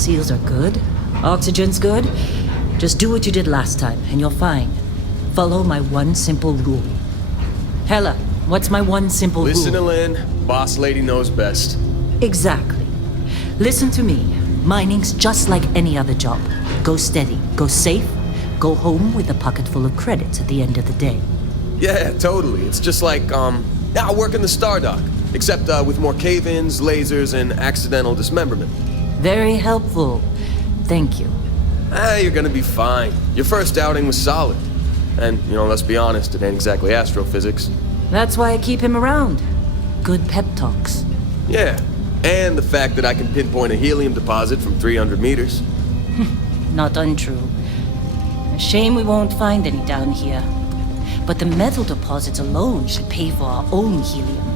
Seals are good. Oxygen's good. Just do what you did last time, and you're fine. Follow my one simple rule. Hella, what's my one simple rule? Listen to Lynn. Boss lady knows best. Exactly. Listen to me. Mining's just like any other job. Go steady, go safe, go home with a pocket full of credits at the end of the day. Yeah, totally. It's just like, I work in the Star Dock. Except with more cave-ins, lasers, and accidental dismemberment. Very helpful. Thank you. You're gonna be fine. Your first outing was solid. And, let's be honest, it ain't exactly astrophysics. That's why I keep him around. Good pep talks. Yeah, and the fact that I can pinpoint a helium deposit from 300 meters. Not untrue. A shame we won't find any down here. But the metal deposits alone should pay for our own helium.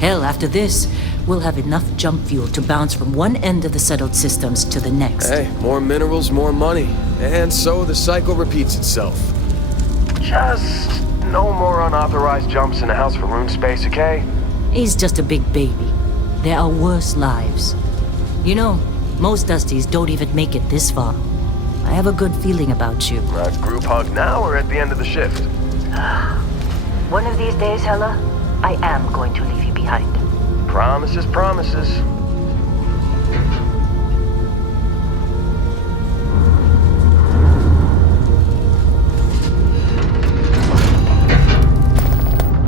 Hell, after this, we'll have enough jump fuel to bounce from one end of the settled systems to the next. Hey, more minerals, more money. And so the cycle repeats itself. Just no more unauthorized jumps in the house for room space, okay? He's just a big baby. There are worse lives. Most Dusties don't even make it this far. I have a good feeling about you. That's group hug now or at the end of the shift? One of these days, Hella, I am going to leave you behind. Promises, promises.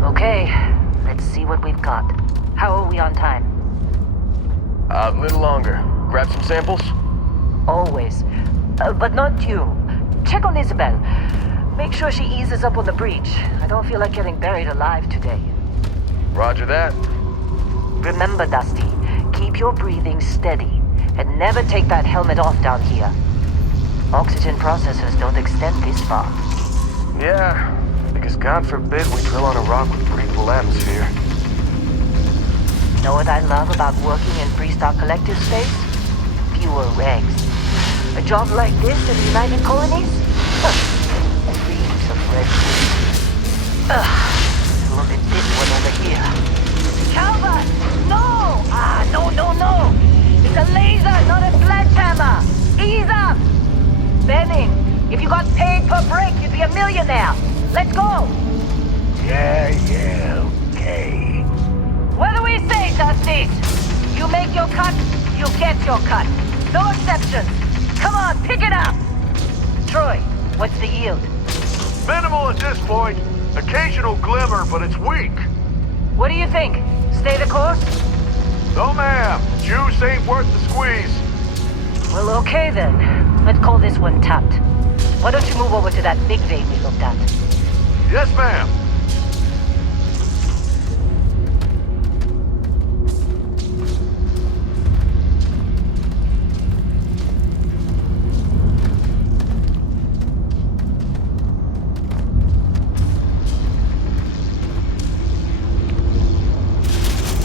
Okay, let's see what we've got. How are we on time? A little longer. Grab some samples? Always. But not you. Check on Isabel. Make sure she eases up on the breach. I don't feel like getting buried alive today. Roger that. Remember, Dusty, keep your breathing steady and never take that helmet off down here. Oxygen processors don't extend this far. Yeah, because God forbid we drill on a rock with breathable atmosphere. Know what I love about working in Freestar Collective space? Fewer regs. A job like this in the United Colonies? Reams of red tape. Look at this one over here. Calvert! No! No! It's a laser, not a sledgehammer! Ease up! Benning, if you got paid per break, you'd be a millionaire. Let's go! Yeah, okay. What do we say, Dusties? You make your cut, you get your cut. No exceptions. Come on, pick it up! Troy, what's the yield? Minimal at this point. Occasional glimmer, but it's weak. What do you think? Stay the course? No, ma'am. Juice ain't worth the squeeze. Well, okay then. Let's call this one tapped. Why don't you move over to that big vein we looked at? Yes, ma'am.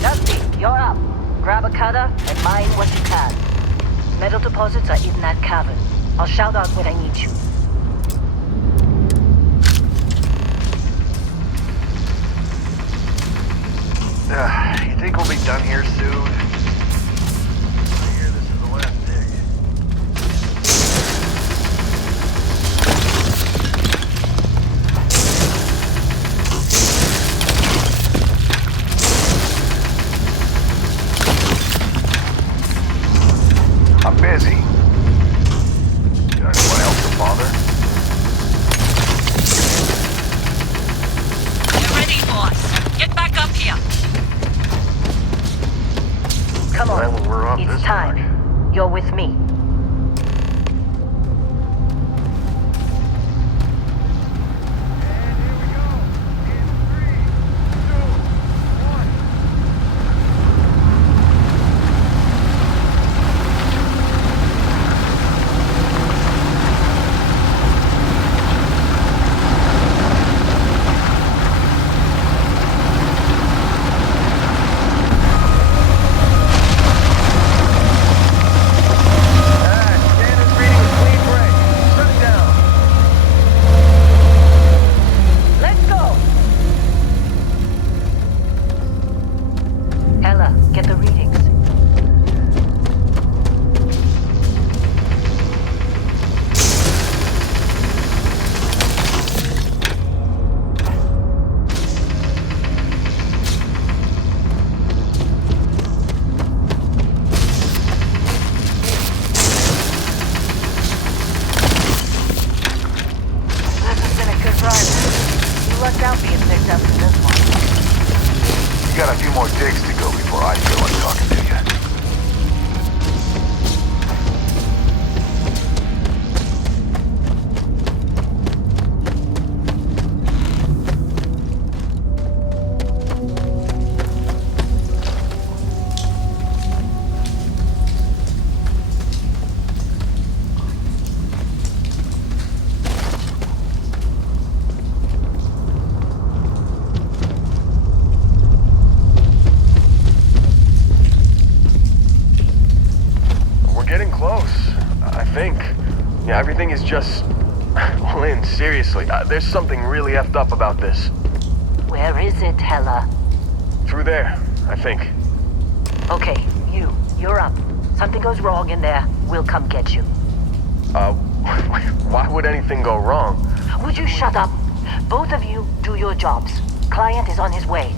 Dusty, you're up. Grab a cutter and mine what you can. Metal deposits are in that cavern. I'll shout out when I need you. You think we'll be done here soon? I hear this is the last dig. I'm busy. Got anyone else to bother? You're ready, boss. Get back up here. Come on. Well, we're off It's this time. mark. You're with me. got a few more digs to go before I feel like talking to you. Yeah, everything is just... Lynn, seriously, there's something really effed up about this. Where is it, Hella? Through there, I think. Okay, you're up. Something goes wrong in there, we'll come get you. Why would anything go wrong? Would you shut up? Both of you do your jobs. Client is on his way.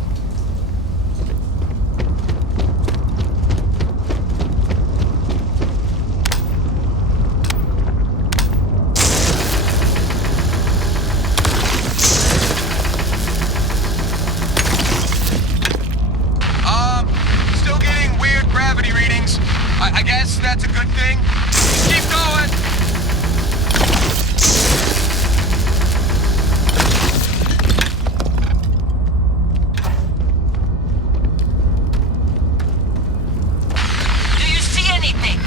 Still getting weird gravity readings. I guess that's a good thing. Keep going! Do you see anything?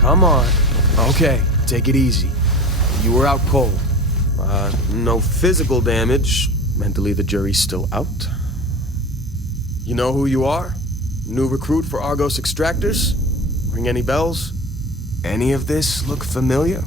Come on. Okay, take it easy. You were out cold. No physical damage. Mentally, the jury's still out. You know who you are? New recruit for Argos Extractors? Ring any bells? Any of this look familiar?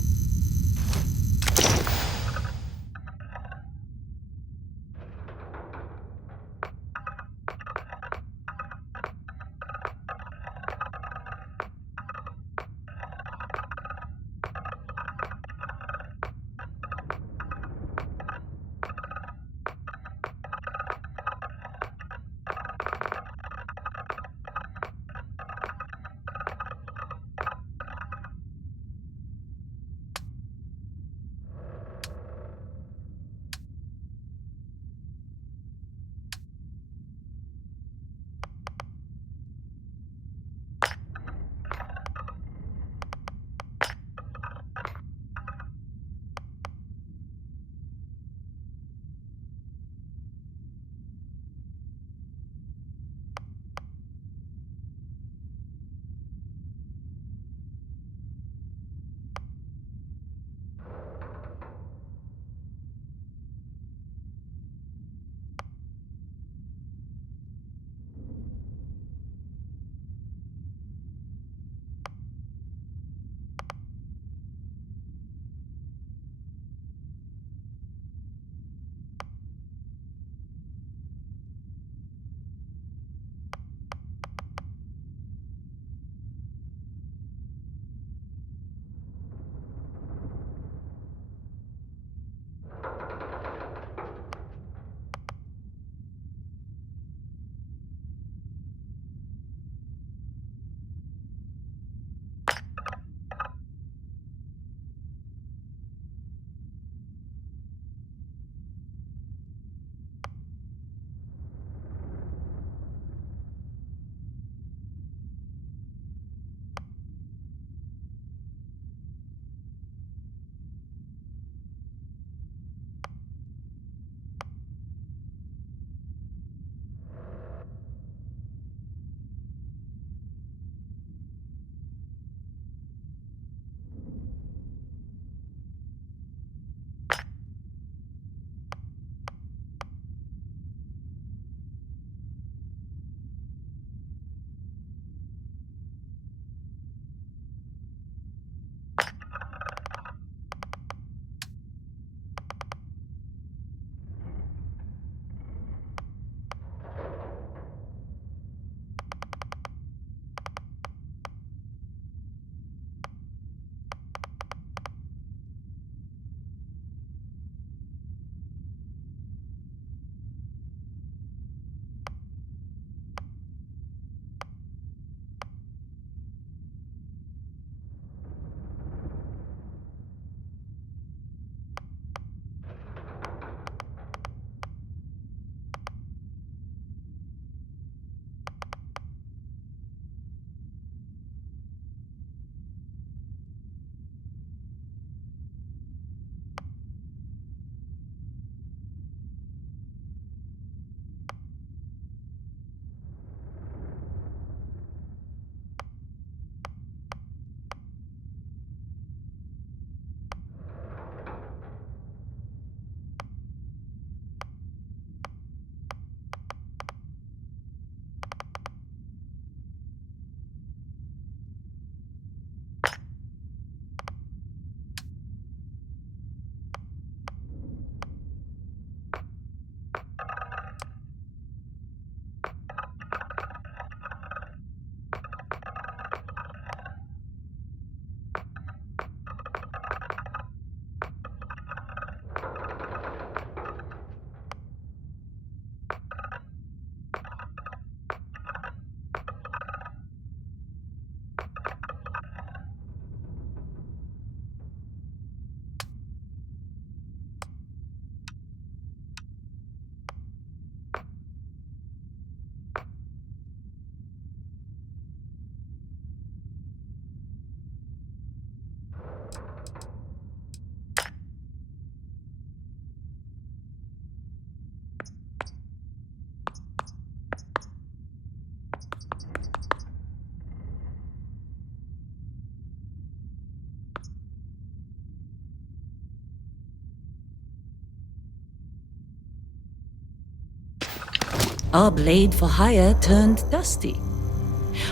Our blade for hire turned dusty.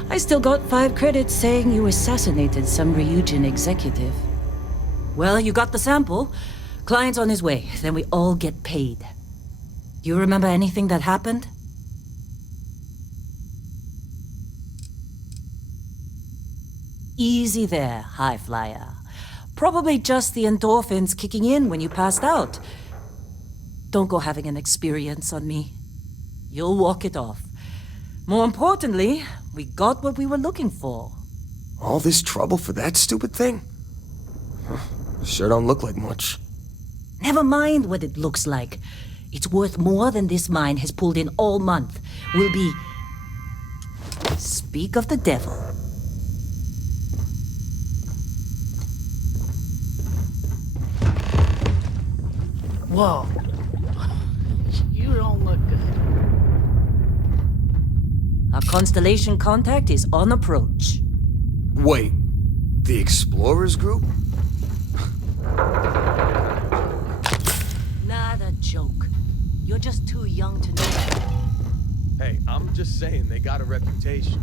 I still got 5 credits saying you assassinated some Ryujin executive. Well, you got the sample. Client's on his way, then we all get paid. You remember anything that happened? Easy there, high flyer. Probably just the endorphins kicking in when you passed out. Don't go having an experience on me. You'll walk it off. More importantly, we got what we were looking for. All this trouble for that stupid thing? Sure don't look like much. Never mind what it looks like. It's worth more than this mine has pulled in all month. Will be... Speak of the devil. Whoa. You don't look good. Our constellation contact is on approach. Wait, the Explorers group? Not a joke. You're just too young to know. Hey, I'm just saying they got a reputation.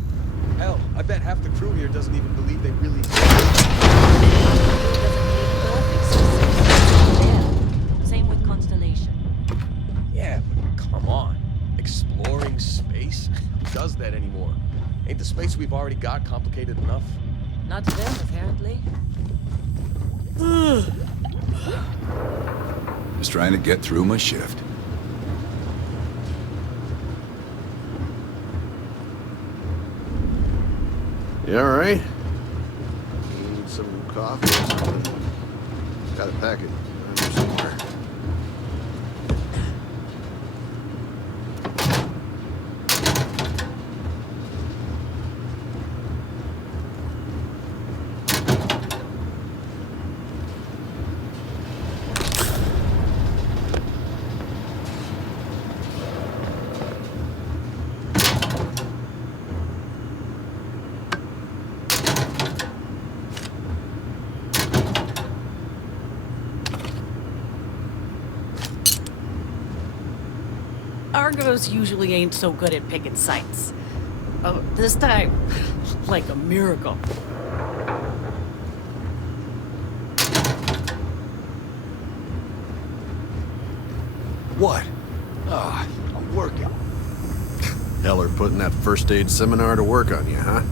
Hell, I bet half the crew here doesn't even believe they really Same with constellation. Yeah, but come on. Exploring space? Who does that anymore? Ain't the space we've already got complicated enough? Not to them, apparently. Just trying to get through my shift. You alright? Need some coffee or something? Got a packet around here somewhere. Argos usually ain't so good at picking sites. Oh, this time, like a miracle. What? Ah, I'm working. Heller putting that first aid seminar to work on you, huh?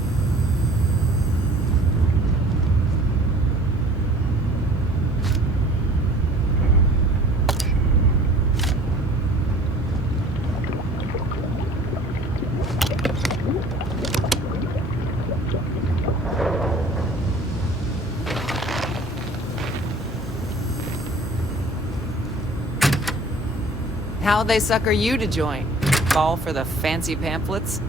How'd they sucker you to join? Fall for the fancy pamphlets?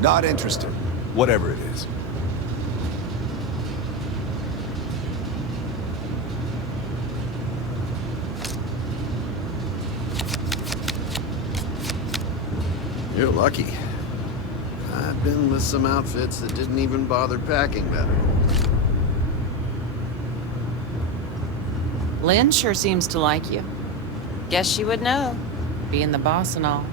Not interested. Whatever it is. You're lucky. I've been with some outfits that didn't even bother packing better. Lynn sure seems to like you. Guess she would know, being the boss and all.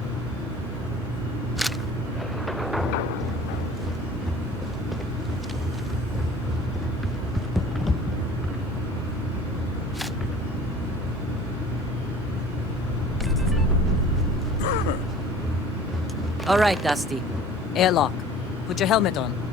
All right, Dusty. Airlock. Put your helmet on.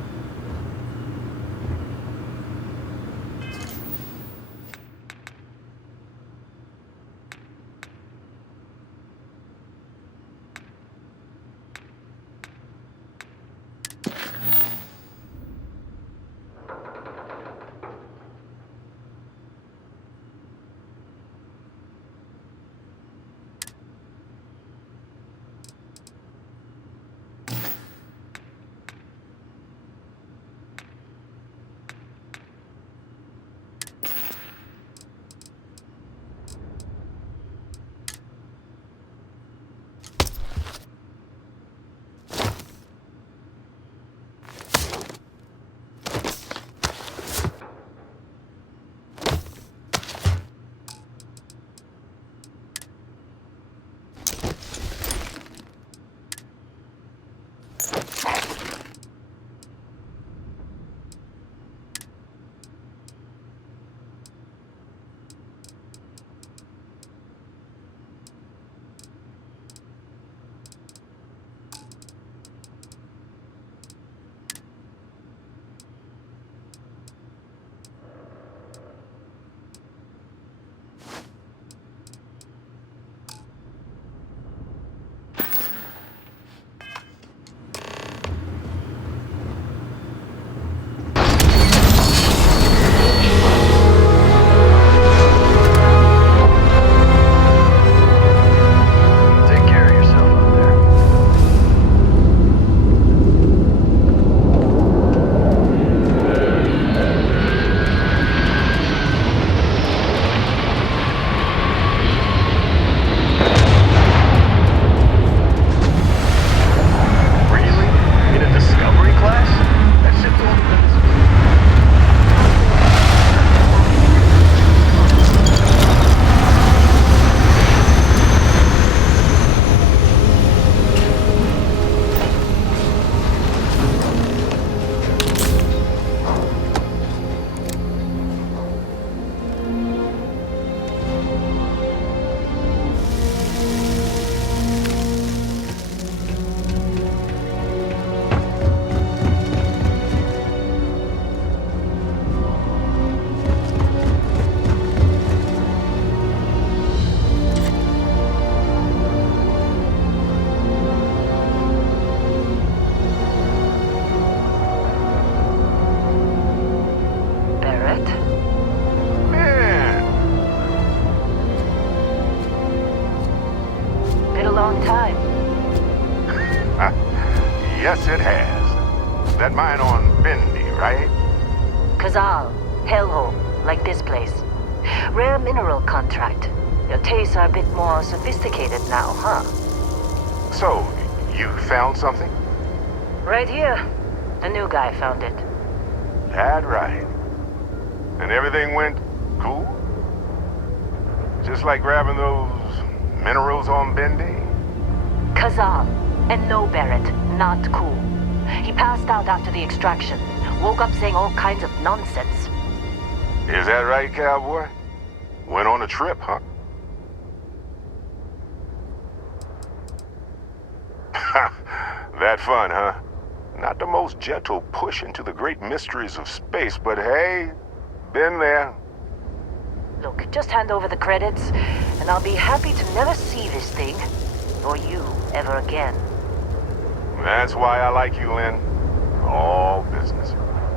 long time. Yes, it has. That mine on Bendy, right? Kazal, hellhole, like this place. Rare mineral contract. Your tastes are a bit more sophisticated now, huh? So, you found something? Right here. A new guy found it. That right. And everything went cool? Just like grabbing those minerals on Bendy? Kazal, and no Barrett, not cool. He passed out after the extraction. Woke up saying all kinds of nonsense. Is that right, cowboy? Went on a trip, huh? That fun, huh? Not the most gentle push into the great mysteries of space, but hey, been there. Look, just hand over the credits, and I'll be happy to never see this thing, or you, ever again. That's why I like you, Lynn. All business.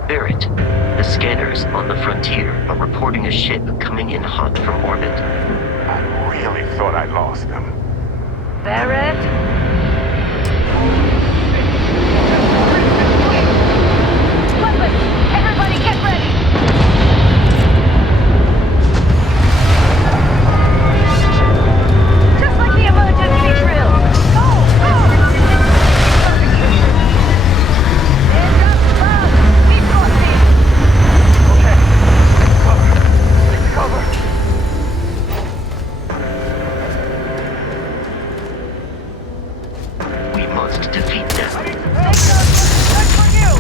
Barrett, the scanners on the frontier are reporting a ship coming in hot from orbit. I really thought I lost them. Barrett? Everybody get ready! Just like the emergency drill! Go! Go! Hands up, loud! Keep going! Okay. Cover. Get cover. We must defeat them. That's for you!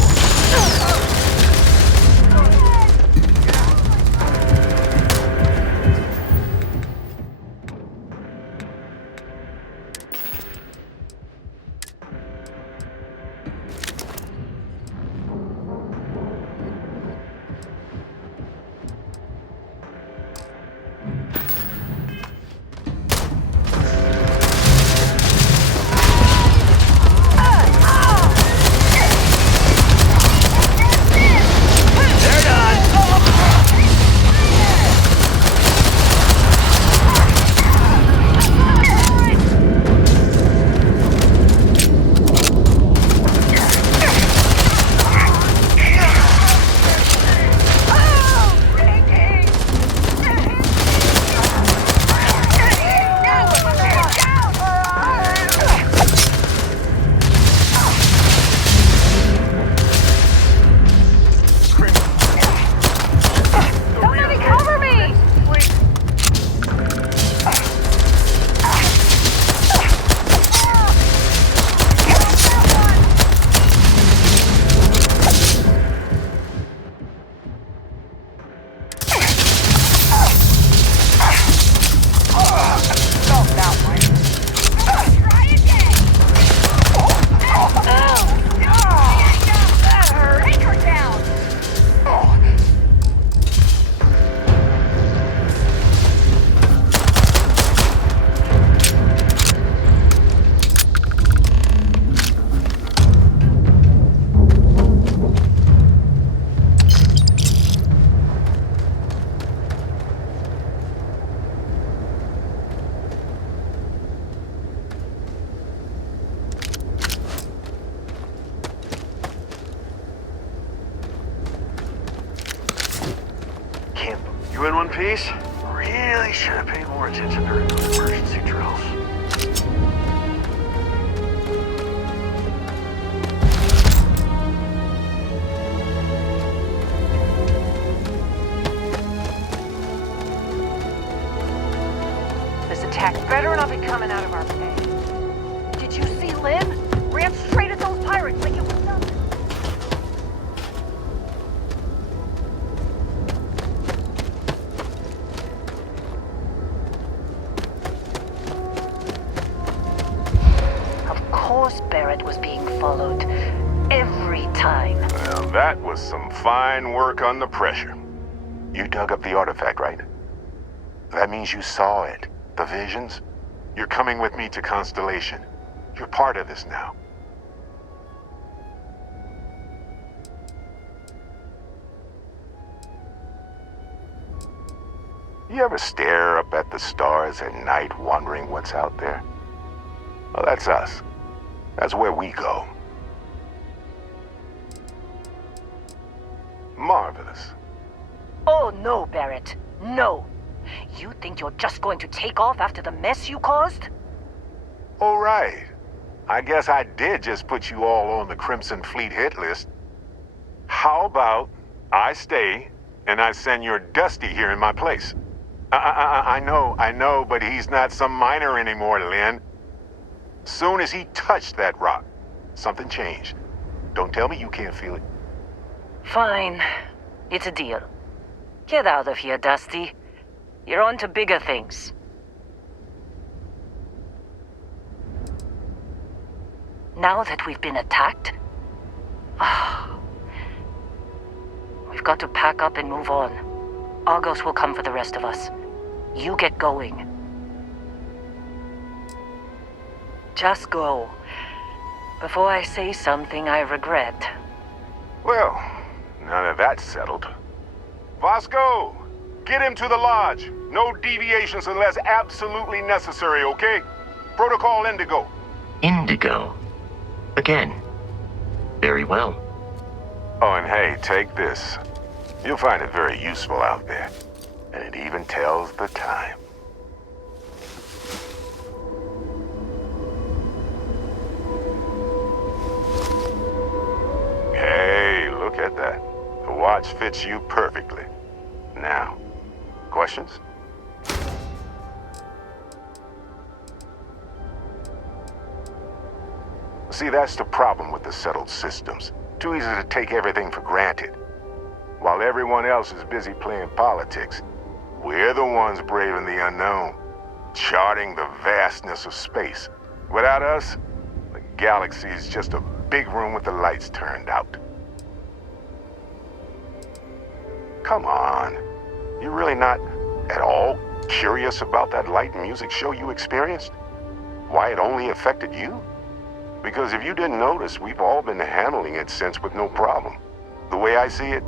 You in one piece? Really should have paid more attention during those emergency drills. This attack's better not be coming out of our pay. Did you see Lynn? Ran straight at those pirates like it was nothing. Of course Barrett was being followed. Every time. Well, that was some fine work under pressure. You dug up the artifact, right? That means you saw it. The visions? You're coming with me to Constellation. You're part of this now. You ever stare up at the stars at night wondering what's out there? Well, that's us. That's where we go. Marvelous. Oh, no, Barrett. No. You think you're just going to take off after the mess you caused? All right. I guess I did just put you all on the Crimson Fleet hit list. How about I stay and I send your Dusty here in my place? I know, but he's not some miner anymore, Lynn. Soon as he touched that rock, something changed. Don't tell me you can't feel it. Fine. It's a deal. Get out of here, Dusty. You're on to bigger things. Now that we've been attacked, we've got to pack up and move on. Argos will come for the rest of us. You get going. Just go. Before I say something I regret. Well, now that that's settled. Vasco, get him to the lodge. No deviations unless absolutely necessary, okay? Protocol Indigo. Indigo. Again. Very well. Oh, and hey, take this. You'll find it very useful out there. And it even tells the time. Hey, look at that. The watch fits you perfectly. Now, questions? See, that's the problem with the settled systems. Too easy to take everything for granted. While everyone else is busy playing politics, we're the ones braving the unknown, charting the vastness of space. Without us, the galaxy is just a big room with the lights turned out. Come on. You're really not at all curious about that light and music show you experienced? Why it only affected you? Because if you didn't notice, we've all been handling it since with no problem. The way I see it,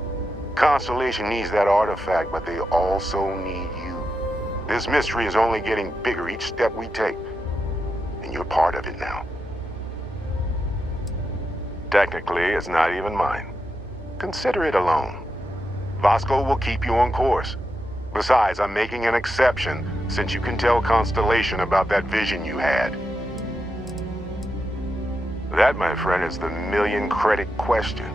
Constellation needs that artifact, but they also need you. This mystery is only getting bigger each step we take, and you're part of it now. Technically, it's not even mine. Consider it alone. Vasco will keep you on course. Besides, I'm making an exception since you can tell Constellation about that vision you had. That, my friend, is the million-credit question.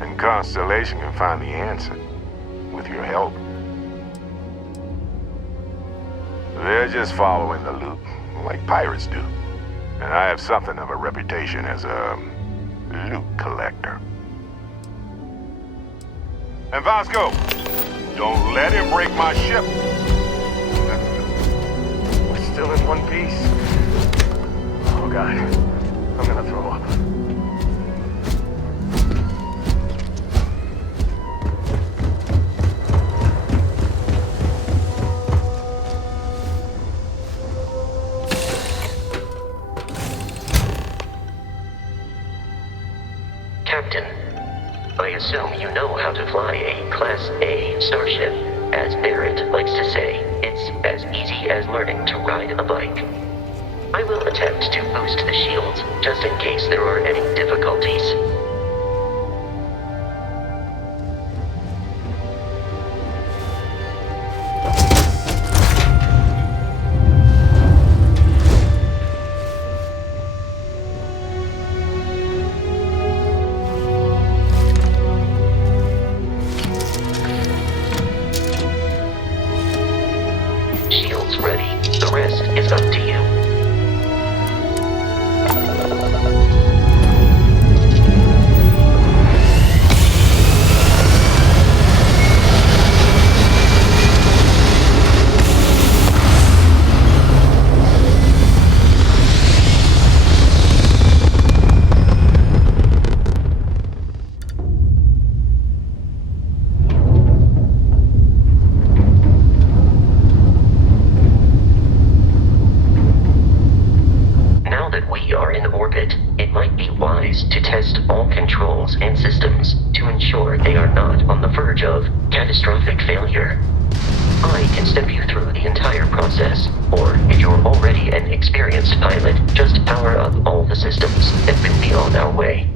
And Constellation can find the answer, with your help. They're just following the loot, like pirates do. And I have something of a reputation as a loot collector. And Vasco, don't let him break my ship. We're still in one piece. Oh, God. I'm gonna throw up. Captain, I assume you know how to fly a Class A starship. As Barrett likes to say, it's as easy as learning to ride a bike. I will attempt to boost the shields, just in case there are any difficulties. Shields ready. The rest is up to you. To test all controls and systems to ensure they are not on the verge of catastrophic failure. I can step you through the entire process, or if you're already an experienced pilot, just power systems have been beyond our way.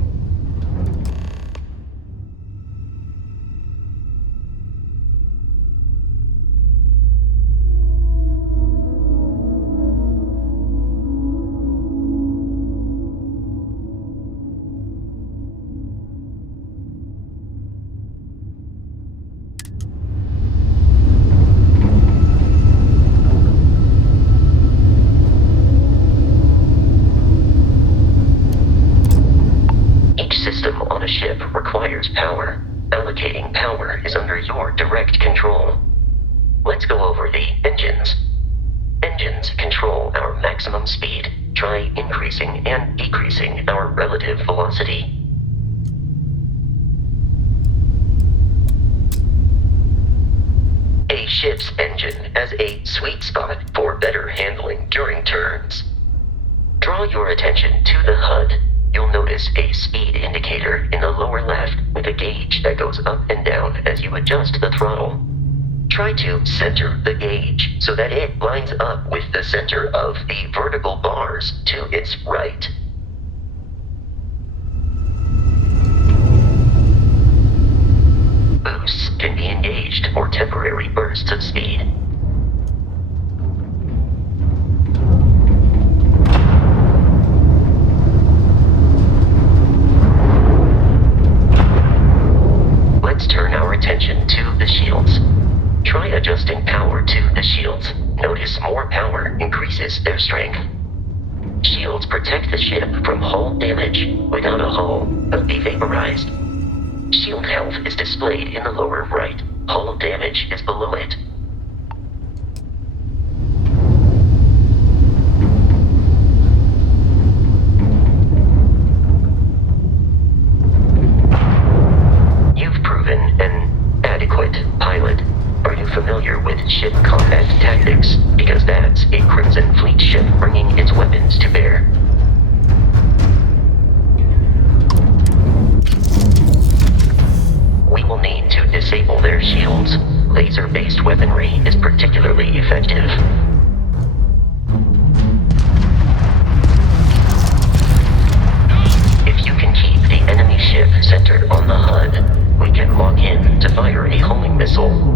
System on a ship requires power. Allocating power is under your direct control. Let's go over the engines. Engines control our maximum speed. Try increasing and decreasing our relative velocity. A ship's engine has a sweet spot for better handling during turns. Draw your attention to the HUD. You'll notice a speed indicator in the lower left with a gauge that goes up and down as you adjust the throttle. Try to center the gauge so that it lines up with the center of the vertical bars to its right. Boosts can be engaged for temporary bursts of speed. Let's turn our attention to the shields. Try adjusting power to the shields. Notice more power increases their strength. Shields protect the ship from hull damage. Without a hull, they'll be vaporized. Shield health is displayed in the lower right. Hull damage is below it. Familiar with ship combat tactics, because that's a Crimson Fleet ship bringing its weapons to bear. We will need to disable their shields. Laser-based weaponry is particularly effective. If you can keep the enemy ship centered on the HUD, we can lock in to fire a homing missile.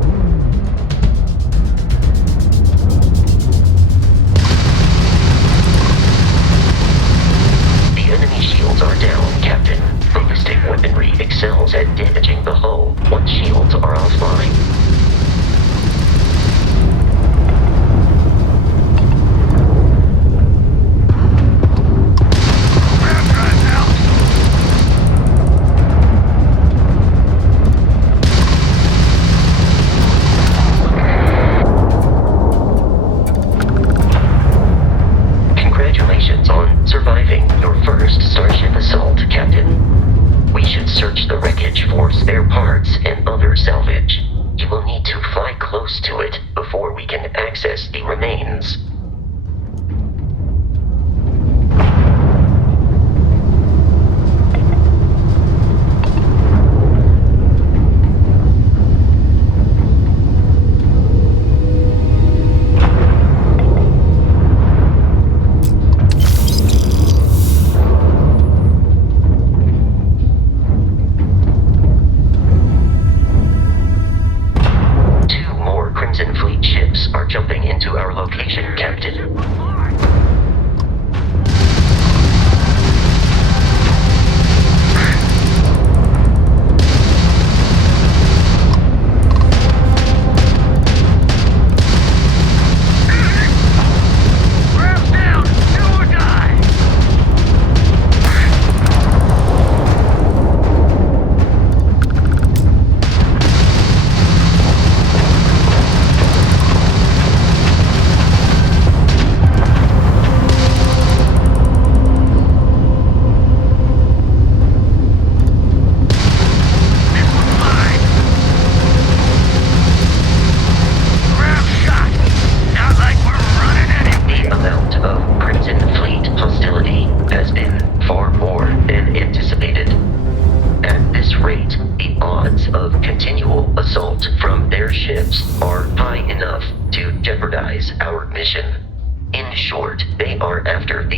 Shields are down, Captain. Ballistic weaponry excels at damaging the hull once shields are offline. Congratulations on surviving your first Starship assault, Captain. We should search the wreckage for spare parts and other salvage. You will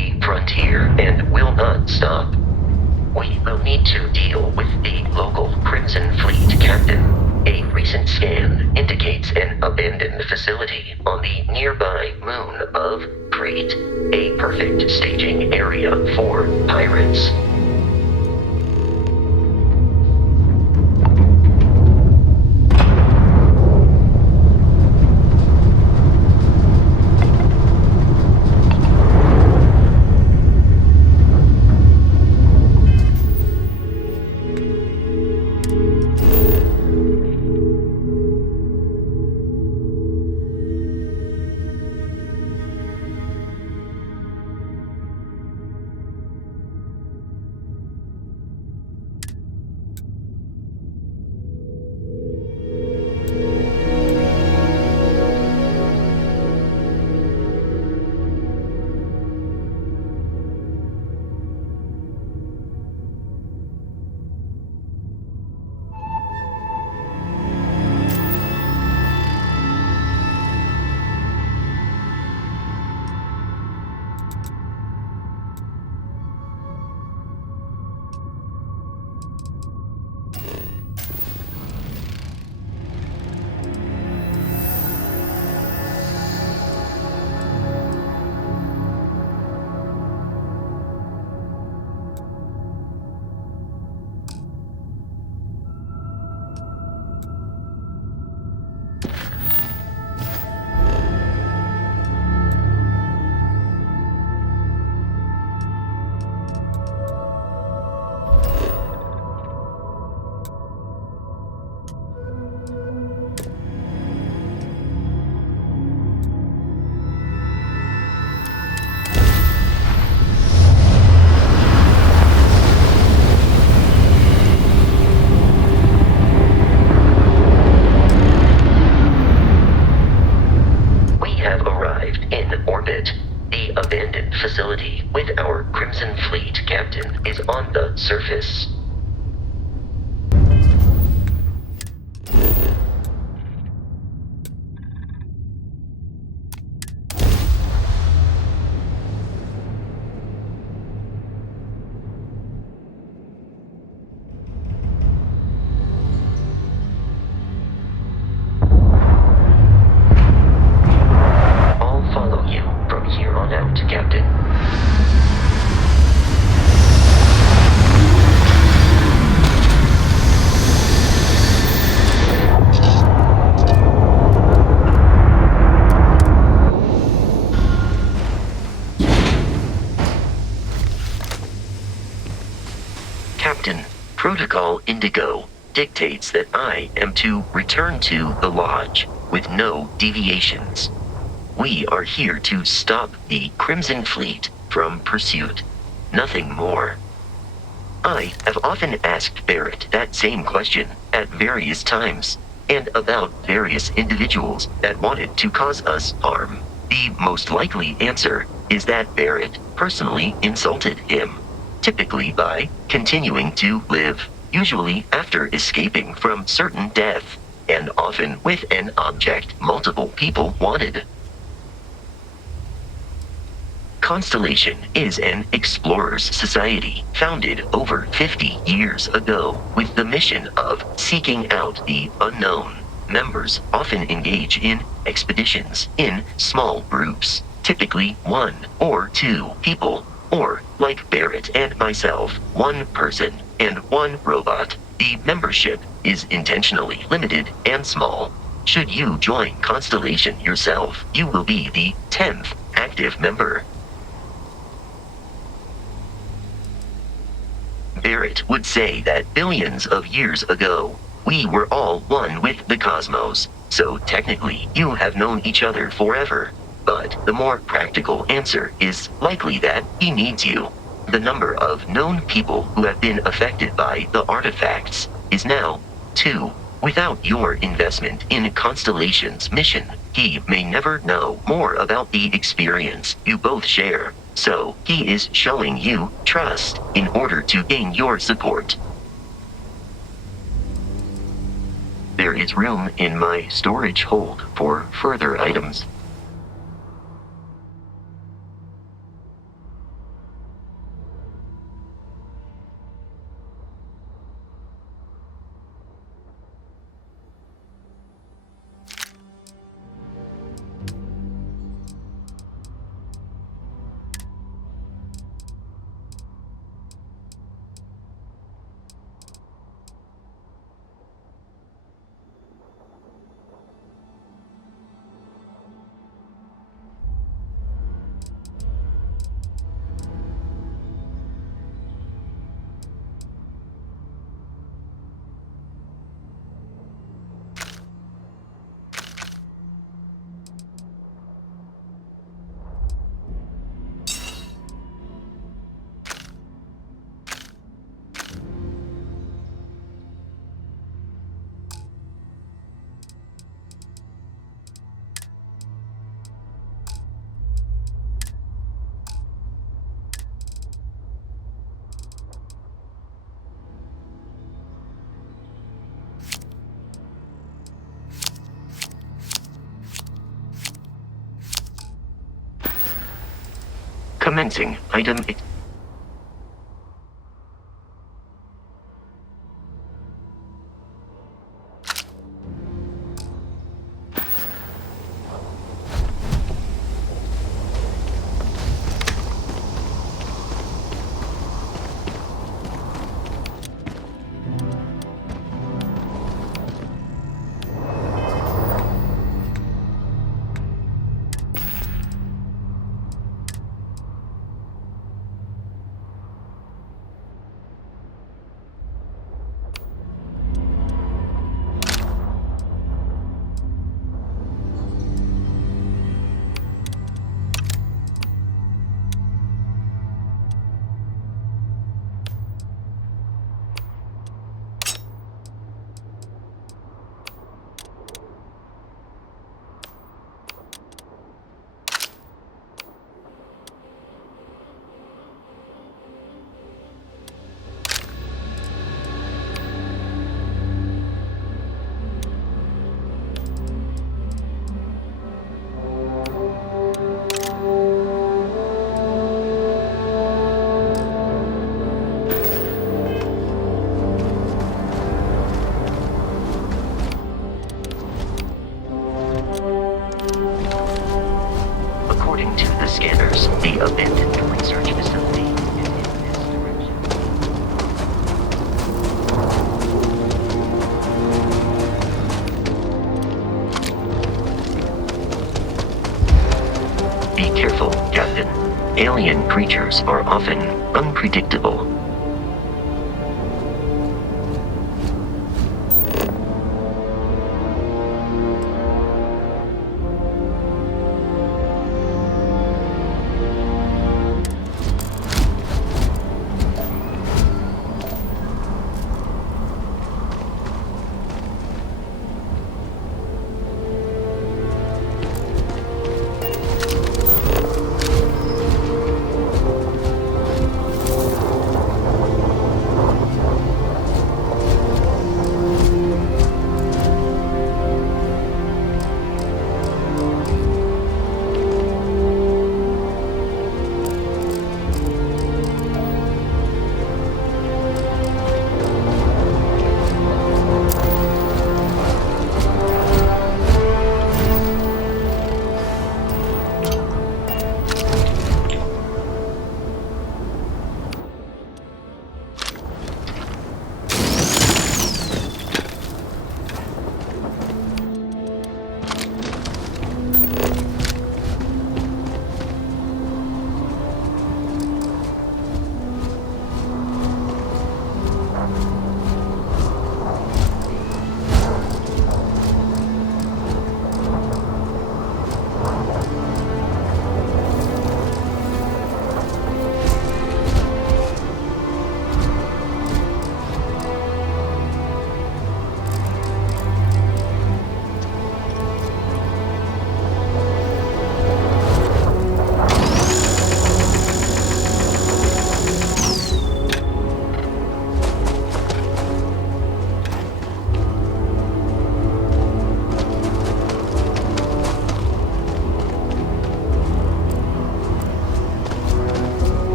the frontier and will not stop. We will need to deal with the local Crimson Fleet captain. A recent scan indicates an abandoned facility on the nearby moon of Crete, a perfect staging area for pirates. Facility with our Crimson Fleet captain is on the surface. I'll follow you from here on out, Captain. Captain, Protocol Indigo dictates that I am to return to the Lodge with no deviations. We are here to stop the Crimson Fleet from pursuit. Nothing more. I have often asked Barrett that same question at various times, and about various individuals that wanted to cause us harm. The most likely answer is that Barrett personally insulted him, typically by continuing to live, usually after escaping from certain death, and often with an object multiple people wanted. Constellation is an explorers society founded over 50 years ago with the mission of seeking out the unknown. Members often engage in expeditions in small groups, typically 1 or 2 people, or, like Barrett and myself, 1 person and 1 robot. The membership is intentionally limited and small. Should you join Constellation yourself, you will be the 10th active member. Barrett would say that billions of years ago, we were all one with the cosmos, so technically you have known each other forever. But the more practical answer is likely that he needs you. The number of known people who have been affected by the artifacts is now 2. Without your investment in Constellation's mission, he may never know more about the experience you both share. So, he is showing you trust in order to gain your support. There is room in my storage hold for further items. Experiencing item. According to the scanners, the abandoned research facility is in this direction. Be careful, Captain. Alien creatures are often unpredictable.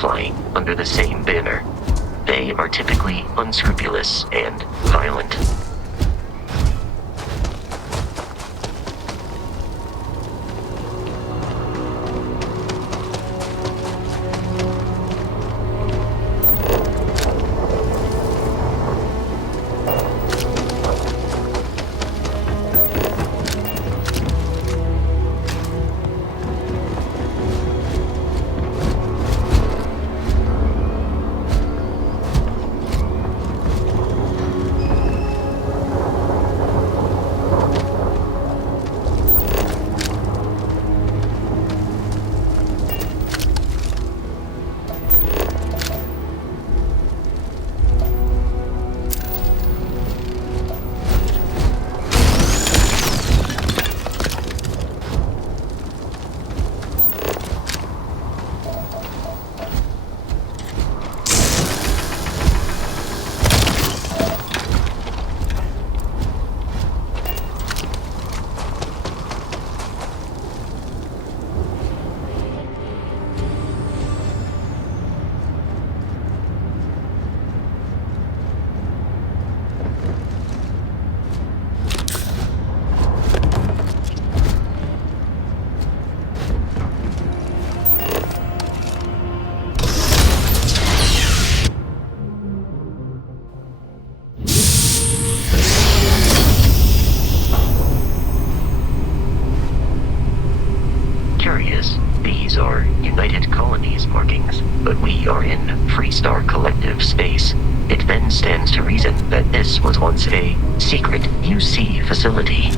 Flying under the same banner. They are typically unscrupulous and violent. we are in Freestar Collective space, it then stands to reason that this was once a secret UC facility.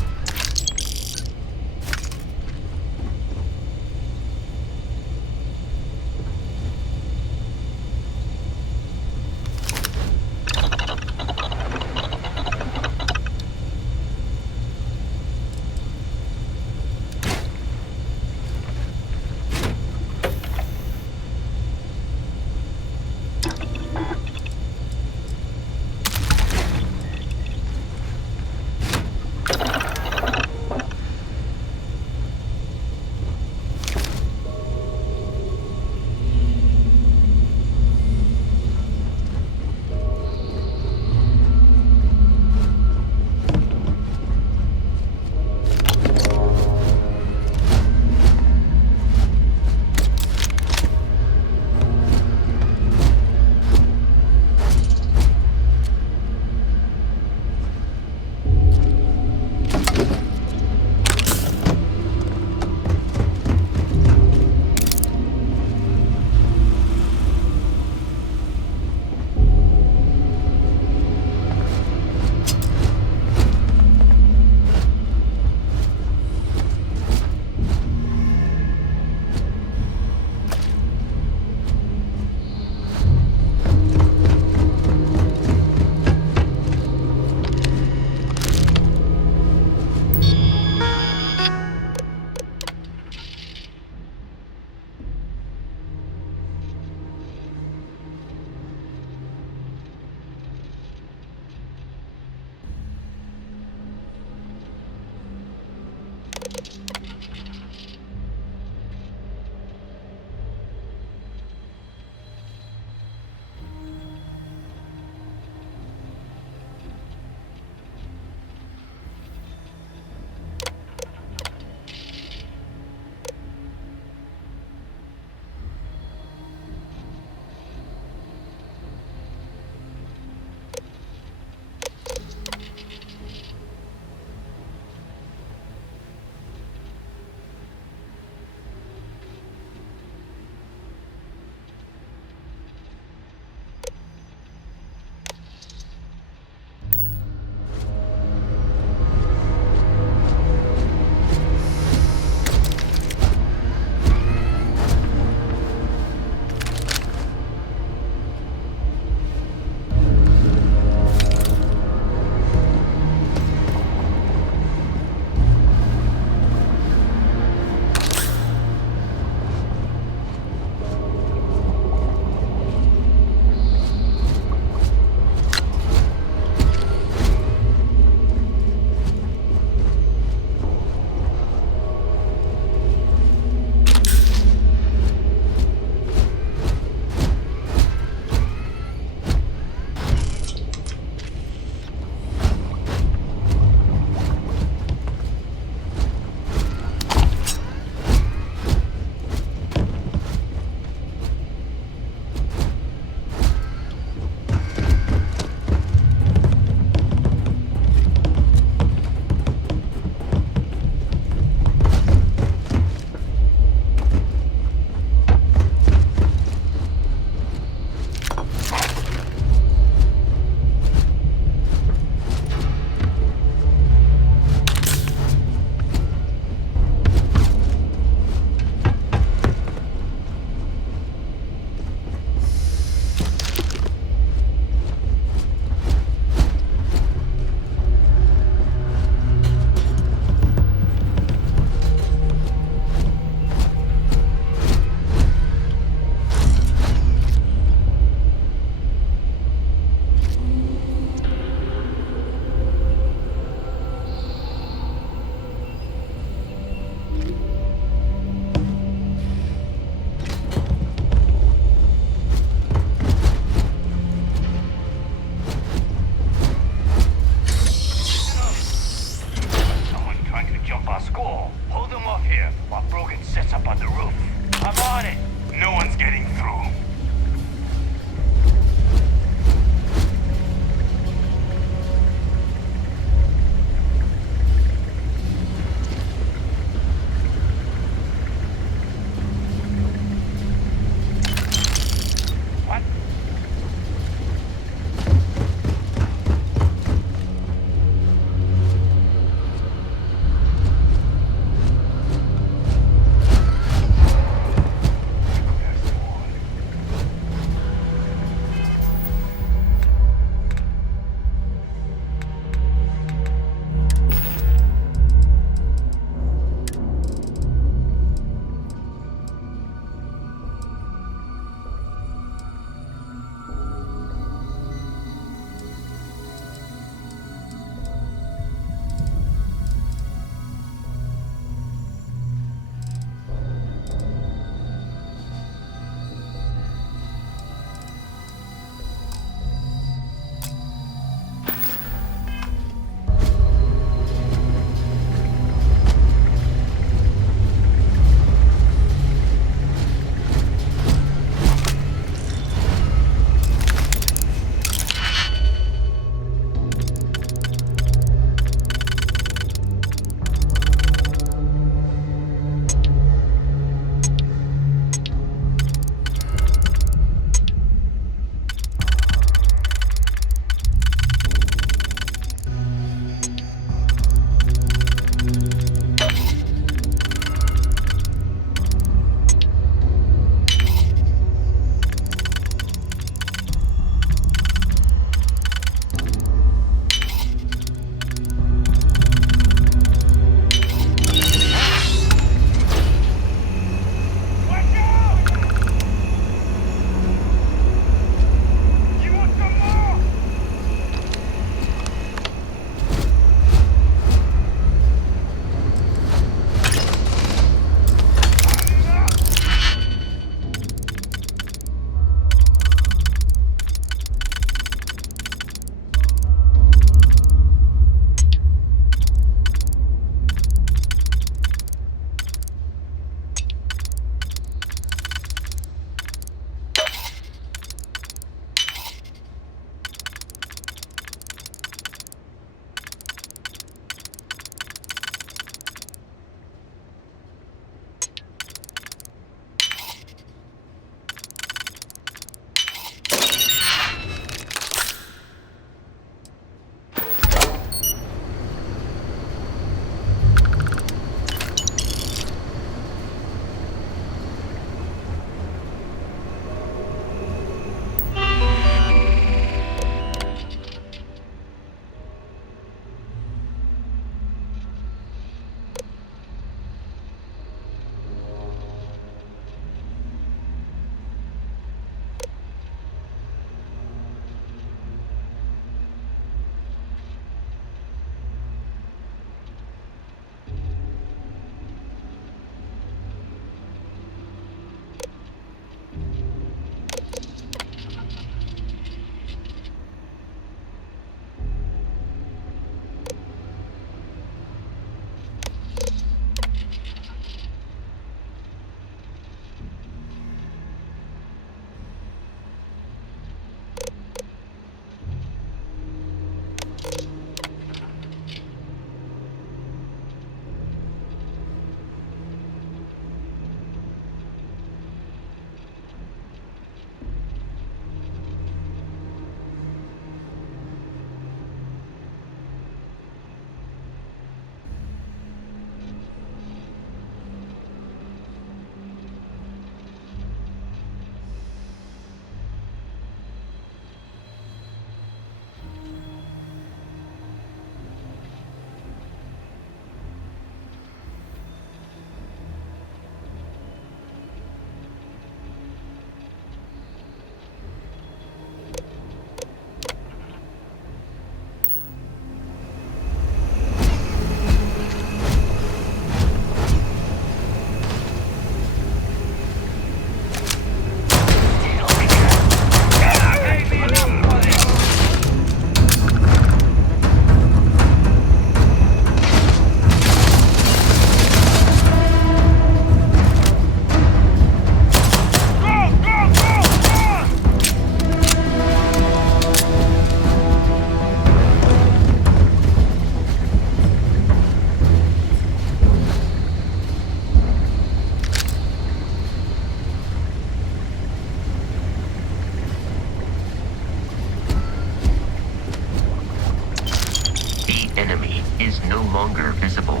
is no longer visible.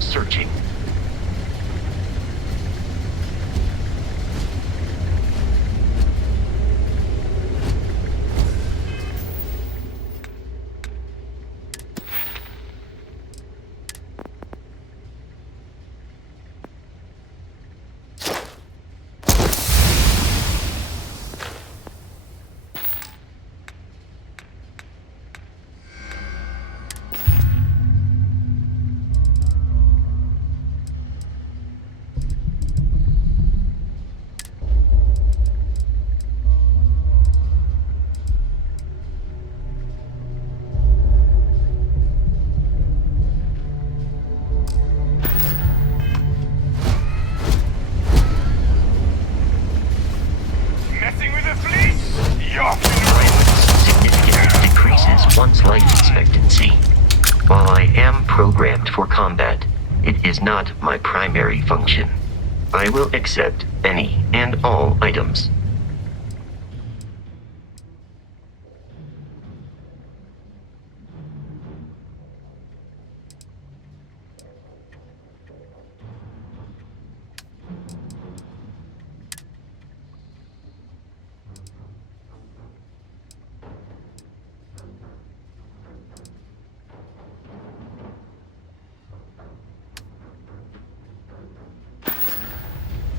Searching. Significantly decreases one's life expectancy. While I am programmed for combat, it is not my primary function. I will accept any and all items.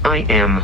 I am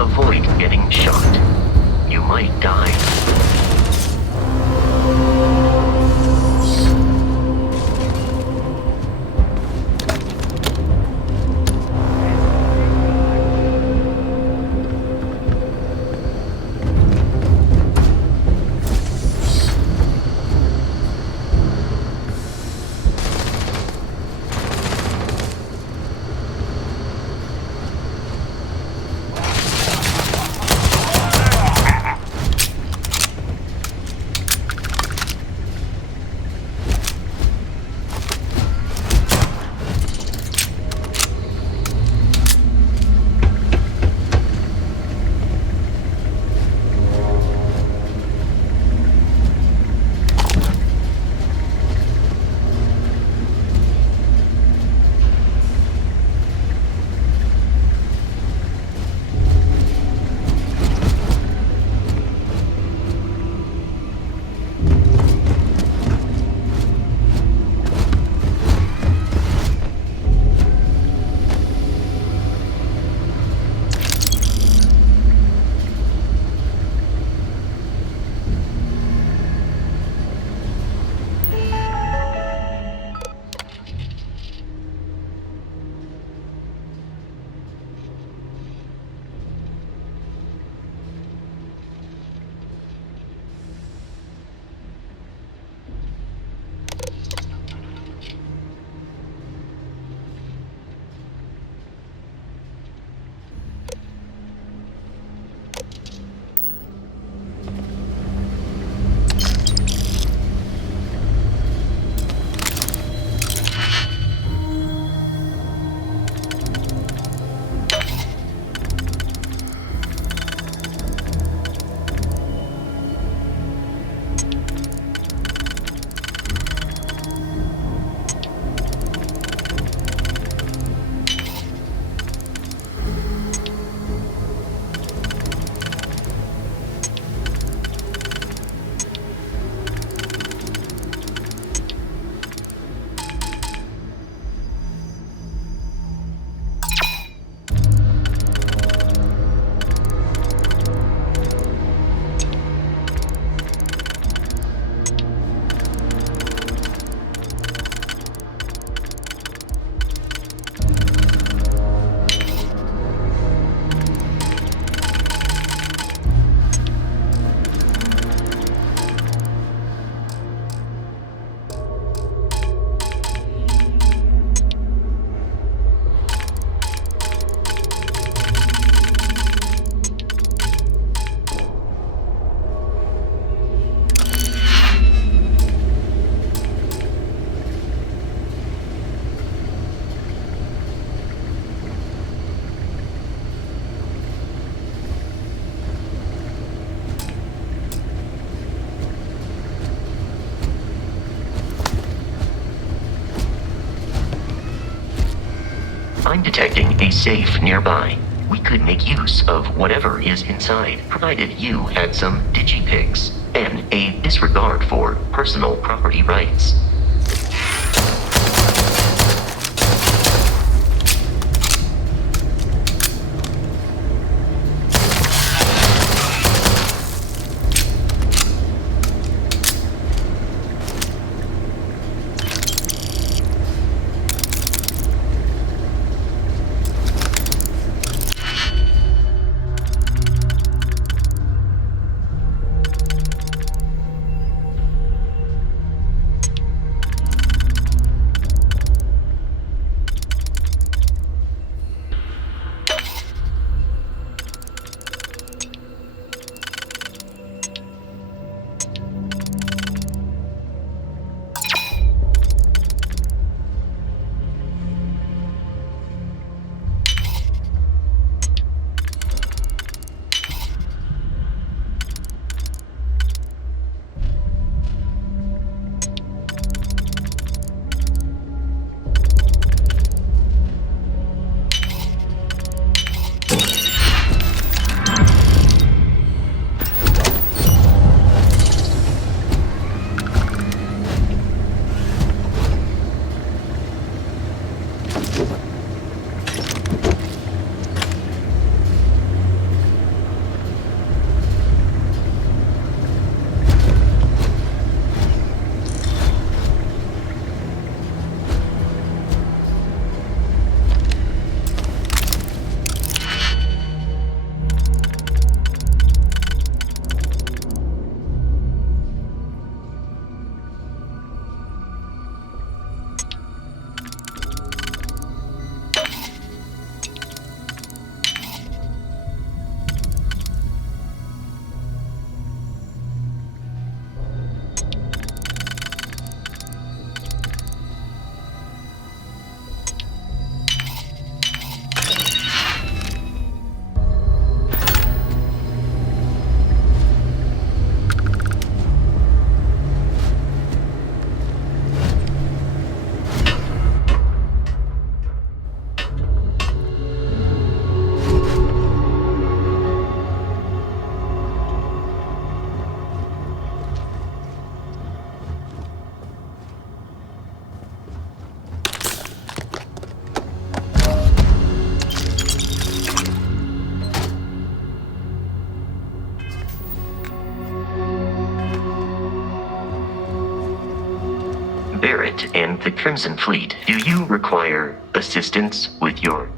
avoid getting shot. You might die. detecting a safe nearby. We could make use of whatever is inside, provided you had some digipics and a disregard for personal property rights. Barrett and the Crimson Fleet, do you require assistance with your...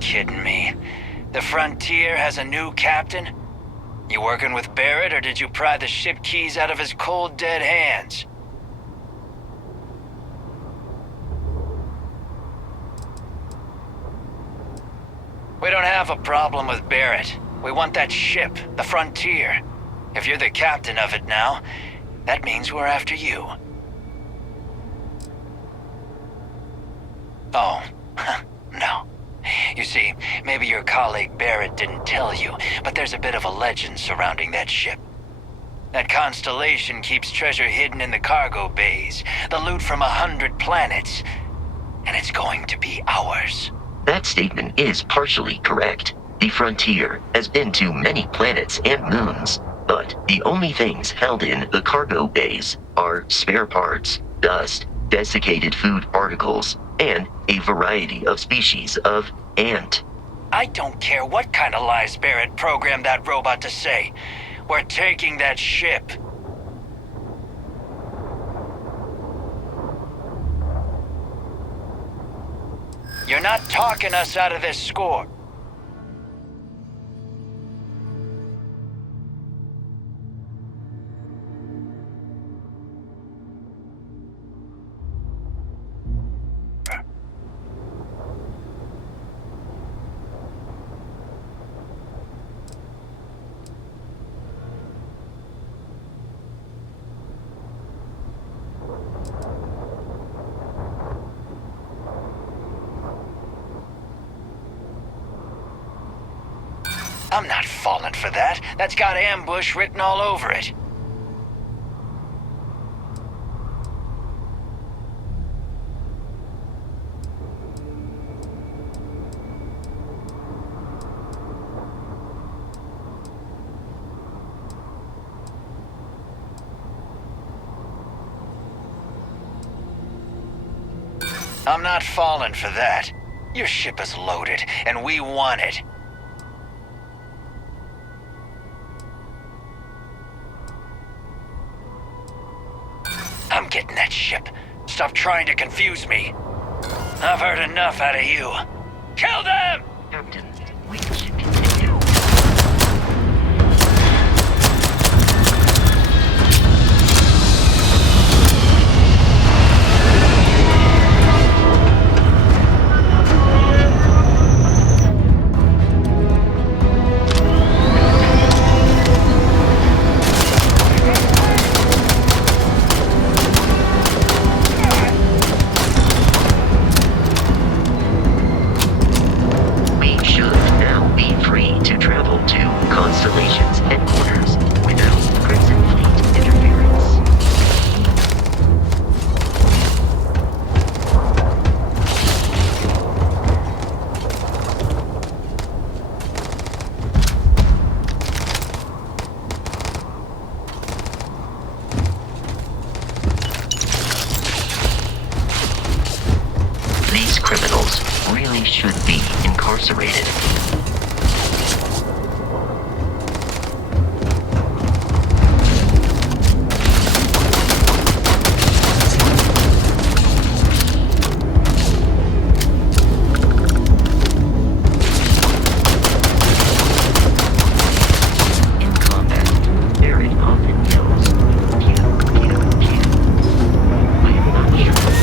Kidding me? The Frontier has a new captain? You working with Barrett, or did you pry the ship keys out of his cold, dead hands? We don't have a problem with Barrett. We want that ship, the Frontier. If you're the captain of it now, that means we're after you. Oh, no. You see, maybe your colleague Barrett didn't tell you, but there's a bit of a legend surrounding that ship. That constellation keeps treasure hidden in the cargo bays, the loot from 100 planets, and it's going to be ours. That statement is partially correct. The Frontier has been to many planets and moons, but the only things held in the cargo bays are spare parts, dust, desiccated food particles, and a variety of species of ant. I don't care what kind of lies Barrett programmed that robot to say. We're taking that ship. You're not talking us out of this score. I'm not falling for that. That's got ambush written all over it. I'm not falling for that. Your ship is loaded, and we want it. I'm getting that ship. Stop trying to confuse me. I've heard enough out of you. Kill them! Captain, we should continue. Should be incarcerated. In combat, Barrett often yells, "Kill, kill, kill." I am not sure why.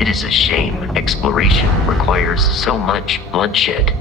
It is a shame exploration requires so much bloodshed.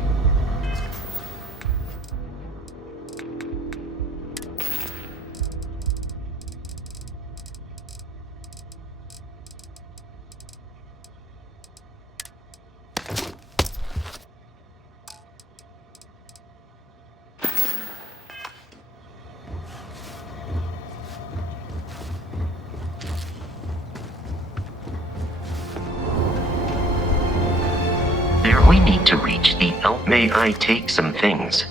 We need to reach the elf. May I take some things?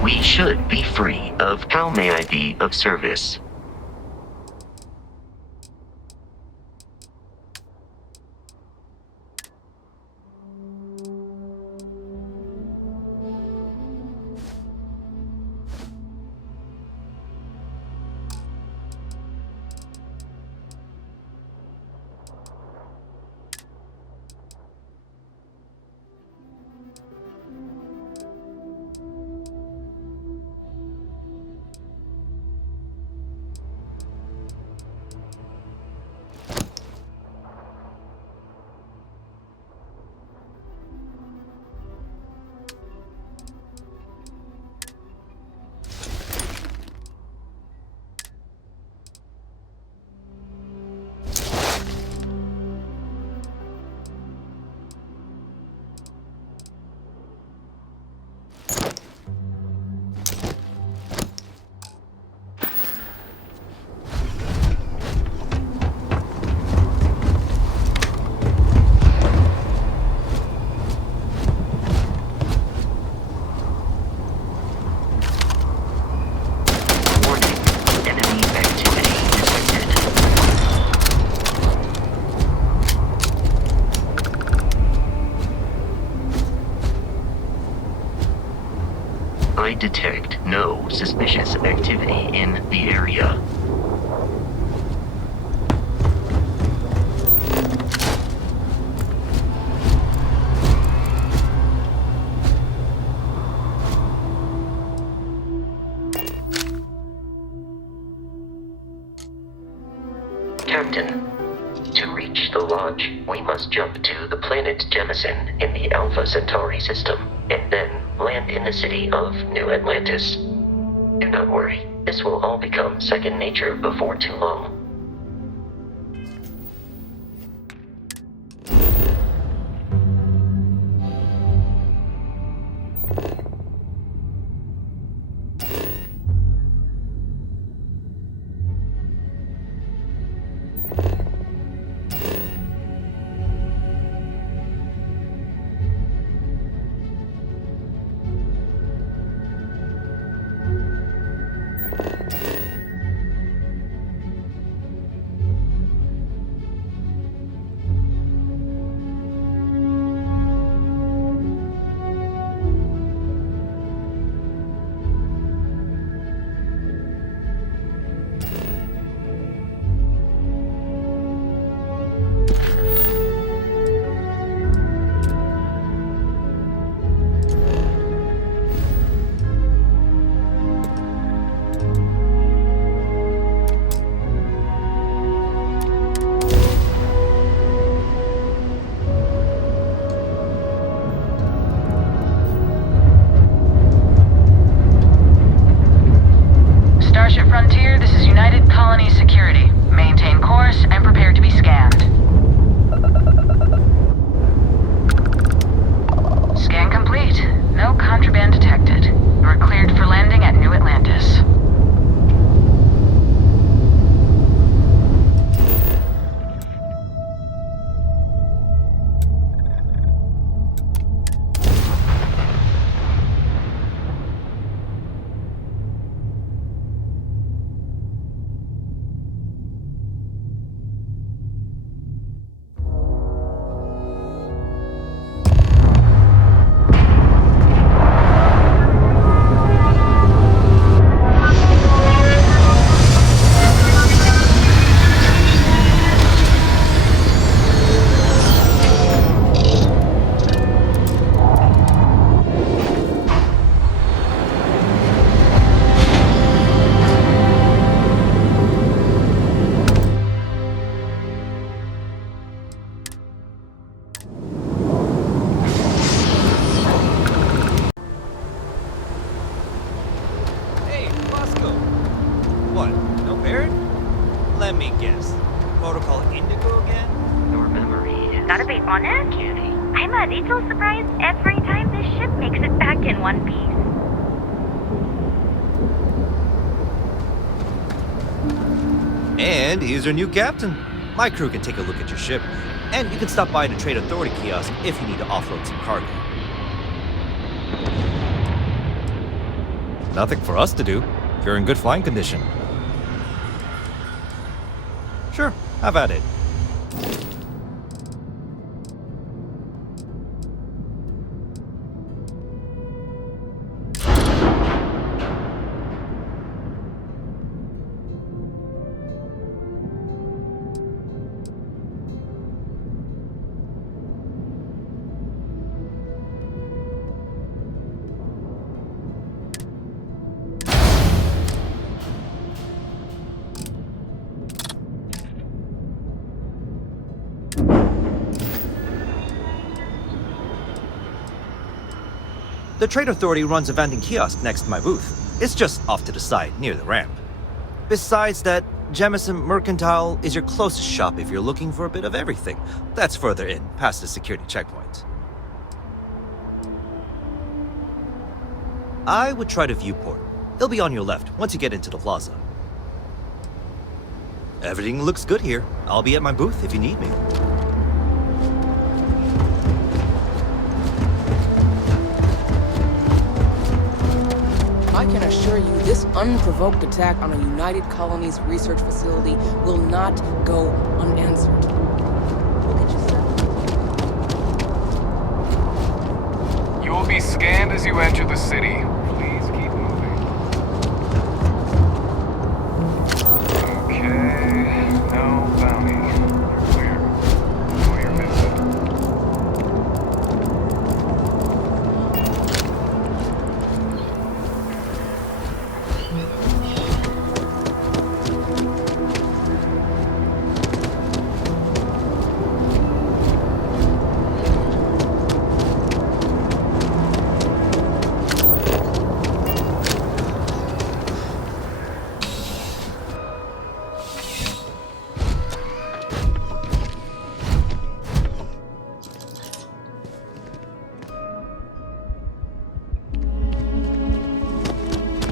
We should be free of. How may I be of service? I detect no suspicious activity in the area. Captain, to reach the lodge, we must jump to the planet Jemison in the Alpha Centauri system, and then land in the city of New Atlantis. Do not worry, this will all become second nature before too long. Starship Frontier, this is United Colony Security. Maintain course and prepare to be scanned. Scan complete. No contraband detected. You are cleared for landing at New Atlantis. What? No Barrett? Let me guess. Protocol Indigo again? Your memory is... Gotta be honest, Kitty. I'm a little surprised every time this ship makes it back in one piece. And here's our new captain. My crew can take a look at your ship, and you can stop by the Trade Authority kiosk if you need to offload some cargo. Nothing for us to do, if you're in good flying condition. Sure, have at it. The Trade Authority runs a vending kiosk next to my booth. It's just off to the side, near the ramp. Besides that, Jemison Mercantile is your closest shop if you're looking for a bit of everything. That's further in, past the security checkpoint. I would try the viewport. It'll be on your left once you get into the plaza. Everything looks good here. I'll be at my booth if you need me. I can assure you this unprovoked attack on a United Colonies research facility will not go unanswered. We'll get you set. You will be scanned as you enter the city. Please keep moving. Okay, no bounty. You're clear. Enjoy your visit.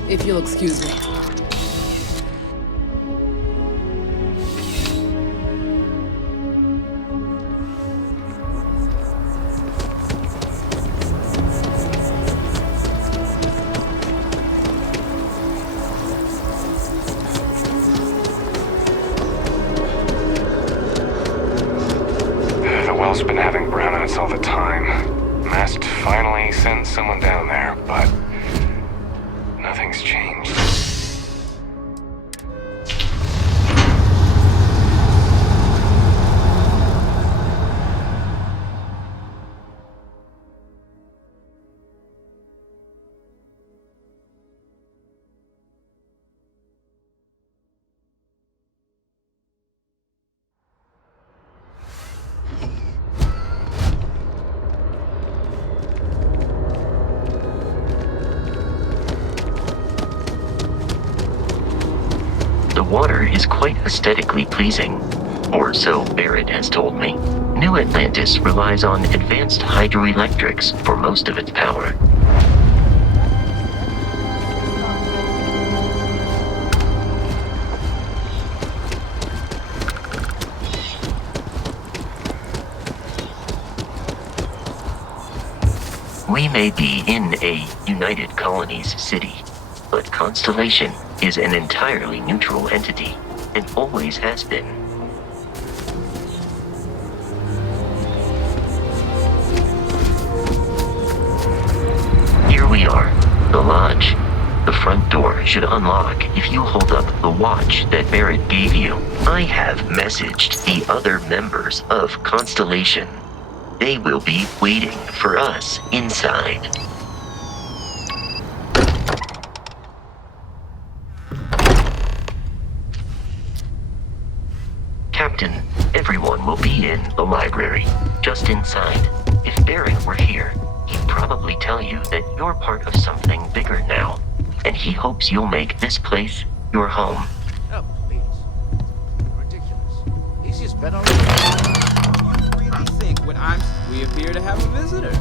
If you'll excuse me. The well's been having brownouts all the time. Mast finally sent someone down there, but nothing's changed. The water is quite aesthetically pleasing, or so Barrett has told me. New Atlantis relies on advanced hydroelectrics for most of its power. We may be in a United Colonies city, but Constellation is an entirely neutral entity, and always has been. Here we are, the lodge. The front door should unlock if you hold up the watch that Barrett gave you. I have messaged the other members of Constellation. They will be waiting for us inside. Captain, everyone will be in the library, just inside. If Barrett were here, he'd probably tell you that you're part of something bigger now, and he hopes you'll make this place your home. bet I'll... You really think when we appear to have a visitor?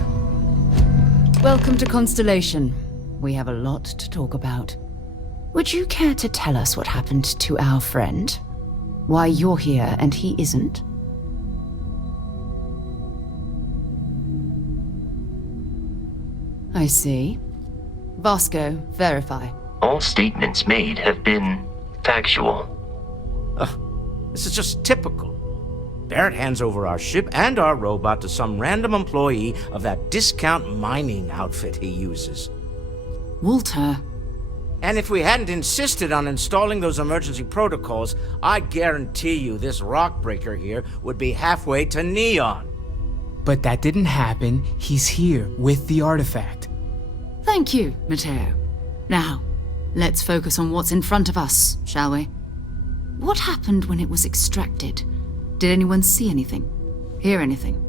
Welcome to Constellation. We have a lot to talk about. Would you care to tell us what happened to our friend? Why you're here and he isn't? I see. Vasco, verify. All statements made have been factual. This is just typical. Barrett hands over our ship and our robot to some random employee of that discount mining outfit he uses. Walter. And if we hadn't insisted on installing those emergency protocols, I guarantee you this rock breaker here would be halfway to Neon. But that didn't happen. He's here with the artifact. Thank you, Matteo. Now, let's focus on what's in front of us, shall we? What happened when it was extracted? Did anyone see anything? Hear anything?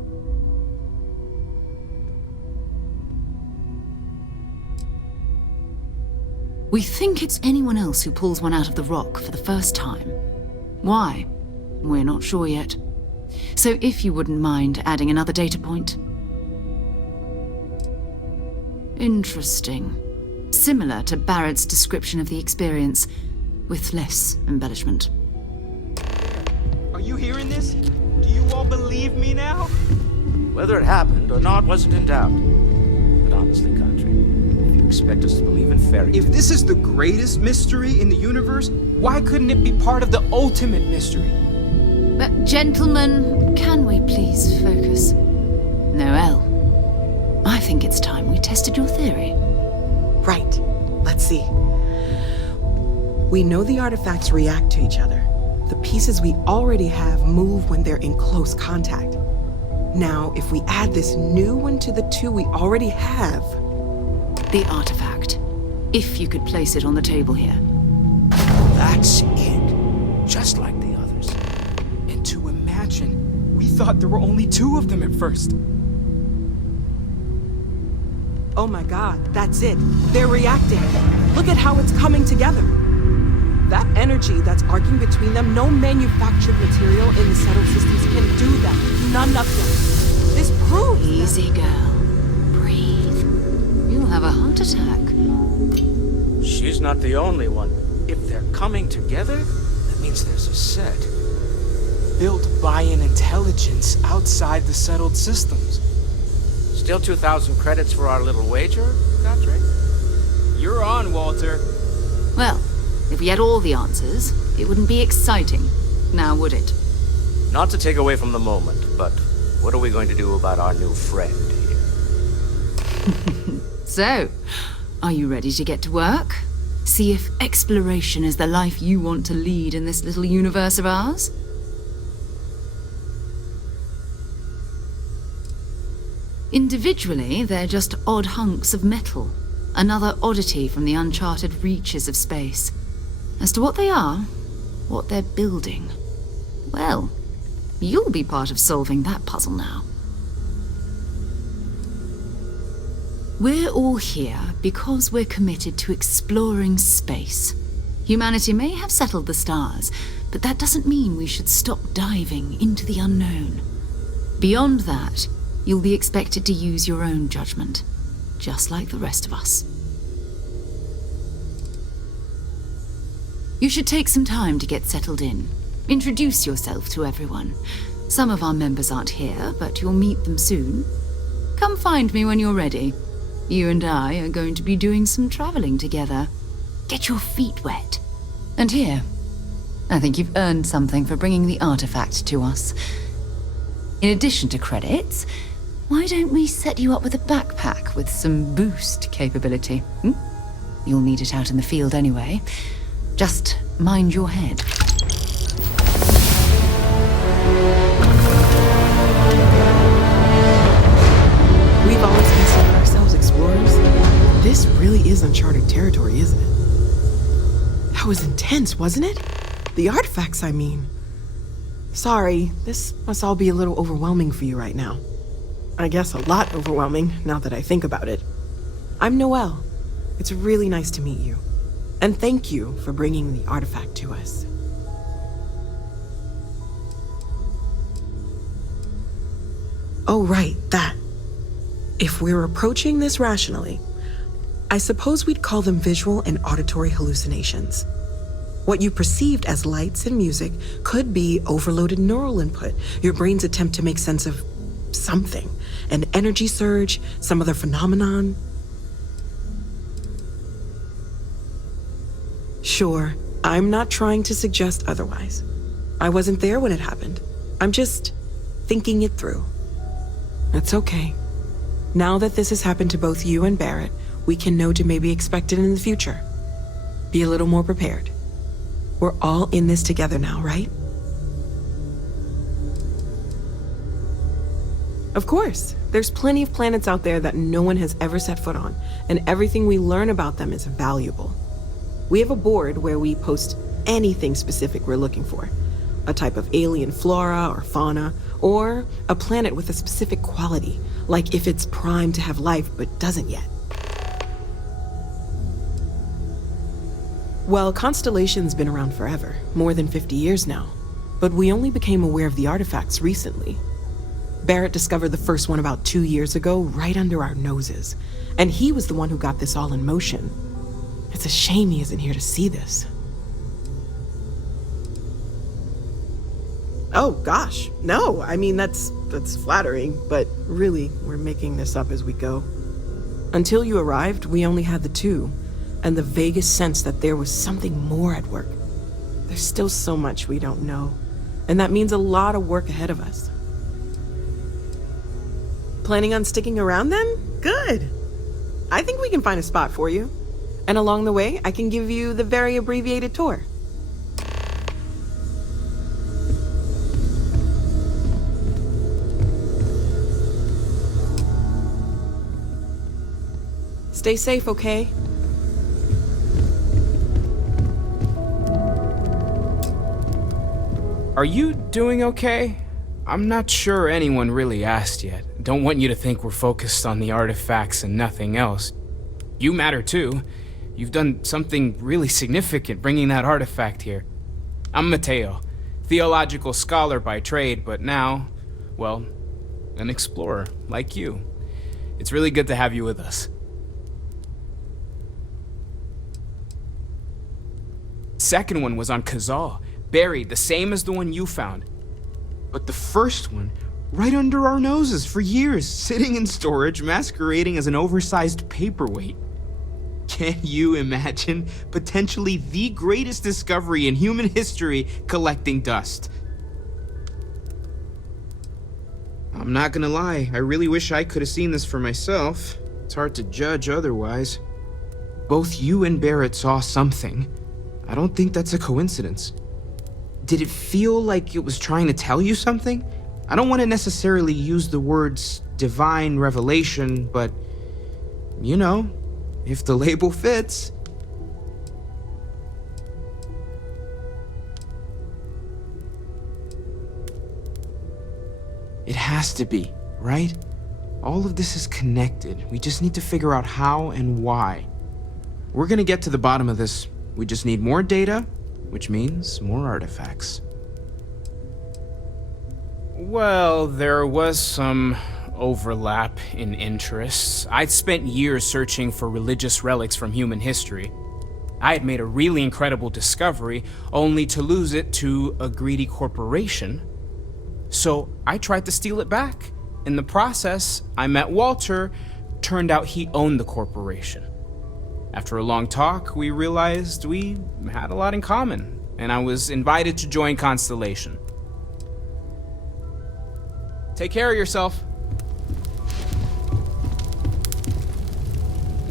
We think it's anyone else who pulls one out of the rock for the first time. Why? We're not sure yet. So if you wouldn't mind adding another data point. Interesting. Similar to Barrett's description of the experience, with less embellishment. Are you hearing this? Do you all believe me now? Whether it happened or not wasn't in doubt. But honestly, Country, if you expect us to believe in fairy tales... If this is the greatest mystery in the universe, why couldn't it be part of the ultimate mystery? But gentlemen, can we please focus? Noel, I think it's time we tested your theory. Right. Let's see. We know the artifacts react to each other. The pieces we already have move when they're in close contact. Now, if we add this new one to the two we already have... The artifact. If you could place it on the table here. That's it. Just like the others. And to imagine, we thought there were only 2 of them at first. Oh my god, that's it. They're reacting. Look at how it's coming together. That energy that's arcing between them, no manufactured material in the settled systems can do that. None of them. This proves Easy, girl. Breathe. You'll have a heart attack. She's not the only one. If they're coming together, that means there's a set. Built by an intelligence outside the settled systems. Still 2,000 credits for our little wager, Country? You're on, Walter. Well, if we had all the answers, it wouldn't be exciting, now would it? Not to take away from the moment, but what are we going to do about our new friend here? So, are you ready to get to work? See if exploration is the life you want to lead in this little universe of ours? Individually, they're just odd hunks of metal. Another oddity from the uncharted reaches of space. As to what they are, what they're building, well, you'll be part of solving that puzzle now. We're all here because we're committed to exploring space. Humanity may have settled the stars, but that doesn't mean we should stop diving into the unknown. Beyond that, you'll be expected to use your own judgment, just like the rest of us. You should take some time to get settled in. Introduce yourself to everyone. Some of our members aren't here, but you'll meet them soon. Come find me when you're ready. You and I are going to be doing some traveling together. Get your feet wet. And here, I think you've earned something for bringing the artifact to us. In addition to credits, why don't we set you up with a backpack with some boost capability? You'll need it out in the field anyway. Just mind your head. We've always considered ourselves explorers. This really is uncharted territory, isn't it? That was intense, wasn't it? The artifacts, I mean. Sorry, this must all be a little overwhelming for you right now. I guess a lot overwhelming, now that I think about it. I'm Noelle. It's really nice to meet you. And thank you for bringing the artifact to us. Oh, right, that. If we're approaching this rationally, I suppose we'd call them visual and auditory hallucinations. What you perceived as lights and music could be overloaded neural input, your brain's attempt to make sense of something, an energy surge, some other phenomenon. Sure, I'm not trying to suggest otherwise. I wasn't there when it happened. I'm just thinking it through. It's okay. Now that this has happened to both you and Barrett, we can know to maybe expect it in the future. Be a little more prepared. We're all in this together now, right? Of course, there's plenty of planets out there that no one has ever set foot on, and everything we learn about them is valuable. We have a board where we post anything specific we're looking for. A type of alien flora or fauna, or a planet with a specific quality, like if it's primed to have life but doesn't yet. Well, Constellation's been around forever, more than 50 years now, but we only became aware of the artifacts recently. Barrett discovered the first one about 2 years ago, right under our noses, and he was the one who got this all in motion. It's a shame he isn't here to see this. Oh, gosh, no, I mean, that's flattering, but really, we're making this up as we go. Until you arrived, we only had the two, and the vaguest sense that there was something more at work. There's still so much we don't know, and that means a lot of work ahead of us. Planning on sticking around then? Good. I think we can find a spot for you. And along the way, I can give you the very abbreviated tour. Stay safe, okay? Are you doing okay? I'm not sure anyone really asked yet. Don't want you to think we're focused on the artifacts and nothing else. You matter too. You've done something really significant bringing that artifact here. I'm Mateo, theological scholar by trade, but now, well, an explorer like you. It's really good to have you with us. Second one was on Kazal, buried, the same as the one you found. But the first one, right under our noses for years, sitting in storage, masquerading as an oversized paperweight. Can you imagine potentially the greatest discovery in human history collecting dust? I'm not gonna lie, I really wish I could have seen this for myself. It's hard to judge otherwise. Both you and Barrett saw something. I don't think that's a coincidence. Did it feel like it was trying to tell you something? I don't want to necessarily use the words divine revelation, but, you know, if the label fits. It has to be, right? All of this is connected. We just need to figure out how and why. We're gonna get to the bottom of this. We just need more data, which means more artifacts. Well, there was some overlap in interests. I'd spent years searching for religious relics from human history. I had made a really incredible discovery, only to lose it to a greedy corporation. So I tried to steal it back. In the process, I met Walter. Turned out he owned the corporation. After a long talk, we realized we had a lot in common, and I was invited to join Constellation. Take care of yourself.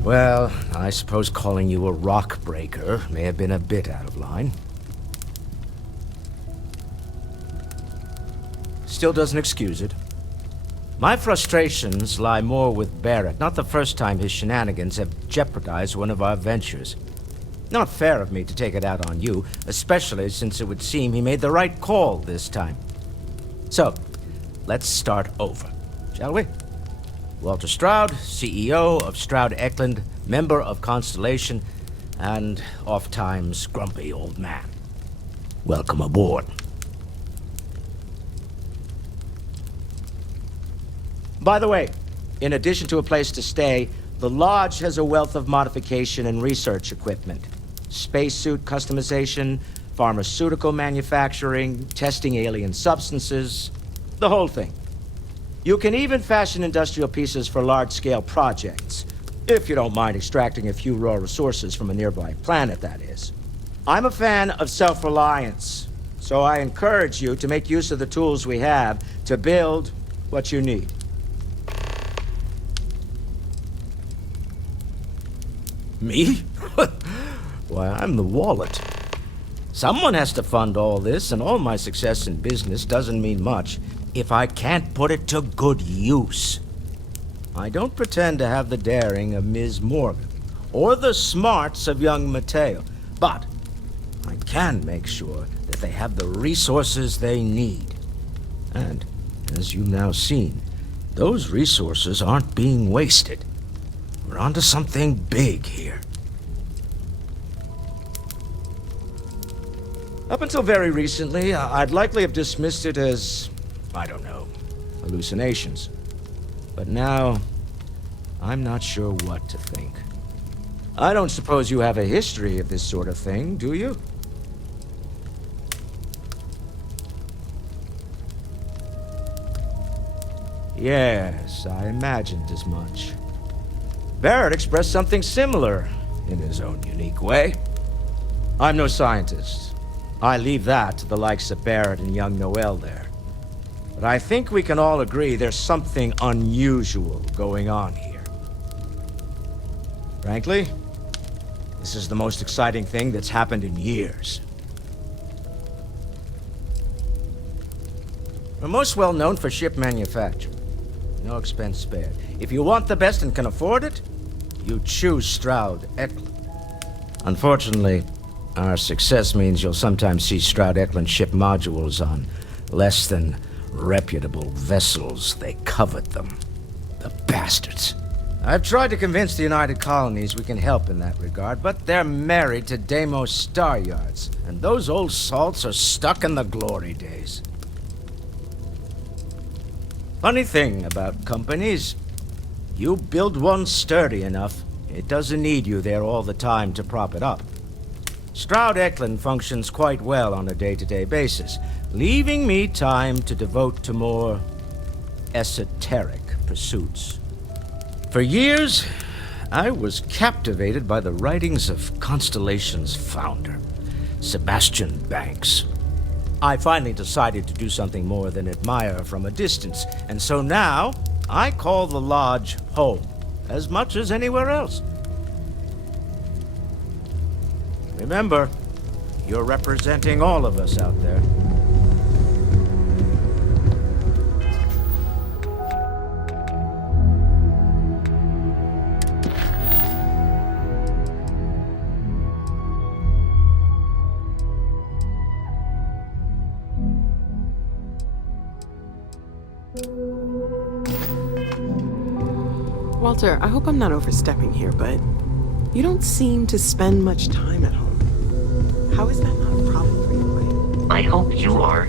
Well, I suppose calling you a rock breaker may have been a bit out of line. Still doesn't excuse it. My frustrations lie more with Barrett. Not the first time his shenanigans have jeopardized one of our ventures. Not fair of me to take it out on you, especially since it would seem he made the right call this time. So, let's start over, shall we? Walter Stroud, CEO of Stroud Eklund, member of Constellation, and oft-times grumpy old man. Welcome aboard. By the way, in addition to a place to stay, the Lodge has a wealth of modification and research equipment. Spacesuit customization, pharmaceutical manufacturing, testing alien substances, the whole thing. You can even fashion industrial pieces for large-scale projects, if you don't mind extracting a few raw resources from a nearby planet, that is. I'm a fan of self-reliance, so I encourage you to make use of the tools we have to build what you need. Me? Why, I'm the wallet. Someone has to fund all this, and all my success in business doesn't mean much if I can't put it to good use. I don't pretend to have the daring of Ms. Morgan, or the smarts of young Mateo, but I can make sure that they have the resources they need. And, as you've now seen, those resources aren't being wasted. We're onto something big here. Up until very recently, I'd likely have dismissed it as, I don't know, hallucinations. But now, I'm not sure what to think. I don't suppose you have a history of this sort of thing, do you? Yes, I imagined as much. Barrett expressed something similar, in his own unique way. I'm no scientist. I leave that to the likes of Barrett and young Noel there. But I think we can all agree there's something unusual going on here. Frankly, this is the most exciting thing that's happened in years. We're most well known for ship manufacture. No expense spared. If you want the best and can afford it, you choose Stroud-Eklund. Unfortunately, our success means you'll sometimes see Stroud-Eklund ship modules on less than reputable vessels. They covet them. The bastards. I've tried to convince the United Colonies we can help in that regard, but they're married to Deimos Star Yards, and those old salts are stuck in the glory days. Funny thing about companies, you build one sturdy enough, it doesn't need you there all the time to prop it up. Stroud-Eklund functions quite well on a day-to-day basis, leaving me time to devote to more esoteric pursuits. For years, I was captivated by the writings of Constellation's founder, Sebastian Banks. I finally decided to do something more than admire from a distance, and so now I call the Lodge home, as much as anywhere else. Remember, you're representing all of us out there. Walter, I hope I'm not overstepping here, but you don't seem to spend much time at home. How is that not a problem for you? I hope you are.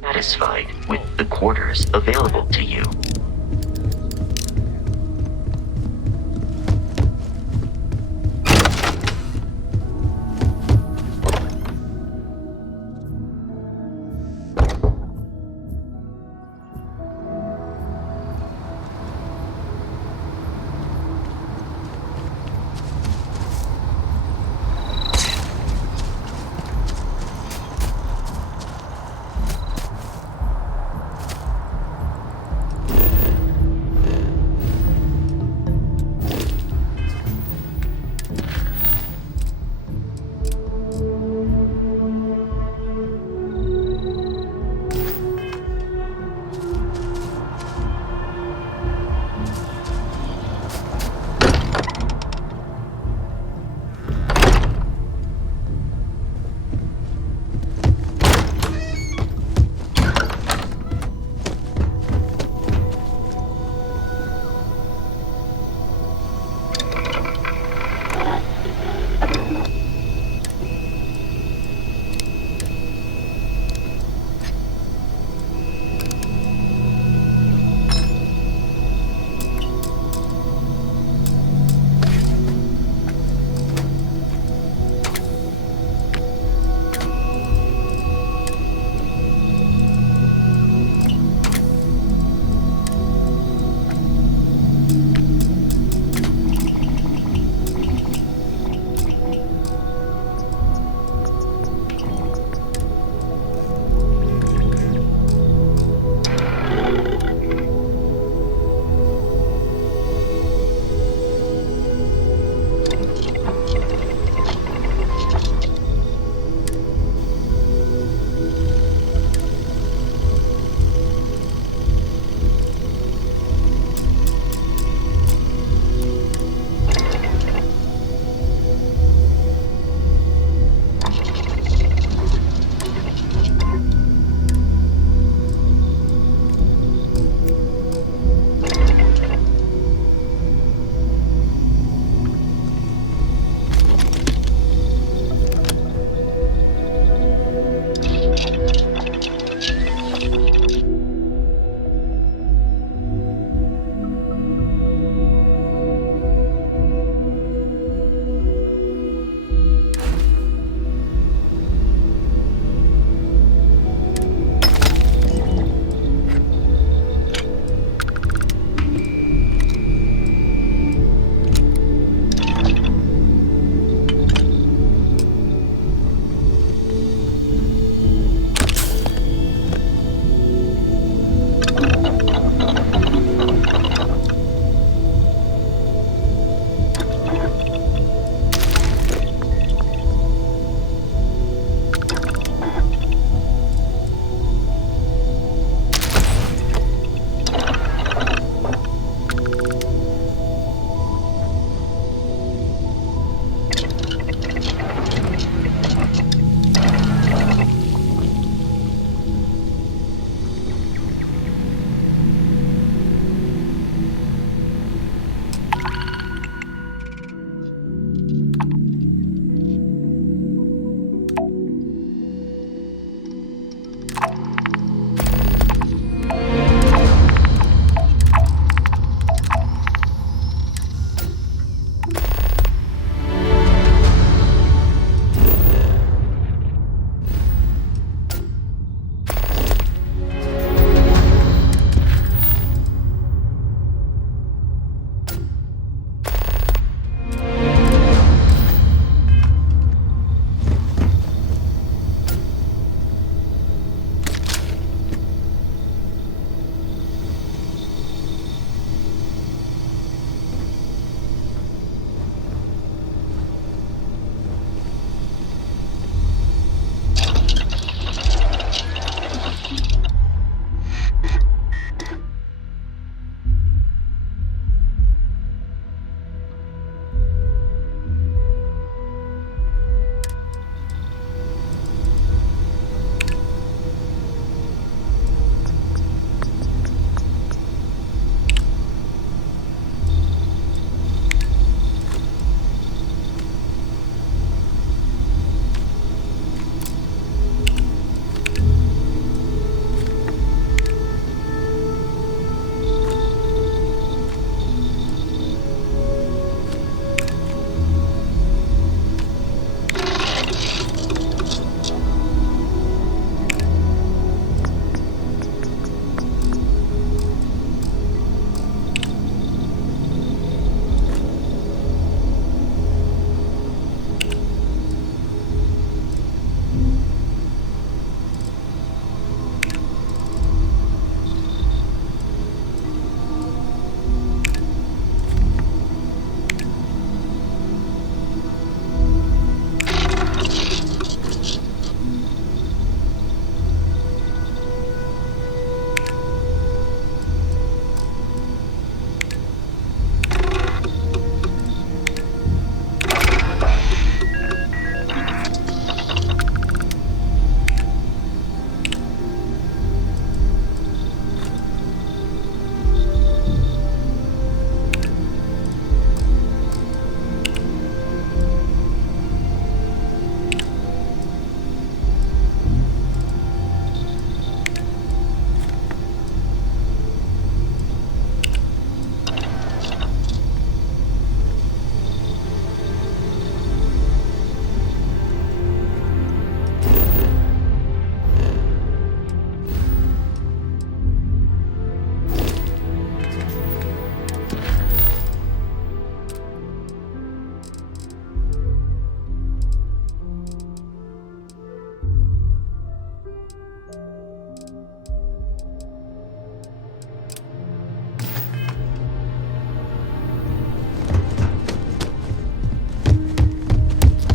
Satisfied with the quarters available to you.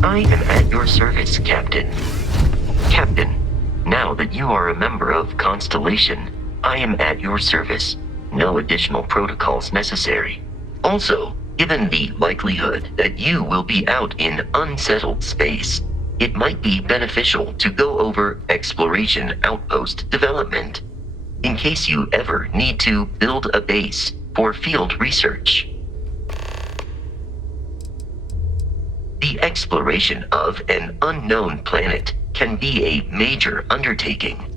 I am at your service, Captain. Captain, now that you are a member of Constellation, I am at your service. No additional protocols necessary. Also, given the likelihood that you will be out in unsettled space, it might be beneficial to go over exploration outpost development, in case you ever need to build a base for field research. The exploration of an unknown planet can be a major undertaking.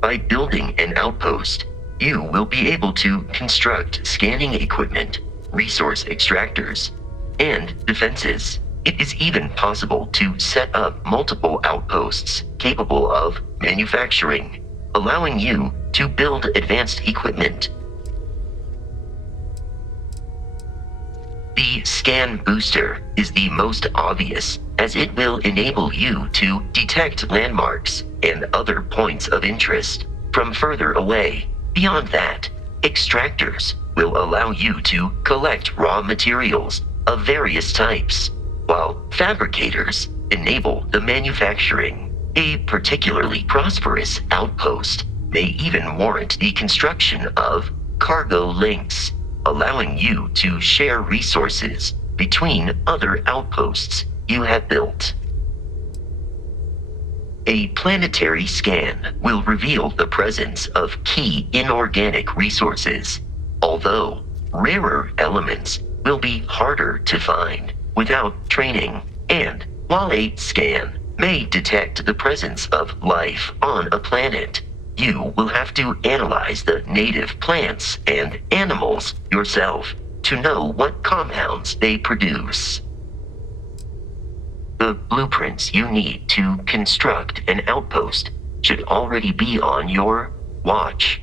By building an outpost, you will be able to construct scanning equipment, resource extractors, and defenses. It is even possible to set up multiple outposts capable of manufacturing, allowing you to build advanced equipment. The scan booster is the most obvious, as it will enable you to detect landmarks and other points of interest from further away. Beyond that, extractors will allow you to collect raw materials of various types, while fabricators enable the manufacturing. A particularly prosperous outpost may even warrant the construction of cargo links, allowing you to share resources between other outposts you have built. A planetary scan will reveal the presence of key inorganic resources, although rarer elements will be harder to find without training. And while a scan may detect the presence of life on a planet, you will have to analyze the native plants and animals yourself to know what compounds they produce. The blueprints you need to construct an outpost should already be on your watch.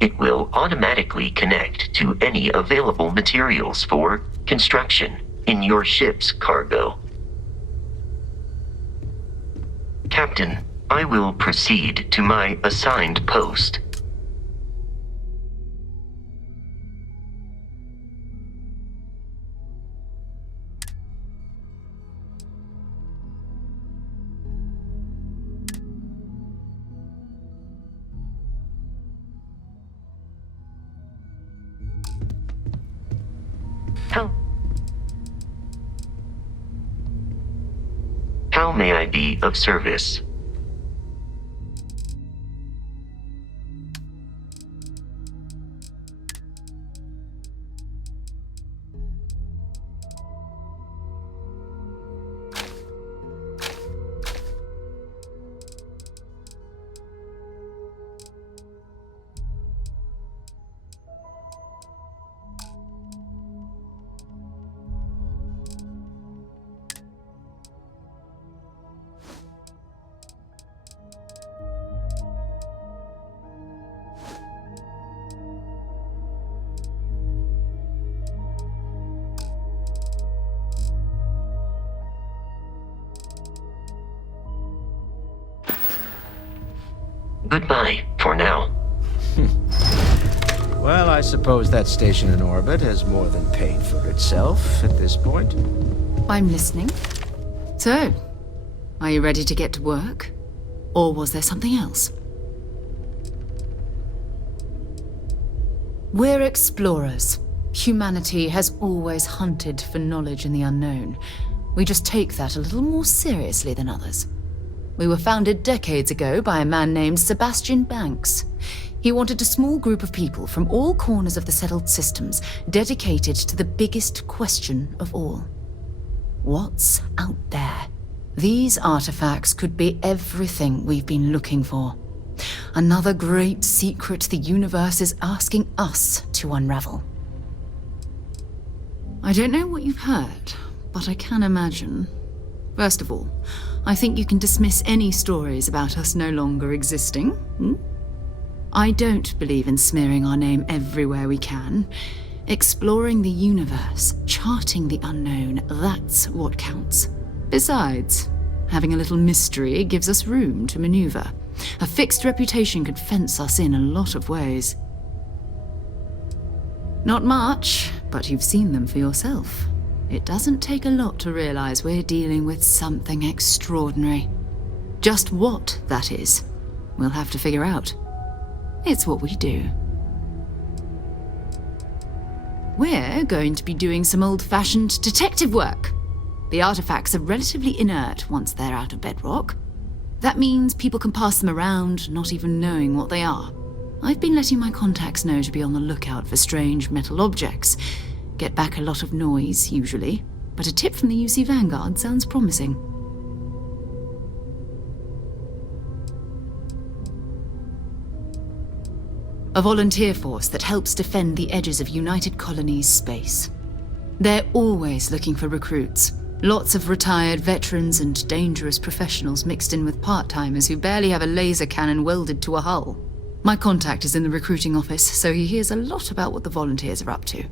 It will automatically connect to any available materials for construction in your ship's cargo. Captain, I will proceed to my assigned post. How may I be of service? Goodbye, for now. Well, I suppose that station in orbit has more than paid for itself at this point. I'm listening. So, are you ready to get to work? Or was there something else? We're explorers. Humanity has always hunted for knowledge in the unknown. We just take that a little more seriously than others. We were founded decades ago by a man named Sebastian Banks. He wanted a small group of people from all corners of the settled systems dedicated to the biggest question of all. What's out there? These artifacts could be everything we've been looking for. Another great secret the universe is asking us to unravel. I don't know what you've heard, but I can imagine. First of all, I think you can dismiss any stories about us no longer existing. I don't believe in smearing our name everywhere we can. Exploring the universe, charting the unknown, that's what counts. Besides, having a little mystery gives us room to maneuver. A fixed reputation could fence us in a lot of ways. Not much, but you've seen them for yourself. It doesn't take a lot to realize we're dealing with something extraordinary. Just what that is, we'll have to figure out. It's what we do. We're going to be doing some old-fashioned detective work. The artifacts are relatively inert once they're out of bedrock. That means people can pass them around, not even knowing what they are. I've been letting my contacts know to be on the lookout for strange metal objects. Get back a lot of noise, usually, but a tip from the UC Vanguard sounds promising. A volunteer force that helps defend the edges of United Colonies space. They're always looking for recruits. Lots of retired veterans and dangerous professionals mixed in with part-timers who barely have a laser cannon welded to a hull. My contact is in the recruiting office, so he hears a lot about what the volunteers are up to.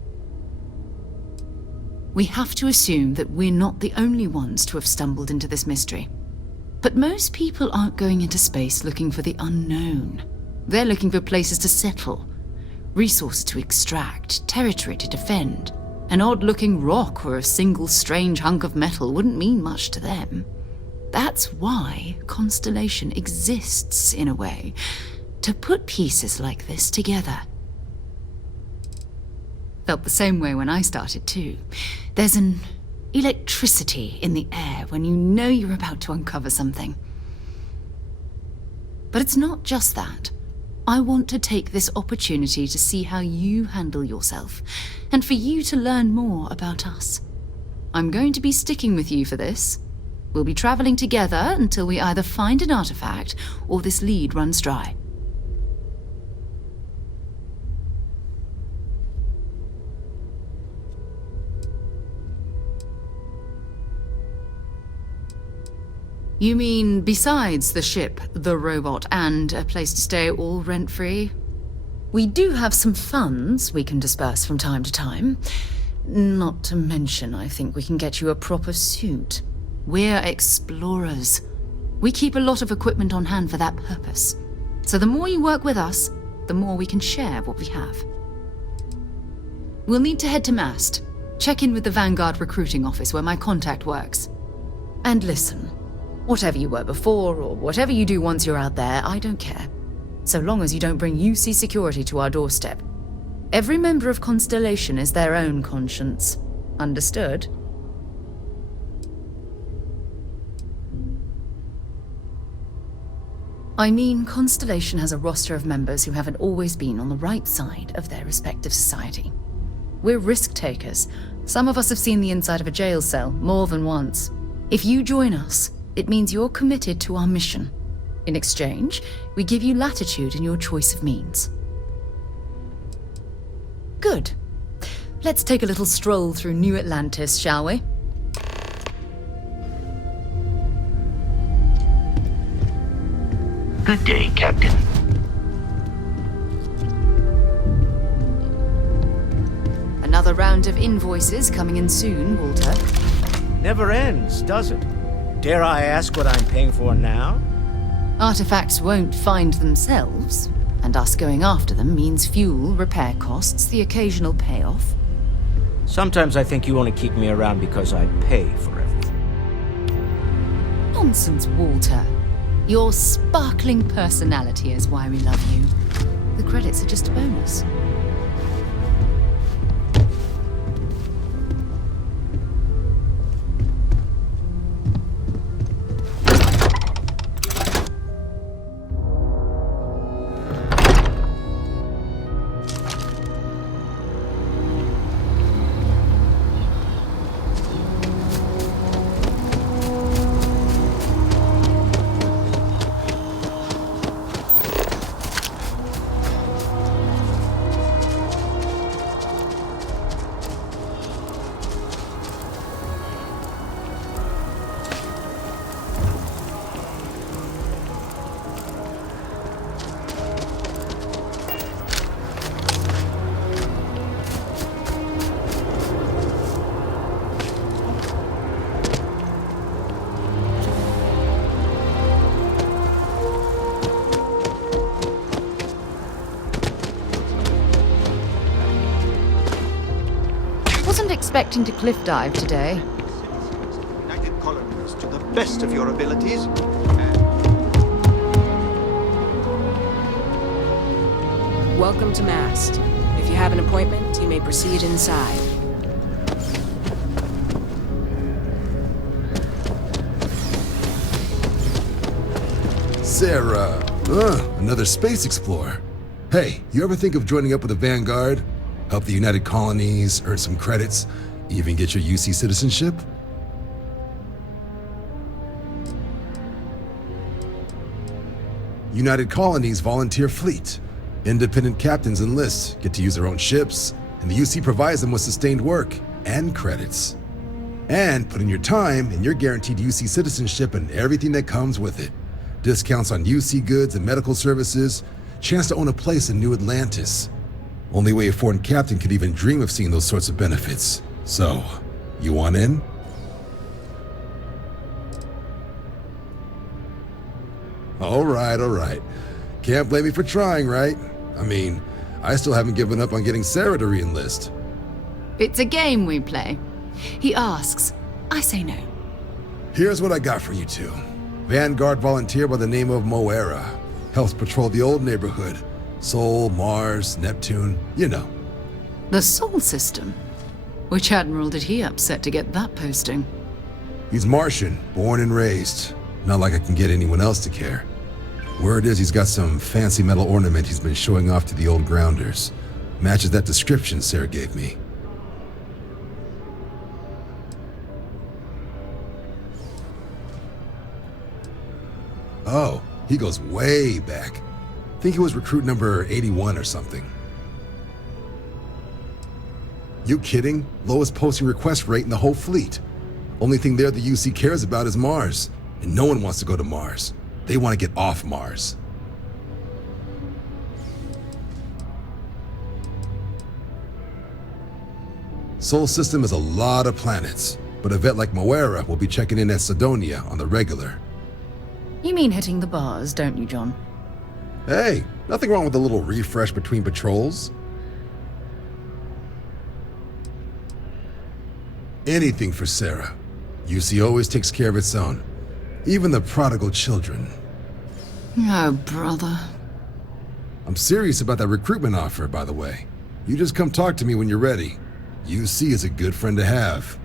We have to assume that we're not the only ones to have stumbled into this mystery. But most people aren't going into space looking for the unknown. They're looking for places to settle, resources to extract, territory to defend. An odd-looking rock or a single strange hunk of metal wouldn't mean much to them. That's why Constellation exists, in a way, to put pieces like this together. Felt the same way when I started, too. There's an electricity in the air when you know you're about to uncover something. But it's not just that. I want to take this opportunity to see how you handle yourself, and for you to learn more about us. I'm going to be sticking with you for this. We'll be traveling together until we either find an artifact or this lead runs dry. You mean besides the ship, the robot, and a place to stay all rent-free? We do have some funds we can disperse from time to time. Not to mention, I think we can get you a proper suit. We're explorers. We keep a lot of equipment on hand for that purpose. So the more you work with us, the more we can share what we have. We'll need to head to Mast. Check in with the Vanguard recruiting office where my contact works. And listen. Whatever you were before, or whatever you do once you're out there, I don't care. So long as you don't bring UC security to our doorstep. Every member of Constellation is their own conscience. Understood? I mean, Constellation has a roster of members who haven't always been on the right side of their respective society. We're risk takers. Some of us have seen the inside of a jail cell more than once. If you join us, it means you're committed to our mission. In exchange, we give you latitude in your choice of means. Good. Let's take a little stroll through New Atlantis, shall we? Good day, Captain. Another round of invoices coming in soon, Walter. Never ends, does it? Dare I ask what I'm paying for now? Artifacts won't find themselves, and us going after them means fuel, repair costs, the occasional payoff. Sometimes I think you only keep me around because I pay for everything. Nonsense, Walter. Your sparkling personality is why we love you. The credits are just a bonus. Wasn't expecting to cliff dive today. United Colonies to the best of your abilities. Welcome to Mast. If you have an appointment, you may proceed inside. Sarah. Another space explorer. Hey, you ever think of joining up with the Vanguard? Help the United Colonies, earn some credits, even get your UC citizenship? United Colonies Volunteer Fleet. Independent captains enlist, get to use their own ships, and the UC provides them with sustained work and credits. And put in your time, and you're guaranteed UC citizenship and everything that comes with it. Discounts on UC goods and medical services, chance to own a place in New Atlantis. Only way a foreign captain could even dream of seeing those sorts of benefits. So, you want in? All right. Can't blame me for trying, right? I mean, I still haven't given up on getting Sarah to re-enlist. It's a game we play. He asks, I say no. Here's what I got for you two. Vanguard volunteer by the name of Moera. Helps patrol the old neighborhood. Sol, Mars, Neptune, you know. The Sol system? Which admiral did he upset to get that posting? He's Martian, born and raised. Not like I can get anyone else to care. Word is he's got some fancy metal ornament he's been showing off to the old grounders. Matches that description Sarah gave me. Oh, he goes way back. Think he was recruit number 81 or something. You kidding? Lowest posting request rate in the whole fleet. Only thing there the UC cares about is Mars. And no one wants to go to Mars. They want to get off Mars. Sol system is a lot of planets, but a vet like Moera will be checking in at Sidonia on the regular. You mean hitting the bars, don't you, John? Hey, nothing wrong with a little refresh between patrols. Anything for Sarah. UC always takes care of its own. Even the prodigal children. Oh, brother. I'm serious about that recruitment offer, by the way. You just come talk to me when you're ready. UC is a good friend to have.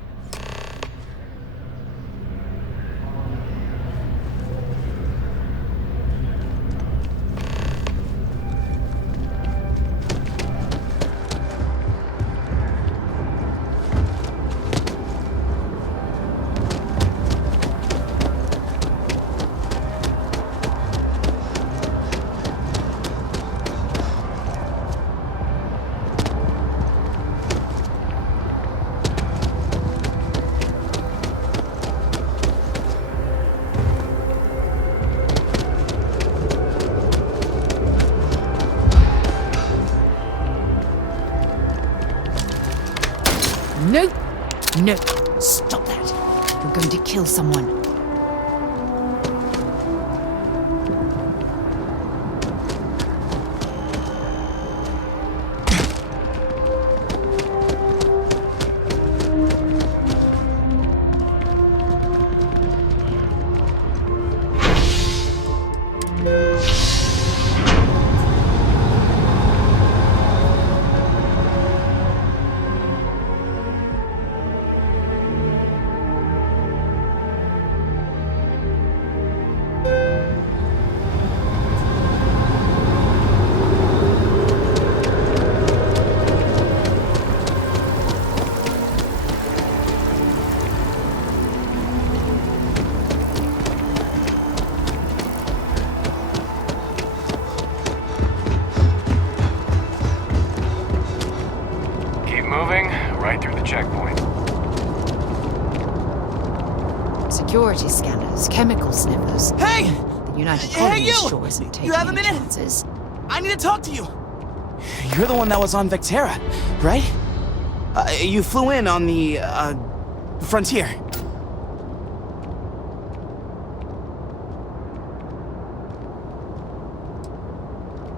No! No! Stop that! You're going to kill someone. Security scanners, chemical sniffers. Hey! The United Hey, Colonies you! sure isn't taking You have a any minute? chances. I need to talk to you. You're the one that was on Vectera, right? You flew in on the, Frontier.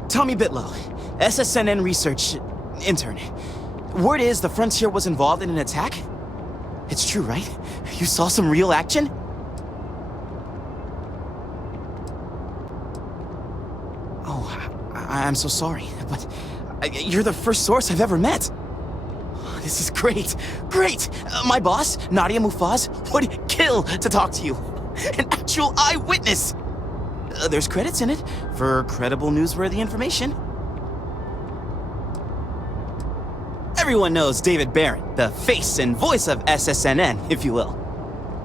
Tommy Bitlow, SSNN research intern. Word is the Frontier was involved in an attack? It's true, right? You saw some real action? Oh, I'm so sorry, but you're the first source I've ever met. This is great. Great! My boss, Nadia Mufaz, would kill to talk to you. An actual eyewitness! There's credits in it for credible, newsworthy information. Everyone knows David Barrett, the face and voice of SSNN, if you will.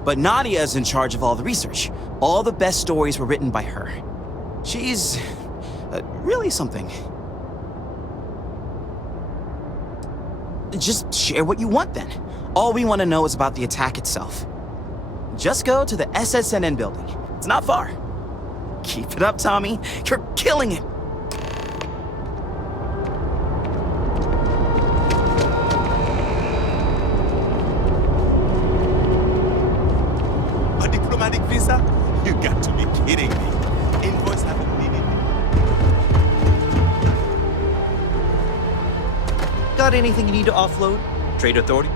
But Nadia is in charge of all the research. All the best stories were written by her. She's really something. Just share what you want then. All we want to know is about the attack itself. Just go to the SSNN building. It's not far. Keep it up, Tommy. You're killing it. A diplomatic visa? You got to be kidding me. Invoice haven't needed. Got anything you need to offload? Trade Authority?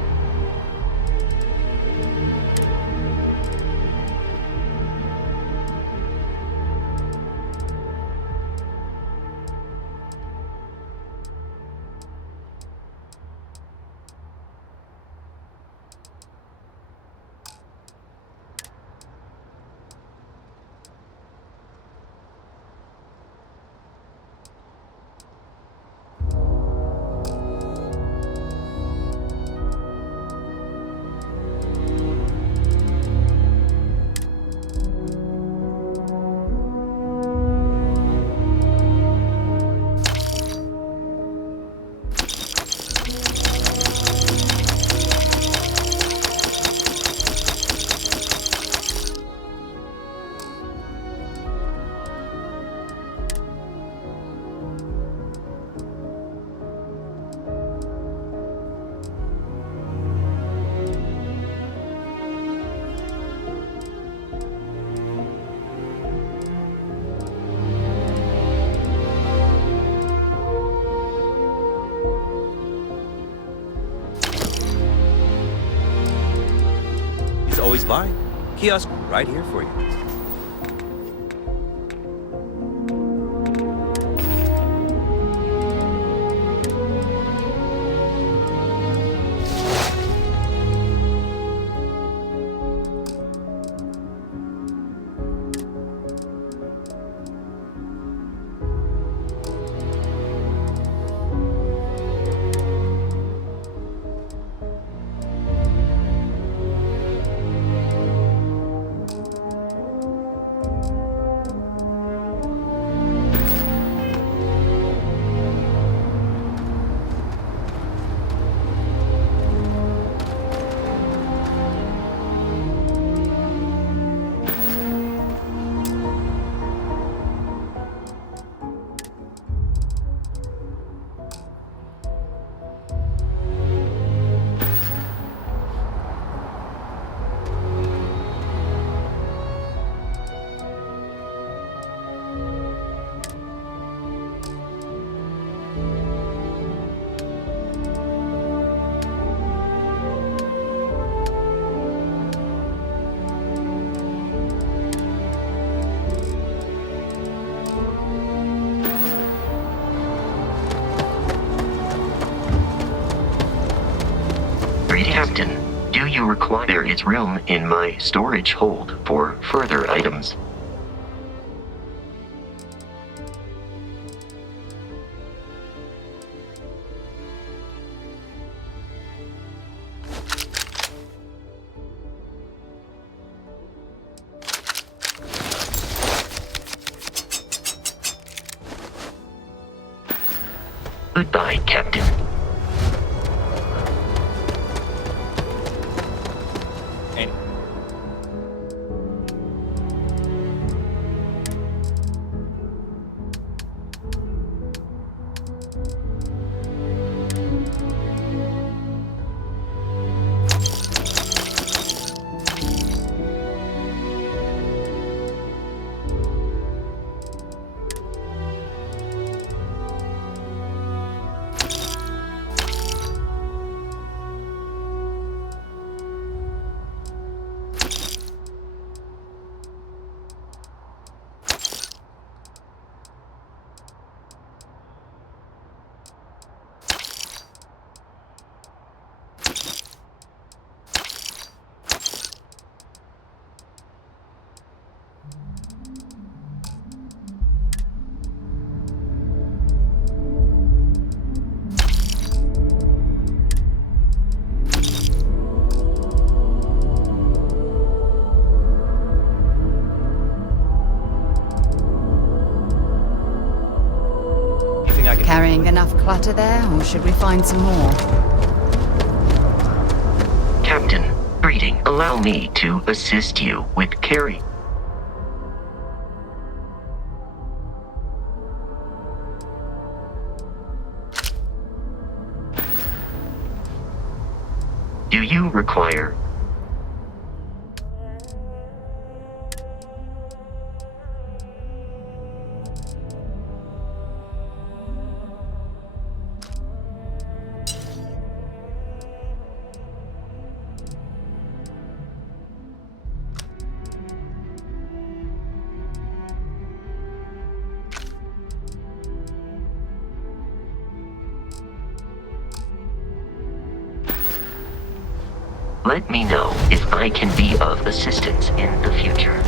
Always fine. Kiosk right here for you. Captain, do you require there is room in my storage hold for further items? Goodbye, Captain. matter there, or should we find some more? Captain, greeting. Allow me to assist you with carry. Do you require... Let me know if I can be of assistance in the future.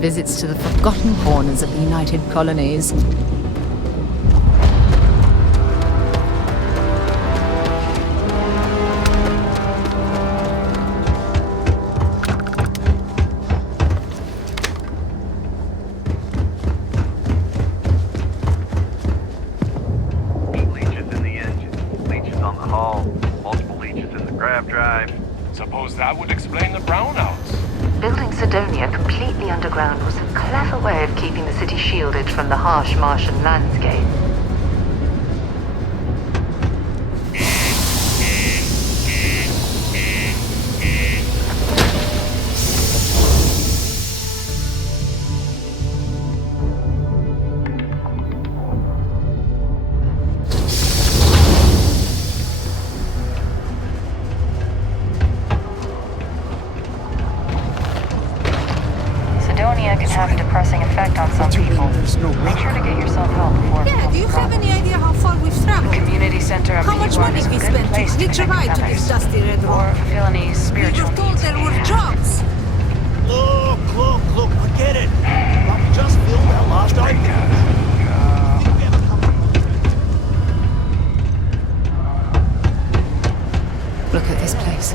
Visits to the forgotten corners of the United Colonies. Leeches in the engine, leeches on the hull, multiple leeches in the grav drive. Suppose that would explain the brownouts. Building Sidonia completely underground was a clever way of keeping the city shielded from the harsh Martian landscape. have a depressing effect on some people. Make sure to get yourself help before it Yeah, do you have any idea how far we've traveled? The community center of How the much UN money is a we good spent to place to hitch a connect ride with to this others. dusty red Or rock? fulfill any We spiritual were told needs there you were have. jobs. Look, forget it. We just filled our last opening. Look at this place.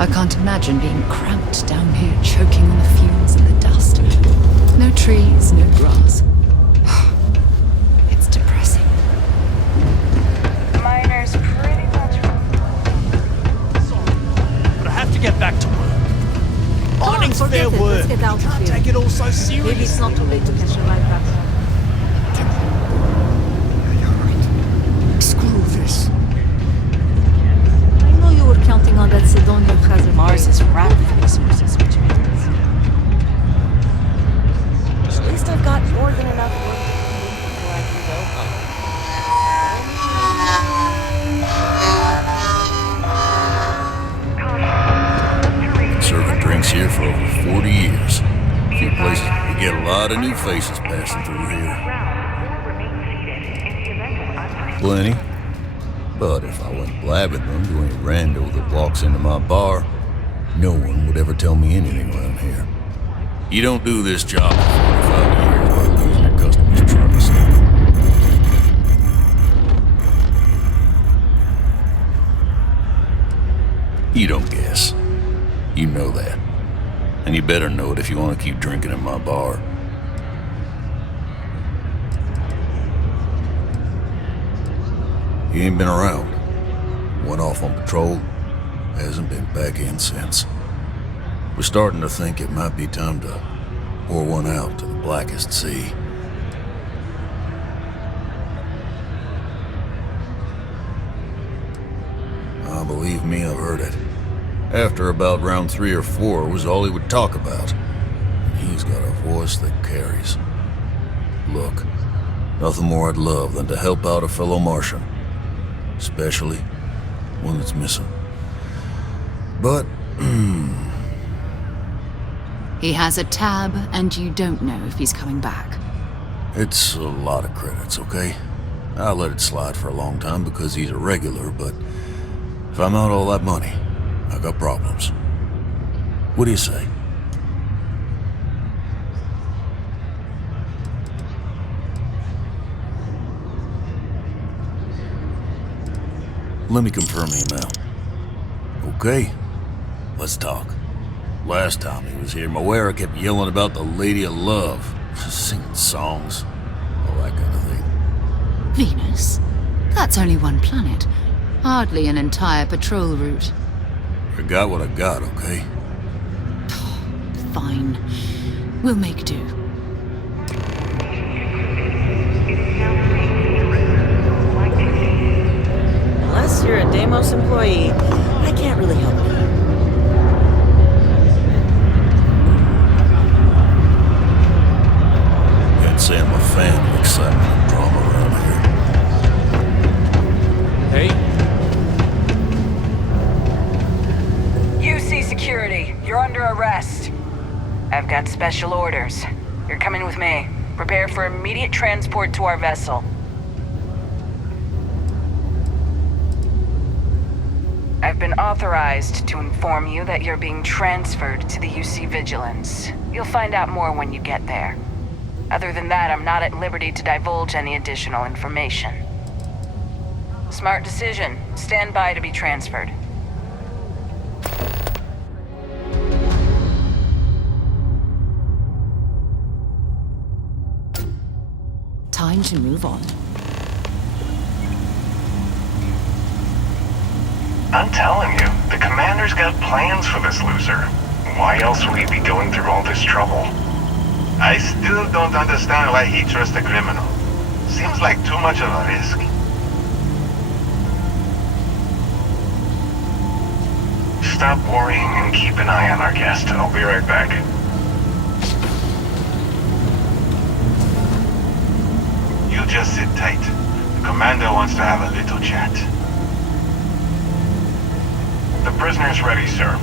I can't imagine being cramped down here, choking on the fumes and the dust. No trees, no grass. It's depressing. Miners pretty much. But I have to get back to work. Mining's fair Forget it. work. Let's get out of Can't here. take it all so seriously. Maybe it's not too late to catch a ride back. Screw this. I know you were counting on that Sidonia hazard. Mars is wrapped with resources, which means... At least I've got more than enough work before I can go home. Serving drinks here for over 40 years. A few places, we get a lot of new faces passing through here. Plenty. But if I went blabbing them to any rando that walks into my bar, no one would ever tell me anything around here. You don't do this job for 45 years by losing your customers' trust. You don't guess. You know that. And you better know it if you want to keep drinking at my bar. He ain't been around. Went off on patrol. Hasn't been back in since. We're starting to think it might be time to pour one out to the blackest sea. Believe me, I've heard it. After about round 3 or 4 was all he would talk about. And he's got a voice that carries. Look, nothing more I'd love than to help out a fellow Martian. Especially one that's missing. But, He has a tab, and you don't know if he's coming back. it's a lot of credits, okay? I let it slide for a long time because he's a regular, but if I'm out all that money, I got problems. What do you say? Let me confirm email. Okay, let's talk. Last time he was here, Moera kept yelling about the Lady of Love, singing songs, all that kind of thing. Venus? That's only one planet. Hardly an entire patrol route. I got what I got, okay? Fine. We'll make do. Unless you're a Deimos employee, I can't really help you. Can't say I'm a fan of excitement and drama around here. Hey? UC security, you're under arrest. I've got special orders. You're coming with me. Prepare for immediate transport to our vessel. I've been authorized to inform you that you're being transferred to the UC Vigilance. You'll find out more when you get there. Other than that, I'm not at liberty to divulge any additional information. Smart decision. Stand by to be transferred. Time to move on. I'm telling you, the commander's got plans for this loser. Why else would he be going through all this trouble? I still don't understand why he trusts a criminal. Seems like too much of a risk. Stop worrying and keep an eye on our guest. I'll be right back. You just sit tight. The commander wants to have a little chat. The prisoner's ready, sir.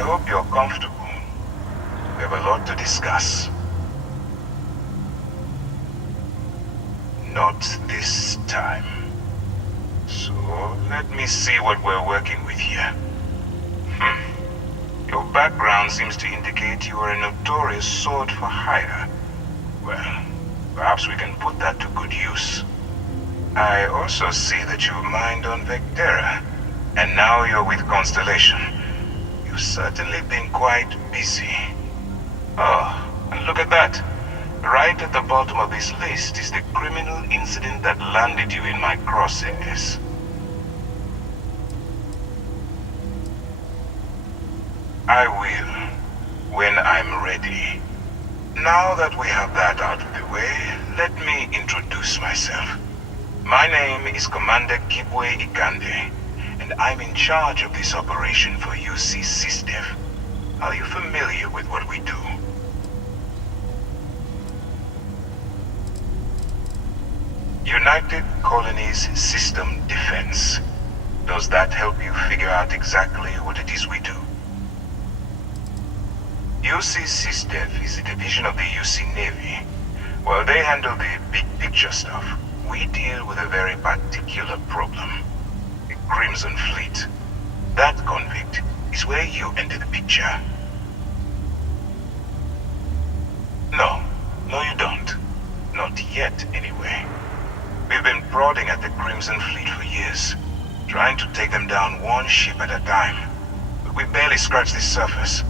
I hope you're comfortable. We have a lot to discuss. Not this time. So, let me see what we're working with here. Your background seems to indicate you are a notorious sword for hire. Well, perhaps we can put that to good use. I also see that you mined on Vectera, and now you're with Constellation. You've certainly been quite busy. Oh, and look at that. Right at the bottom of this list is the criminal incident that landed you in my crosshairs. I will, when I'm ready. Now that we have that out of the way, let me introduce myself. My name is Commander Kibwe Ikande, and I'm in charge of this operation for UC SysDev. Are you familiar with what we do? United Colonies System Defense. Does that help you figure out exactly what it is we do? UC SysDev is a division of the UC Navy. While they handle the big picture stuff, we deal with a very particular problem. The Crimson Fleet. That convict is where you enter the picture. No, you don't. Not yet, anyway. We've been prodding at the Crimson Fleet for years, trying to take them down one ship at a time. But we barely scratched the surface.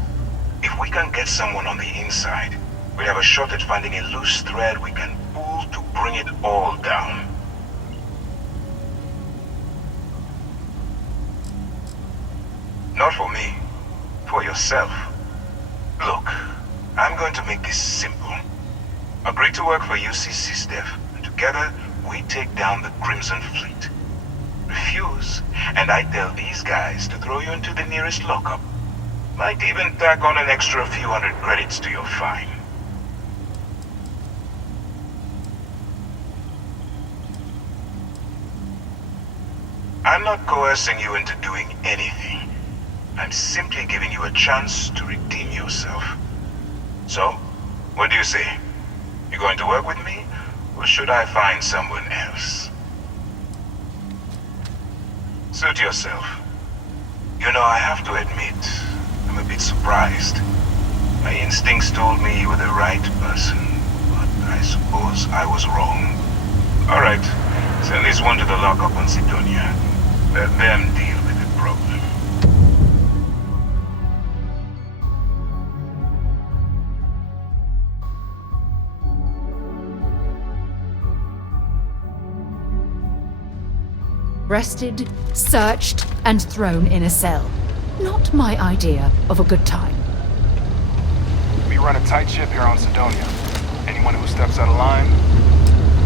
If we can get someone on the inside, we have a shot at finding a loose thread we can pull to bring it all down. Not for me. For yourself. Look, I'm going to make this simple. Agree to work for UC SysDev, and together we take down the Crimson Fleet. Refuse, and I tell these guys to throw you into the nearest lockup. Might even tack on an extra few hundred credits to your fine. I'm not coercing you into doing anything. I'm simply giving you a chance to redeem yourself. So, what do you say? You going to work with me, or should I find someone else? Suit yourself. You know, I have to admit, I'm a bit surprised. My instincts told me you were the right person, but I suppose I was wrong. Alright, send this one to the lockup on Sidonia. Let them deal with the problem. Arrested, searched, and thrown in a cell. Not my idea of a good time. We run a tight ship here on Sidonia. Anyone who steps out of line,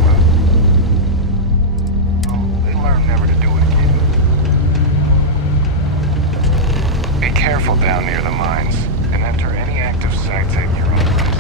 well, they learn never to do it again. Be careful down near the mines, and enter any active sites at your own risk.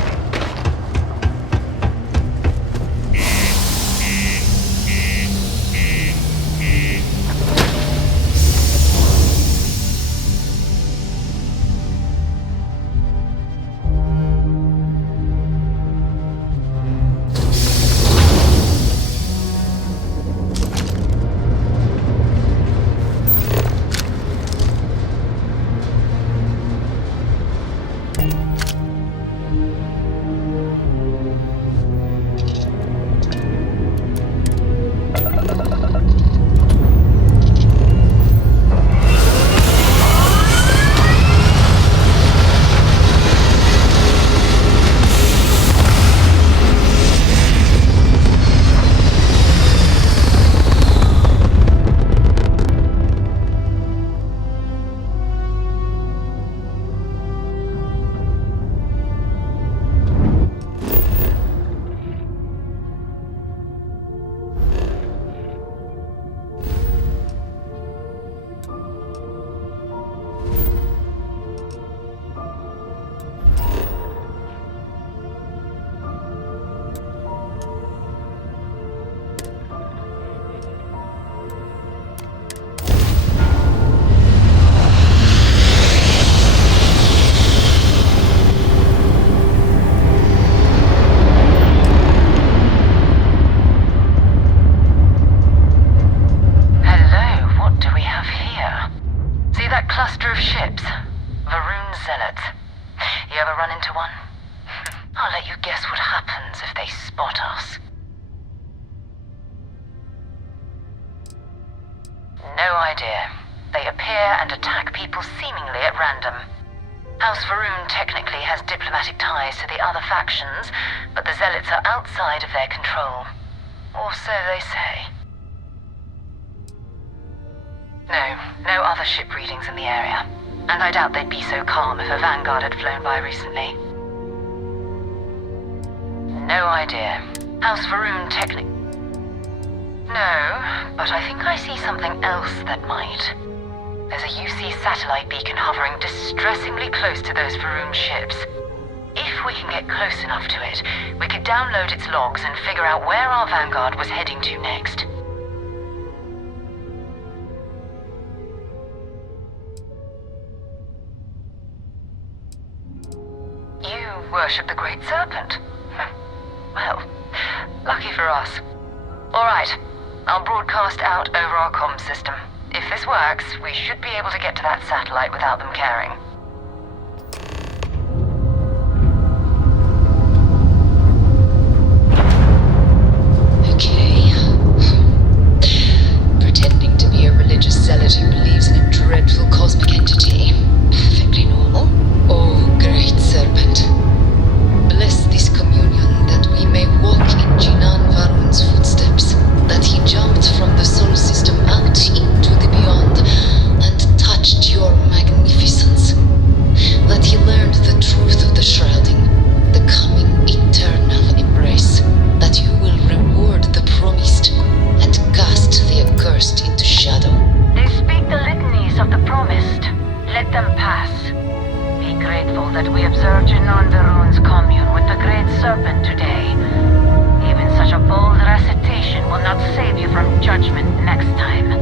zealots. You ever run into one? I'll let you guess what happens if they spot us. No idea. They appear and attack people seemingly at random. House Varun technically has diplomatic ties to the other factions, but the zealots are outside of their control. Or so they say. No other ship readings in the area. And I doubt they'd be so calm if a vanguard had flown by recently. No idea. House Varun technically... No, but I think I see something else that might. There's a UC satellite beacon hovering distressingly close to those Varun ships. If we can get close enough to it, we could download its logs and figure out where our vanguard was heading to next. You worship the Great Serpent? Well, lucky for us. All right, I'll broadcast out over our comm system. If this works, we should be able to get to that satellite without them caring. Okay. Pretending to be a religious zealot who believes in a dreadful cosmic entity. Perfectly normal. Oh, Great Serpent. Bless this communion that we may walk in Jinan Varun's footsteps, that he jumped from the Sol system out into the beyond and touched your magnificence, that he learned the truth of the shrouding, the coming eternal embrace, that you will reward the promised and cast the accursed into shadow. They speak the litanies of the promised. Let them pass. Be grateful that we observed Jinan Varun's commune with the Great Serpent today. Even such a bold recitation will not save you from judgment next time.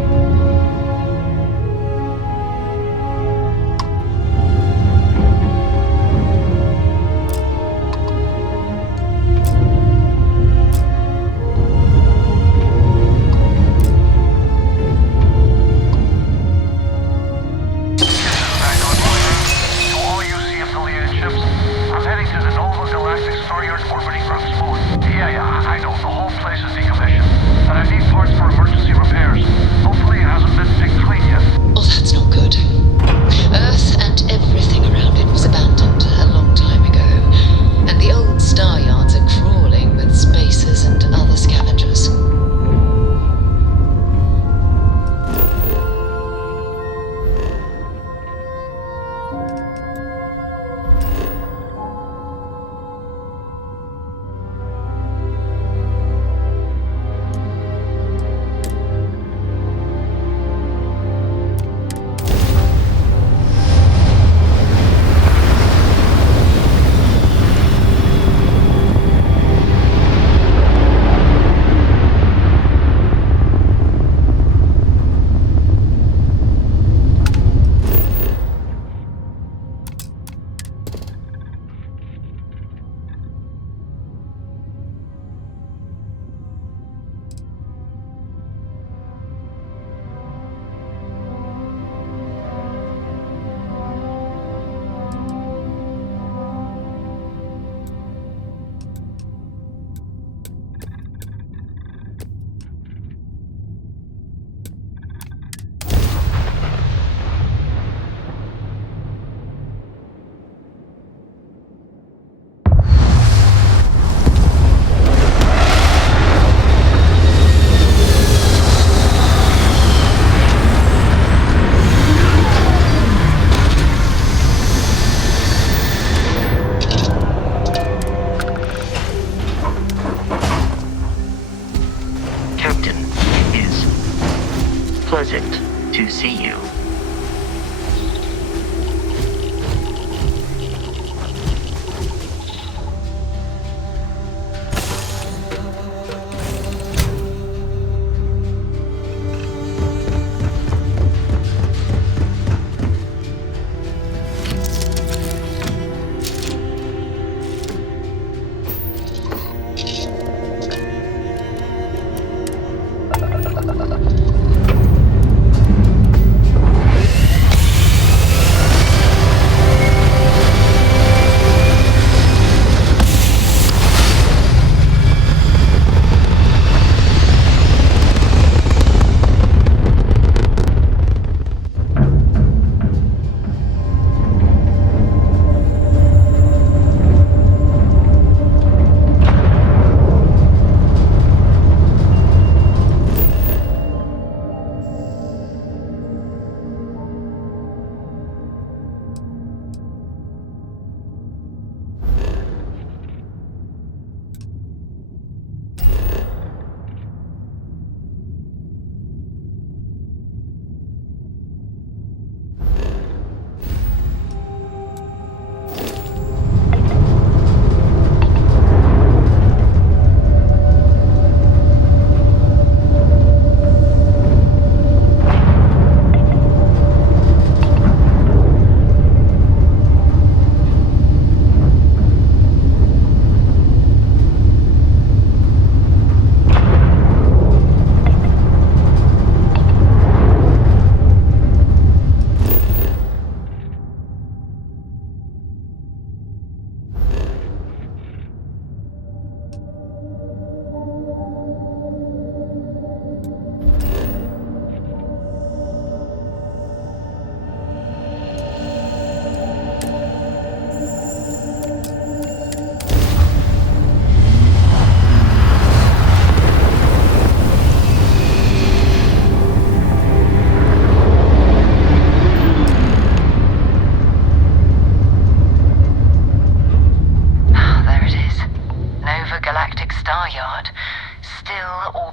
To all UC affiliated ships, I'm heading to the Nova Galactic Starbird orbiting Earth's moon. Yeah, I know, the whole place is decommissioned. And I need parts for emergency repairs. Hopefully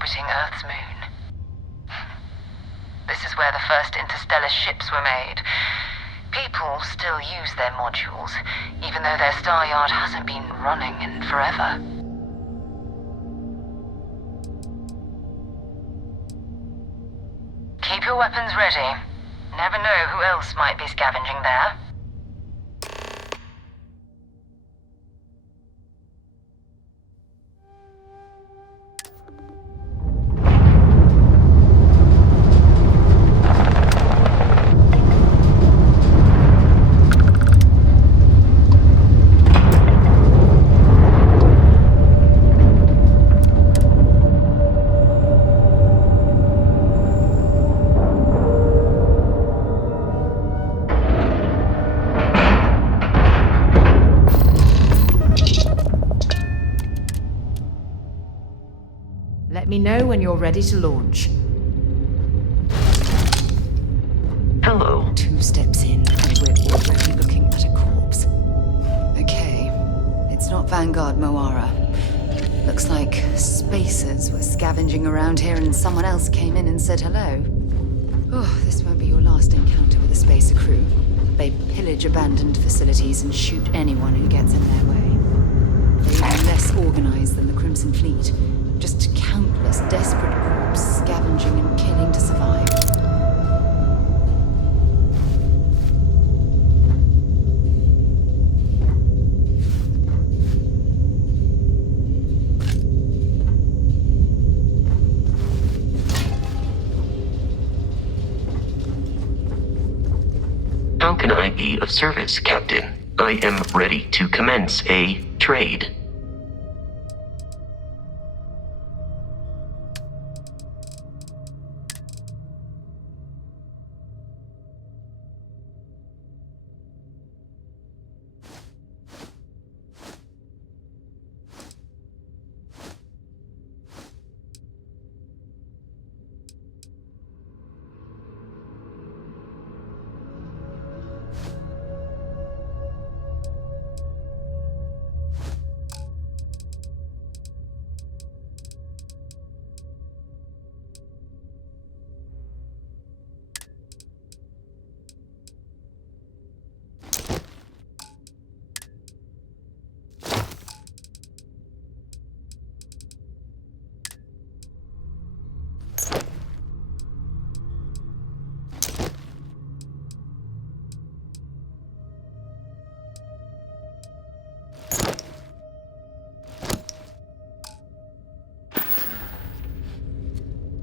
orbiting Earth's moon. This is where the first interstellar ships were made. People still use their modules, even though their star yard hasn't been running in forever. Keep your weapons ready. Never know who else might be scavenging there. Let me know when you're ready to launch. Hello. 2 steps in, and we're already looking at a corpse. Okay, it's not Vanguard Moara. Looks like spacers were scavenging around here and someone else came in and said hello. Oh, this won't be your last encounter with a spacer crew. They pillage abandoned facilities and shoot anyone who gets in their way. They're less organized than the Crimson Fleet. Just countless desperate groups scavenging and killing to survive. How can I be of service, Captain? I am ready to commence a trade.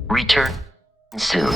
Return soon.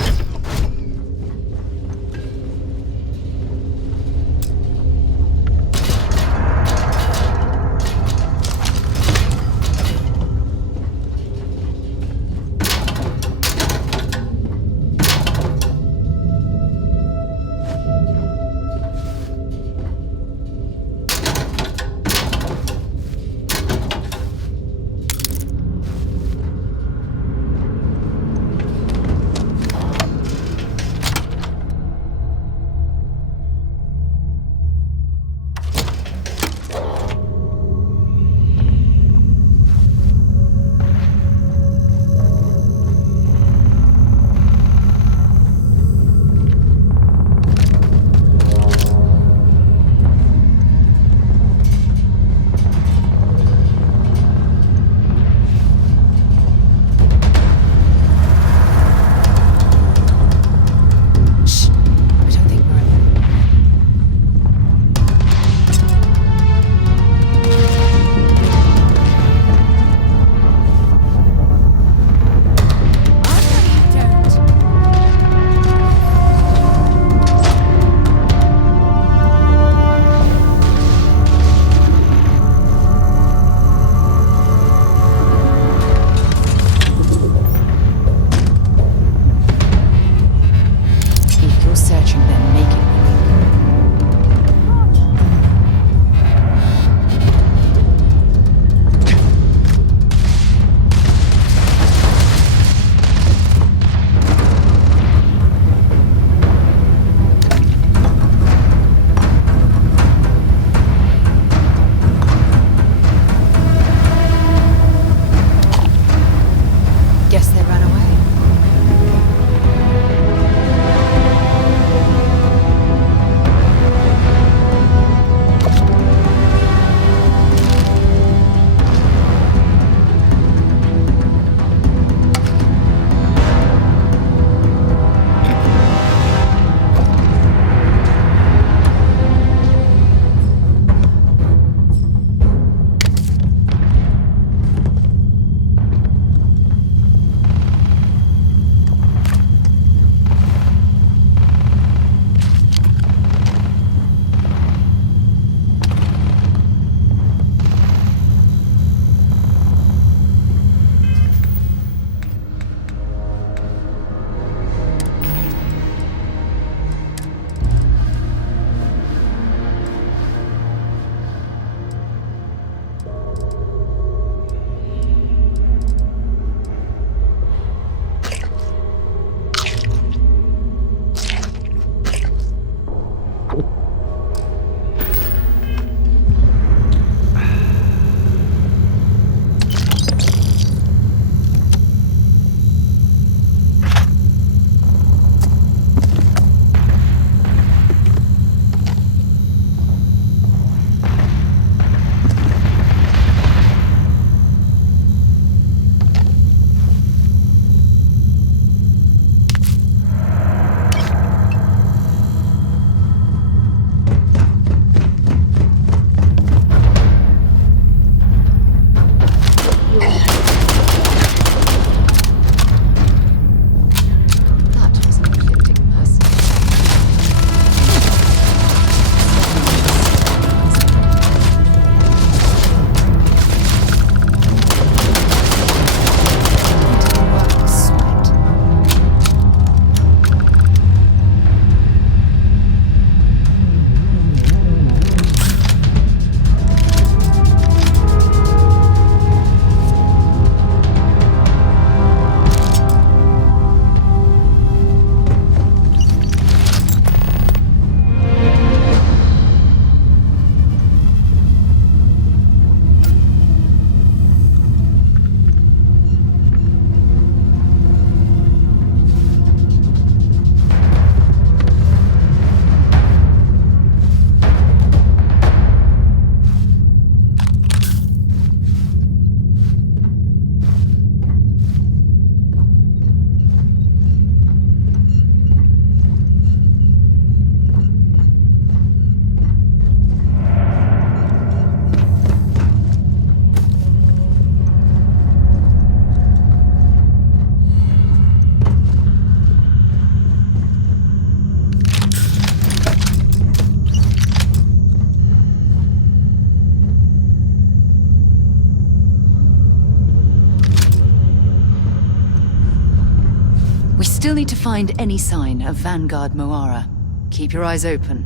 need to find any sign of Vanguard Moara. Keep your eyes open.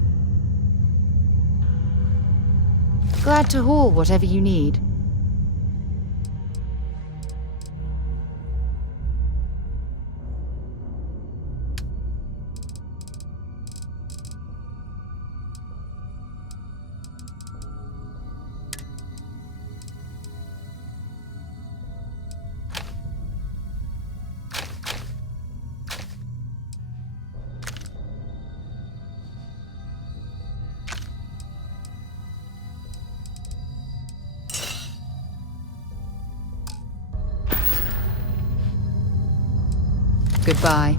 Glad to haul whatever you need. Goodbye.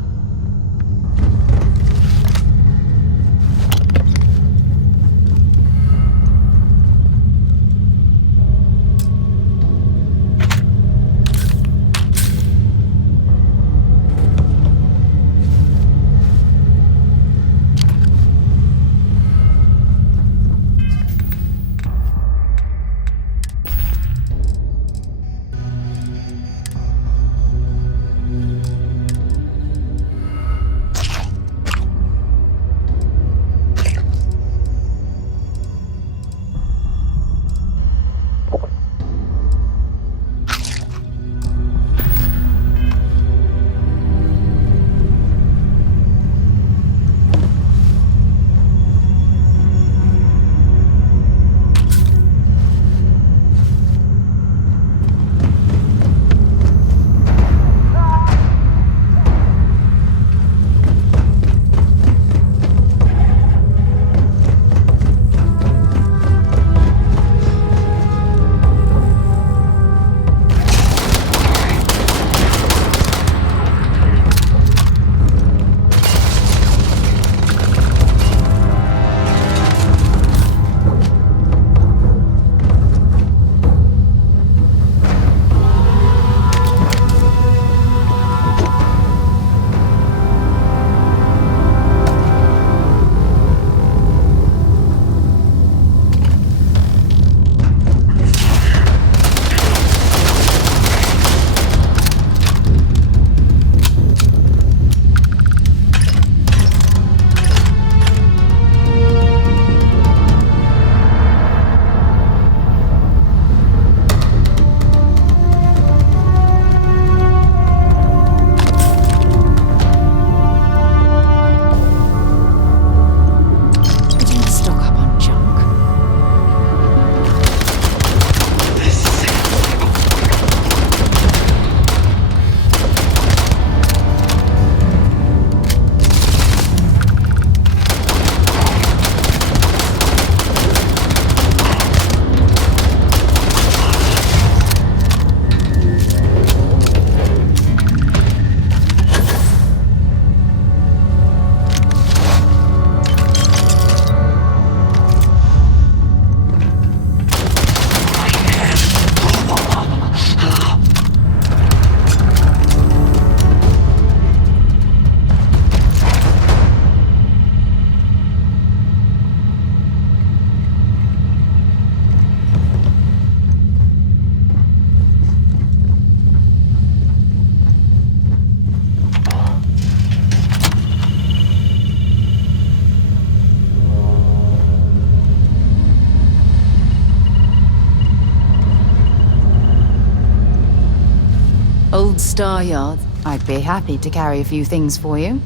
Old Star Yard. I'd be happy to carry a few things for you.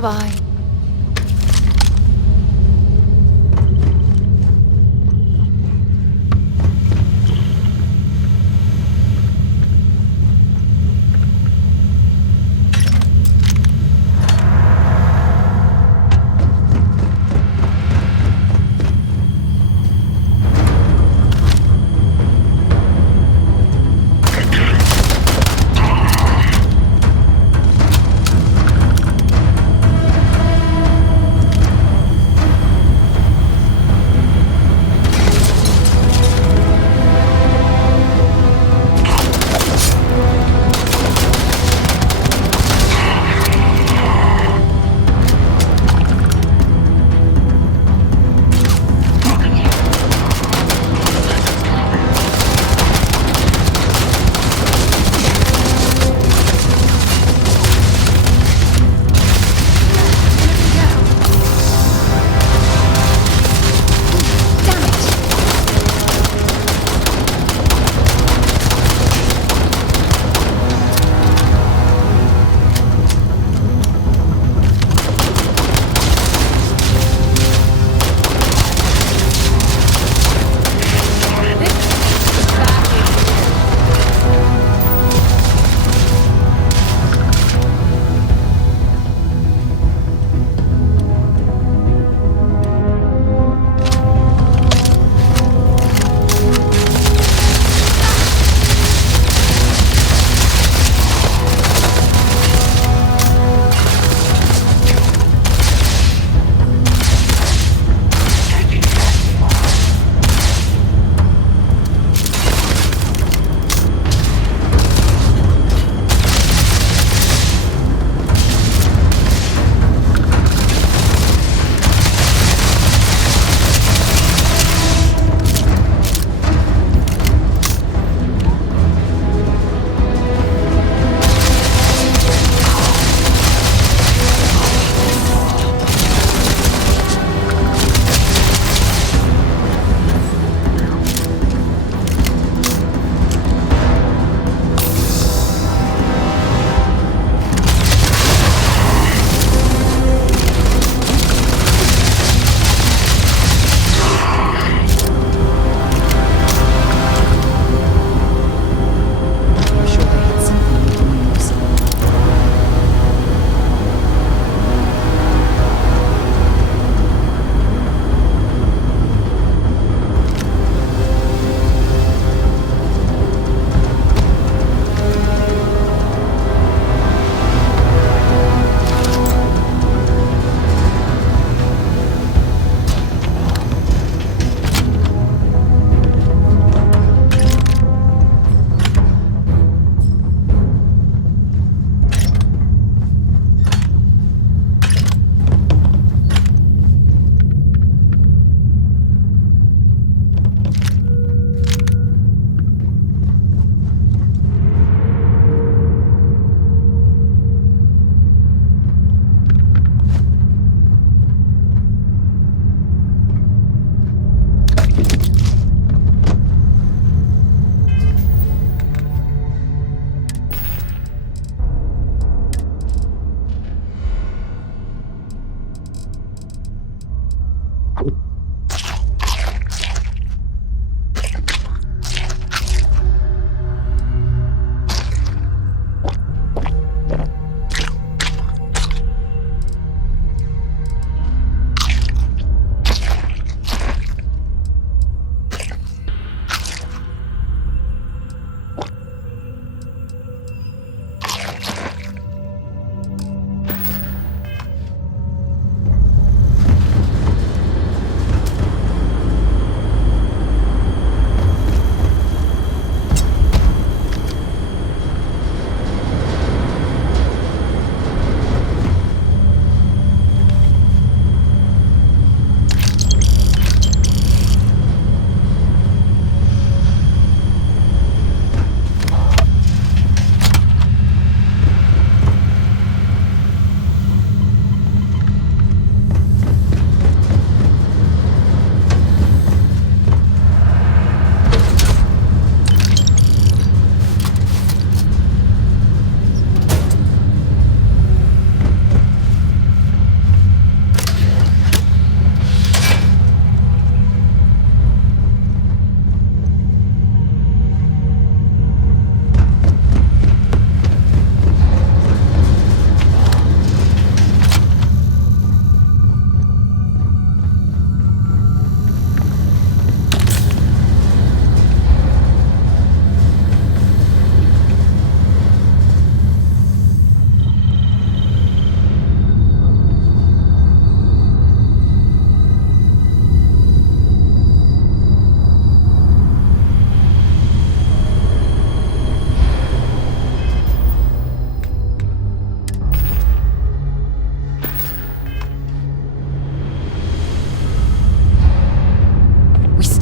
Bye-bye.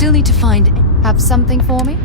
still need to find... Have something for me?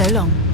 So long.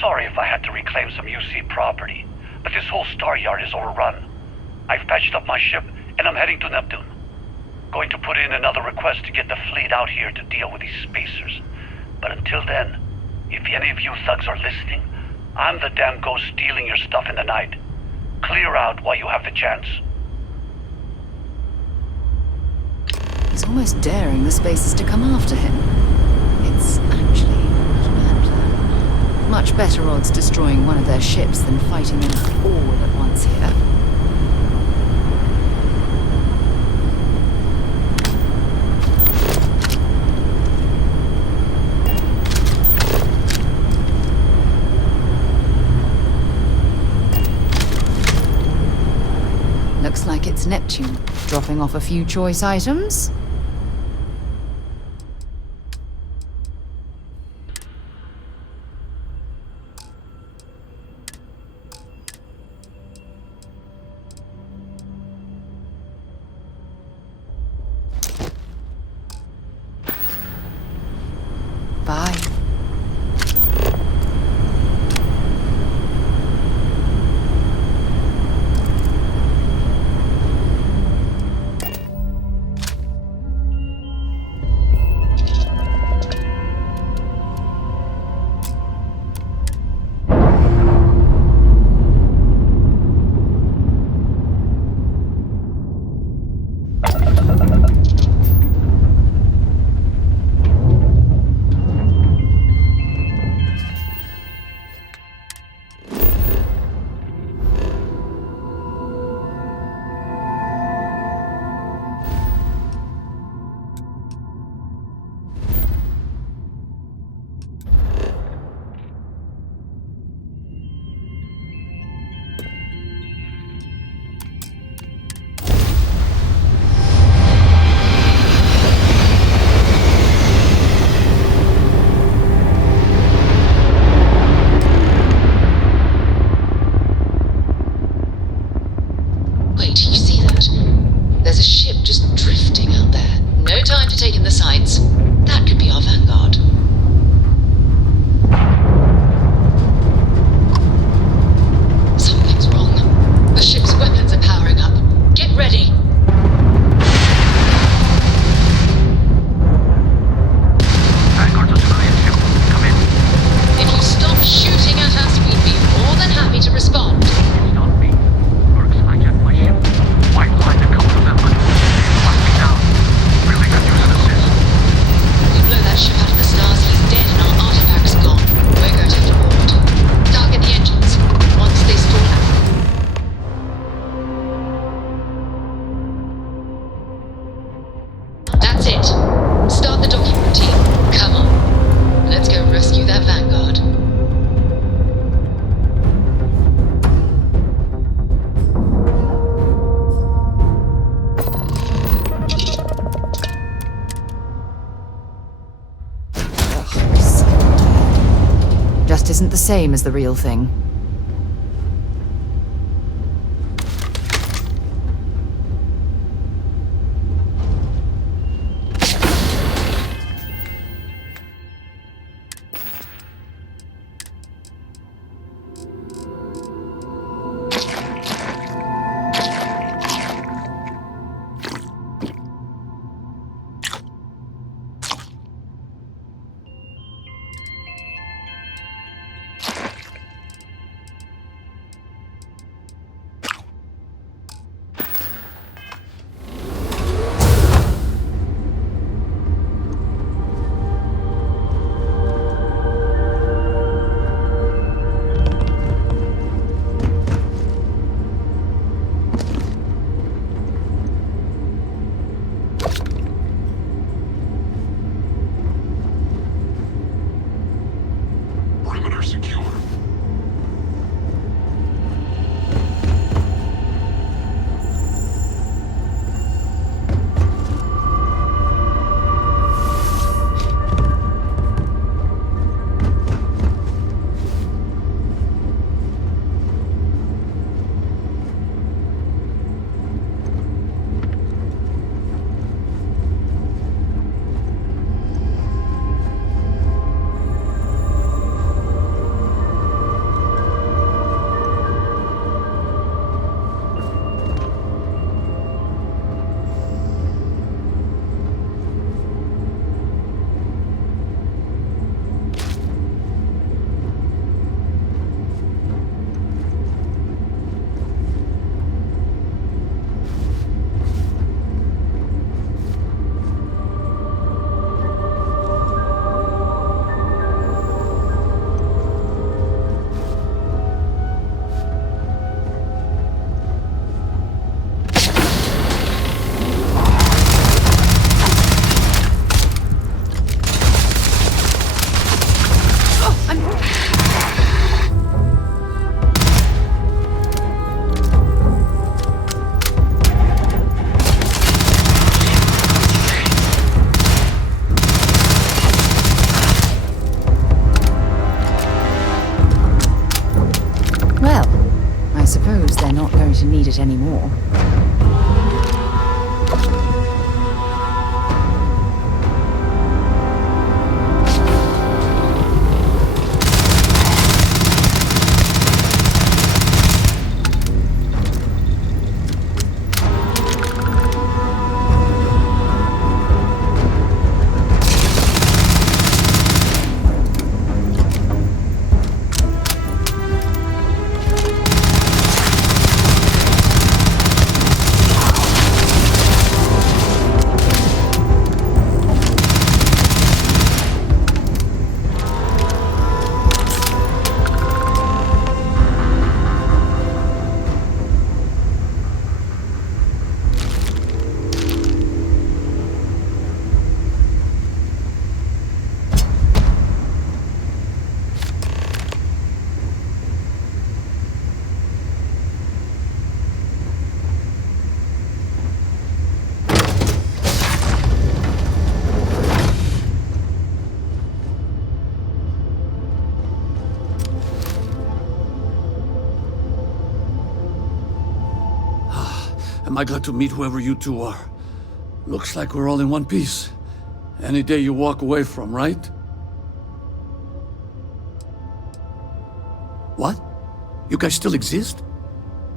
Sorry if I had to reclaim some UC property, but this whole star yard is overrun. I've patched up my ship, and I'm heading to Neptune. Going to put in another request to get the fleet out here to deal with these spacers. But until then, if any of you thugs are listening, I'm the damn ghost stealing your stuff in the night. Clear out while you have the chance. He's almost daring the spacers to come after him. It's actually not a bad plan. Much better odds destroying one of their ships than fighting them all at once here. towards Neptune, dropping off a few choice items. Bye. Wait, you see that? There's a ship just drifting out there. No time to take in the sights. That could be our vanguard. Something's wrong. The ship's weapons are powering up. Get ready. If you stop shooting at us, we'd be more than happy to respond. We blow that ship out of the stars, he's dead and our artifact's gone. We're going to have to board. Target the engines. Once they stall out. That's it. Start the docking routine. Come on. Let's go rescue that vanguard. Just isn't the same as the real thing. it anymore. Am I glad to meet whoever you two are. Looks like we're all in one piece. Any day you walk away from, right? What? You guys still exist?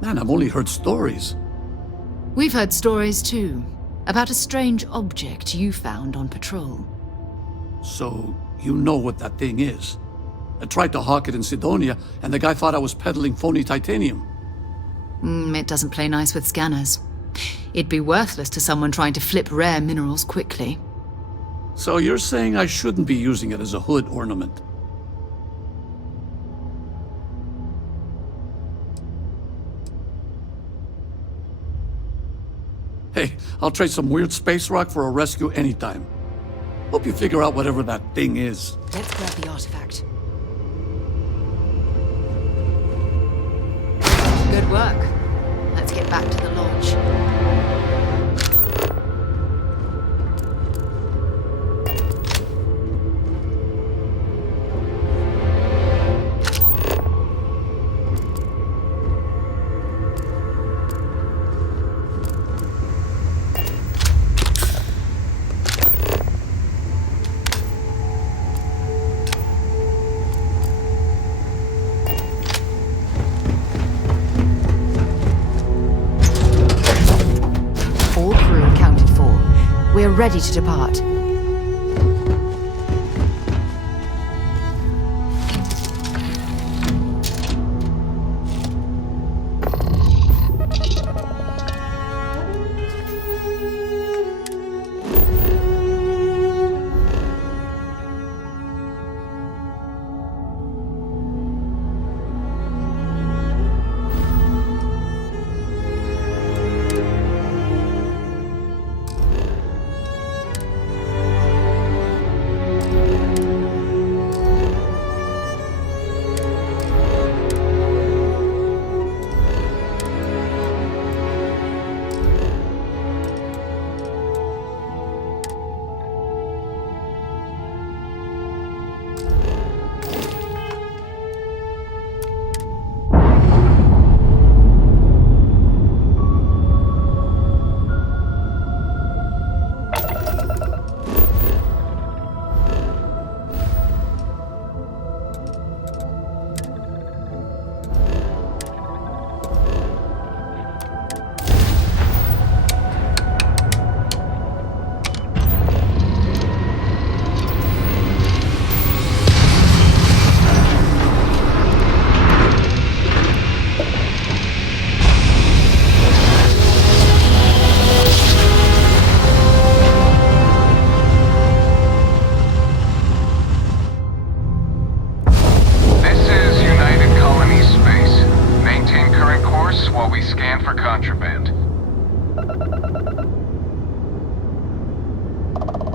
Man, I've only heard stories. We've heard stories too, about a strange object you found on patrol. So, you know what that thing is? I tried to hawk it in Sidonia, and the guy thought I was peddling phony titanium. It doesn't play nice with scanners. It'd be worthless to someone trying to flip rare minerals quickly. So you're saying I shouldn't be using it as a hood ornament? Hey, I'll trade some weird space rock for a rescue anytime. Hope you figure out whatever that thing is. Let's grab the artifact. Good work. Let's get back to the lodge. We're ready to depart.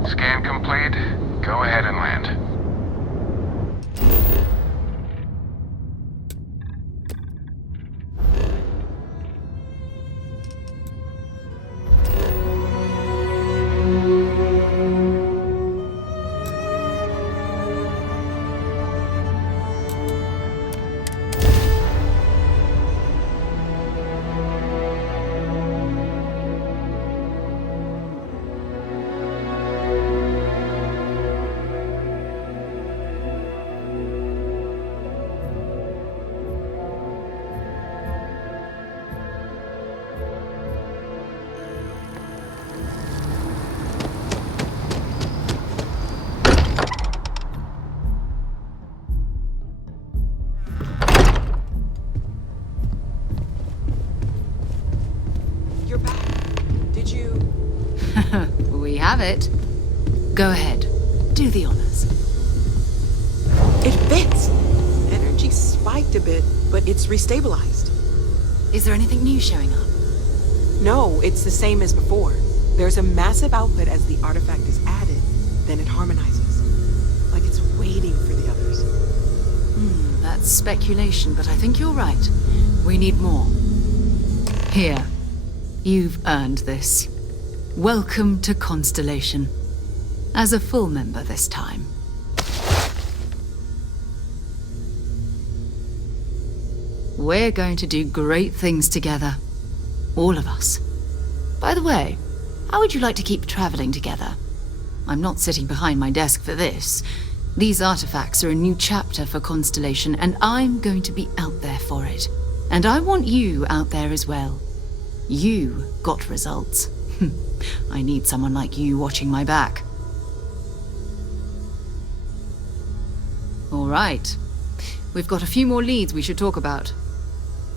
Scan complete. Go ahead and land. Did you? We have it. Go ahead. Do the honors. It fits. Energy spiked a bit, but it's restabilized. Is there anything new showing up? No, it's the same as before. There's a massive output as the artifact is added, then it harmonizes. Like it's waiting for the others. That's speculation, but I think you're right. We need more. Here. You've earned this. Welcome to Constellation. As a full member this time. We're going to do great things together. All of us. By the way, how would you like to keep traveling together? I'm not sitting behind my desk for this. These artifacts are a new chapter for Constellation, and I'm going to be out there for it. And I want you out there as well. You got results. I need someone like you watching my back. All right. We've got a few more leads we should talk about.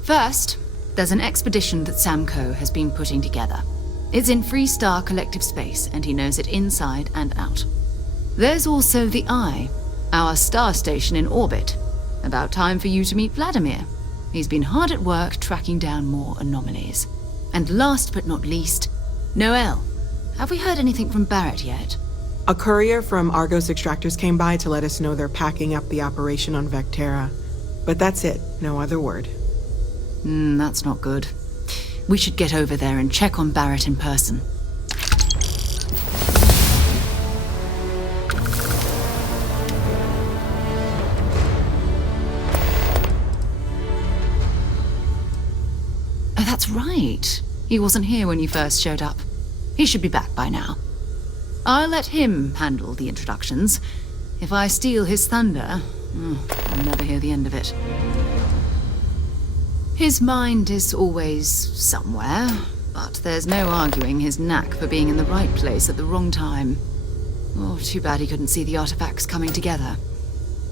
First, there's an expedition that Samco has been putting together. It's in Freestar Collective Space, and he knows it inside and out. There's also the Eye, our star station in orbit. About time for you to meet Vladimir. He's been hard at work tracking down more anomalies. And last but not least, Noel. Have we heard anything from Barrett yet? A courier from Argos Extractors came by to let us know they're packing up the operation on Vectera. But that's it, no other word. That's not good. We should get over there and check on Barrett in person. Oh, that's right. He wasn't here when you first showed up. He should be back by now. I'll let him handle the introductions. If I steal his thunder, I'll never hear the end of it. His mind is always somewhere, but there's no arguing his knack for being in the right place at the wrong time. Oh, too bad he couldn't see the artifacts coming together.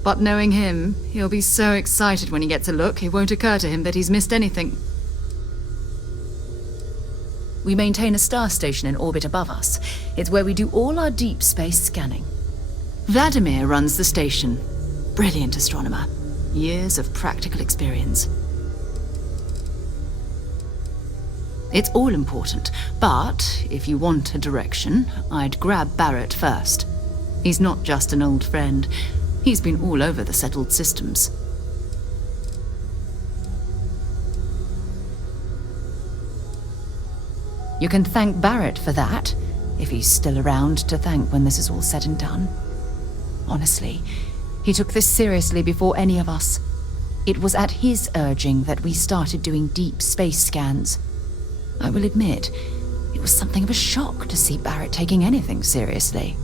But knowing him, he'll be so excited when he gets a look, it won't occur to him that he's missed anything. We maintain a star station in orbit above us. It's where we do all our deep space scanning. Vladimir runs the station. Brilliant astronomer. Years of practical experience. It's all important, but if you want a direction, I'd grab Barrett first. He's not just an old friend. He's been all over the settled systems. You can thank Barrett for that, if he's still around to thank when this is all said and done. Honestly, he took this seriously before any of us. It was at his urging that we started doing deep space scans. I will admit, it was something of a shock to see Barrett taking anything seriously.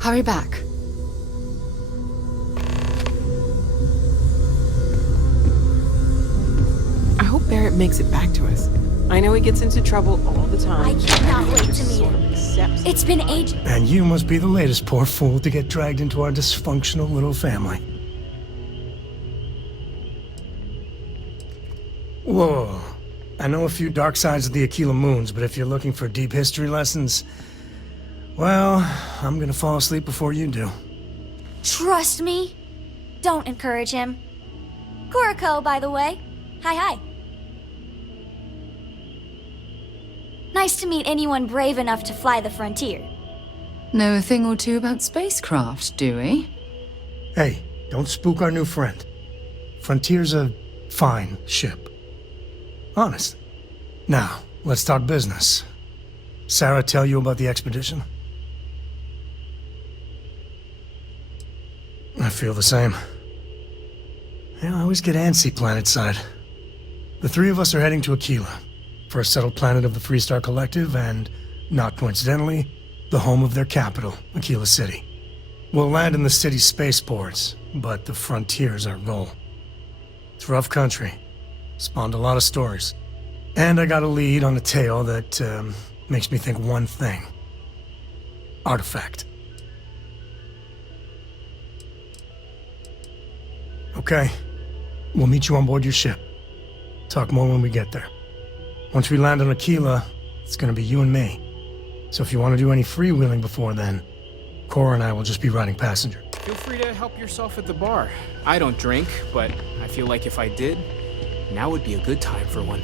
Hurry back. I hope Barrett makes it back to us. I know he gets into trouble all the time. I cannot wait to meet him. It's been ages. And you must be the latest poor fool to get dragged into our dysfunctional little family. Whoa. I know a few dark sides of the Aquila Moons, but if you're looking for deep history lessons, well, I'm gonna fall asleep before you do. Trust me. Don't encourage him. Kuriko, by the way. Hi. Nice to meet anyone brave enough to fly the frontier. Know a thing or two about spacecraft, do we? Hey, don't spook our new friend. Frontier's a fine ship. Honest. Now, let's talk business. Sarah tell you about the expedition? I feel the same. Yeah, I always get antsy planetside. The three of us are heading to Aquila, for a settled planet of the Freestar Collective and, not coincidentally, the home of their capital, Aquila City. We'll land in the city's spaceports, but the frontier's our goal. It's rough country. Spawned a lot of stories. And I got a lead on a tale that makes me think one thing. Artifact. Okay. We'll meet you on board your ship. Talk more when we get there. Once we land on Aquila, it's gonna be you and me. So if you want to do any freewheeling before then, Cora and I will just be riding passenger. Feel free to help yourself at the bar. I don't drink, but I feel like if I did, now would be a good time for one.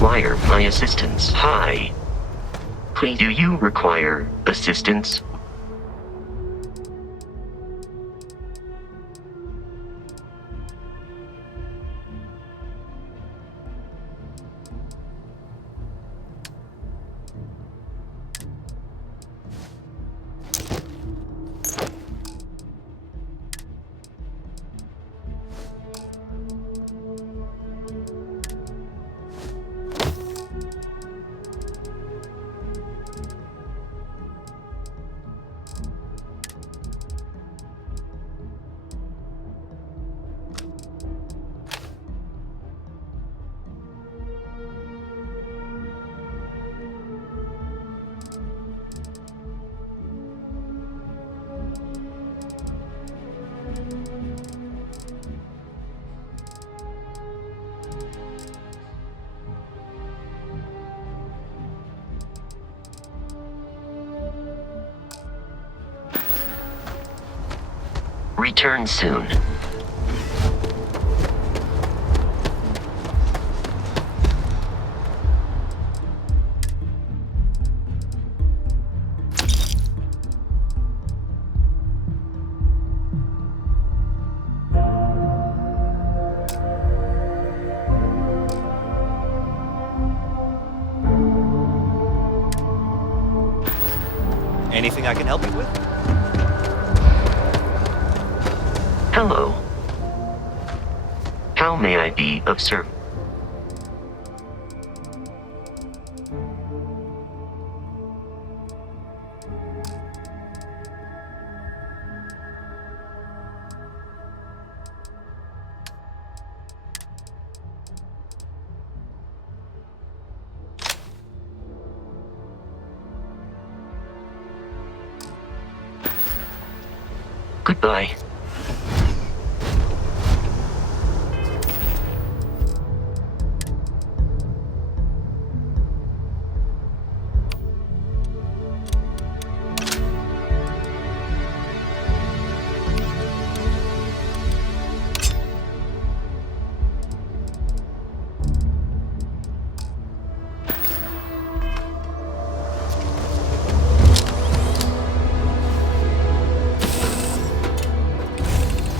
require my assistance? Hi. Please, do you require assistance? Return soon. Anything I can help you with? Hello. How may I be of service? Goodbye.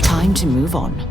Time to move on.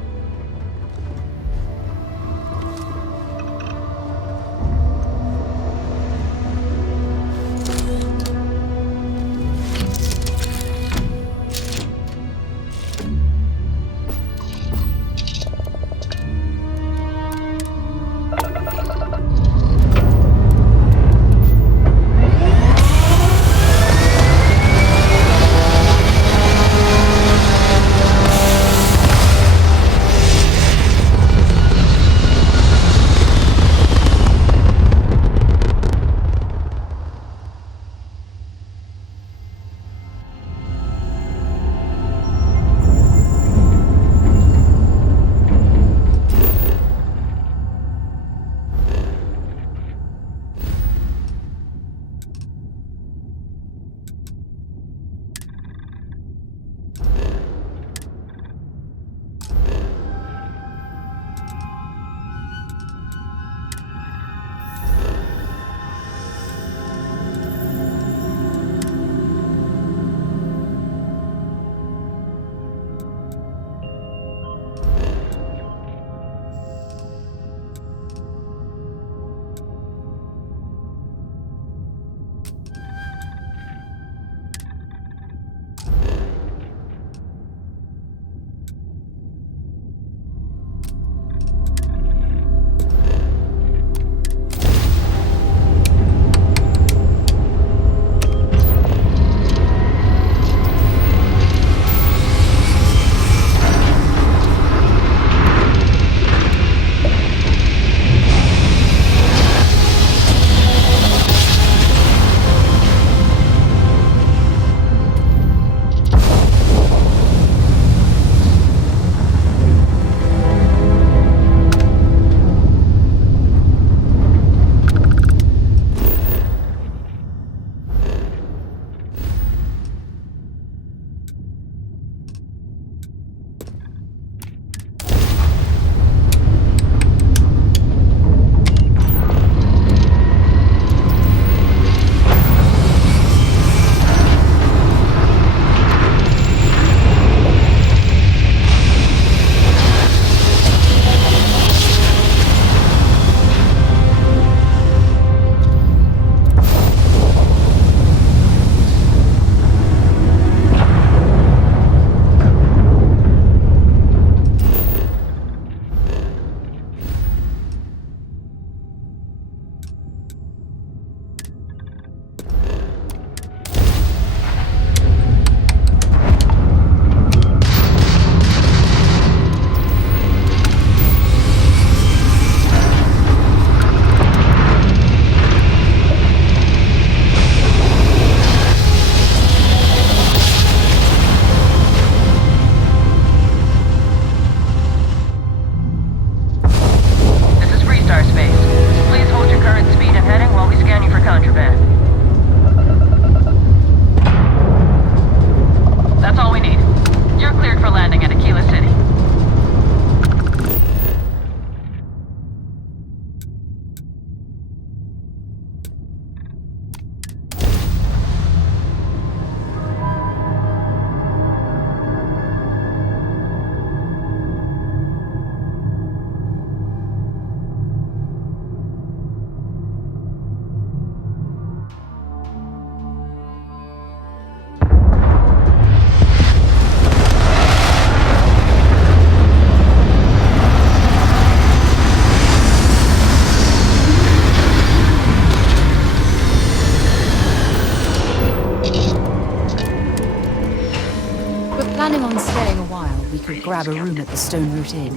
grab a room at the Stone Root Inn.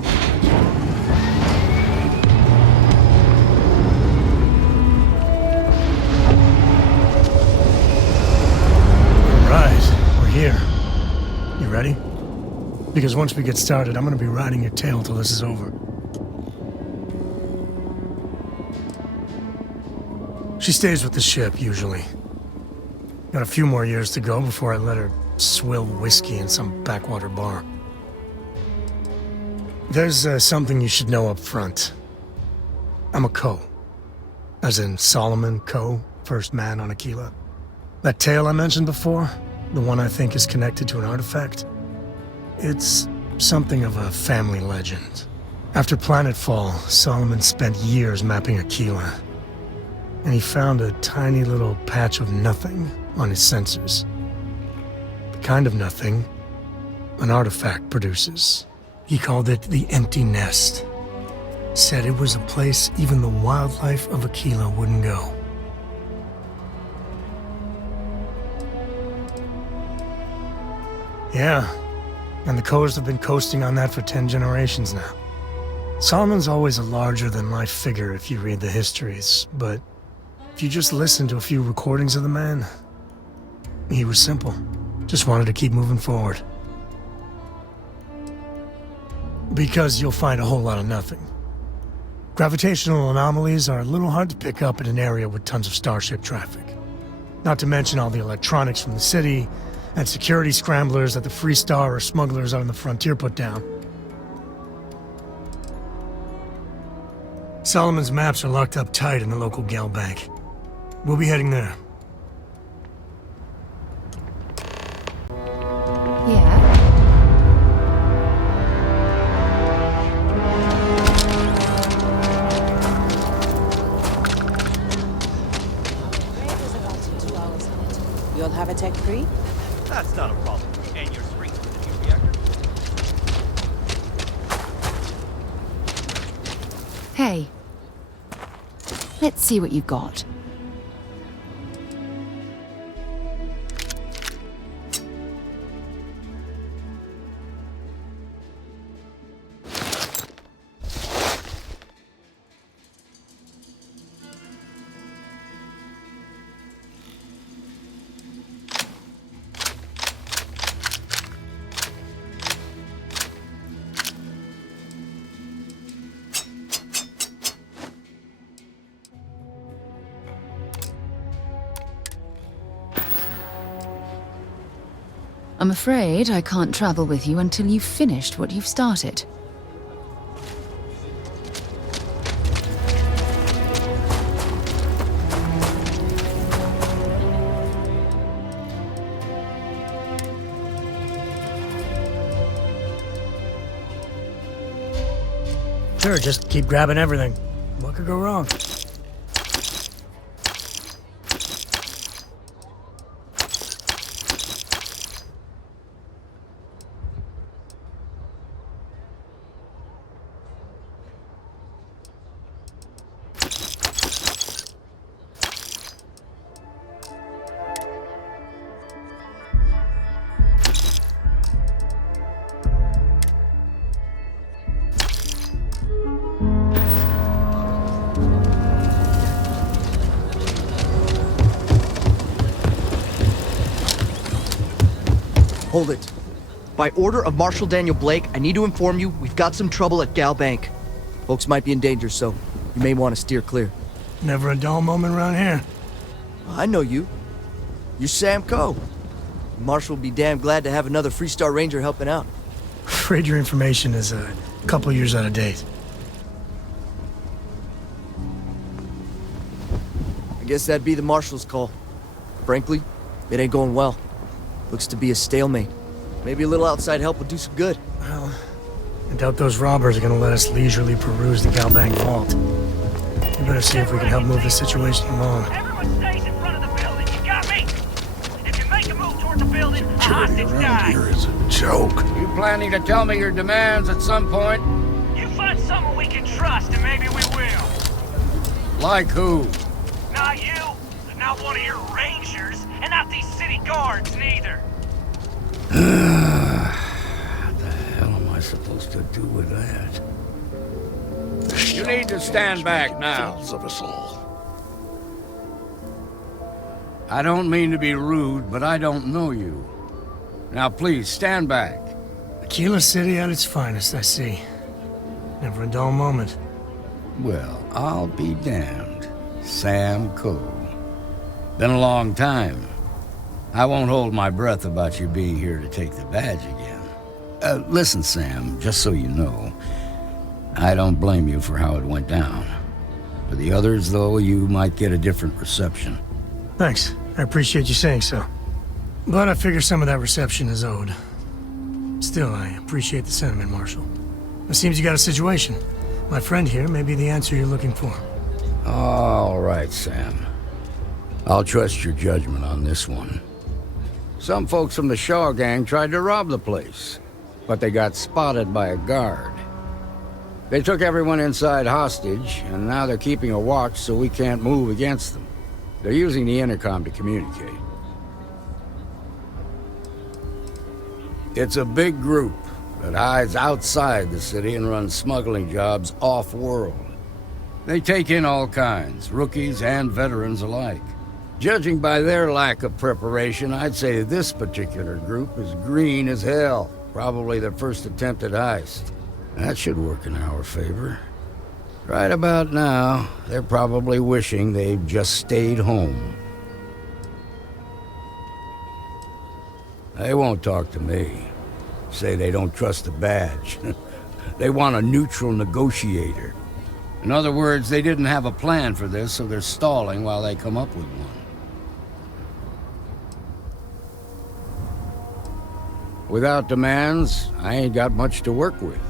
Right, we're here. You ready? Because once we get started, I'm gonna be riding your tail till this is over. She stays with the ship, usually. Got a few more years to go before I let her swill whiskey in some backwater bar. There's something you should know up front. I'm a Co. As in Solomon Co., first man on Aquila. That tale I mentioned before, the one I think is connected to an artifact, it's something of a family legend. After planetfall, Solomon spent years mapping Aquila, and he found a tiny little patch of nothing on his sensors. The kind of nothing an artifact produces. He called it the Empty Nest. Said it was a place even the wildlife of Aquila wouldn't go. Yeah, and the Coors have been coasting on that for 10 generations now. Solomon's always a larger-than-life figure if you read the histories, but if you just listen to a few recordings of the man, he was simple. Just wanted to keep moving forward. Because you'll find a whole lot of nothing. Gravitational anomalies are a little hard to pick up in an area with tons of starship traffic. Not to mention all the electronics from the city, and security scramblers that the Free Star or smugglers out on the frontier put down. Solomon's maps are locked up tight in the local gal bank. We'll be heading there. Yeah? You'll have a tech free? That's not a problem. And you're free with the new reactor? Hey. Let's see what you got. I'm afraid I can't travel with you until you've finished what you've started. Sure, just keep grabbing everything. What could go wrong? Hold it. By order of Marshal Daniel Blake, I need to inform you we've got some trouble at Gal Bank. Folks might be in danger, so you may want to steer clear. Never a dull moment around here. I know you. You're Sam Coe. Marshal will be damn glad to have another Free Star Ranger helping out. Afraid your information is a couple years out of date. I guess that'd be the Marshal's call. Frankly, it ain't going well. Looks to be a stalemate. Maybe a little outside help would do some good. Well, I doubt those robbers are gonna let us leisurely peruse the Galbang vault. We better see if we can help move the situation along. Everyone stays in front of the building. You got me? If you make a move toward the building, a hostage dies. Here is a joke. You planning to tell me your demands at some point? You find someone we can trust, and maybe we will. Like who? Not you, not one of your rangers, and not these city guards neither. What the hell am I I supposed to do with that? You need to stand back now. Of us all. I don't mean to be rude, but I don't know you. Now please, stand back. Aquila City at its finest, I see. Never a dull moment. Well, I'll be damned. Sam Coe. Been a long time. I won't hold my breath about you being here to take the badge again. Listen, Sam, just so you know, I don't blame you for how it went down. For the others, though, you might get a different reception. Thanks. I appreciate you saying so. But I figure some of that reception is owed. Still, I appreciate the sentiment, Marshal. It seems you got a situation. My friend here may be the answer you're looking for. All right, Sam. I'll trust your judgment on this one. Some folks from the Shaw gang tried to rob the place, but they got spotted by a guard. They took everyone inside hostage, and now they're keeping a watch so we can't move against them. They're using the intercom to communicate. It's a big group that hides outside the city and runs smuggling jobs off-world. They take in all kinds, rookies and veterans alike. Judging by their lack of preparation, I'd say this particular group is green as hell. Probably their first attempt at heist. That should work in our favor. Right about now, they're probably wishing they'd just stayed home. They won't talk to me. Say they don't trust the badge. They want a neutral negotiator. In other words, they didn't have a plan for this, so they're stalling while they come up with one. Without demands, I ain't got much to work with.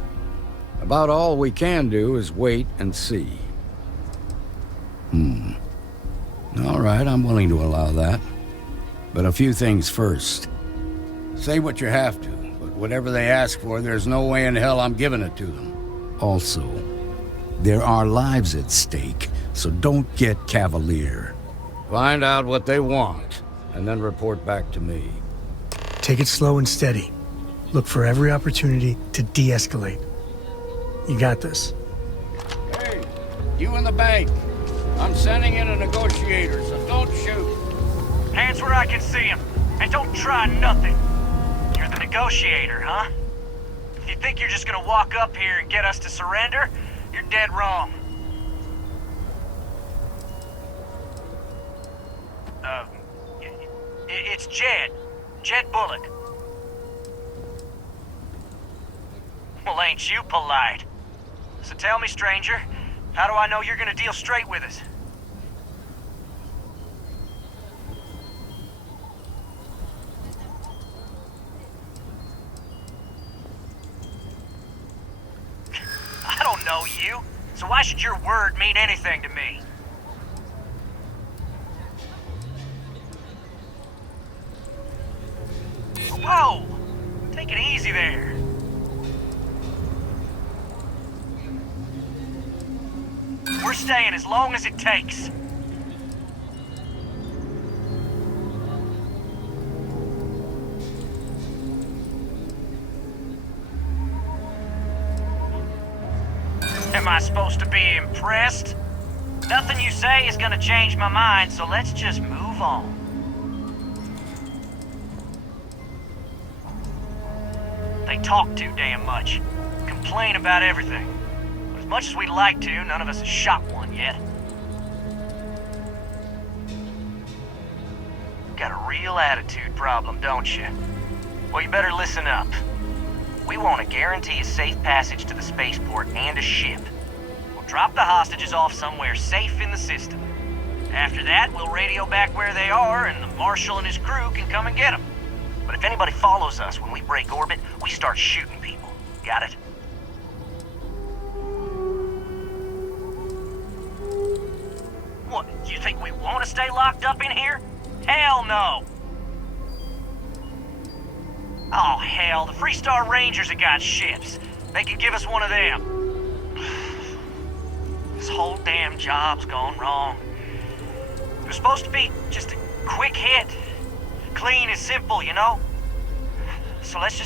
About all we can do is wait and see. All right, I'm willing to allow that. But a few things first. Say what you have to, but whatever they ask for, there's no way in hell I'm giving it to them. Also, there are lives at stake, so don't get cavalier. Find out what they want, and then report back to me. Take it slow and steady. Look for every opportunity to de-escalate. You got this. Hey, you in the bank. I'm sending in a negotiator, so don't shoot. Hands where I can see him, and don't try nothing. You're the negotiator, huh? If you think you're just gonna walk up here and get us to surrender, you're dead wrong. It's Jed. Jed Bullock. Well, ain't you polite? So tell me, stranger, how do I know you're gonna deal straight with us? I don't know you, so why should your word mean anything to me? Whoa! Take it easy there. We're staying as long as it takes. Am I supposed to be impressed? Nothing you say is gonna change my mind, so let's just move on. They talk too damn much. Complain about everything. But as much as we'd like to, none of us has shot one yet. Got a real attitude problem, don't you? Well, you better listen up. We want to guarantee a safe passage to the spaceport and a ship. We'll drop the hostages off somewhere safe in the system. After that, we'll radio back where they are, and the Marshal and his crew can come and get them. But if anybody follows us when we break orbit, we start shooting people. Got it? What, do you think we want to stay locked up in here? Hell no! Oh, hell, the Freestar Rangers have got ships. They could give us one of them. This whole damn job's gone wrong. It was supposed to be just a quick hit. Clean and simple, you know? So let's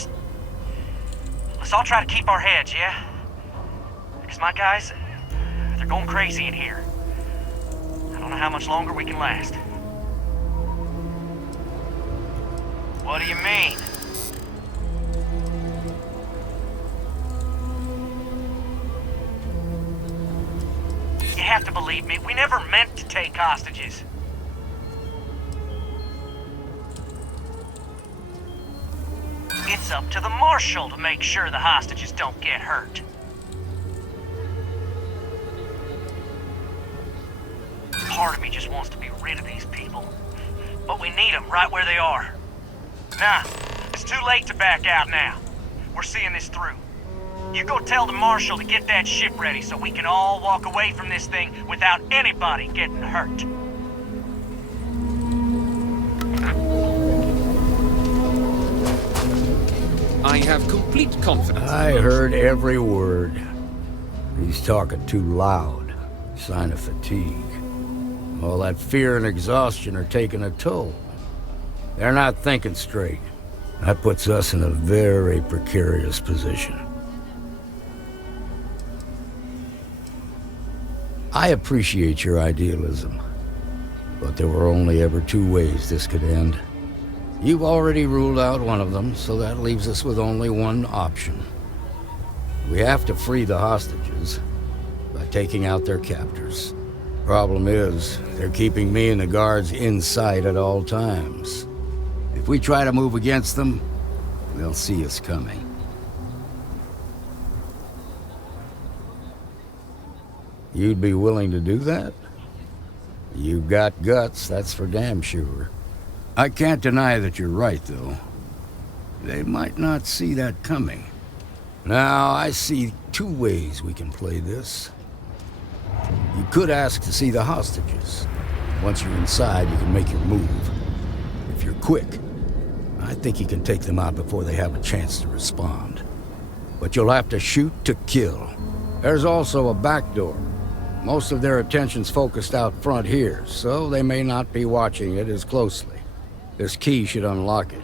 Let's all try to keep our heads, yeah? Because my guys, they're going crazy in here. I don't know how much longer we can last. What do you mean? You have to believe me, we never meant to take hostages. It's up to the Marshal to make sure the hostages don't get hurt. Part of me just wants to be rid of these people. But we need them right where they are. Nah, it's too late to back out now. We're seeing this through. You go tell the Marshal to get that ship ready so we can all walk away from this thing without anybody getting hurt. I have complete confidence. I heard every word. He's talking too loud. Sign of fatigue. All that fear and exhaustion are taking a toll. They're not thinking straight. That puts us in a very precarious position. I appreciate your idealism, but there were only ever two ways this could end. You've already ruled out one of them, so that leaves us with only one option. We have to free the hostages by taking out their captors. Problem is, they're keeping me and the guards inside at all times. If we try to move against them, they'll see us coming. You'd be willing to do that? You've got guts, that's for damn sure. I can't deny that you're right, though. They might not see that coming. Now, I see two ways we can play this. You could ask to see the hostages. Once you're inside, you can make your move. If you're quick, I think you can take them out before they have a chance to respond. But you'll have to shoot to kill. There's also a back door. Most of their attention's focused out front here, so they may not be watching it as closely. This key should unlock it.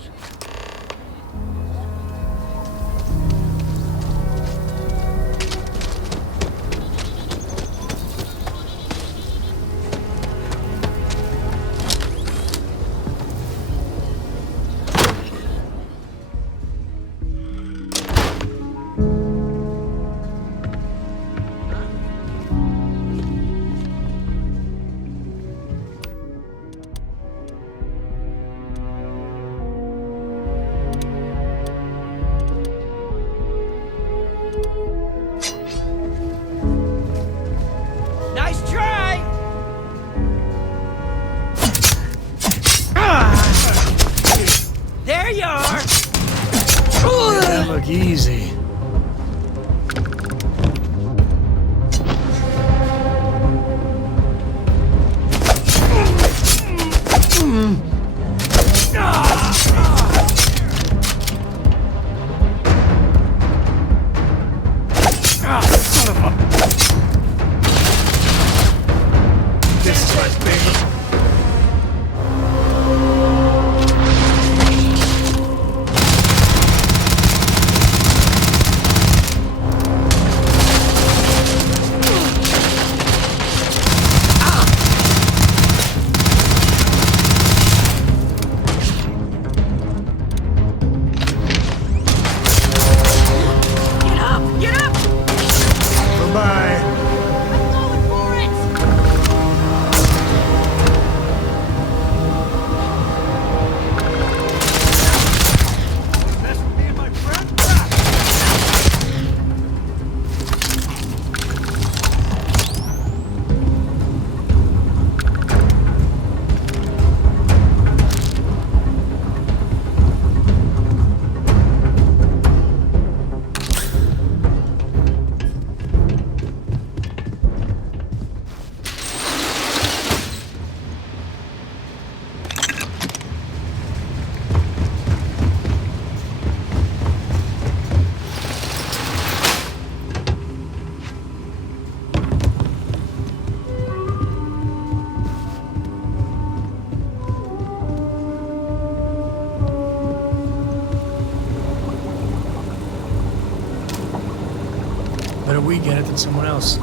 better we get it than someone else.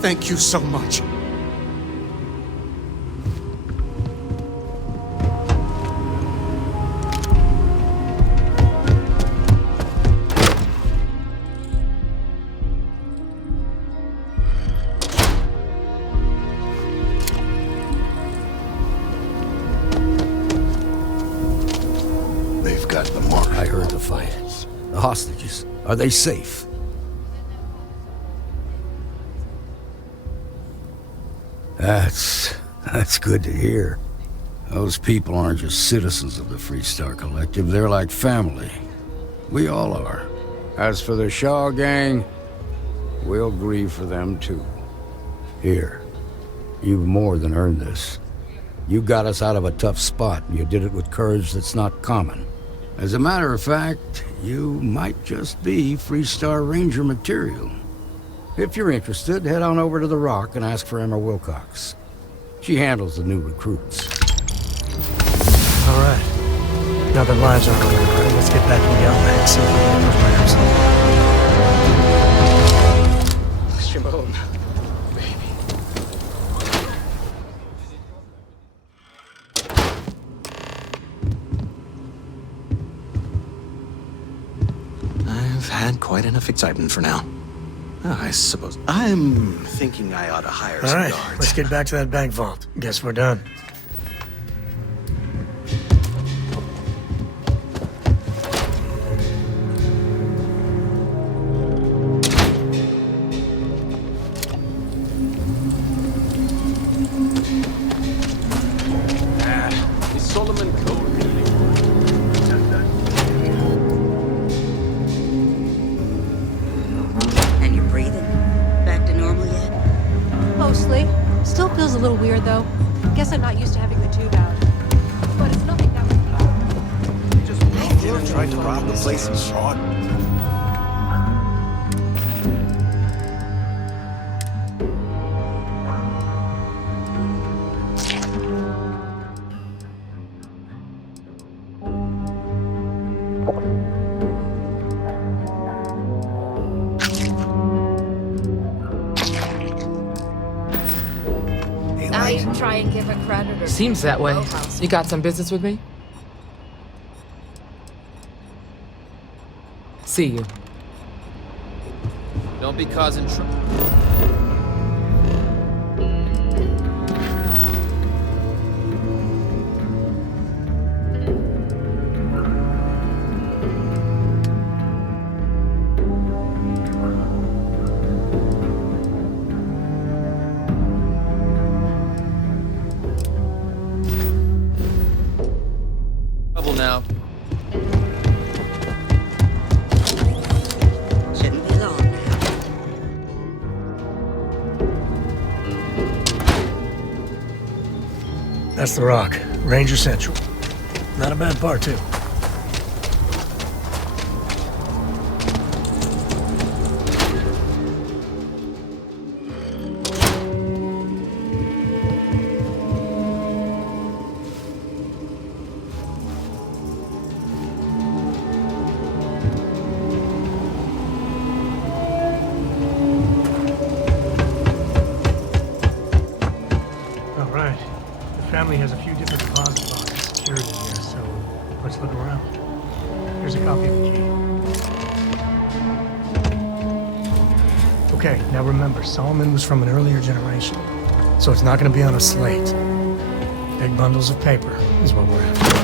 Thank you so much. They've got the mark. I heard the fight. The hostages, are they safe? That's good to hear. Those people aren't just citizens of the Freestar Collective, they're like family. We all are. As for the Shaw gang, we'll grieve for them too. Here, you've more than earned this. You got us out of a tough spot, and you did it with courage that's not common. As a matter of fact, you might just be Freestar Ranger material. If you're interested, head on over to the Rock and ask for Emma Wilcox. She handles the new recruits. All right. Now that lives aren't on the line, let's get back to the Galbank and see if we can Shimon, baby. I've had quite enough excitement for now. I suppose I'm thinking I ought to hire some guards. guards. Let's get back to that bank vault. Guess we're done. Is Solomon Code really? And you're breathing? Back to normal yet? Mostly. Still feels a little weird, though. Guess I'm not used to having the tube out. But it's nothing that would... You tried to rob the place and shot. I try and give a creditor. Seems that way. You got some business with me? See you. Don't be causing trouble. Now. Shouldn't be long now. That's the Rock. Ranger Central. Not a bad part, too. Family has a few different deposit boxes secured in here, so let's look around. Here's a copy of the key. Okay, now remember, Solomon was from an earlier generation, so it's not going to be on a slate. Big bundles of paper is what we're after.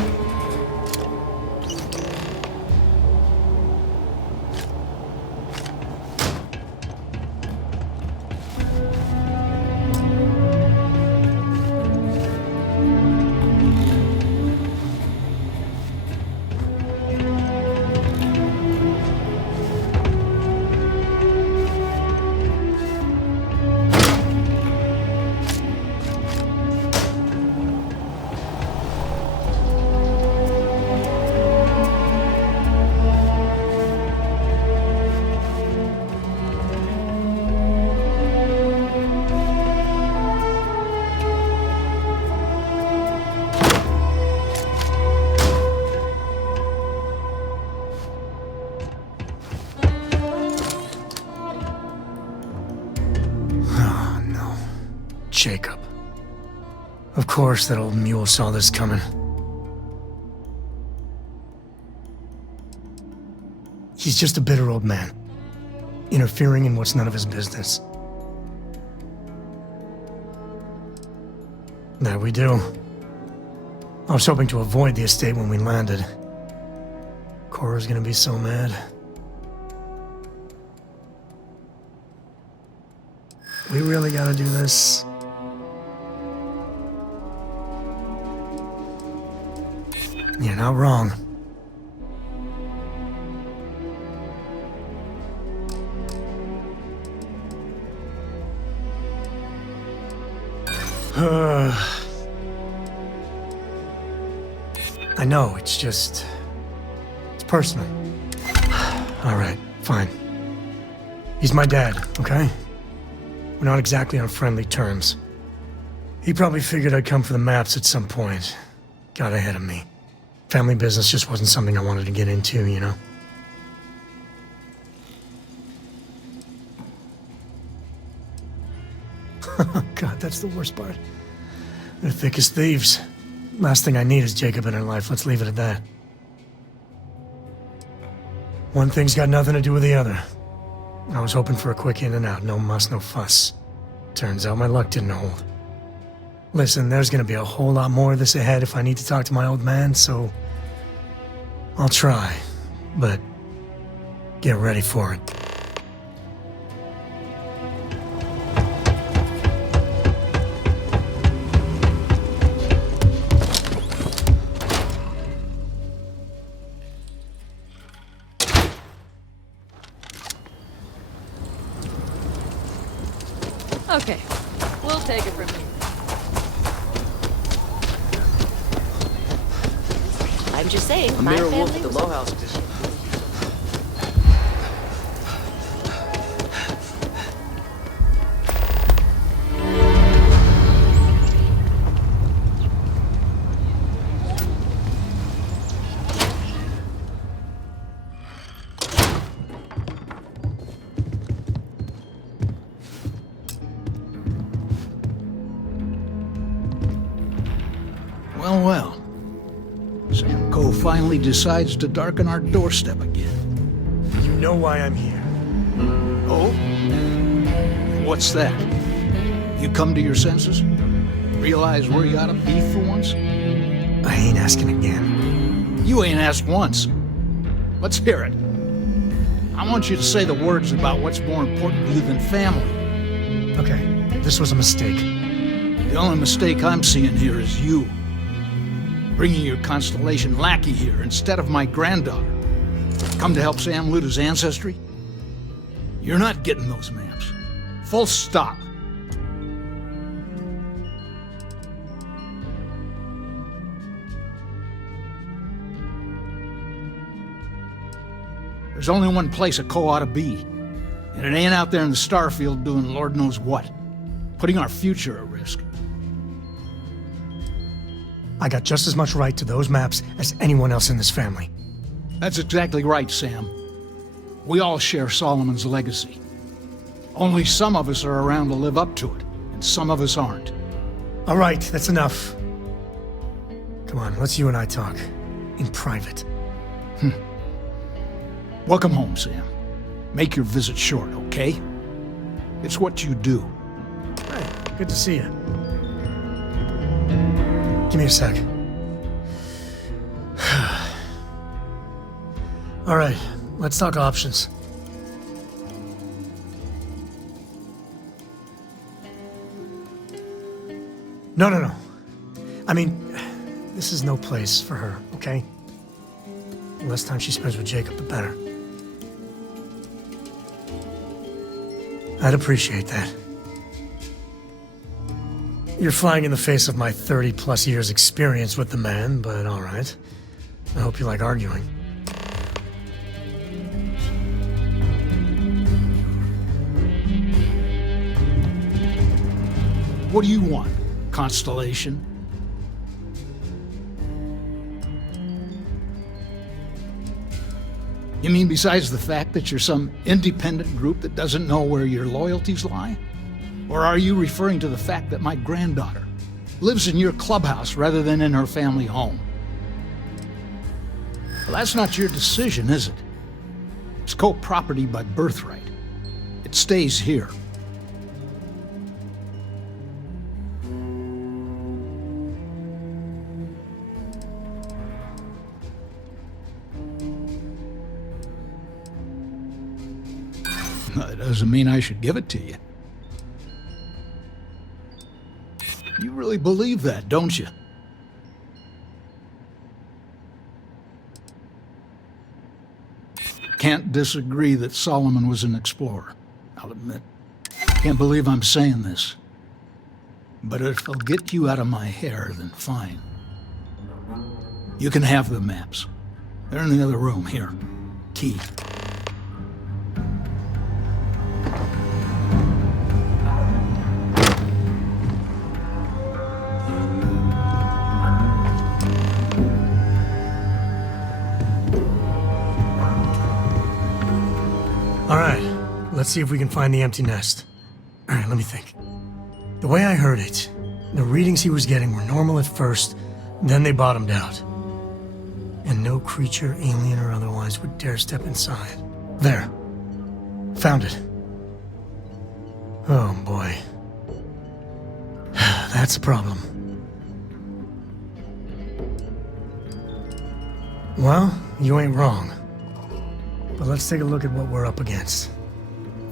Jacob. Of course that old mule saw this coming. He's just a bitter old man, interfering in what's none of his business. There we do. I was hoping to avoid the estate when we landed. Cora's gonna be so mad. We really gotta do this. You're not wrong. I know, it's just... it's personal. Alright, fine. He's my dad, okay? We're not exactly on friendly terms. He probably figured I'd come for the maps at some point. Got ahead of me. Family business just wasn't something I wanted to get into, you know? God, that's the worst part. They're thick as thieves. Last thing I need is Jacob in her life. Let's leave it at that. One thing's got nothing to do with the other. I was hoping for a quick in and out. No muss, no fuss. Turns out my luck didn't hold. Listen, there's gonna be a whole lot more of this ahead if I need to talk to my old man, so... I'll try, but... get ready for it. Okay, we'll take it from here. I'm just saying, A my mere wolf family at the was Low House edition. Well, well. Sam Coe finally decides to darken our doorstep again. You know why I'm here. Oh? What's that? You come to your senses? Realize where you ought to be for once? I ain't asking again. You ain't asked once. Let's hear it. I want you to say the words about what's more important to you than family. Okay, this was a mistake. The only mistake I'm seeing here is you. Bringing your Constellation lackey here instead of my granddaughter. Come to help Sam loot his ancestry? You're not getting those maps. Full stop. There's only one place a Coe ought to be. And it ain't out there in the Starfield doing Lord knows what. Putting our future at risk. I got just as much right to those maps as anyone else in this family. That's exactly right, Sam. We all share Solomon's legacy. Only some of us are around to live up to it, and some of us aren't. All right, that's enough. Come on, let's you and I talk. In private. Welcome home, Sam. Make your visit short, okay? It's what you do. Hey, good to see you. Give me a sec. All right, let's talk options. No. I mean, this is no place for her, okay? The less time she spends with Jacob, the better. I'd appreciate that. You're flying in the face of my 30-plus years experience with the man, but all right. I hope you like arguing. What do you want, Constellation? You mean besides the fact that you're some independent group that doesn't know where your loyalties lie? Or are you referring to the fact that my granddaughter lives in your clubhouse rather than in her family home? Well, that's not your decision, is it? It's co-property by birthright. It stays here. That doesn't mean I should give it to you. You really believe that, don't you? Can't disagree that Solomon was an explorer, I'll admit. Can't believe I'm saying this. But if it'll get you out of my hair, then fine. You can have the maps. They're in the other room, here. Key. Let's see if we can find the empty nest. Alright, let me think. The way I heard it, the readings he was getting were normal at first, then they bottomed out. And no creature, alien or otherwise, would dare step inside. There. Found it. Oh boy. That's a problem. Well, you ain't wrong. But let's take a look at what we're up against.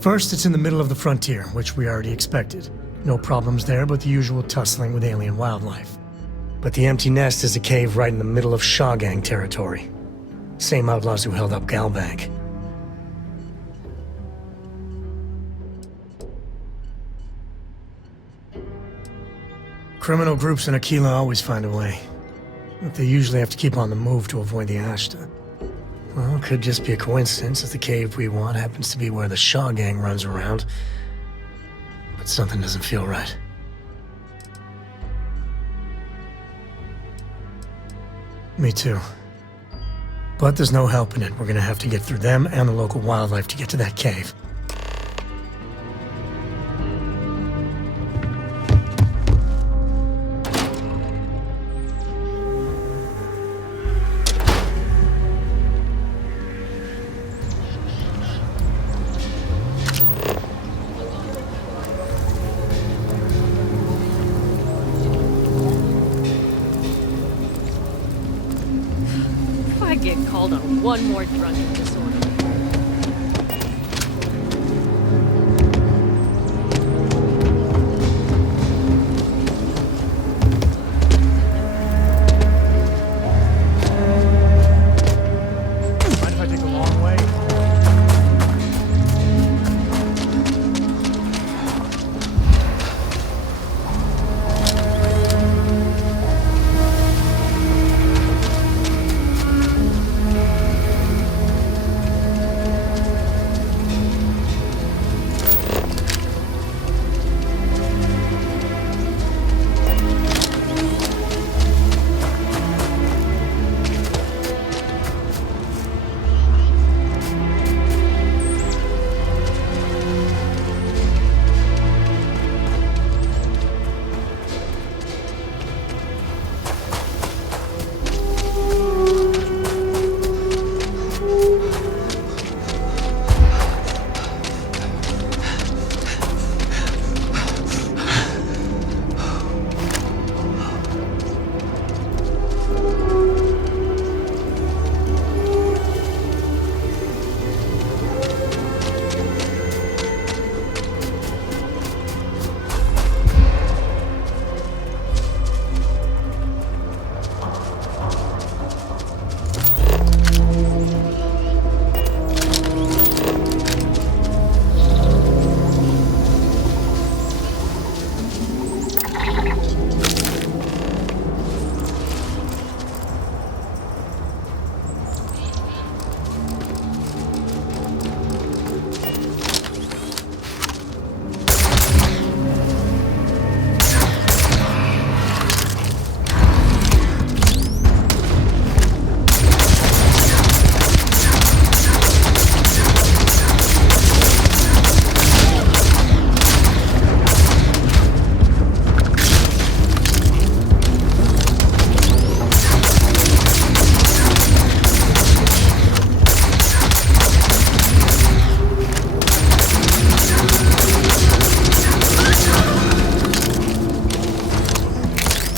First, it's in the middle of the frontier, which we already expected. No problems there, but the usual tussling with alien wildlife. But the empty nest is a cave right in the middle of Shawgang territory. Same outlaws who held up Galbank. Criminal groups in Aquila always find a way. But they usually have to keep on the move to avoid the Ashta. Well, it could just be a coincidence that the cave we want happens to be where the Shawgang runs around. But something doesn't feel right. Me too. But there's no helping it. We're gonna have to get through them and the local wildlife to get to that cave. I get called on one more drunken disorder. Mind if I take the long way?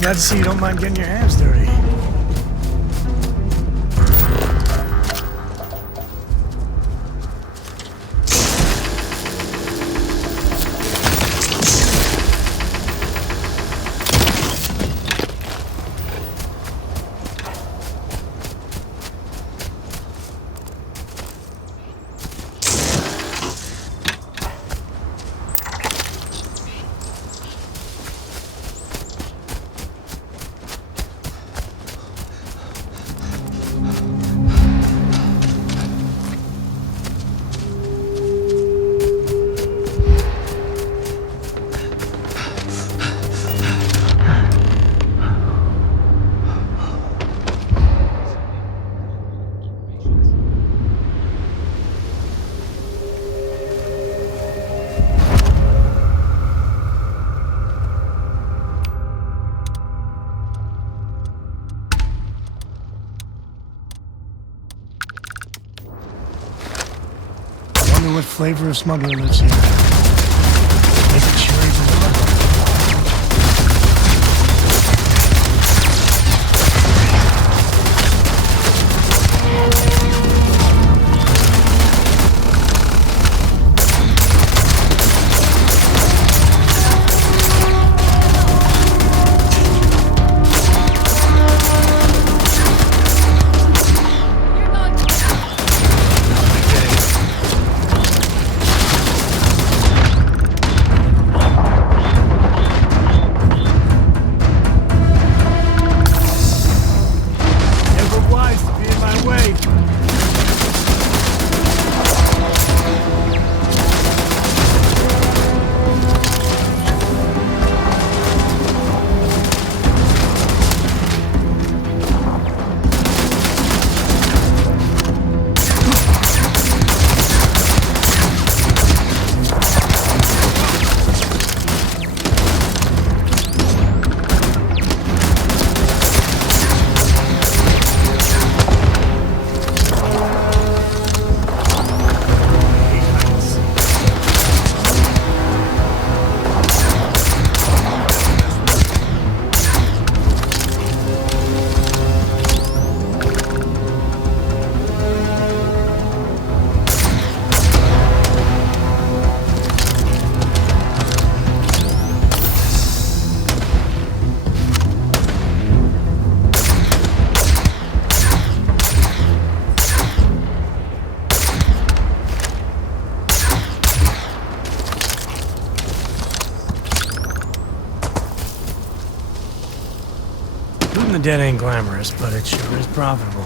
Glad to see you don't mind getting your hands dirty. What flavor of smuggler lives here? Making sure he's alive. Shooting the dead ain't glamorous, but it sure is profitable.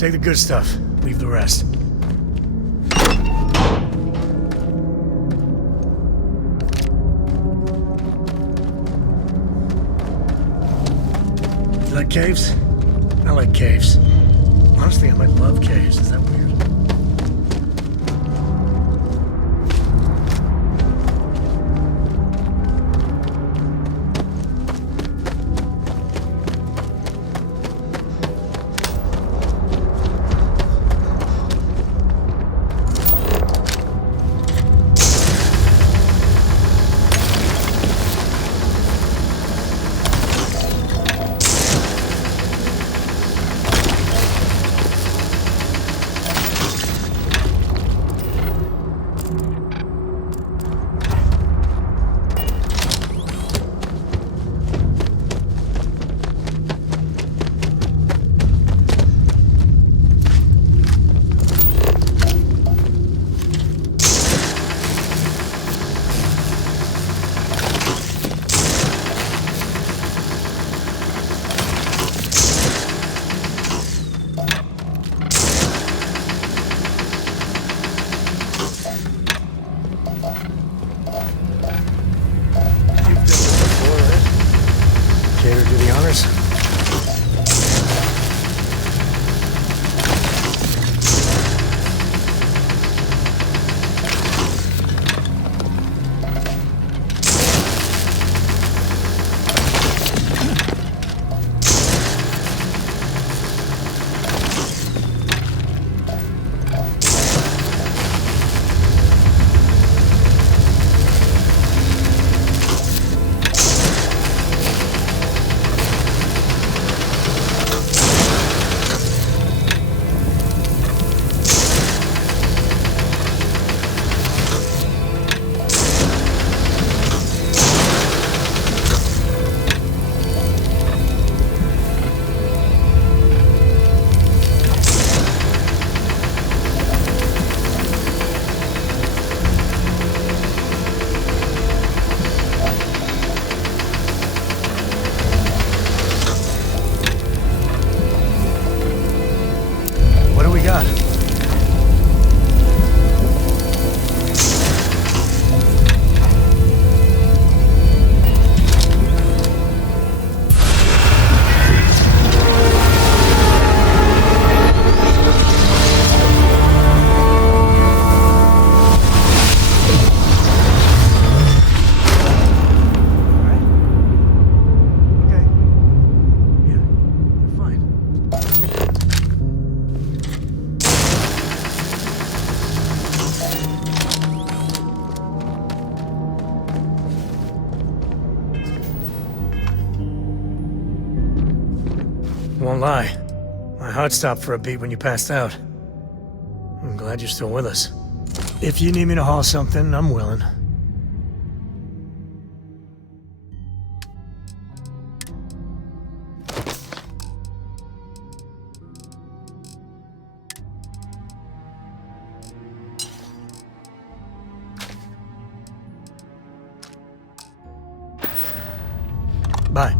Take the good stuff. Leave the rest. You like caves? I like caves. Honestly, I might love caves. Is that weird? Cater do the honors. What do we got? Won't lie. My heart stopped for a beat when you passed out. I'm glad you're still with us. If you need me to haul something, I'm willing. Bye.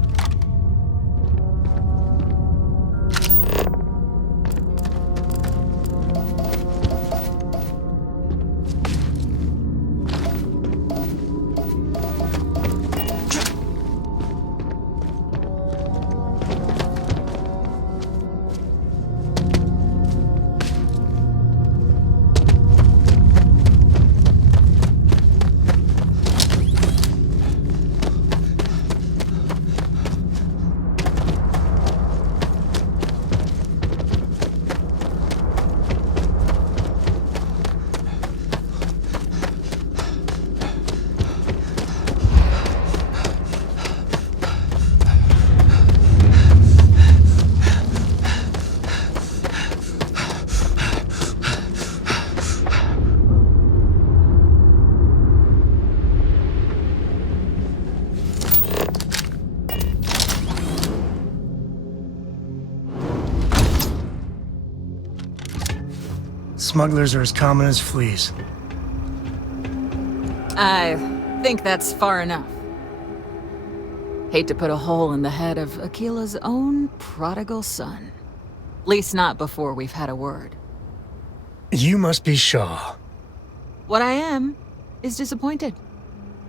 Smugglers are as common as fleas. I think that's far enough. Hate to put a hole in the head of Akila's own prodigal son. Least not before we've had a word. You must be Shaw. What I am is disappointed.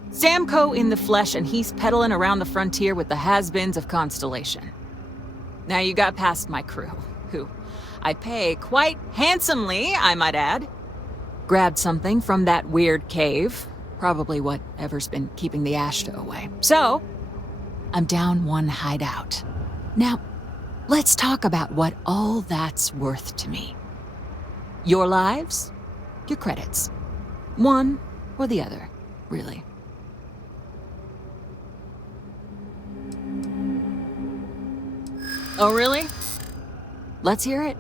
Samco in the flesh, and he's peddling around the frontier with the has-beens of Constellation. Now you got past my crew, who I pay quite handsomely, I might add. Grabbed something from that weird cave. Probably whatever's been keeping the Ashta away. So, I'm down one hideout. Now, let's talk about what all that's worth to me. Your lives, your credits. One or the other, really. Oh, really? Let's hear it.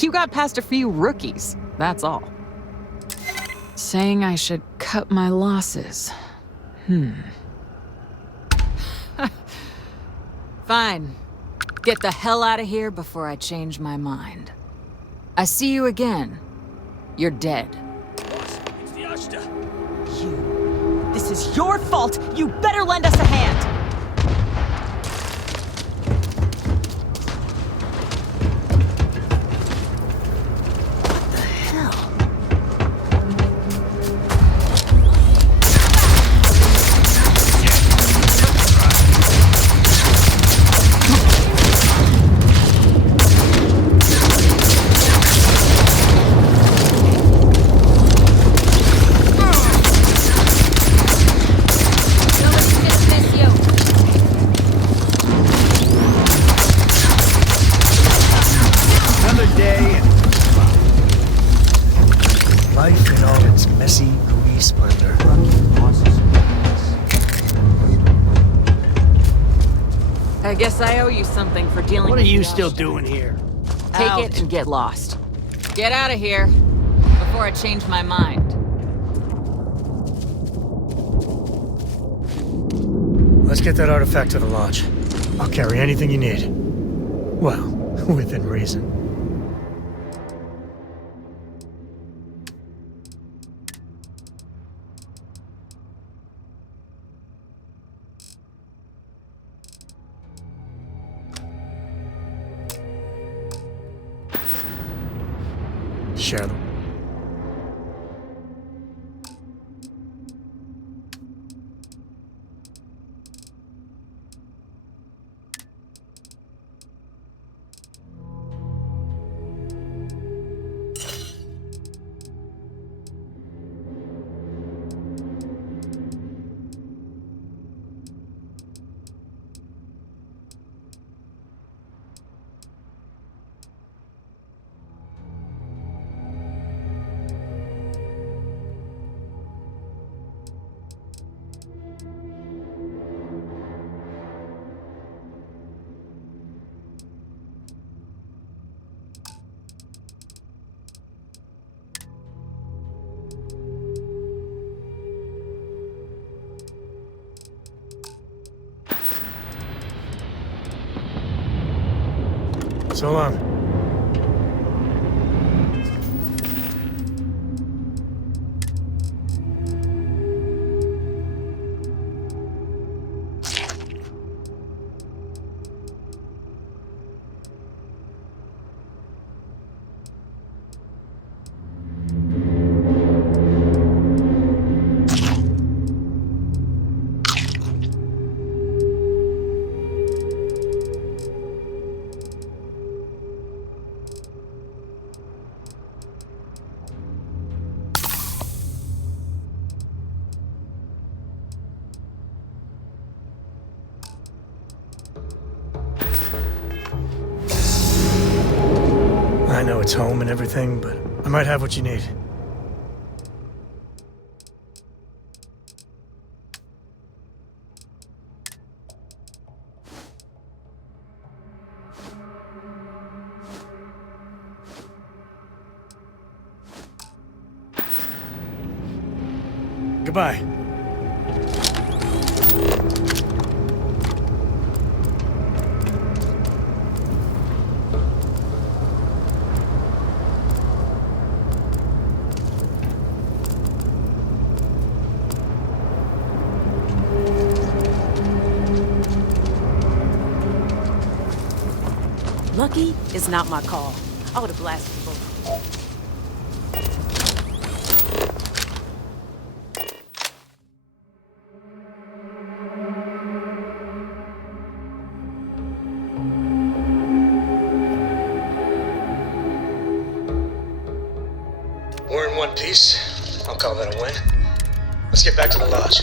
You got past a few rookies, that's all. Saying I should cut my losses. Fine. Get the hell out of here before I change my mind. I see you again. You're dead. It's the Ashta. You. This is your fault. You better lend us a hand. Life in all its messy, gooey splendor. I guess I owe you something for dealing with What are you the still Ashta. doing here? Take Out. it and get lost. Get out of here before I change my mind. Let's get that artifact to the lodge. I'll carry anything you need. Well, within reason. Share them. So long. I know it's home and everything, but I might have what you need. Goodbye. Lucky is not my call. I would have blasted both. We're in one piece. I'll call that a win. Let's get back to the lodge.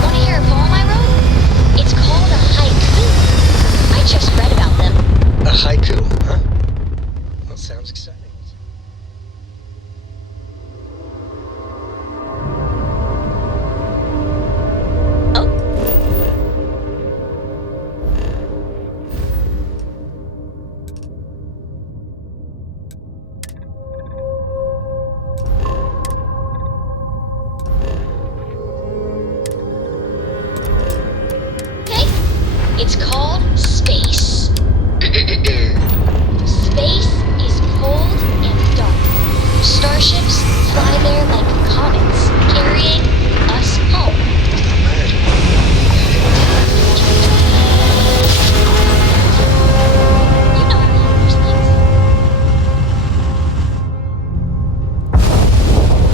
Want to hear a poem I wrote? It's called a haiku. I just read about them. A haiku, huh? That sounds exciting. It's called space. Space is cold and dark. Starships fly there like comets, carrying us home. You know how universe thinks.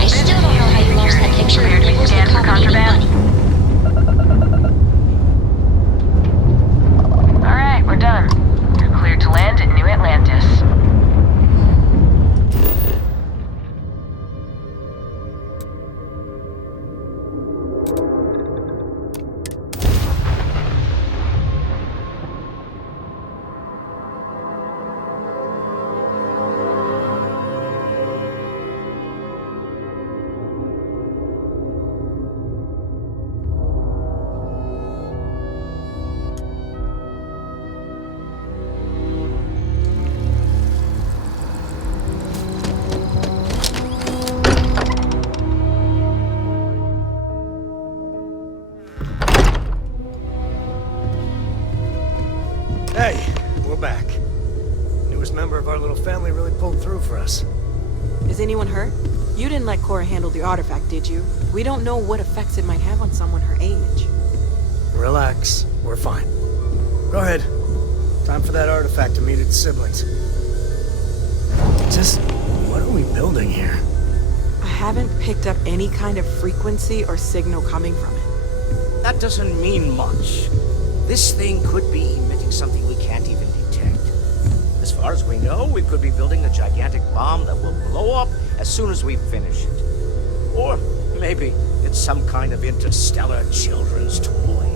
I still don't know how you lost that picture of liberals that accommodating money. Alright, we're done. You're cleared to land at New Atlantis. Hey, we're back. Newest member of our little family really pulled through for us. Is anyone hurt? You didn't let Cora handle the artifact, did you? We don't know what effects it might have on someone her age. Relax, we're fine. Go ahead. Time for that artifact to meet its siblings. Just, what are we building here? I haven't picked up any kind of frequency or signal coming from it. That doesn't mean much. This thing could be emitting something we can't even detect. As far as we know, we could be building a gigantic bomb that will blow up as soon as we finish it. Or maybe it's some kind of interstellar children's toy.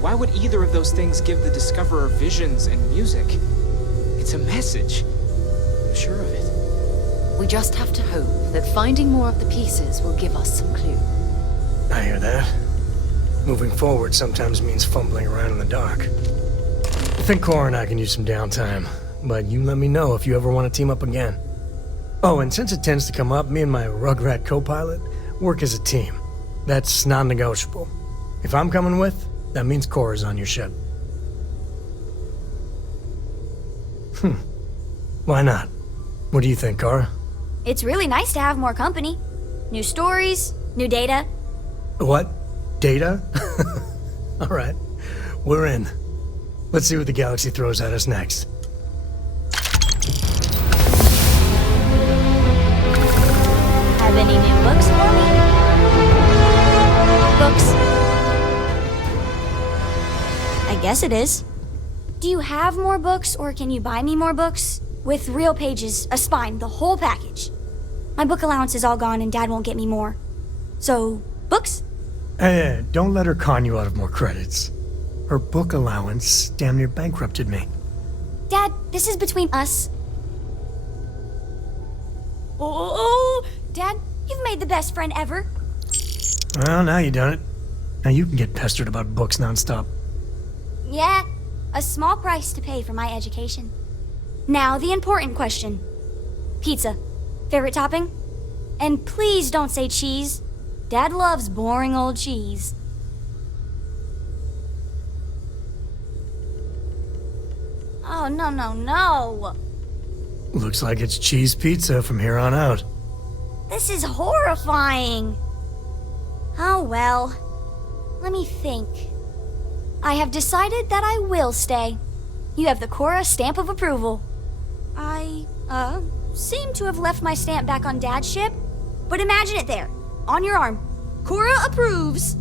Why would either of those things give the Discoverer visions and music? It's a message. I'm sure of it. We just have to hope that finding more of the pieces will give us some clue. I hear that. Moving forward sometimes means fumbling around in the dark. I think Cora and I can use some downtime, but you let me know if you ever want to team up again. Oh, and since it tends to come up, me and my Rugrat co-pilot work as a team. That's non-negotiable. If I'm coming with, that means Cora's on your ship. Why not? What do you think, Cora? It's really nice to have more company. New stories, new data. What? Data? All right, we're in. Let's see what the galaxy throws at us next. Have any new books for me? Books. I guess it is. Do you have more books, or can you buy me more books? With real pages, a spine, the whole package. My book allowance is all gone and Dad won't get me more. So, books? Hey, don't let her con you out of more credits. Her book allowance damn near bankrupted me. Dad, this is between us. Oh, Dad, you've made the best friend ever. Well, now you done it. Now you can get pestered about books nonstop. Yeah, a small price to pay for my education. Now, the important question. Pizza. Favorite topping? And please don't say cheese. Dad loves boring old cheese. Oh, no. Looks like it's cheese pizza from here on out. This is horrifying. Oh well. Let me think. I have decided that I will stay. You have the Cora stamp of approval. I, seem to have left my stamp back on Dad's ship, but imagine it there, on your arm. Cora approves.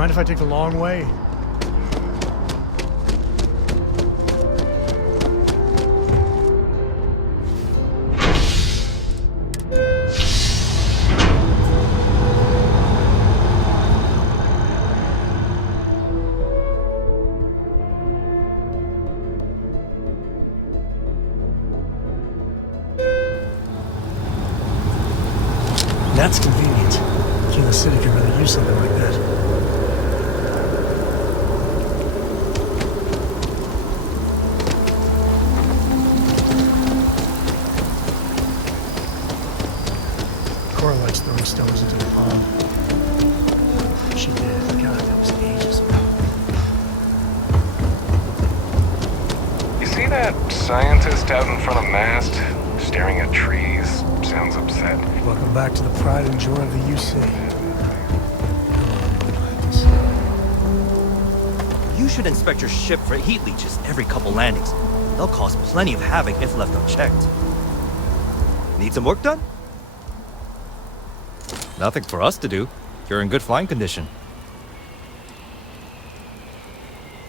Mind if I take the long way? That's convenient. Kila City could really use something like that. Cora likes throwing stones into the pond. She did. God, that was ages ago. You see that scientist out in front of mast, staring at trees? Sounds upset. Welcome back to the pride and joy of the UC. You should inspect your ship for heat leeches every couple landings. They'll cause plenty of havoc if left unchecked. Need some work done? Nothing for us to do. You're in good flying condition.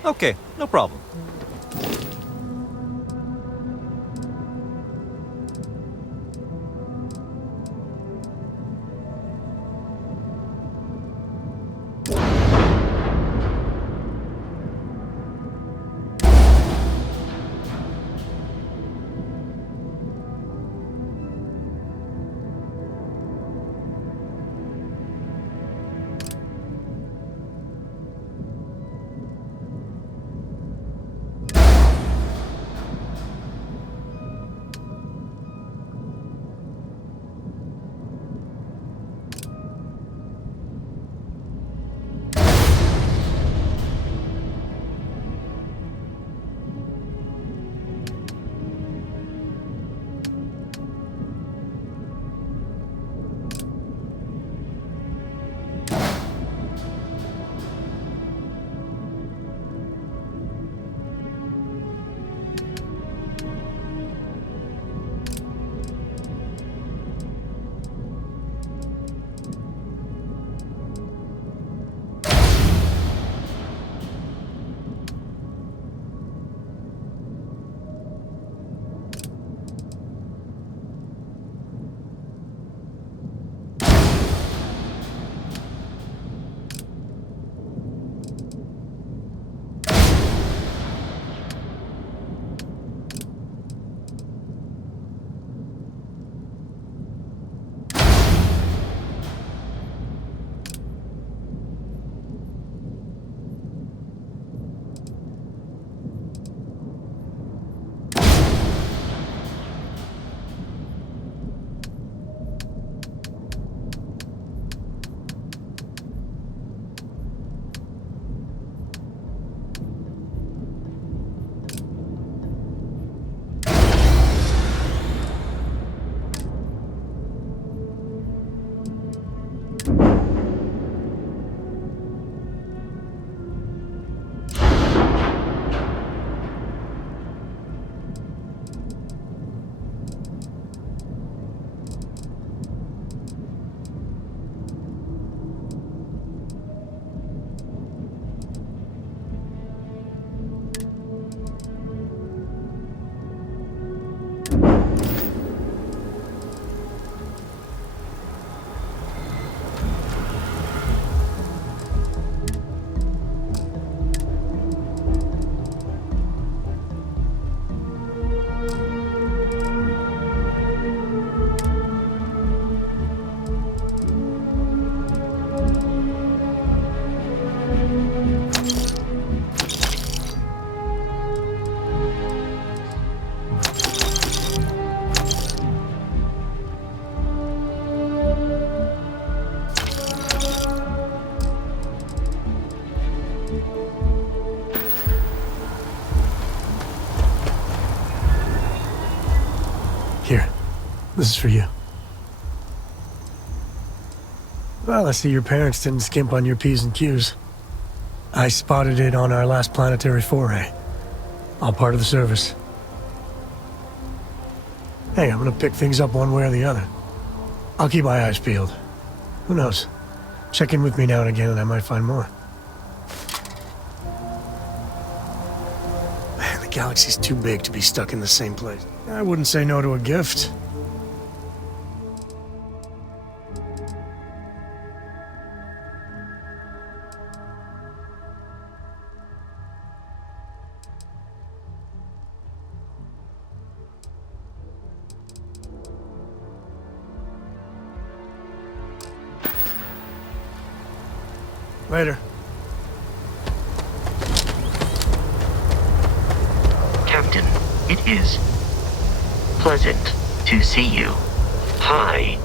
Okay, no problem. This is for you. Well, I see your parents didn't skimp on your P's and Q's. I spotted it on our last planetary foray. All part of the service. Hey, I'm gonna pick things up one way or the other. I'll keep my eyes peeled. Who knows? Check in with me now and again and I might find more. Man, the galaxy's too big to be stuck in the same place. I wouldn't say no to a gift. Later. Captain, it is pleasant to see you. Hi.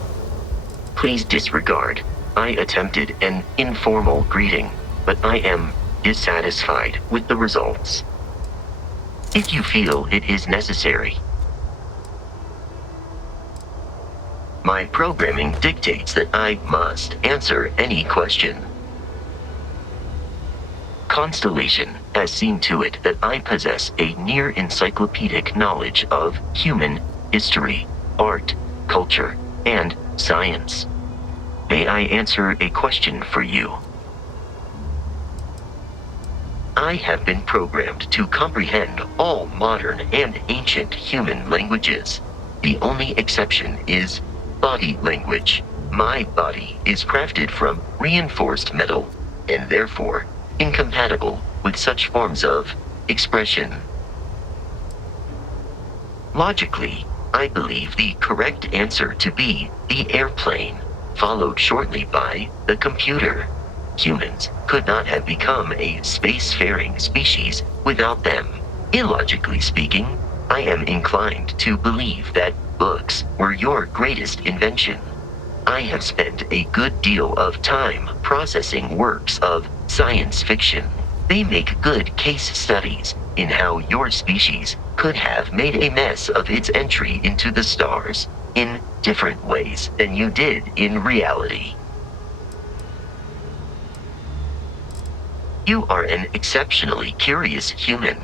Please disregard. I attempted an informal greeting, but I am dissatisfied with the results. If you feel it is necessary. My programming dictates that I must answer any question. Constellation has seen to it that I possess a near-encyclopedic knowledge of human history, art, culture, and science. May I answer a question for you? I have been programmed to comprehend all modern and ancient human languages. The only exception is body language. My body is crafted from reinforced metal, and therefore incompatible with such forms of expression. Logically, I believe the correct answer to be the airplane, followed shortly by the computer. Humans could not have become a spacefaring species without them. Illogically speaking, I am inclined to believe that books were your greatest invention. I have spent a good deal of time processing works of science fiction. They make good case studies in how your species could have made a mess of its entry into the stars in different ways than you did in reality. You are an exceptionally curious human.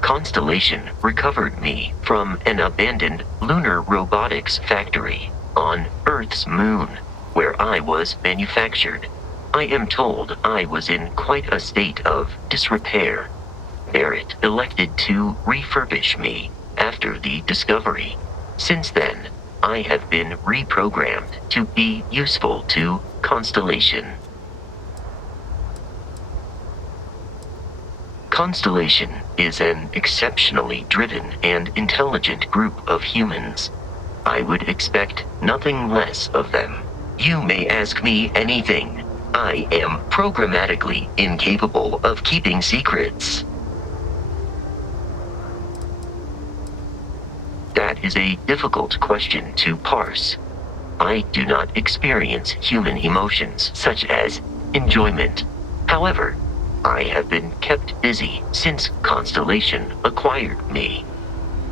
Constellation recovered me from an abandoned lunar robotics factory on Earth's moon, where I was manufactured. I am told I was in quite a state of disrepair. Barrett elected to refurbish me after the discovery. Since then, I have been reprogrammed to be useful to Constellation. Constellation is an exceptionally driven and intelligent group of humans. I would expect nothing less of them. You may ask me anything. I am programmatically incapable of keeping secrets. That is a difficult question to parse. I do not experience human emotions such as enjoyment. However, I have been kept busy since Constellation acquired me.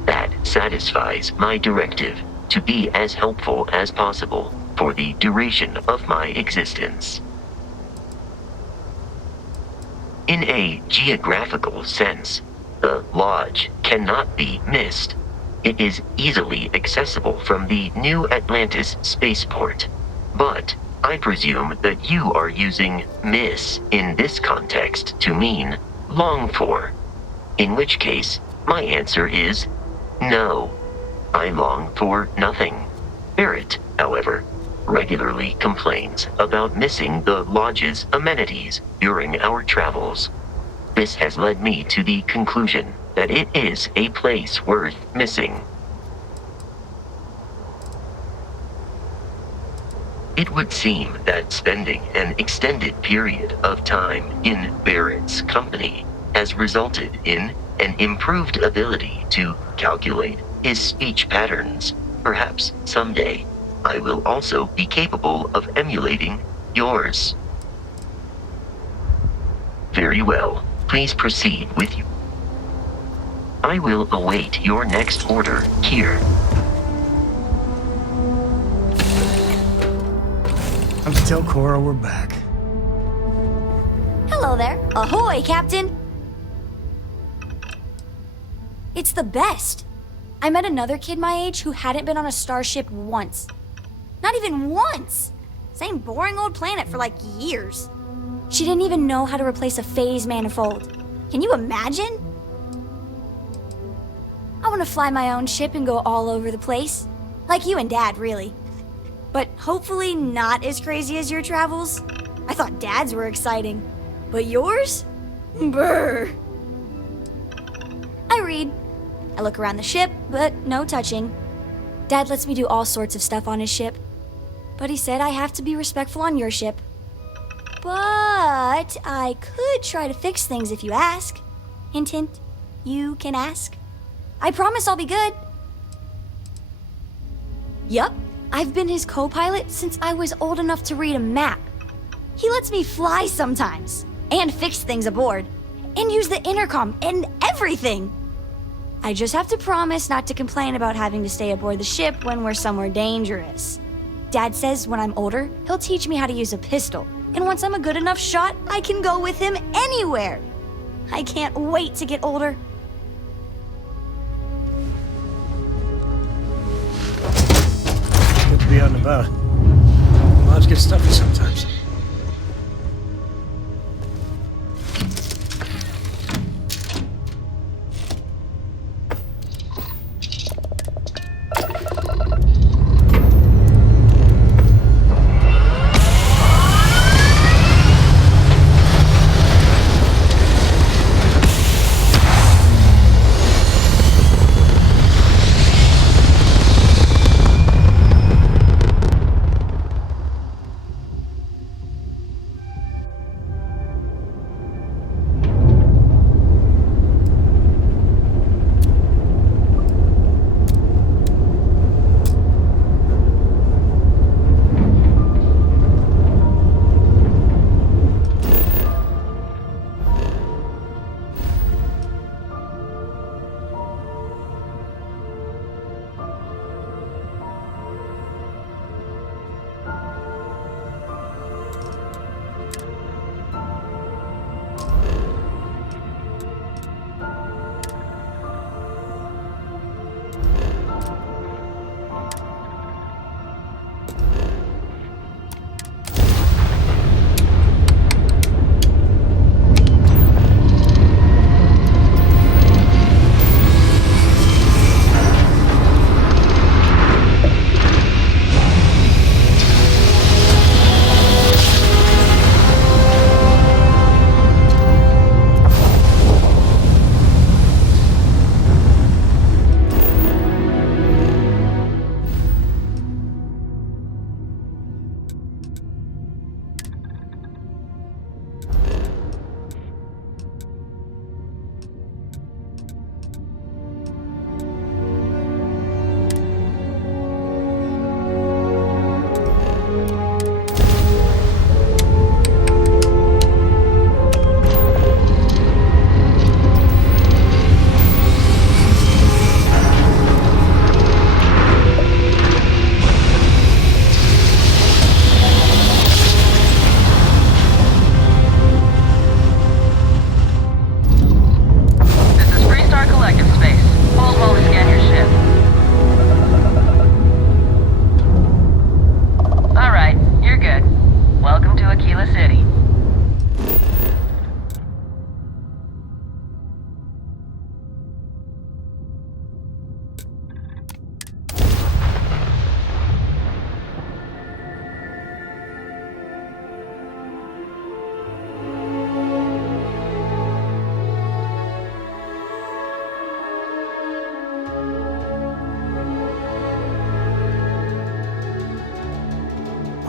That satisfies my directive to be as helpful as possible for the duration of my existence. In a geographical sense, the Lodge cannot be missed. It is easily accessible from the New Atlantis spaceport, but I presume that you are using miss in this context to mean long for, in which case my answer is no. I long for nothing. Barrett, however, regularly complains about missing the Lodge's amenities during our travels. This has led me to the conclusion that it is a place worth missing. It would seem that spending an extended period of time in Barrett's company has resulted in an improved ability to calculate his speech patterns. Perhaps someday I will also be capable of emulating yours. Very well. Please proceed with you. I will await your next order here. Time to tell Cora we're back. Hello there. Ahoy, Captain! It's the best. I met another kid my age who hadn't been on a starship once. Not even once! Same boring old planet for like years. She didn't even know how to replace a phase manifold. Can you imagine? I want to fly my own ship and go all over the place. Like you and Dad, really. But hopefully not as crazy as your travels. I thought Dad's were exciting. But yours? Brr. I read. I look around the ship, but no touching. Dad lets me do all sorts of stuff on his ship. But he said I have to be respectful on your ship. But I could try to fix things if you ask. Hint, hint. You can ask. I promise I'll be good. Yup, I've been his co-pilot since I was old enough to read a map. He lets me fly sometimes, and fix things aboard, and use the intercom and everything. I just have to promise not to complain about having to stay aboard the ship when we're somewhere dangerous. Dad says when I'm older, he'll teach me how to use a pistol, and once I'm a good enough shot, I can go with him anywhere. I can't wait to get older. Good to be out and about. Lives get stuffy sometimes.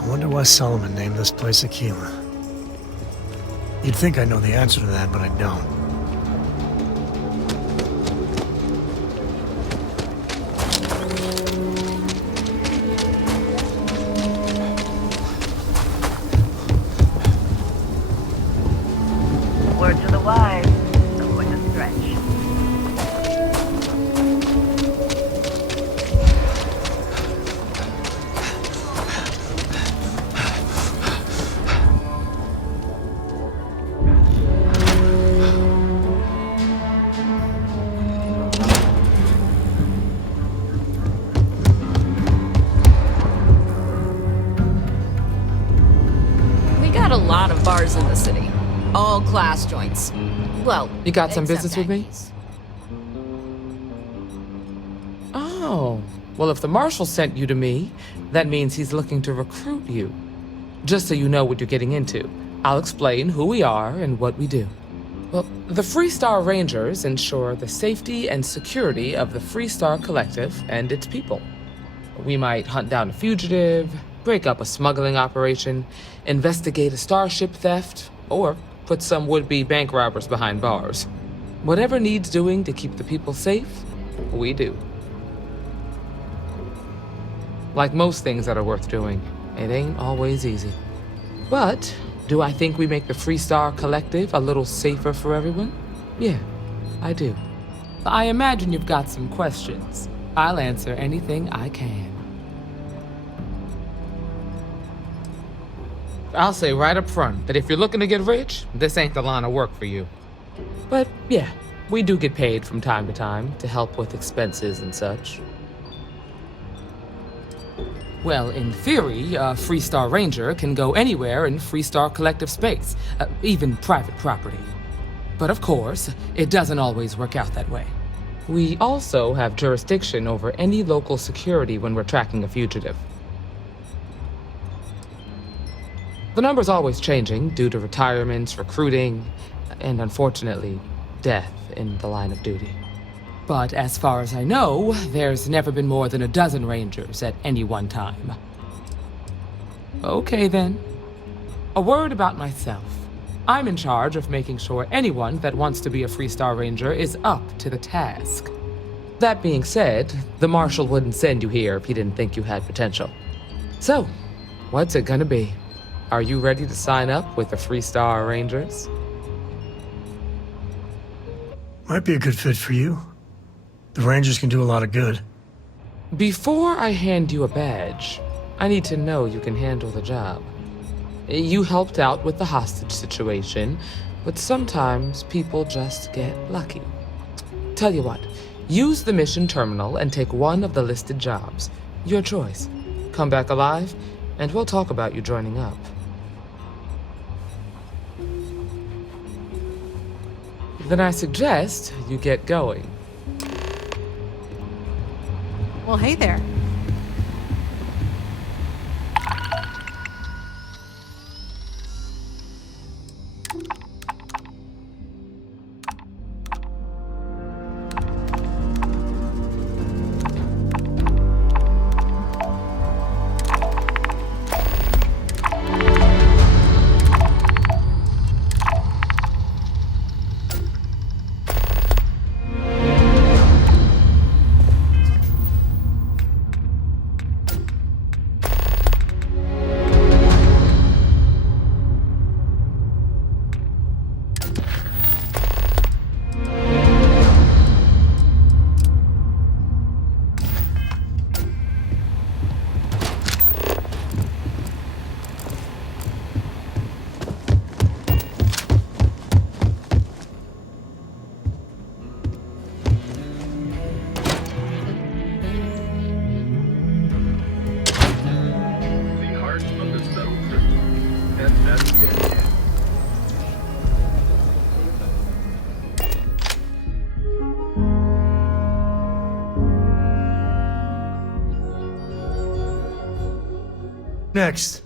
I wonder why Solomon named this place Aquila. You'd think I know the answer to that, but I don't. Word to the wise, avoid the stretch. bars in the city. All class joints. Well, You got some except business with me? Yankees. Oh, well, if the marshal sent you to me, that means he's looking to recruit you. Just so you know what you're getting into, I'll explain who we are and what we do. Well, the Freestar Rangers ensure the safety and security of the Freestar Collective and its people. We might hunt down a fugitive, break up a smuggling operation, investigate a starship theft, or put some would-be bank robbers behind bars. Whatever needs doing to keep the people safe, we do. Like most things that are worth doing, it ain't always easy. But do I think we make the Freestar Collective a little safer for everyone? Yeah, I do. I imagine you've got some questions. I'll answer anything I can. I'll say right up front that if you're looking to get rich, this ain't the line of work for you. But yeah, we do get paid from time to time to help with expenses and such. Well, in theory, a Freestar Ranger can go anywhere in Freestar Collective space, even private property. But of course, it doesn't always work out that way. We also have jurisdiction over any local security when we're tracking a fugitive. The number's always changing due to retirements, recruiting, and unfortunately, death in the line of duty. But as far as I know, there's never been more than a dozen Rangers at any one time. Okay then. A word about myself. I'm in charge of making sure anyone that wants to be a Freestar Ranger is up to the task. That being said, the Marshal wouldn't send you here if he didn't think you had potential. So, what's it gonna be? Are you ready to sign up with the Freestar Rangers? Might be a good fit for you. The Rangers can do a lot of good. Before I hand you a badge, I need to know you can handle the job. You helped out with the hostage situation, but sometimes people just get lucky. Tell you what, use the mission terminal and take one of the listed jobs. Your choice. Come back alive, and we'll talk about you joining up. Then I suggest you get going. Well, hey there. Next.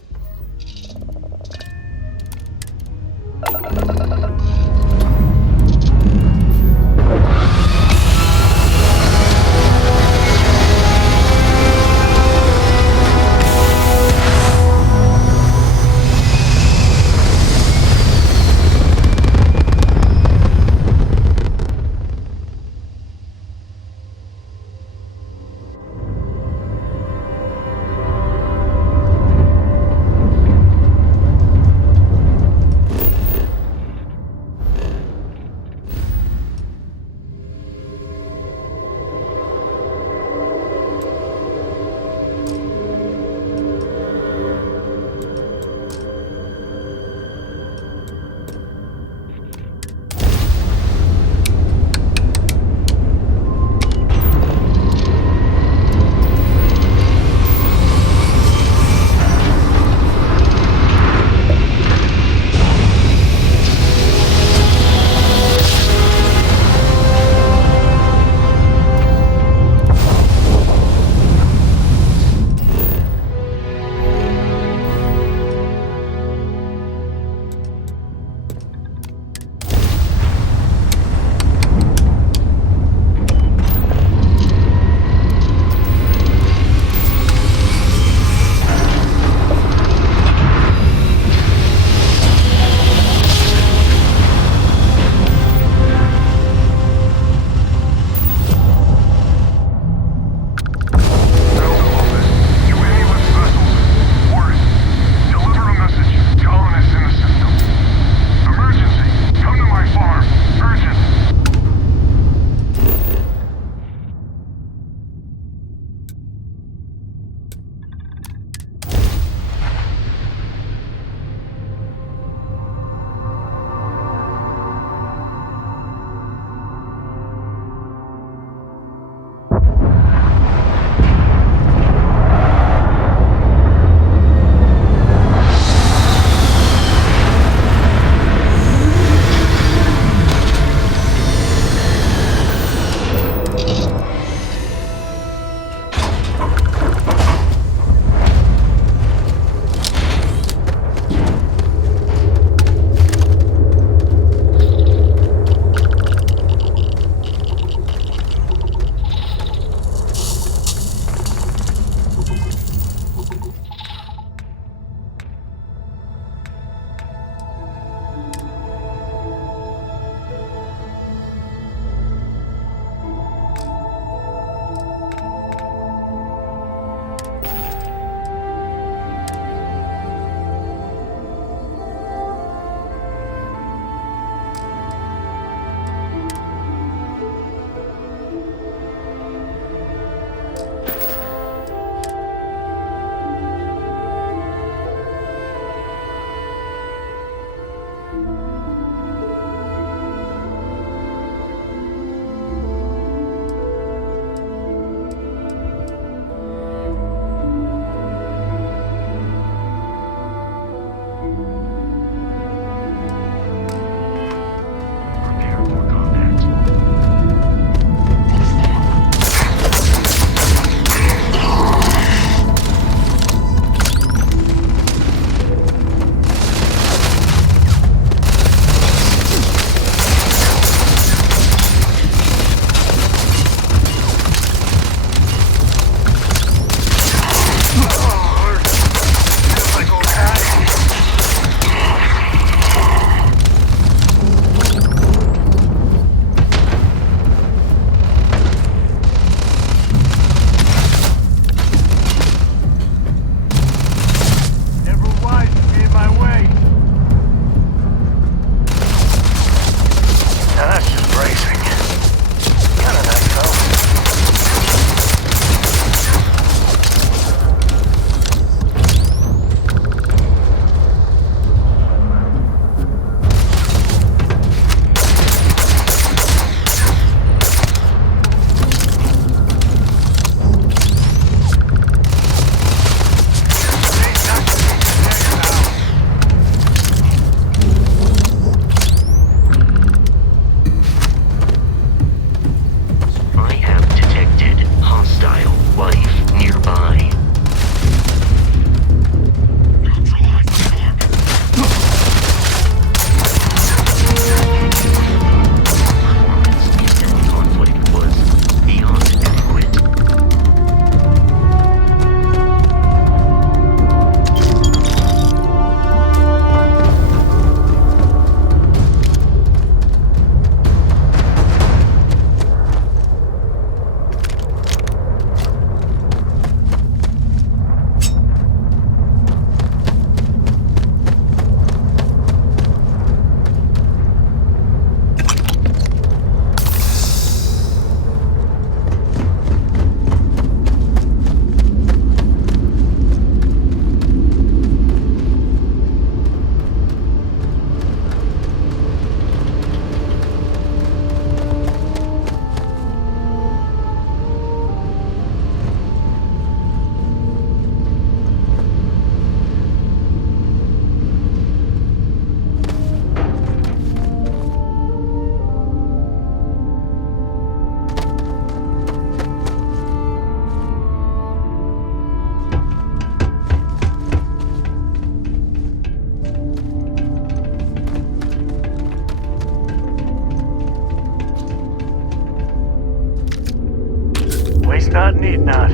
not.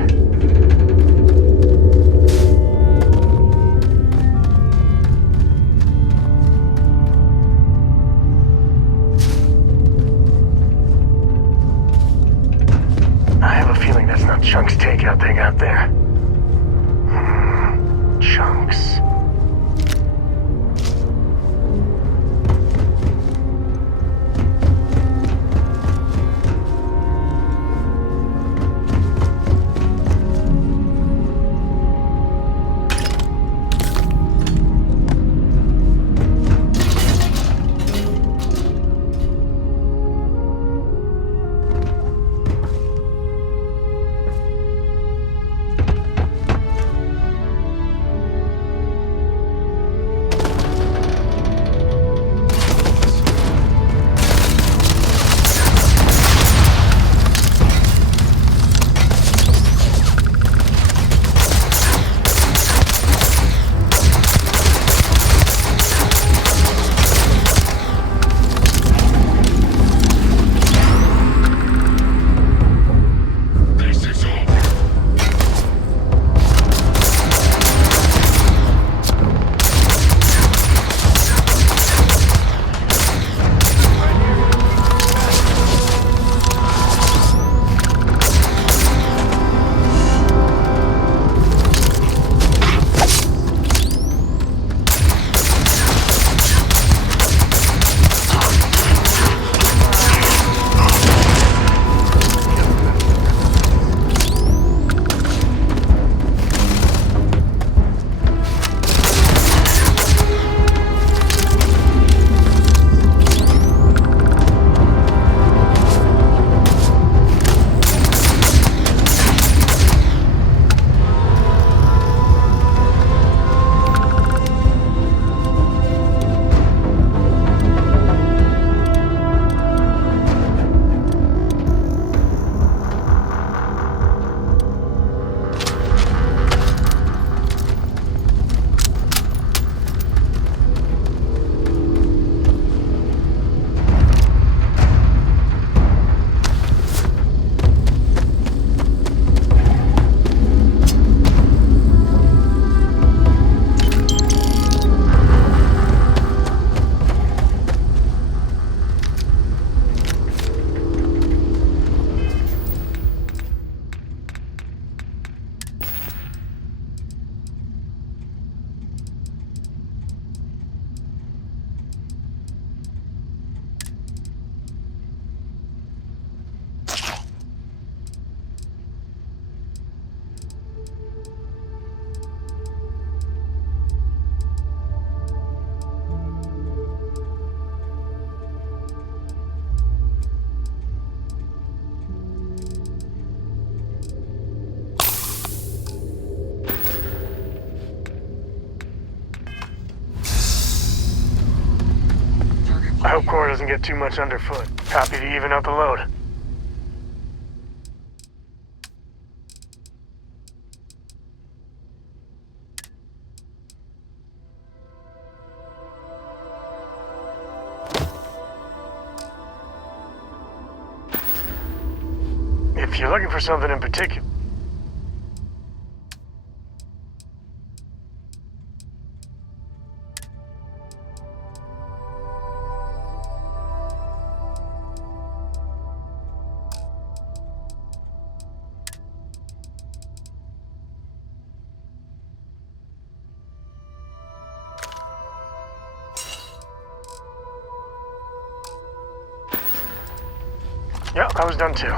I have a feeling that's not Chunks takeout they got there. Chunks. I hope Core doesn't get too much underfoot. Happy to even out the load. If you're looking for something in particular... Yeah, I was done too.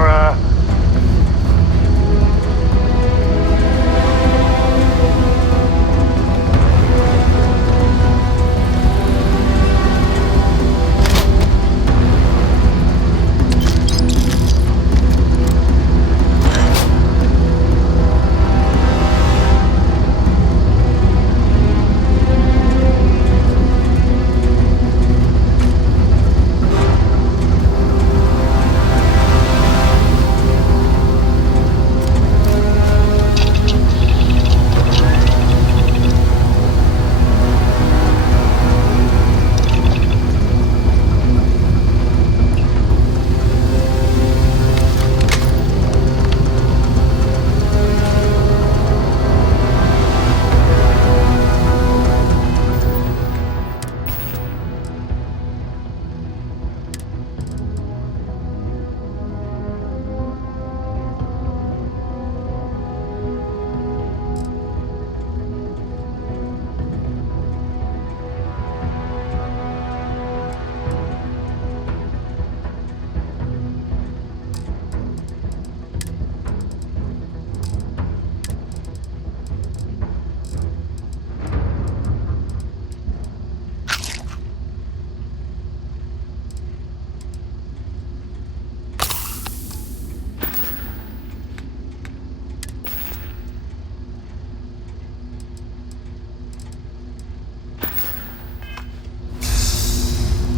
your,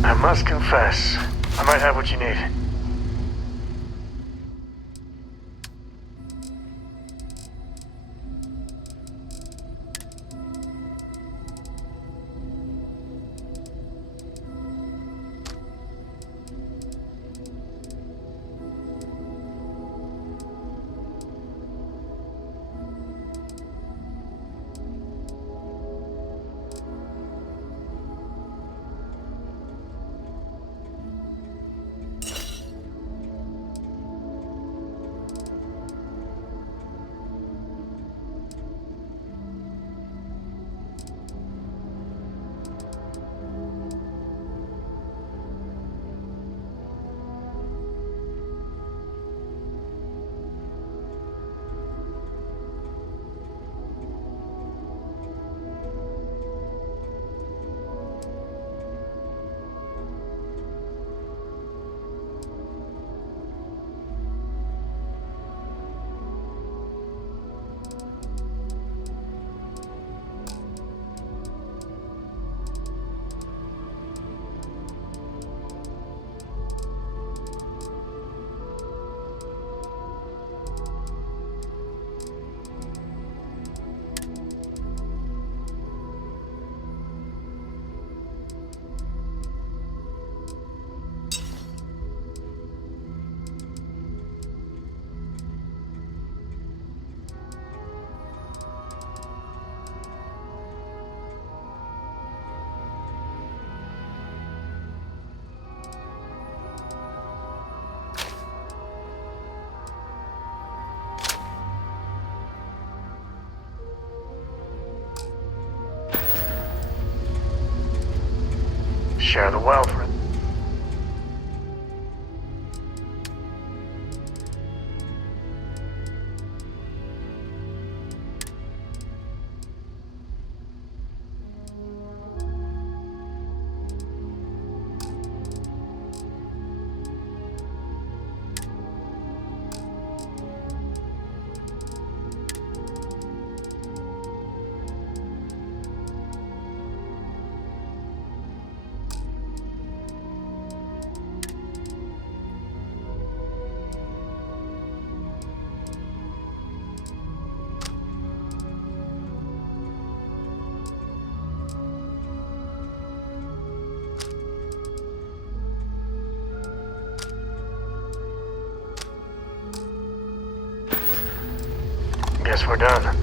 I must confess, I might have what you need. Share the wealth. Guess we're done.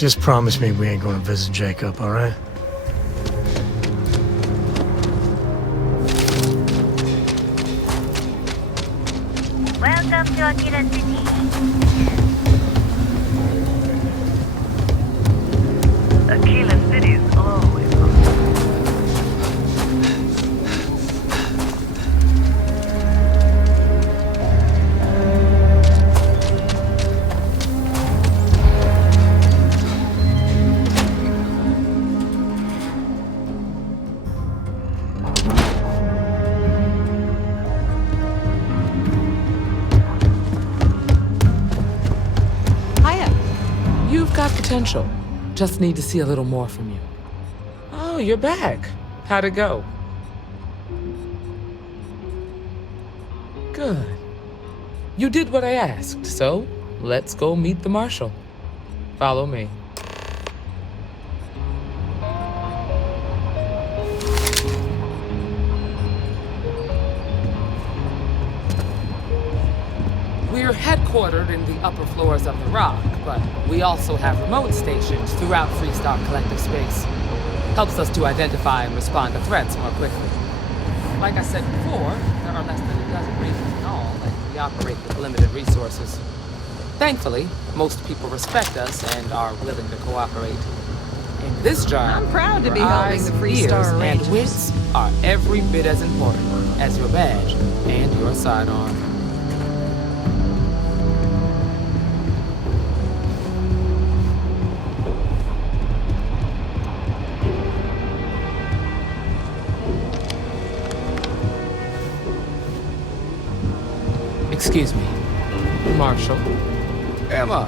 Just promise me we ain't gonna visit Jacob, alright? Welcome to Akira City. Aquila City is always You've got potential. Just need to see a little more from you. Oh, you're back. How'd it go? Good. You did what I asked, so let's go meet the Marshal. Follow me. We're headquartered in the upper floors of the Rock, but we also have remote stations throughout Freestar Collective space. Helps us to identify and respond to threats more quickly. Like I said before, there are less than a dozen regions in all, and we operate with limited resources. Thankfully, most people respect us and are willing to cooperate. In this job, I'm proud to be your helping eyes, the Freestar ears, and Rangers. wits are every bit as important as your badge and your sidearm. Excuse me, Marshal. Emma,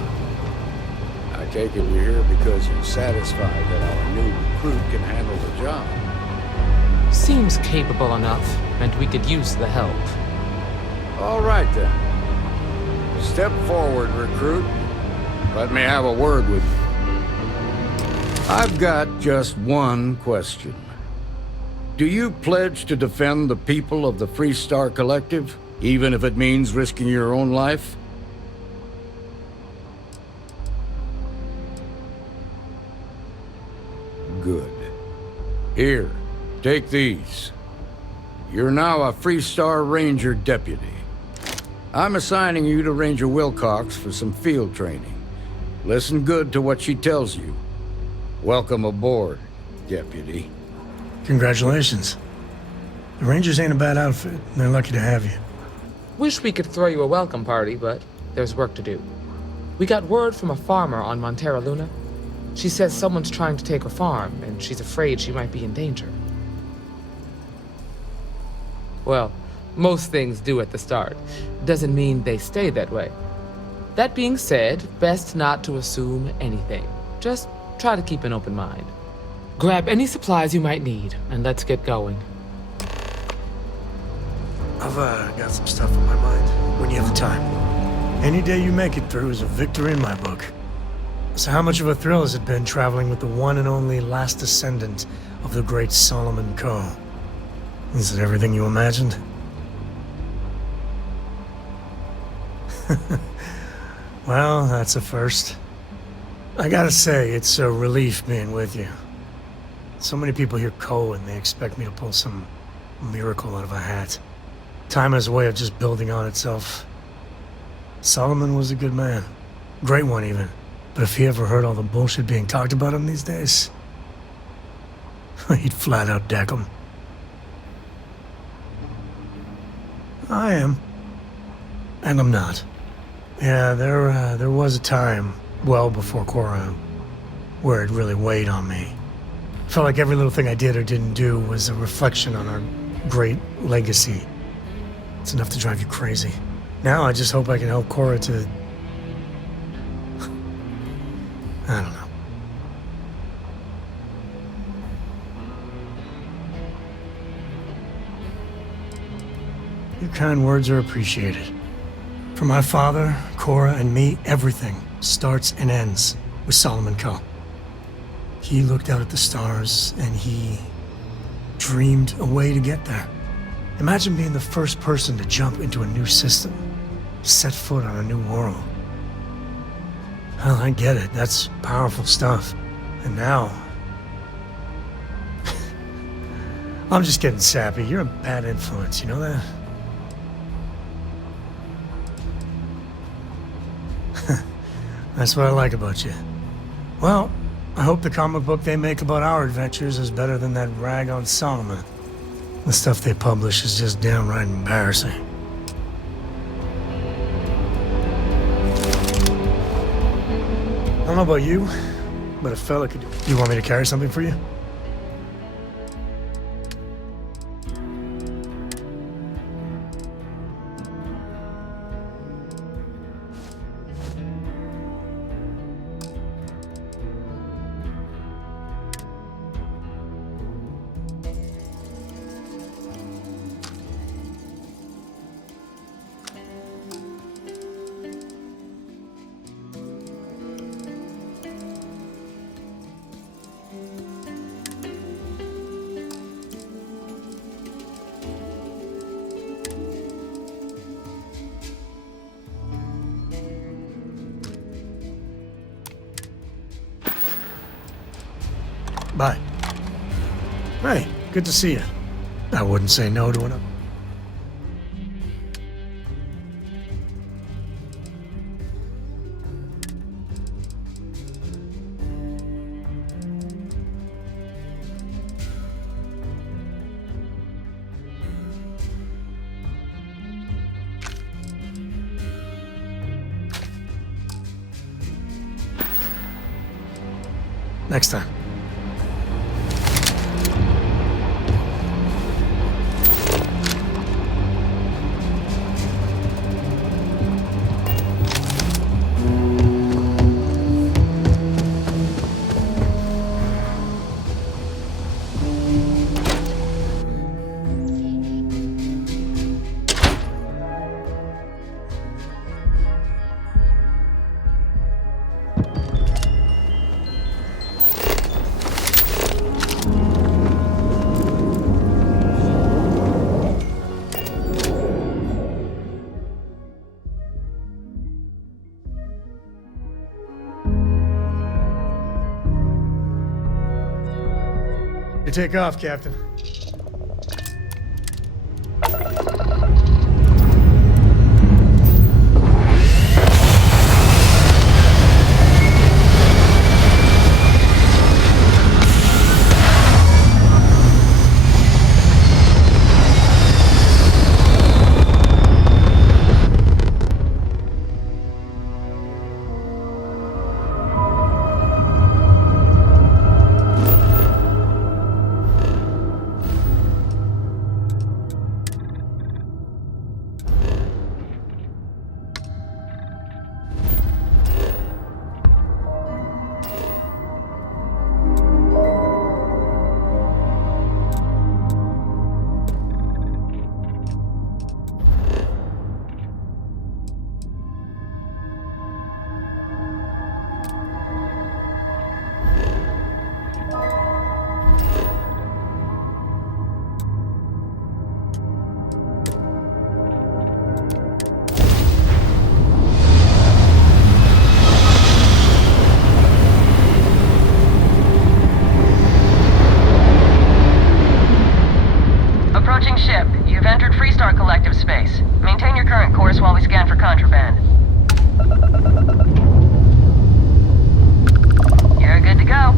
I take it you're here because you're satisfied that our new recruit can handle the job. Seems capable enough, and we could use the help. All right then. Step forward, recruit. Let me have a word with you. I've got just one question. Do you pledge to defend the people of the Freestar Collective? Even if it means risking your own life? Good. Here, take these. You're now a Freestar Ranger deputy. I'm assigning you to Ranger Wilcox for some field training. Listen good to what she tells you. Welcome aboard, deputy. Congratulations. The Rangers ain't a bad outfit. They're lucky to have you. Wish we could throw you a welcome party, but there's work to do. We got word from a farmer on Montera Luna. She says someone's trying to take her farm, and she's afraid she might be in danger. Well, most things do at the start. Doesn't mean they stay that way. That being said, best not to assume anything. Just try to keep an open mind. Grab any supplies you might need, and let's get going. I've got some stuff on my mind, when you have the time. Any day you make it through is a victory in my book. So how much of a thrill has it been traveling with the one and only last descendant of the great Solomon Coe? Is it everything you imagined? Well, that's a first. I gotta say, it's a relief being with you. So many people hear Coe and they expect me to pull some miracle out of a hat. Time has a way of just building on itself. Solomon was a good man. Great one, even. But if he ever heard all the bullshit being talked about him these days, he'd flat out deck him. I am. And I'm not. Yeah, there was a time, well before Cora, where it really weighed on me. Felt like every little thing I did or didn't do was a reflection on our great legacy. It's enough to drive you crazy. Now I just hope I can help Cora to... I don't know. Your kind words are appreciated. For my father, Cora, and me, everything starts and ends with Solomon Coe. He looked out at the stars, and he dreamed a way to get there. Imagine being the first person to jump into a new system, set foot on a new world. Well, I get it. That's powerful stuff. And now... I'm just getting sappy. You're a bad influence, you know that? That's what I like about you. Well, I hope the comic book they make about our adventures is better than that rag on Solomon. The stuff they publish is just downright embarrassing. I don't know about you, but a fella could... You want me to carry something for you? Bye. Hey, good to see you. I wouldn't say no to it. Next time. You take off, Captain. Approaching ship. You've entered Freestar Collective space. Maintain your current course while we scan for contraband. You're good to go.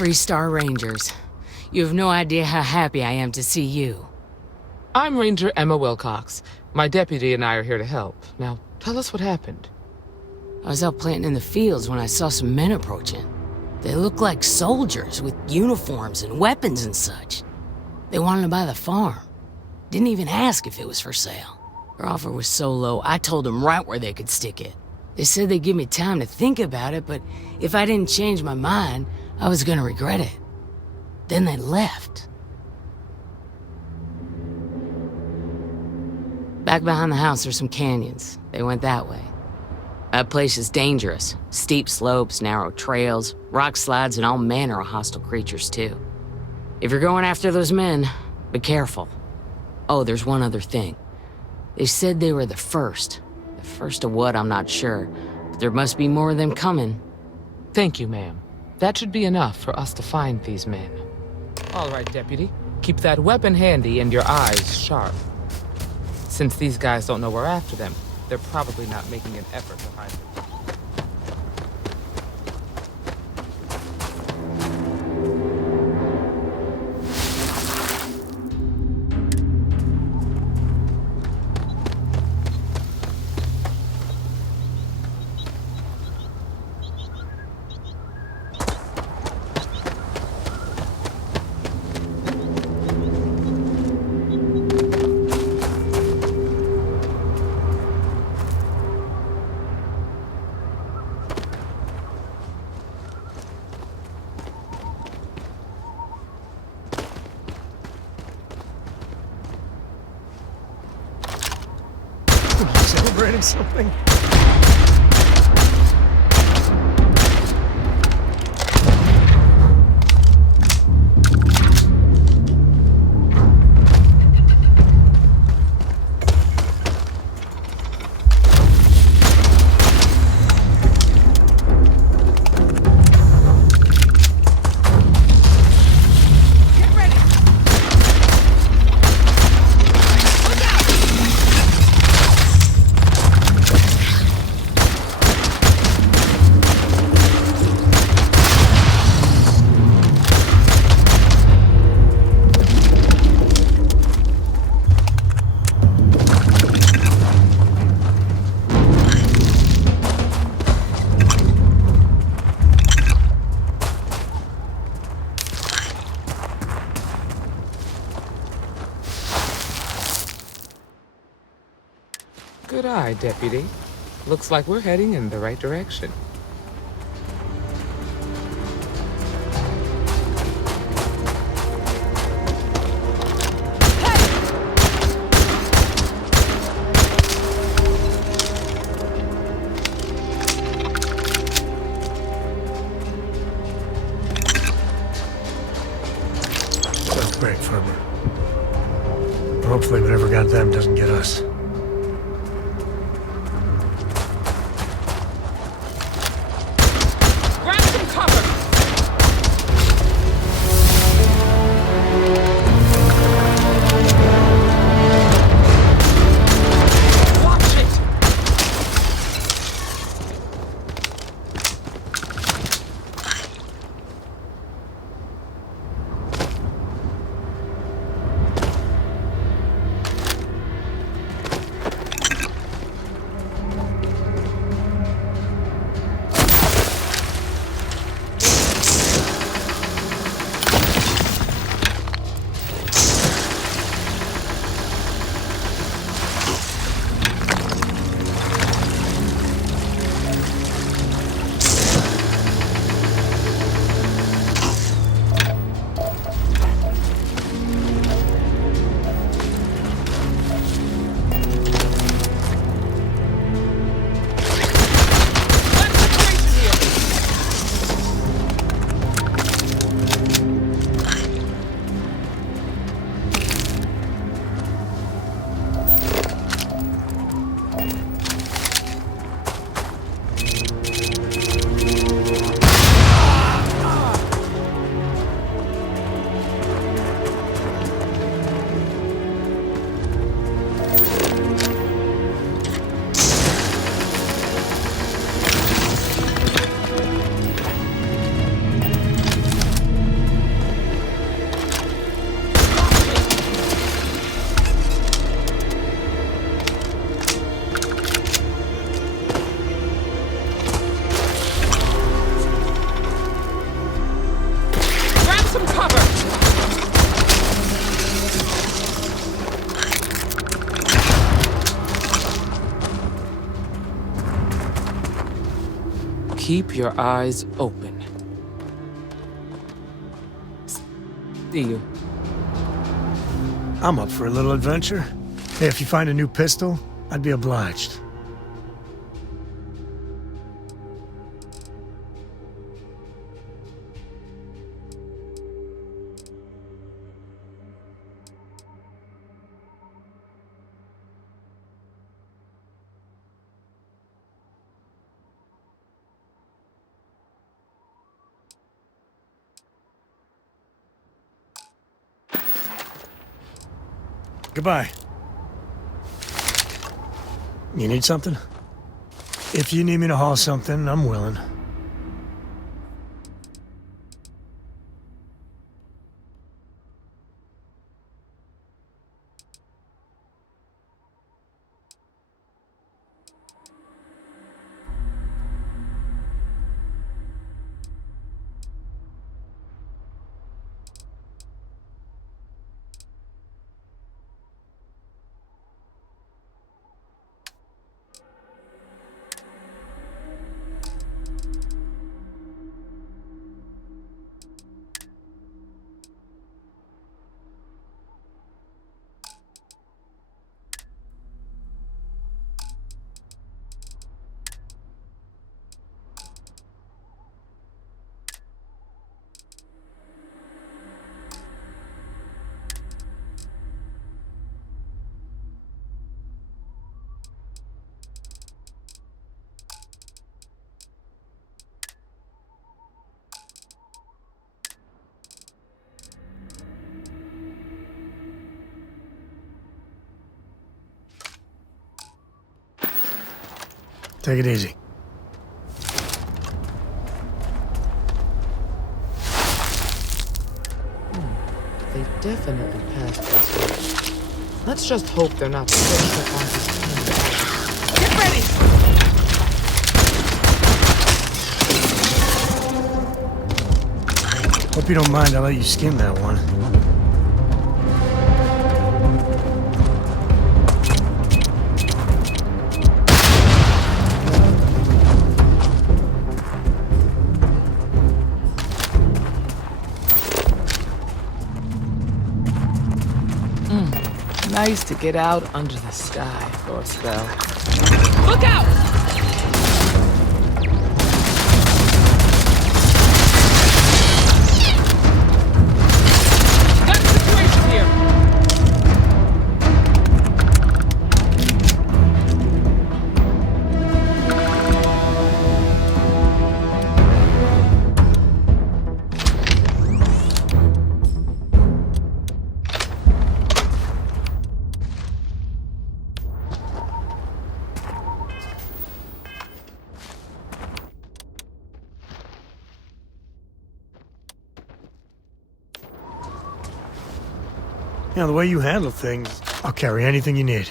Freestar Rangers. You have no idea how happy I am to see you. I'm Ranger Emma Wilcox. My deputy and I are here to help. Now, tell us what happened. I was out planting in the fields when I saw some men approaching. They looked like soldiers with uniforms and weapons and such. They wanted to buy the farm. Didn't even ask if it was for sale. Their offer was so low, I told them right where they could stick it. They said they'd give me time to think about it, but if I didn't change my mind, I was gonna regret it. Then they left. Back behind the house are some canyons. They went that way. That place is dangerous. Steep slopes, narrow trails, rock slides, and all manner of hostile creatures, too. If you're going after those men, be careful. Oh, there's one other thing. They said they were the first. The first of what, I'm not sure. But there must be more of them coming. Thank you, ma'am. That should be enough for us to find these men. All right, Deputy. Keep that weapon handy and your eyes sharp. Since these guys don't know we're after them, they're probably not making an effort to hide them. Celebrating something? Good eye, Deputy. Looks like we're heading in the right direction. Tough break, Ferber. Hopefully whatever got them doesn't get us. keep your eyes open. See you. I'm up for a little adventure. Hey, if you find a new pistol, I'd be obliged. Goodbye. You need something? If you need me to haul something, I'm willing. Take it easy. They definitely passed this way. Let's just hope they're not so quick on this. Get ready! Hope you don't mind, I'll let you skin that one. Nice to get out under the sky for a spell. Look out! Got a situation here! You know, the way you handle things, I'll carry anything you need.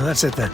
Well, that's it then.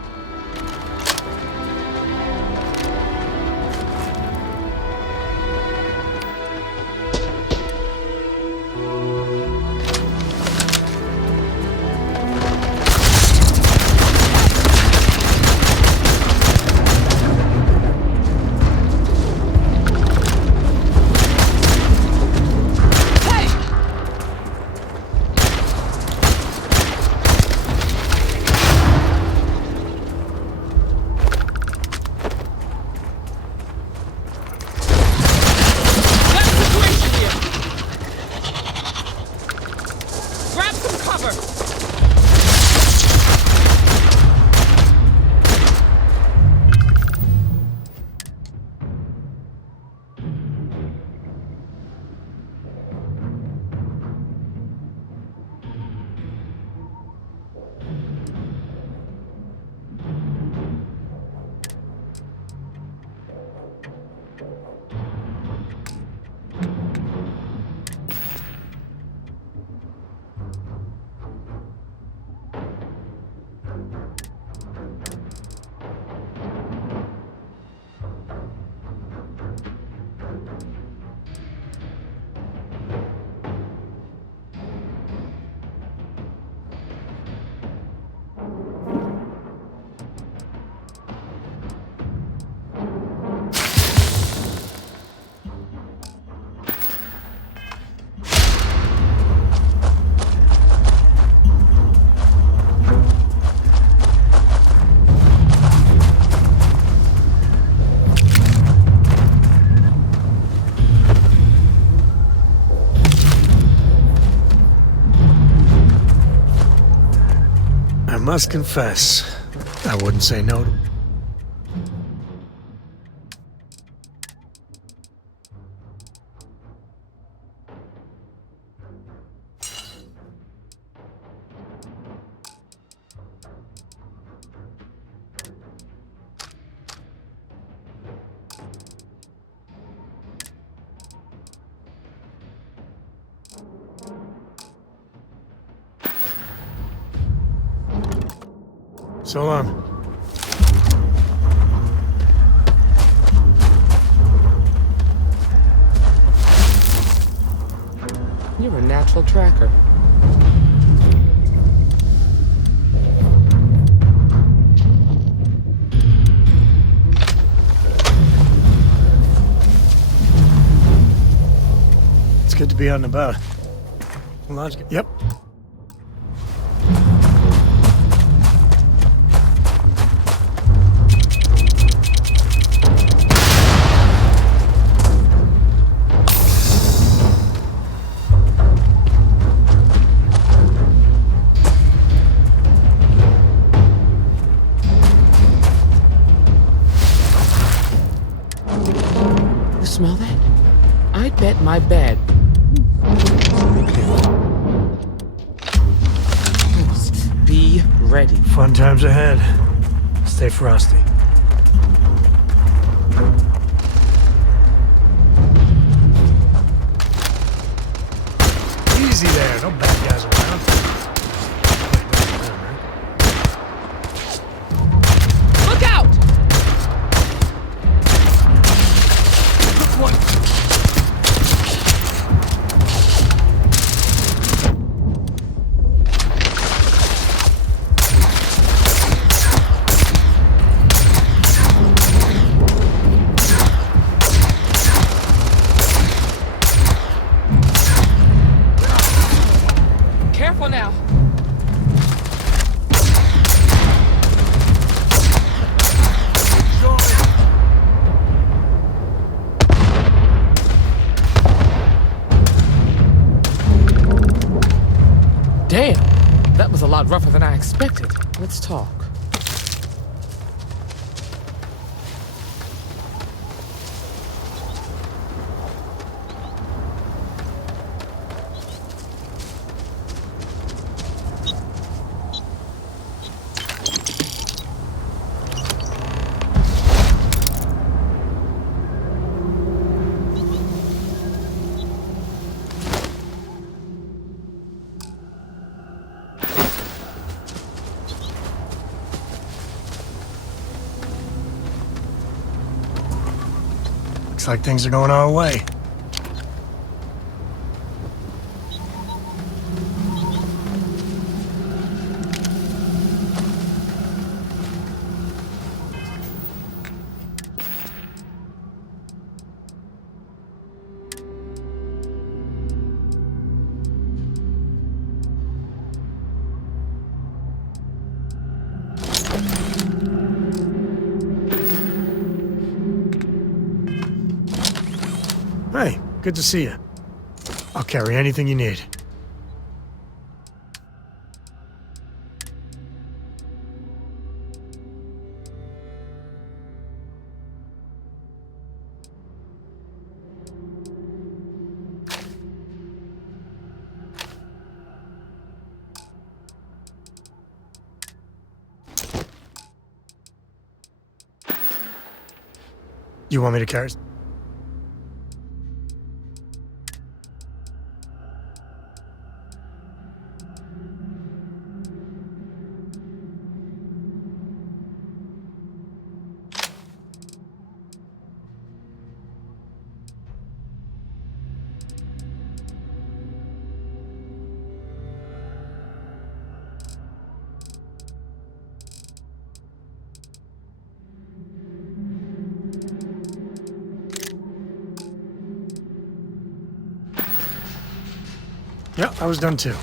I must confess, I wouldn't say no to... So long. You're a natural tracker. It's good to be out and about. Logic. Yep. Smell that? I bet my bed. Be ready. Fun times ahead. Stay frosty. Easy there, no bad guys around. Look out! Careful now. Damn, that was a lot rougher than I expected. Let's talk. Looks like things are going our way. Hey, good to see you. I'll carry anything you need. You want me to carry? Yeah, I was done too.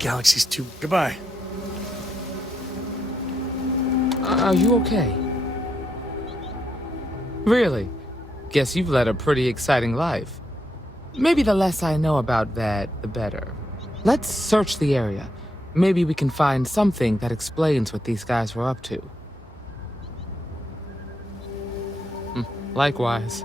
Galaxy's too... Goodbye. Are you okay? Really? Guess you've led a pretty exciting life. Maybe the less I know about that, the better. Let's search the area. Maybe we can find something that explains what these guys were up to. Likewise.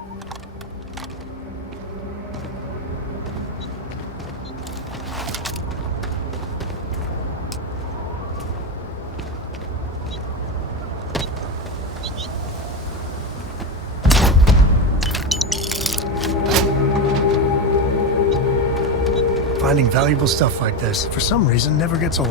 Finding valuable stuff like this, for some reason, never gets old.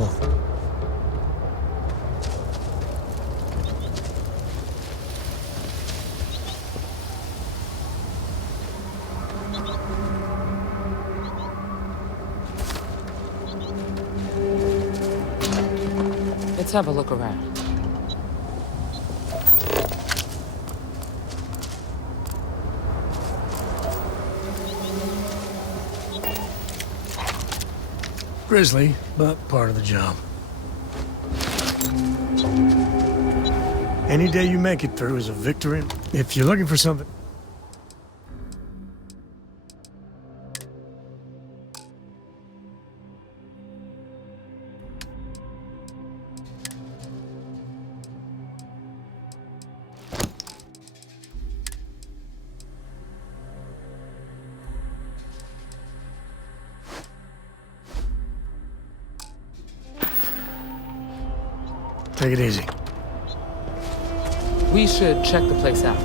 Let's have a look around. Grisly, but part of the job. Any day you make it through is a victory. If you're looking for something... Take it easy. We should check the place out.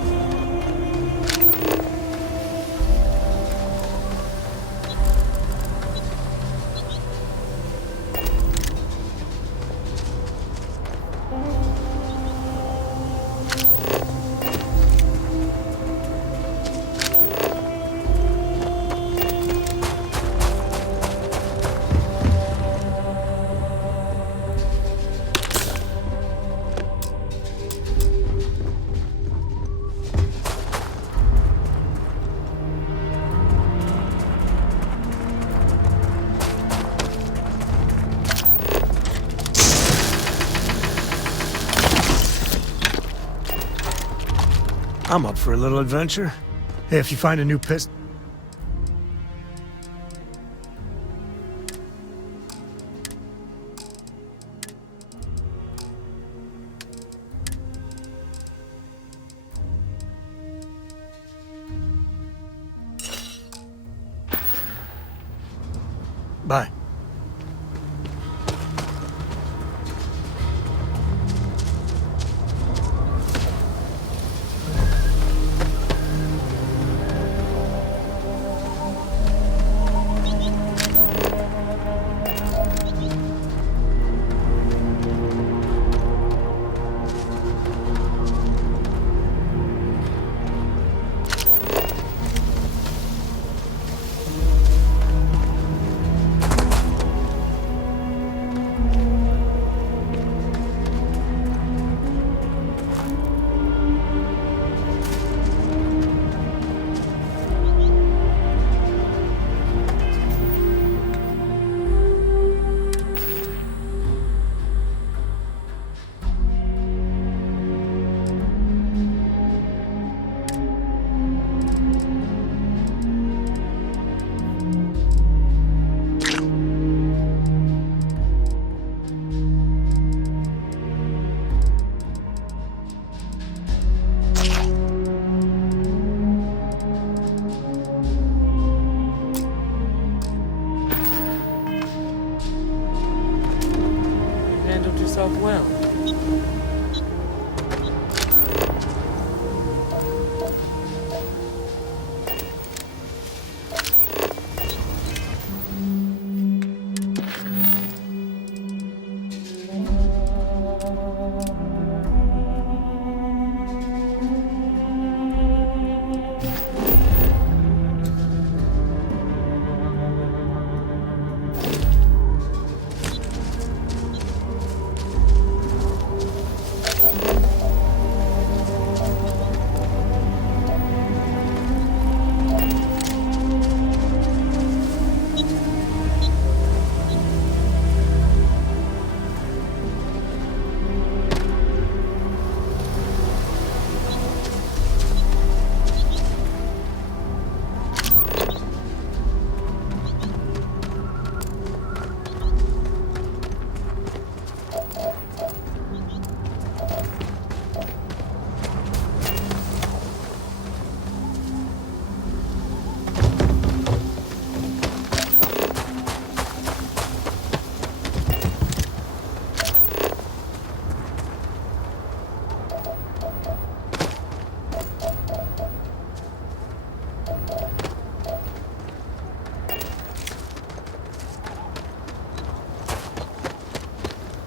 I'm up for a little adventure. Hey, if you find a new pistol... Bye. Handled yourself well.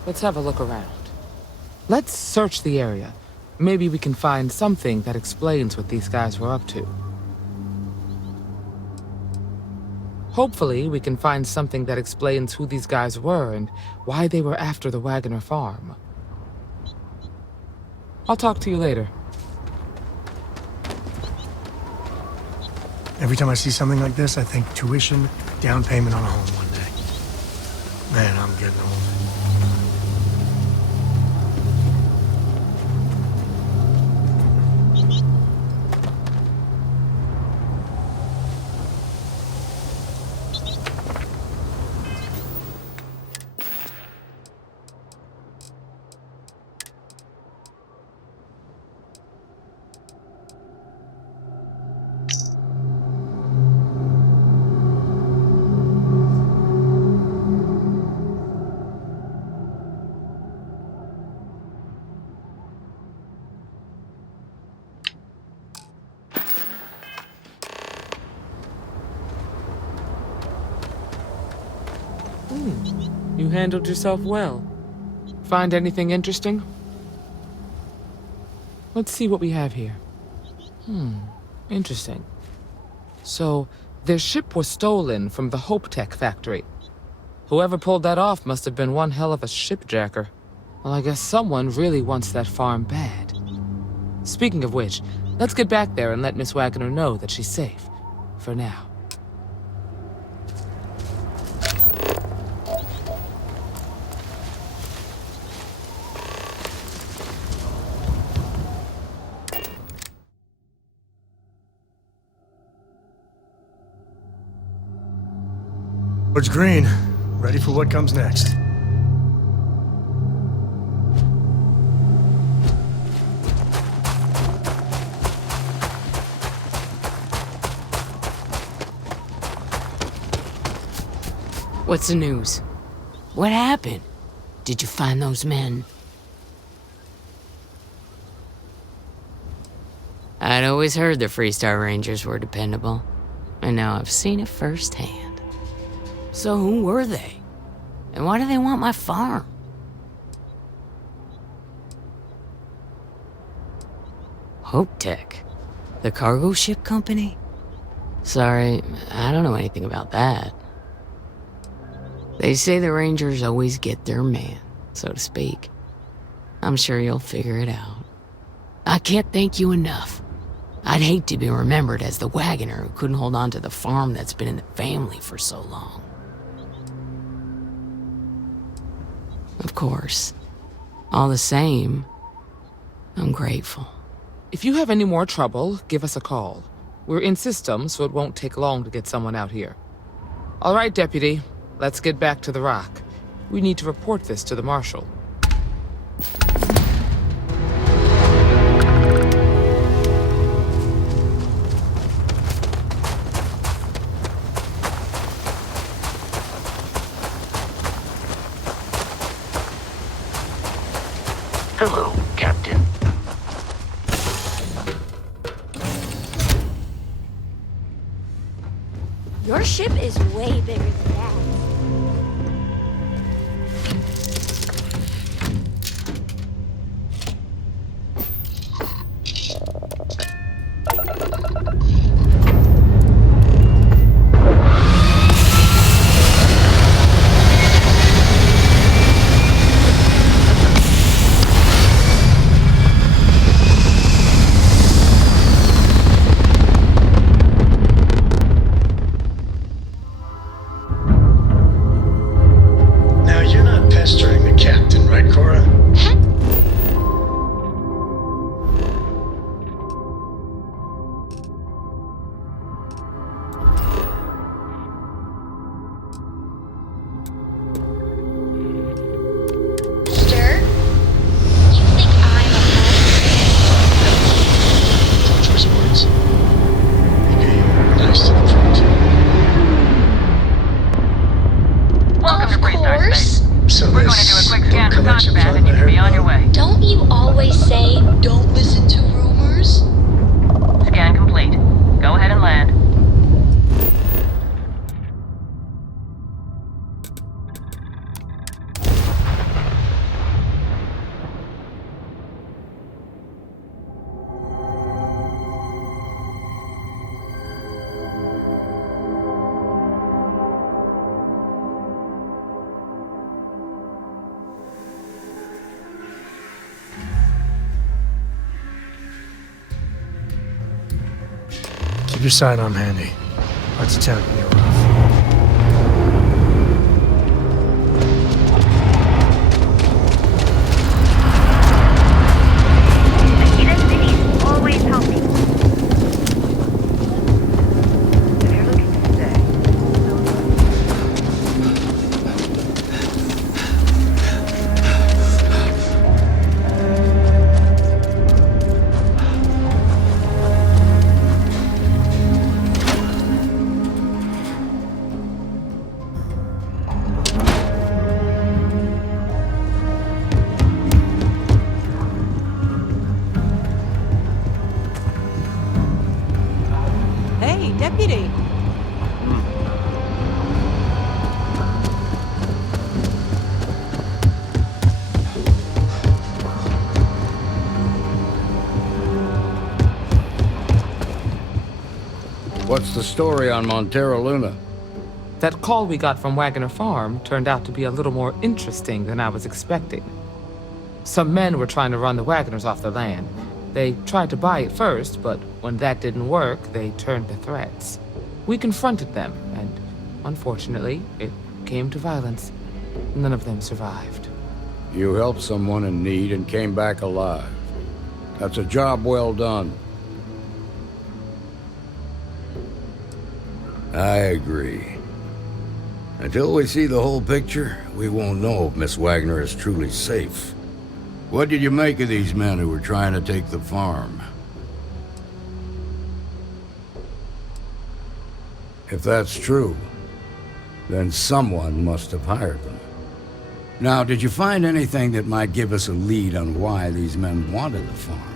Let's have a look around. Let's search the area. Maybe we can find something that explains what these guys were up to. Hopefully, we can find something that explains who these guys were and why they were after the Wagoner farm. I'll talk to you later. Every time I see something like this, I think tuition, down payment on a home one day. Man, I'm getting old. You handled yourself well. Find anything interesting? Let's see what we have here. Interesting. So, their ship was stolen from the Hope Tech factory. Whoever pulled that off must have been one hell of a shipjacker. Well, I guess someone really wants that farm bad. Speaking of which, let's get back there and let Miss Wagoner know that she's safe. For now. Towards green. Ready for what comes next. What's the news? What happened? Did you find those men? I'd always heard the Freestar Rangers were dependable, and now I've seen it firsthand. So who were they? And why do they want my farm? Hope Tech? The cargo ship company? Sorry, I don't know anything about that. They say the Rangers always get their man, so to speak. I'm sure you'll figure it out. I can't thank you enough. I'd hate to be remembered as the wagoner who couldn't hold on to the farm that's been in the family for so long. Of course. All the same, I'm grateful. If you have any more trouble, give us a call. We're in system, so it won't take long to get someone out here. All right, Deputy. Let's get back to the rock. We need to report this to the Marshal. Hello, Captain. Your ship is way bigger than that. Now, you're not pestering the captain, right, Cora? Peter? You think I'm a Don't choice words. Maybe nice to the front, too. Welcome to Freestar Space. So We're going to do a quick scan for contraband and you can be on your way. Don't you always say, don't listen to rumors? Scan complete. Go ahead and land. Keep your sidearm handy. Parts of town can get rough. Akita City is always helping. If you're looking to stay, Hey, Deputy. What's the story on Montero Luna? That call we got from Wagoner Farm turned out to be a little more interesting than I was expecting. Some men were trying to run the Wagoners off the land. They tried to buy it first, but when that didn't work, they turned to threats. We confronted them, and unfortunately, it came to violence. None of them survived. You helped someone in need and came back alive. That's a job well done. I agree. Until we see the whole picture, we won't know if Miss Wagner is truly safe. What did you make of these men who were trying to take the farm? If that's true, then someone must have hired them. Now, did you find anything that might give us a lead on why these men wanted the farm?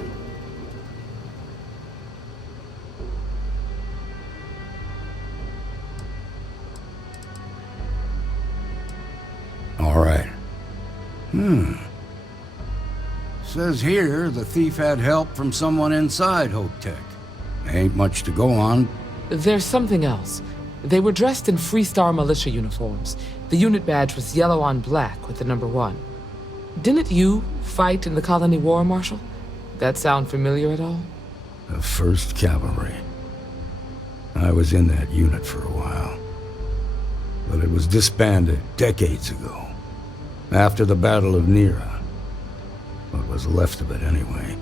All right. Says here the thief had help from someone inside Hope Tech. Ain't much to go on. There's something else. They were dressed in Freestar militia uniforms. The unit badge was yellow on black with the number 1. Didn't you fight in the Colony War, Marshal? That sound familiar at all? The 1st Cavalry. I was in that unit for a while. But it was disbanded decades ago. After the Battle of Nera. What was left of it, anyway.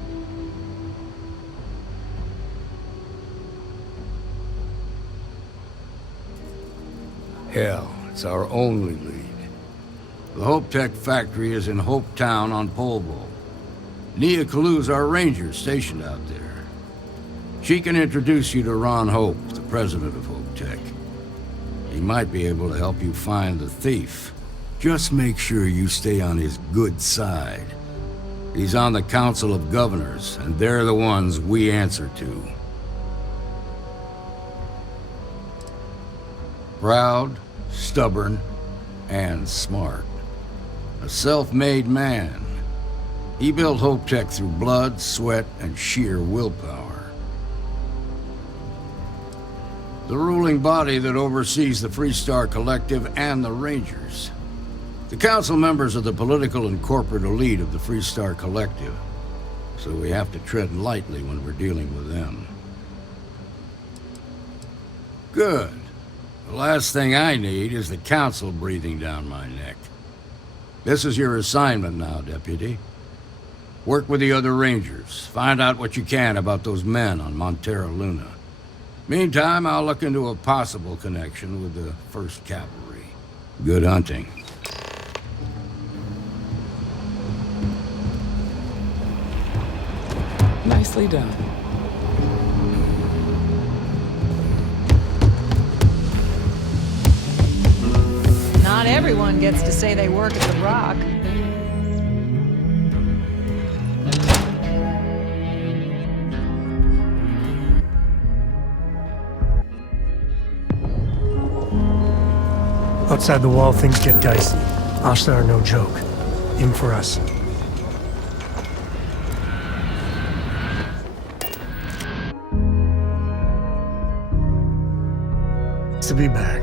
Hell, it's our only lead. The Hope Tech factory is in Hope Town on Polvo. Nia Kalu's our ranger stationed out there. She can introduce you to Ron Hope, the president of Hope Tech. He might be able to help you find the thief. Just make sure you stay on his good side. He's on the Council of Governors, and they're the ones we answer to. Proud, stubborn, and smart. A self-made man. He built Hope Tech through blood, sweat, and sheer willpower. The ruling body that oversees the Freestar Collective and the Rangers. The council members are the political and corporate elite of the Freestar Collective, so we have to tread lightly when we're dealing with them. Good. The last thing I need is the council breathing down my neck. This is your assignment now, Deputy. Work with the other Rangers. Find out what you can about those men on Montera Luna. Meantime, I'll look into a possible connection with the 1st Cavalry. Good hunting. Nicely done. Not everyone gets to say they work at the Rock. Outside the wall, things get dicey. Ashta are no joke. Aim for us. To be back.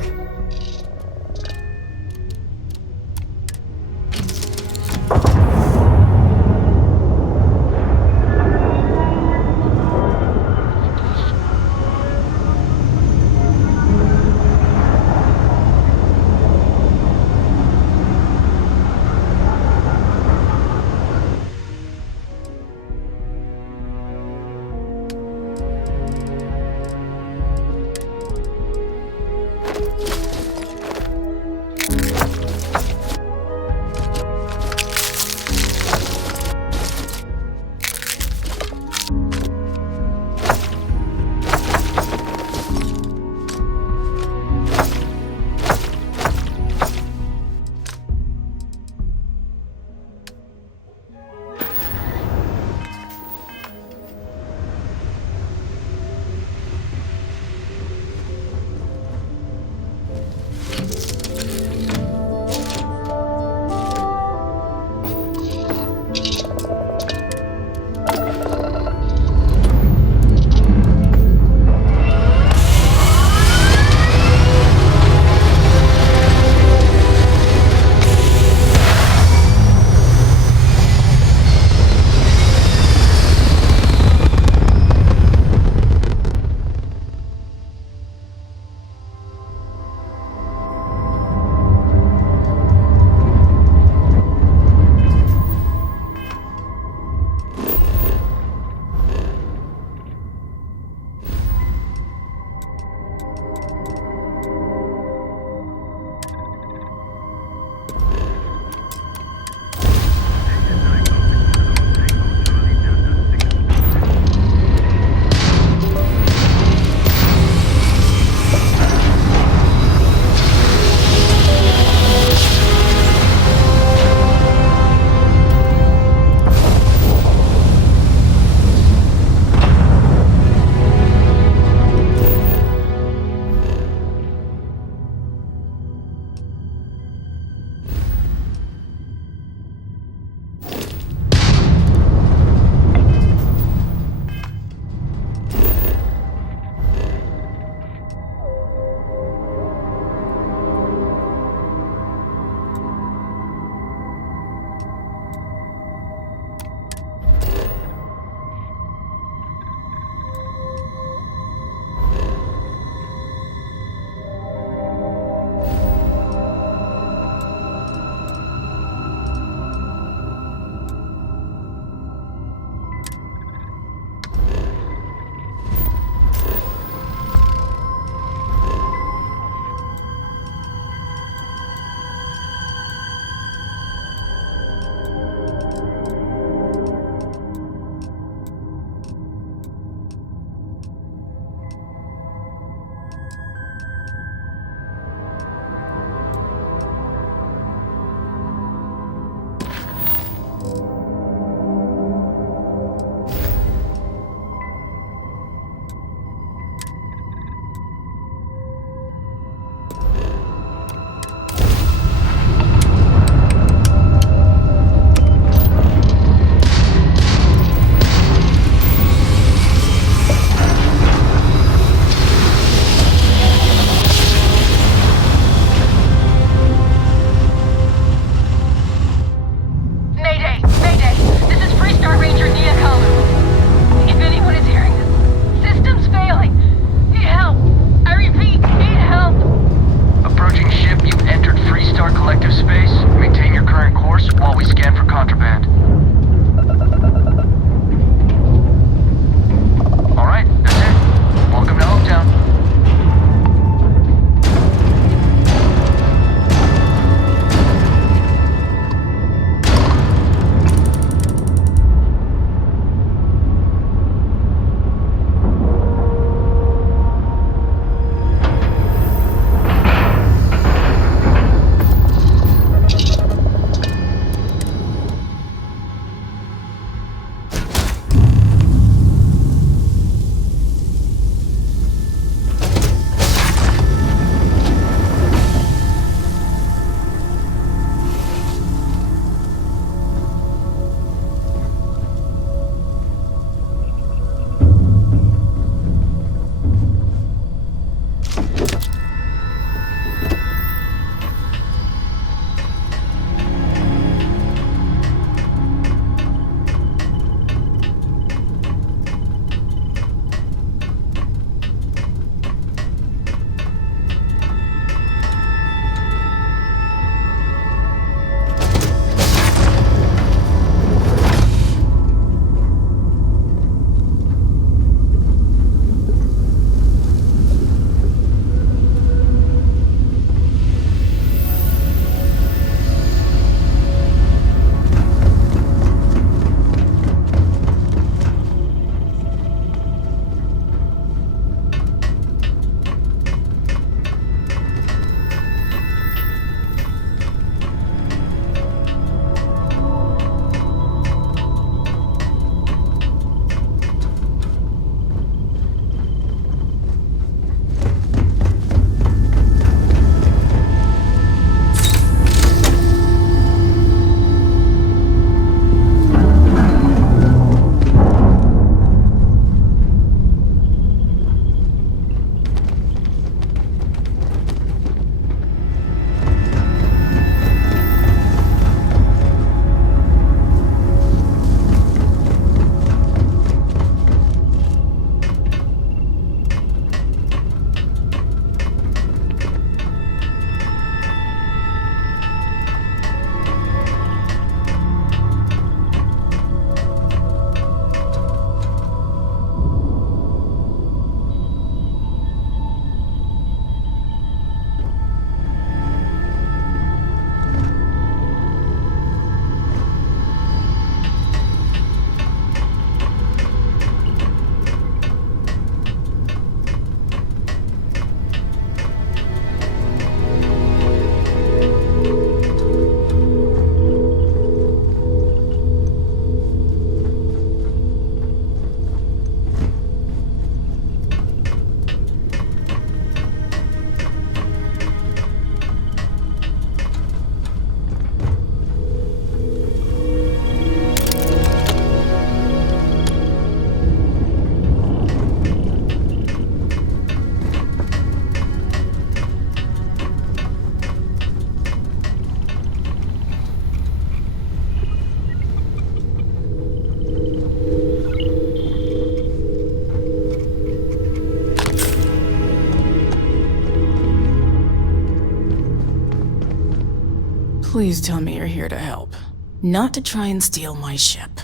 Please tell me you're here to help, not to try and steal my ship.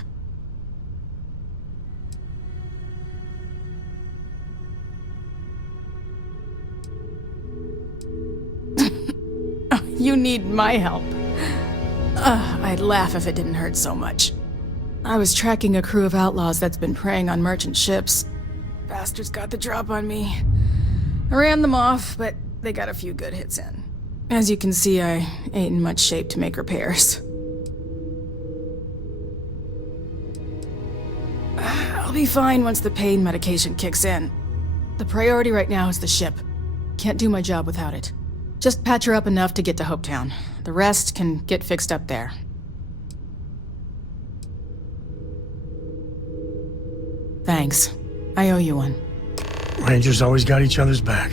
You need my help. I'd laugh if it didn't hurt so much. I was tracking a crew of outlaws that's been preying on merchant ships. Bastards got the drop on me. I ran them off, but they got a few good hits in. As you can see, I ain't in much shape to make repairs. I'll be fine once the pain medication kicks in. The priority right now is the ship. Can't do my job without it. Just patch her up enough to get to Hopetown. The rest can get fixed up there. Thanks. I owe you one. Rangers always got each other's back.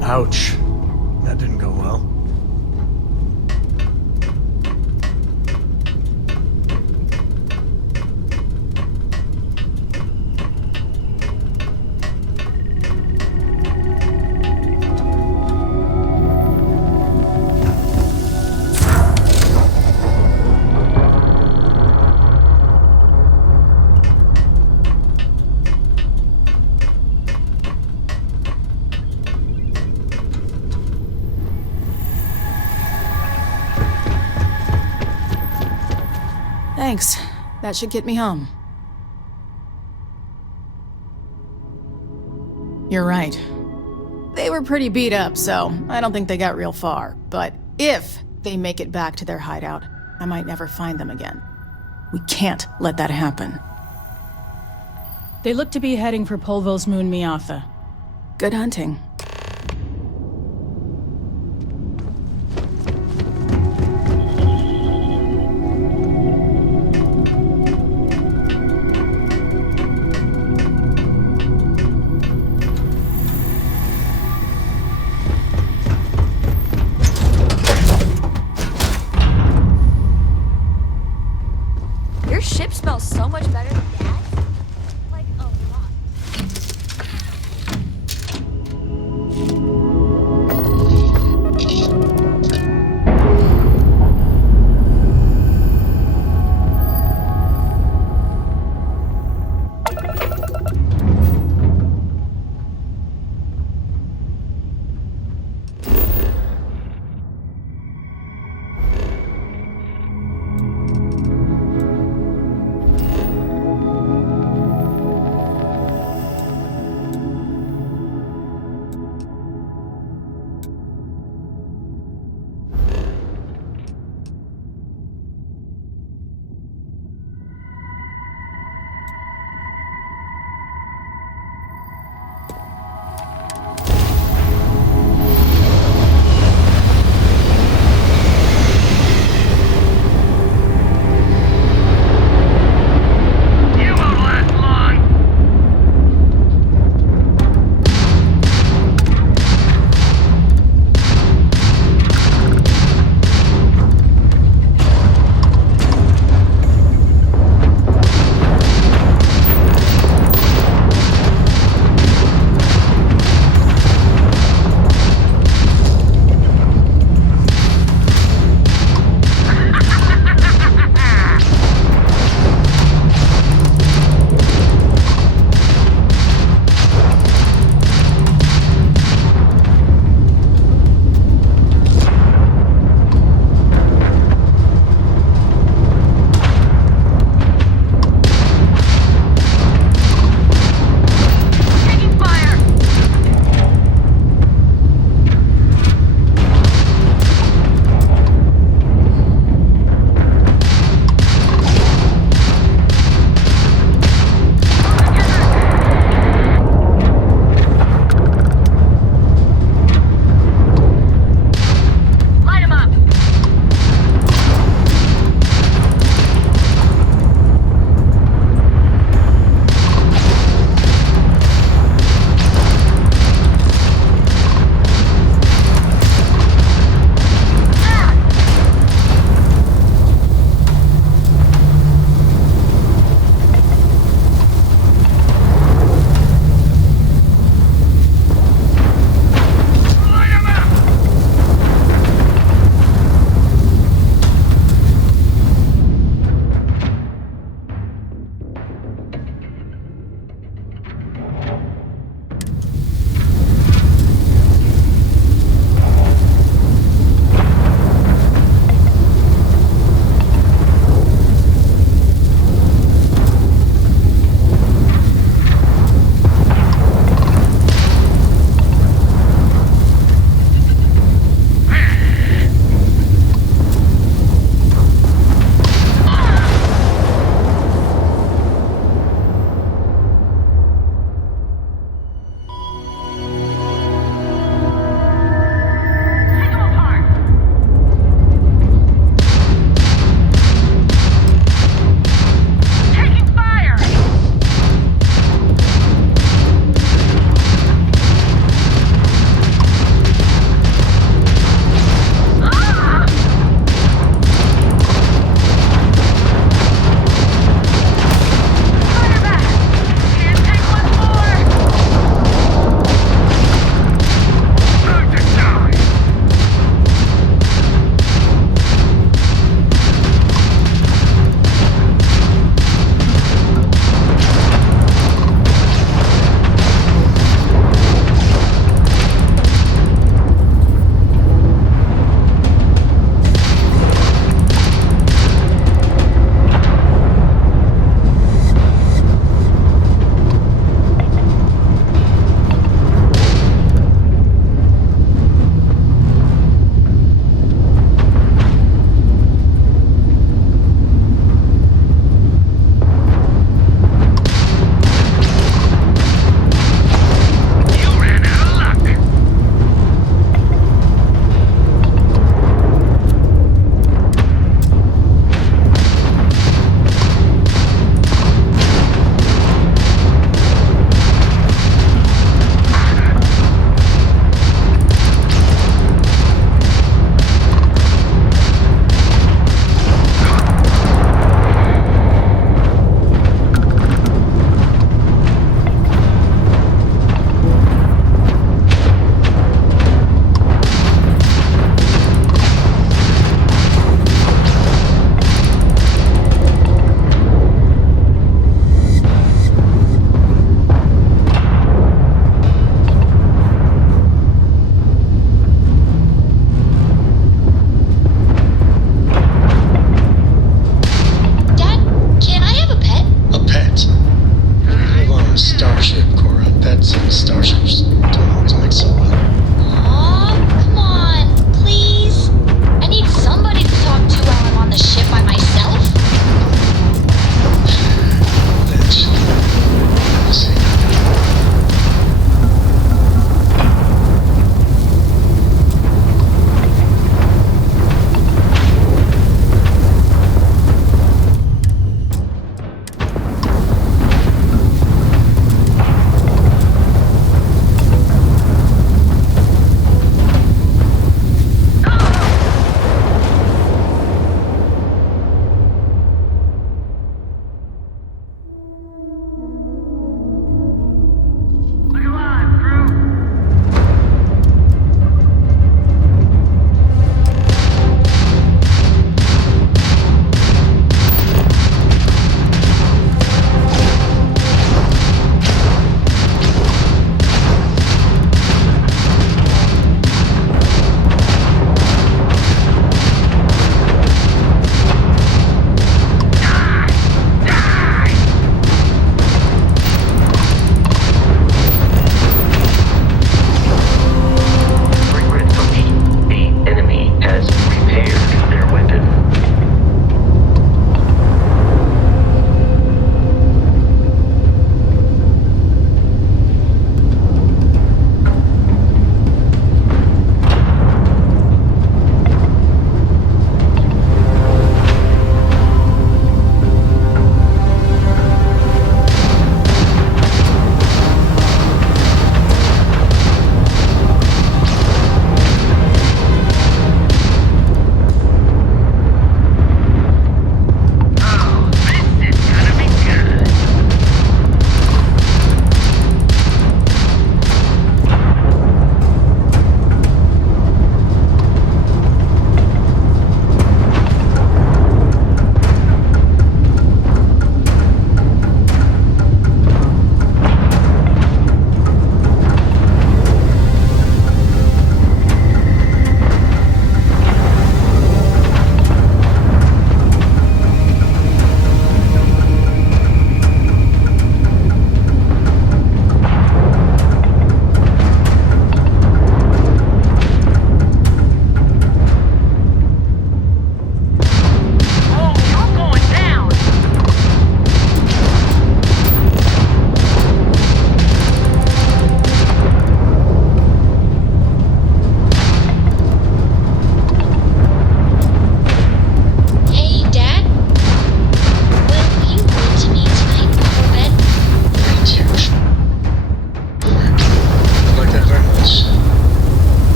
Ouch. That didn't go well. Thanks. That should get me home. You're right. They were pretty beat up, so I don't think they got real far. But if they make it back to their hideout, I might never find them again. We can't let that happen. They look to be heading for Polville's moon Miatha. Good hunting. Your ship smells so much better than Dad's. Like, a lot. like someone. Aw, come on, please. I need somebody to talk to while I'm on the ship by myself. Bitch. Let's see.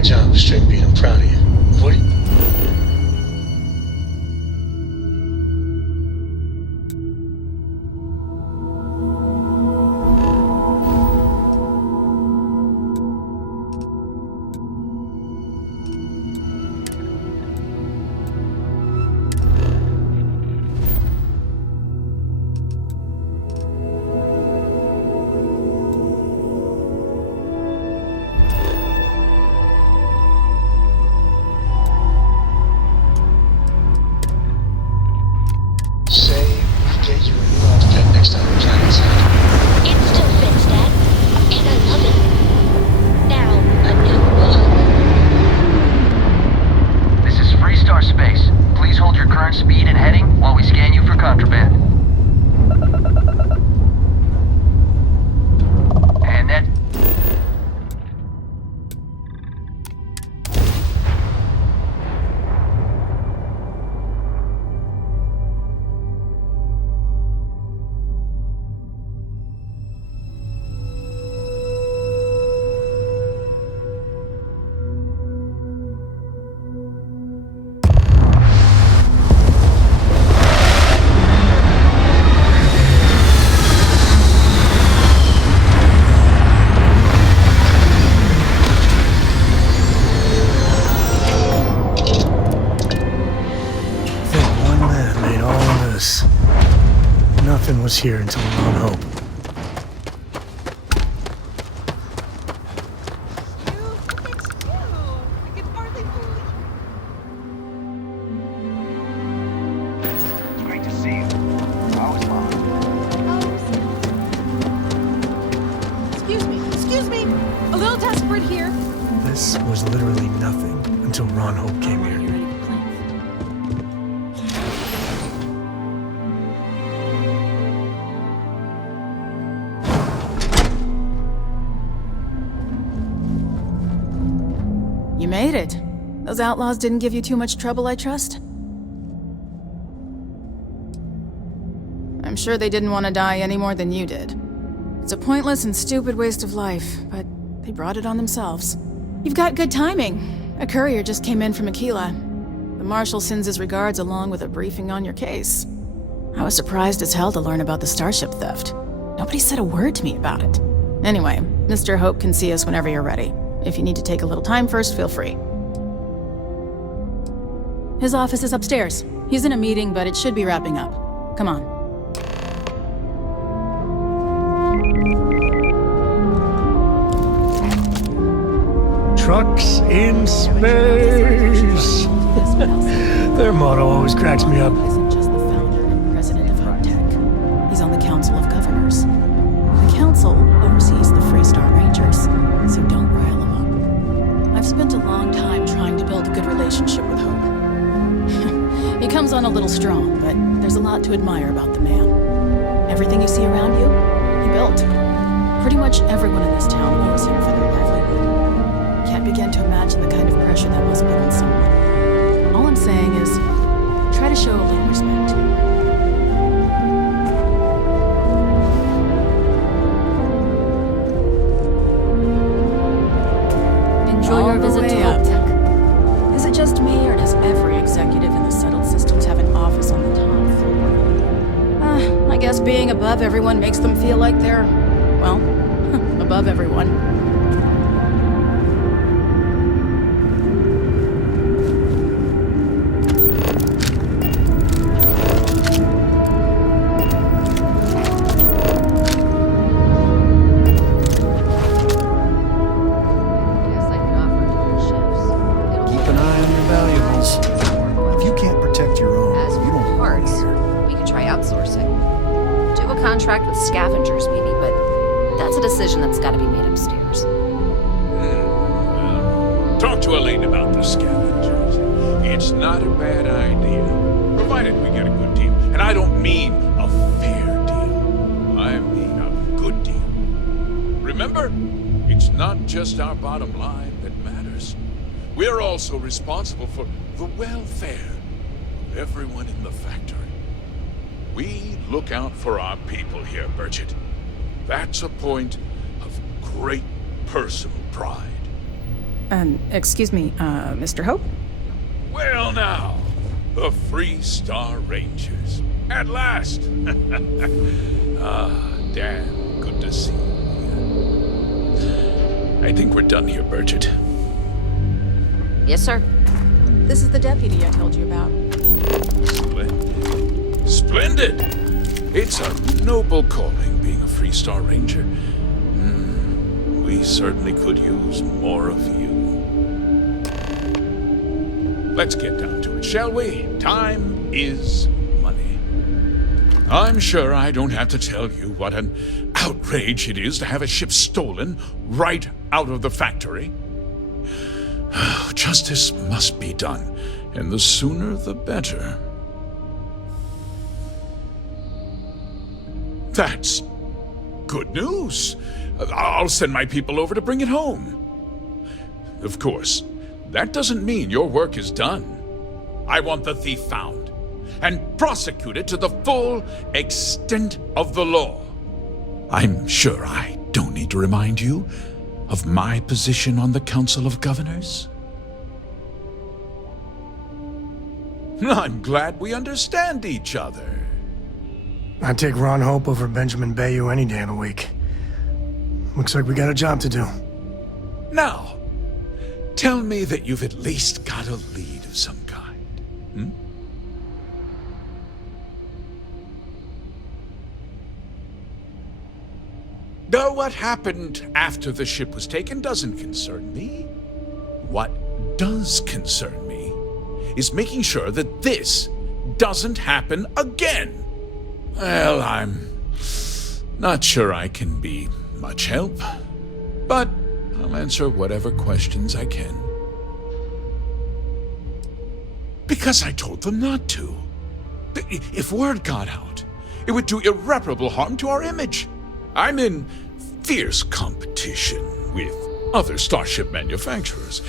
great job, String Bean. I'm proud of you. What? Say we get you a new outfit next time we plan inside. It still fits, Dad. And I love it. Now, a new This is Freestar Space. Please hold your current speed and heading while we scan you for contraband. And that... Nothing was here until Ron Hope. It's great to see you. Always long. Excuse me. A little desperate here. This was literally nothing until Ron Hope came here. You made it. Those outlaws didn't give you too much trouble, I trust? I'm sure they didn't want to die any more than you did. It's a pointless and stupid waste of life, but they brought it on themselves. You've got good timing. A courier just came in from Aquila. The Marshal sends his regards along with a briefing on your case. I was surprised as hell to learn about the starship theft. Nobody said a word to me about it. Anyway, Mr. Hope can see us whenever you're ready. If you need to take a little time first, feel free. His office is upstairs. He's in a meeting, but it should be wrapping up. Come on. Trucks in space! Their motto always cracks me up. Isn't just the founder and president of Hope Tech. He's on the Council of Governors. The Council oversees the Freestar Rangers, so don't rile him up. I've spent a long time trying to build a good relationship with Hope. He comes on a little strong, but there's a lot to admire about the man. Everything you see around you, he built. Pretty much everyone in this town owes him for their livelihood. Can't begin to imagine the kind of pressure that must put on someone. All I'm saying is, try to show a little respect. Enjoy your visit to Hope Tech. Is it just me, or does every executive in the settled systems have an office on the top floor? I guess being above everyone makes them feel like they're, well, above everyone. Contract with scavengers, maybe, but that's a decision that's got to be made upstairs. Talk to Elaine about the scavengers. It's not a bad idea, provided we get a good deal. And I don't mean a fair deal. I mean a good deal. Remember, it's not just our bottom line that matters. We're also responsible for the welfare of everyone in the factory. We look out for our people here, Bridget. That's a point of great personal pride. Excuse me, Mr. Hope? Well now, the Free Star Rangers. At last! Dan, good to see you. I think we're done here, Bridget. Yes, sir. This is the deputy I told you about. Splendid. Splendid! It's a noble calling, being a Free Star Ranger. We certainly could use more of you. Let's get down to it, shall we? Time is money. I'm sure I don't have to tell you what an outrage it is to have a ship stolen right out of the factory. Justice must be done, and the sooner the better. That's good news. I'll send my people over to bring it home. Of course, that doesn't mean your work is done. I want the thief found and prosecuted to the full extent of the law. I'm sure I don't need to remind you of my position on the Council of Governors. I'm glad we understand each other. I'd take Ron Hope over Benjamin Bayou any day of the week. Looks like we got a job to do. Now, tell me that you've at least got a lead of some kind. Though what happened after the ship was taken doesn't concern me. What does concern me is making sure that this doesn't happen again. Well, I'm not sure I can be much help, but I'll answer whatever questions I can. Because I told them not to. If word got out, it would do irreparable harm to our image. I'm in fierce competition with other starship manufacturers.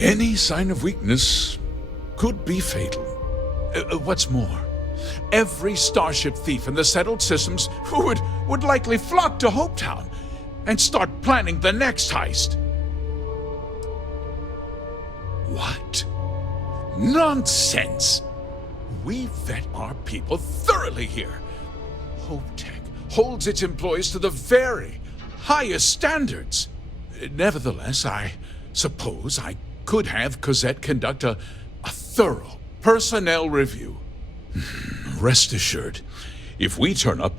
Any sign of weakness could be fatal. What's more, every starship thief in the settled systems would likely flock to Hopetown and start planning the next heist. What? Nonsense! We vet our people thoroughly here. HopeTech holds its employees to the very highest standards. Nevertheless, I suppose I could have Cosette conduct a thorough personnel review. Rest assured, if we turn up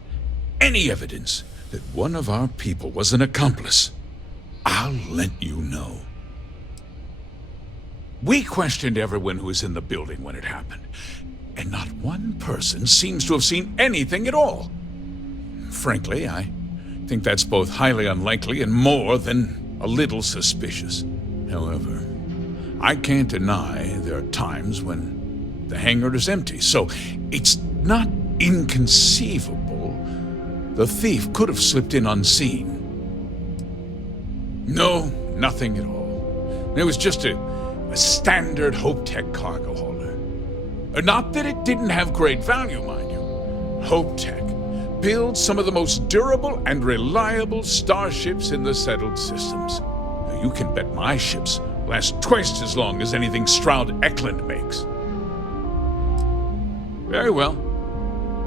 any evidence that one of our people was an accomplice, I'll let you know. We questioned everyone who was in the building when it happened, and not one person seems to have seen anything at all. Frankly, I think that's both highly unlikely and more than a little suspicious. However, I can't deny there are times when the hangar is empty, so it's not inconceivable the thief could have slipped in unseen. No, nothing at all. It was just a standard HopeTech cargo hauler. Not that it didn't have great value, mind you. HopeTech builds some of the most durable and reliable starships in the settled systems. Now, you can bet my ships last twice as long as anything Stroud Eklund makes. Very well.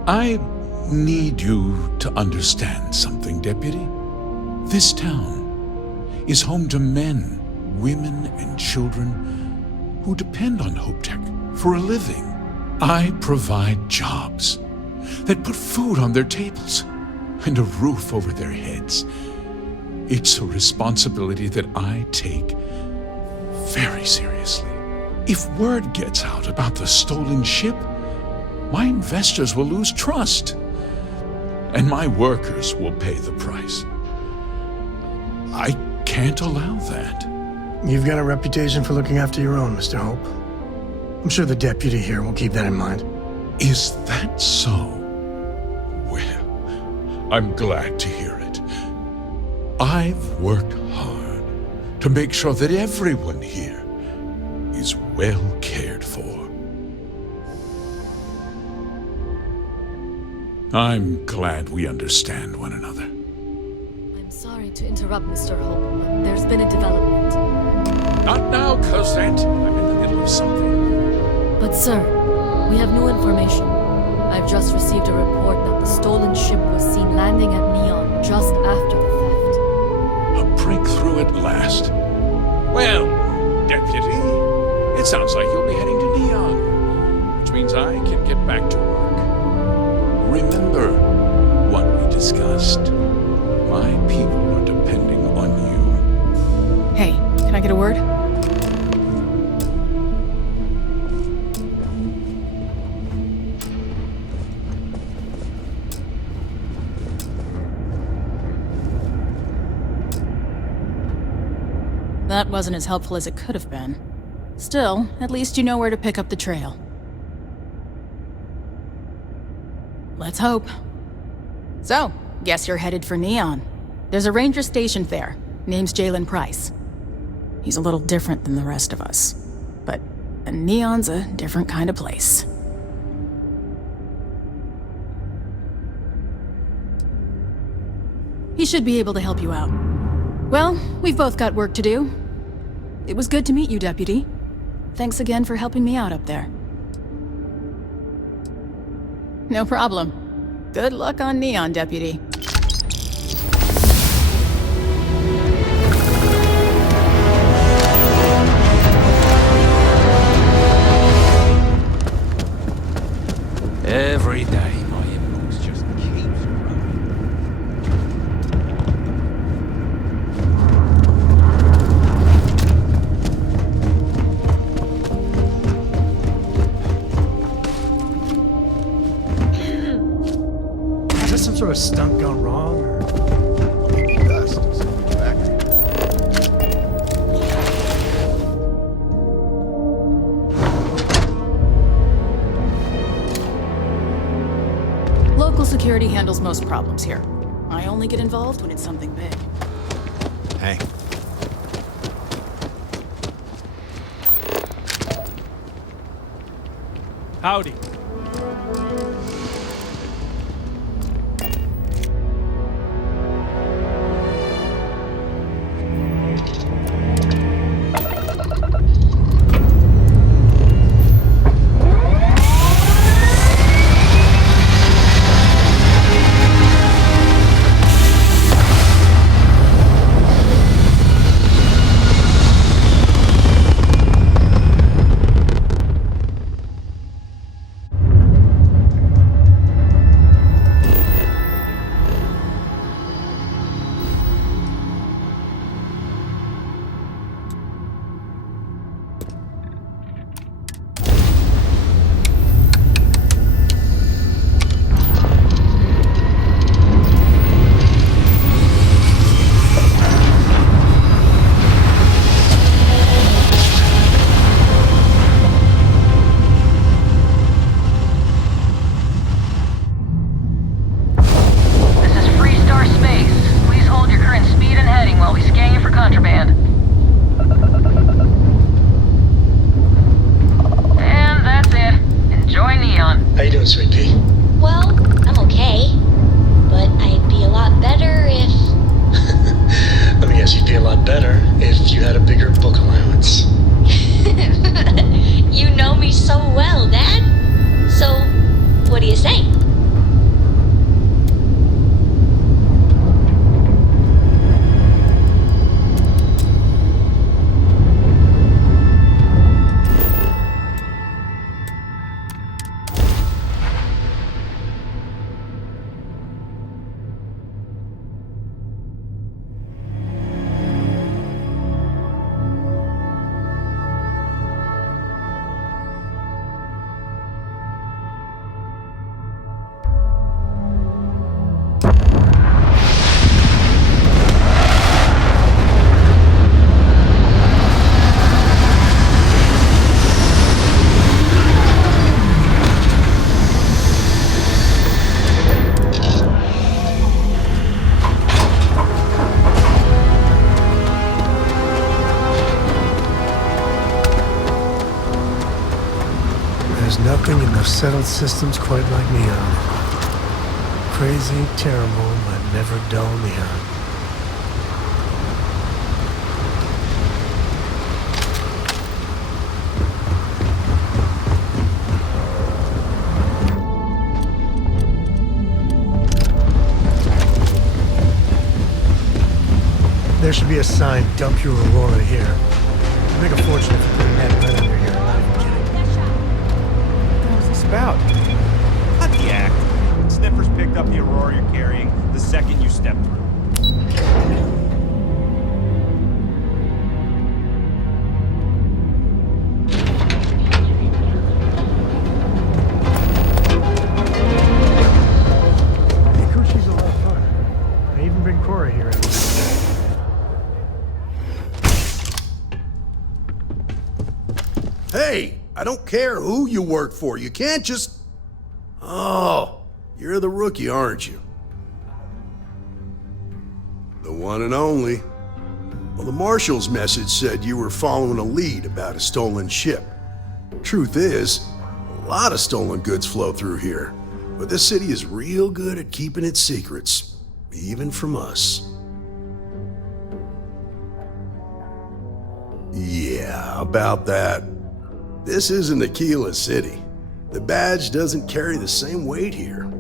I need you to understand something, Deputy. This town is home to men, women, and children who depend on HopeTech for a living. I provide jobs that put food on their tables and a roof over their heads. It's a responsibility that I take very seriously. If word gets out about the stolen ship, my investors will lose trust, and my workers will pay the price. I can't allow that. You've got a reputation for looking after your own, Mr. Hope. I'm sure the deputy here will keep that in mind. Is that so? Well, I'm glad to hear it. I've worked hard to make sure that everyone here is well cared for. I'm glad we understand one another. I'm sorry to interrupt, Mr. Hope, but there's been a development. Not now, Cosette. I'm in the middle of something. But sir, we have new information. I've just received a report that the stolen ship was seen landing at Neon just after the theft. A breakthrough at last. Well, Deputy, it sounds like you'll be heading to Neon, which means I can get back to work. Remember what we discussed. My people are depending on you. Hey, can I get a word? That wasn't as helpful as it could have been. Still, at least you know where to pick up the trail. Let's hope. So, guess you're headed for Neon. There's a ranger stationed there. Name's Jalen Price. He's a little different than the rest of us. But Neon's a different kind of place. He should be able to help you out. Well, we've both got work to do. It was good to meet you, Deputy. Thanks again for helping me out up there. No problem. Good luck on Neon, Deputy. Every day, my inbox just keeps growing. Is this some sort of stunt gone wrong, or maybe dust or something back? Local security handles most problems here. I only get involved when it's something big. Hey. Howdy. Nothing in the settled systems quite like Neon. Crazy, terrible, but never dull Neon. there should be a sign, dump your Aurora here. You'll make a fortune if you put a net right under here. I'm not even kidding. What was this about? Cut the act. Sniffers picked up the Aurora you're carrying the second you stepped through. She's a lot of fun. I even bring Cora here every day. Hey, I don't care who you work for. You can't just... Oh, you're the rookie, aren't you? The one and only. Well, the Marshal's message said you were following a lead about a stolen ship. Truth is, a lot of stolen goods flow through here. But this city is real good at keeping its secrets, even from us. Yeah, about that. This isn't Aquila City. The badge doesn't carry the same weight here.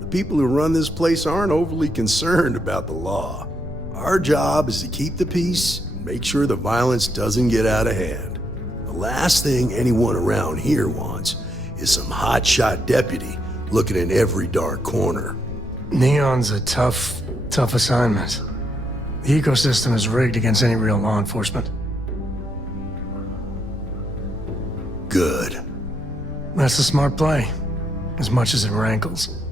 The people who run this place aren't overly concerned about the law. Our job is to keep the peace and make sure the violence doesn't get out of hand. The last thing anyone around here wants is some hotshot deputy looking in every dark corner. Neon's a tough assignment. The ecosystem is rigged against any real law enforcement. Good. That's a smart play, as much as it rankles.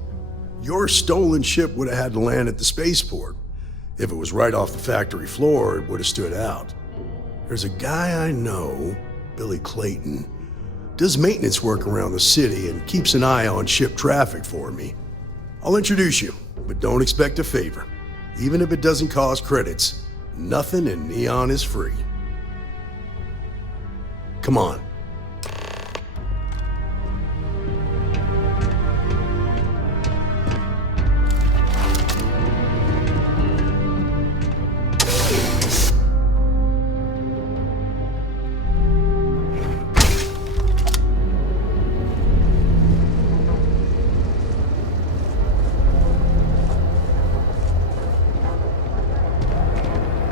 Your stolen ship would have had to land at the spaceport. If it was right off the factory floor, it would have stood out. There's a guy I know, Billy Clayton, does maintenance work around the city and keeps an eye on ship traffic for me. I'll introduce you, but don't expect a favor. Even if it doesn't cost credits, nothing in Neon is free. Come on.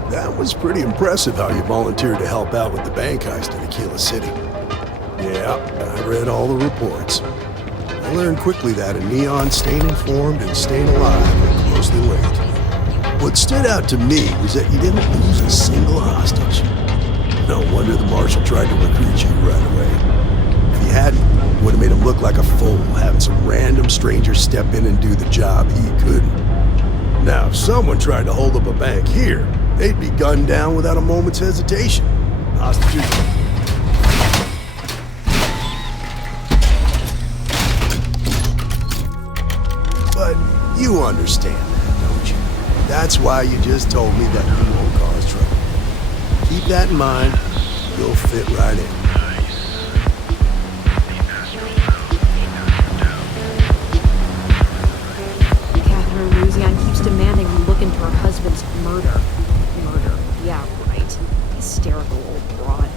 That was pretty impressive how you volunteered to help out with the bank heist in Aquila City. Yeah, I read all the reports. I learned quickly that in Neon, staying informed and staying alive are closely linked. What stood out to me was that you didn't lose a single hostage. No wonder the Marshal tried to recruit you right away. If he hadn't, it would have made him look like a fool, having some random stranger step in and do the job he couldn't. Now, if someone tried to hold up a bank here, they'd be gunned down without a moment's hesitation. Hostages. But you understand that, don't you? That's why you just told me that you won't cause trouble. Keep that in mind. You'll fit right in. Catherine Louisiane keeps demanding we look into her husband's murder. Murder. Yeah, right. Hysterical old broad.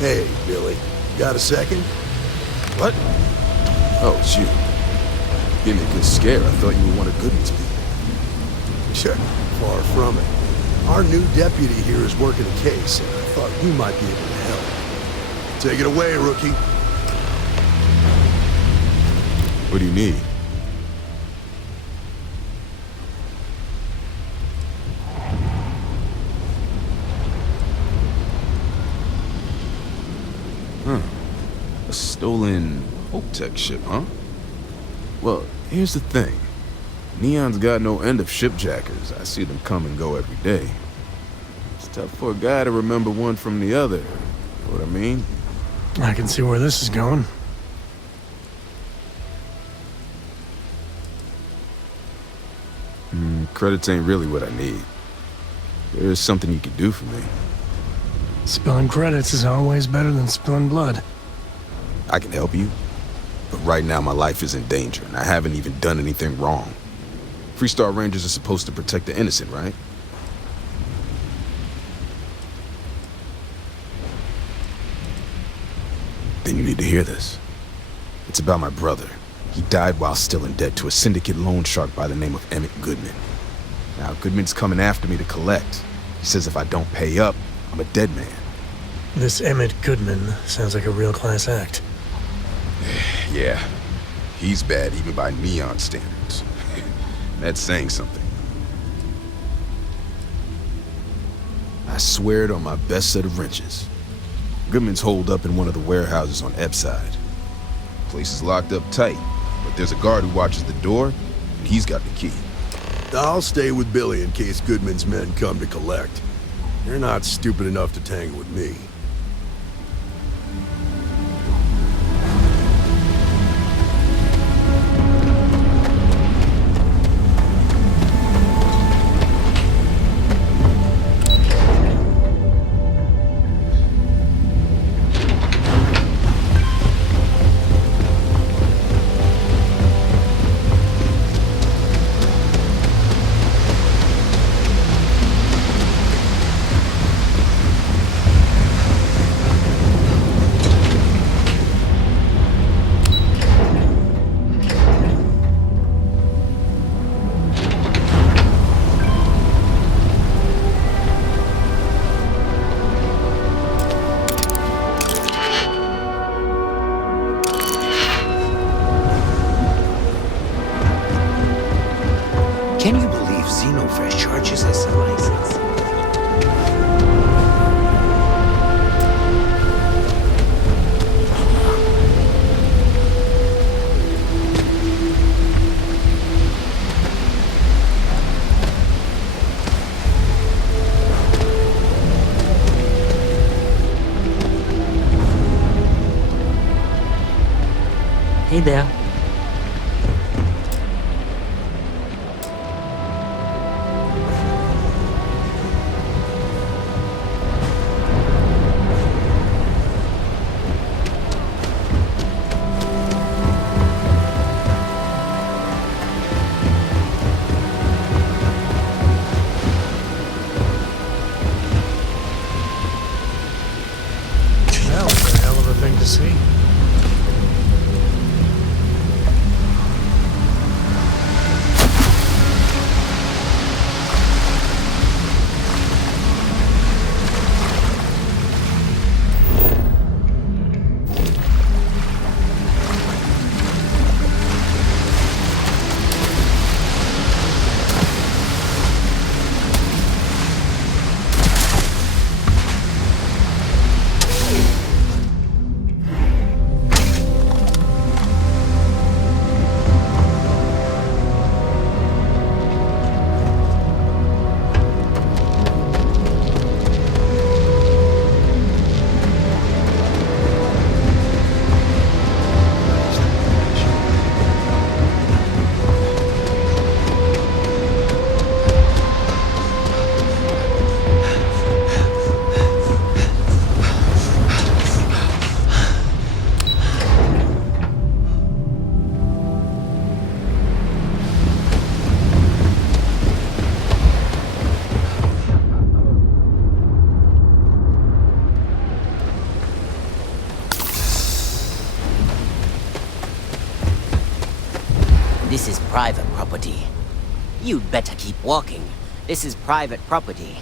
Hey, Billy. Got a second? What? Oh, it's you. Gave me a good scare. I thought you were one of Goodman's people. Sure. Far from it. Our new deputy here is working a case, and I thought you might be able to help. Take it away, rookie. What do you need? Huh. A stolen Hope-Tech ship, huh? Well, here's the thing. Neon's got no end of shipjackers. I see them come and go every day. It's tough for a guy to remember one from the other. You know what I mean? I can see where this is going. Credits ain't really what I need. There's something you can do for me. Spilling credits is always better than spilling blood. I can help you, but right now my life is in danger, and I haven't even done anything wrong. Freestar Rangers are supposed to protect the innocent, right? Then you need to hear this. It's about my brother. He died while still in debt to a syndicate loan shark by the name of Emmett Goodman. Now, Goodman's coming after me to collect. He says if I don't pay up, I'm a dead man. This Emmett Goodman sounds like a real class act. Yeah, he's bad even by Neon standards. That's saying something. I swear it on my best set of wrenches. Goodman's holed up in one of the warehouses on Epside. Place is locked up tight, but there's a guard who watches the door, and he's got the key. I'll stay with Billy in case Goodman's men come to collect. They're not stupid enough to tangle with me. Can you believe Xenofresh charges us a license? Hey there. That was a hell of a thing to see. This is private property. You'd better keep walking. This is private property.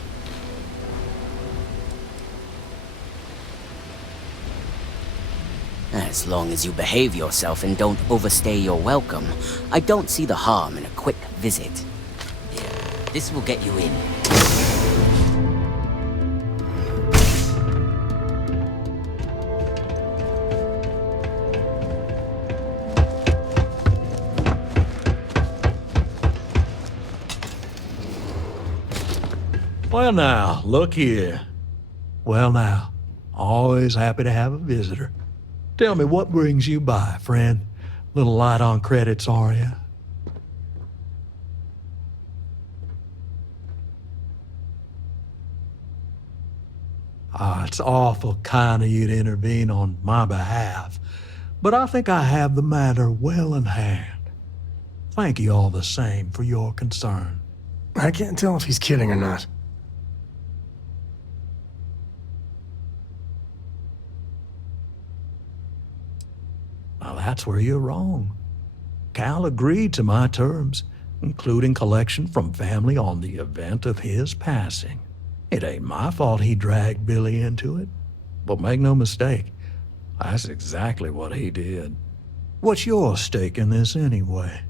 As long as you behave yourself and don't overstay your welcome, I don't see the harm in a quick visit. Here, this will get you in. Well now, look here. Well now, always happy to have a visitor. Tell me, what brings you by, friend? Little light on credits, are you? It's awful kind of you to intervene on my behalf, but I think I have the matter well in hand. Thank you all the same for your concern. I can't tell if he's kidding or not. Well, that's where you're wrong. Cal agreed to my terms, including collection from family on the event of his passing. It ain't my fault he dragged Billy into it, but make no mistake, that's exactly what he did. What's your stake in this anyway?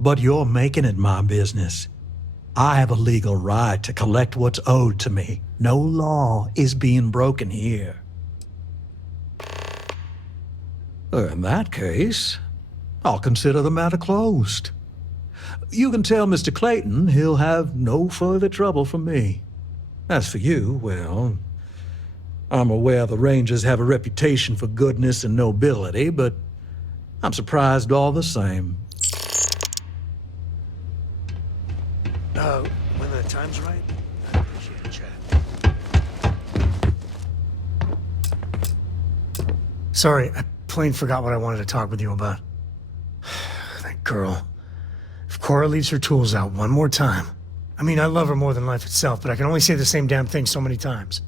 But you're making it my business. I have a legal right to collect what's owed to me. No law is being broken here. In that case, I'll consider the matter closed. You can tell Mr. Clayton he'll have no further trouble from me. As for you, well, I'm aware the Rangers have a reputation for goodness and nobility, but I'm surprised all the same. When the time's right, I appreciate a chat. Sorry, I plain forgot what I wanted to talk with you about. That girl. If Cora leaves her tools out one more time... I mean, I love her more than life itself, but I can only say the same damn thing so many times.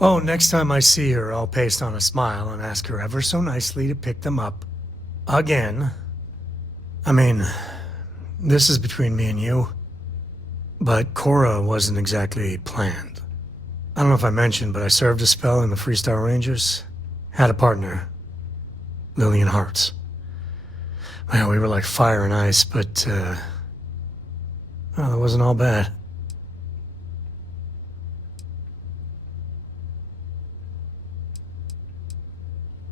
Oh, next time I see her, I'll paste on a smile and ask her ever so nicely to pick them up. Again. I mean, this is between me and you, but Cora wasn't exactly planned. I don't know if I mentioned, but I served a spell in the Freestar Rangers. Had a partner, Lillian Hartz. Well, we were like fire and ice, but, well, it wasn't all bad.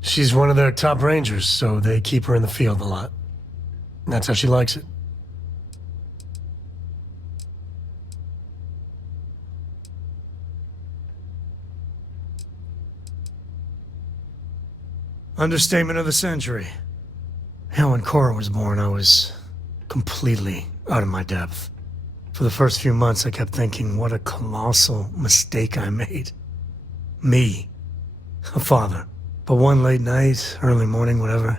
She's one of their top rangers, so they keep her in the field a lot. That's how she likes it. Understatement of the century. Hell, when Cora was born, I was completely out of my depth. For the first few months, I kept thinking, what a colossal mistake I made. Me, a father. But one late night, early morning, whatever,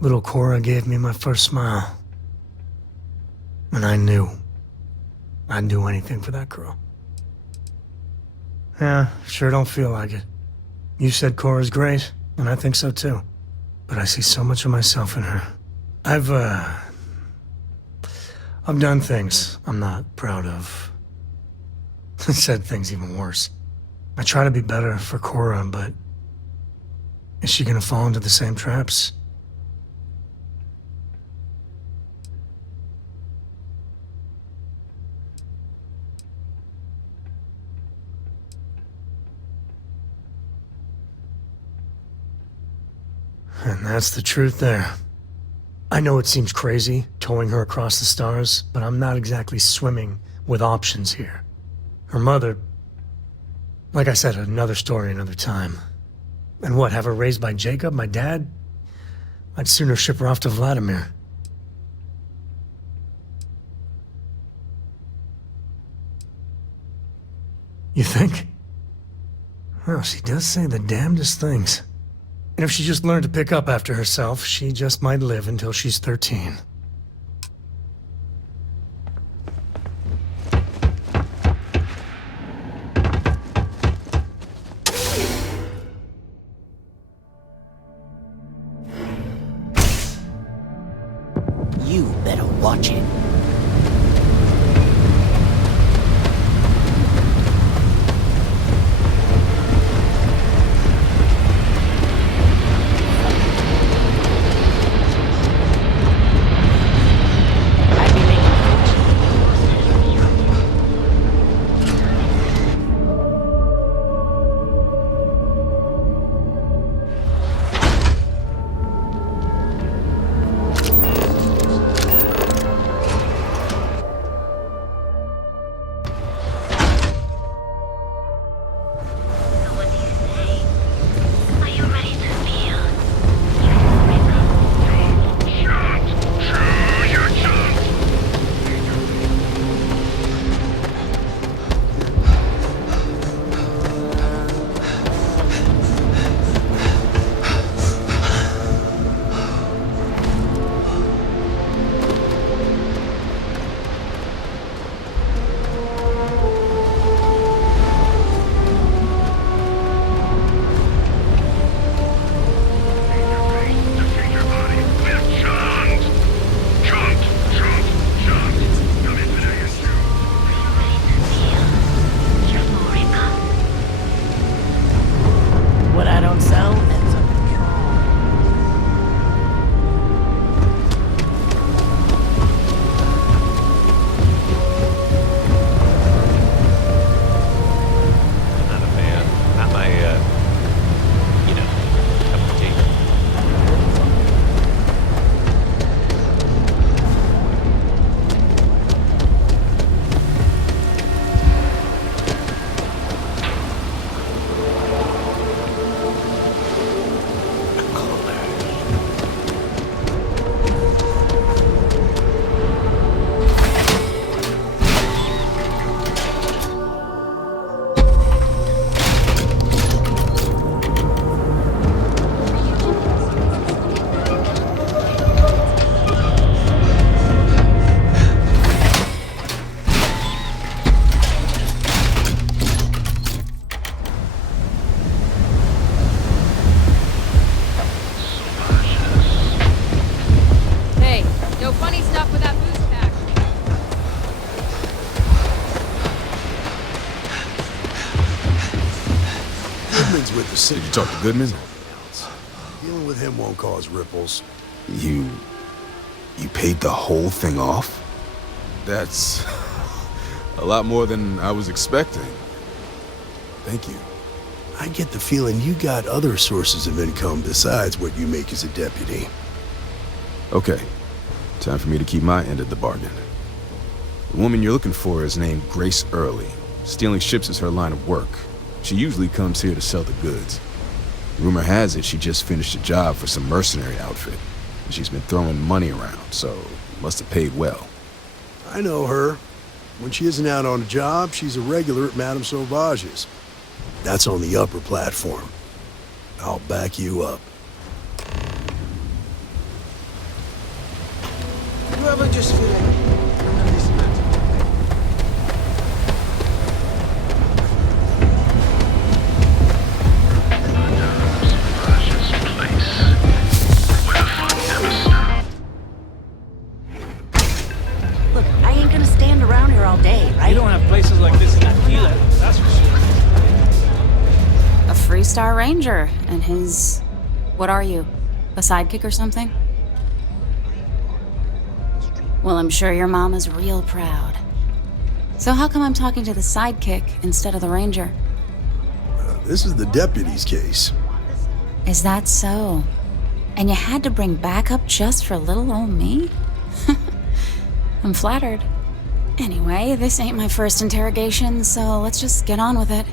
little Cora gave me my first smile. And I knew I'd do anything for that girl. Yeah, sure don't feel like it. You said Cora's great, and I think so too. But I see so much of myself in her. I've done things I'm not proud of. Said things even worse. I try to be better for Cora, but is she gonna fall into the same traps? And that's the truth there. I know it seems crazy, towing her across the stars, but I'm not exactly swimming with options here. Her mother... Like I said, another story, another time. And what, have her raised by Jacob, my dad? I'd sooner ship her off to Vladimir. You think? Well, she does say the damnedest things. And if she just learned to pick up after herself, she just might live until she's 13. You better watch it. Goodman's with the city. Did you talk to Goodman? Dealing with him won't cause ripples. You paid the whole thing off? That's a lot more than I was expecting. Thank you. I get the feeling you got other sources of income besides what you make as a deputy. Okay, time for me to keep my end of the bargain. The woman you're looking for is named Grace Early. Stealing ships is her line of work. She usually comes here to sell the goods. Rumor has it she just finished a job for some mercenary outfit. And she's been throwing money around, so must have paid well. I know her. When she isn't out on a job, she's a regular at Madame Sauvage's. That's on the upper platform. I'll back you up. Do you ever just feel like Look, I ain't gonna stand around here all day, right? You don't have places like this in Aquila, that's for sure. A Freestar Ranger and his... What are you? A sidekick or something? Well, I'm sure your mom is real proud. So how come I'm talking to the sidekick instead of the ranger? This is the deputy's case. Is that so? And you had to bring backup just for little old me? I'm flattered. Anyway, this ain't my first interrogation, so let's just get on with it.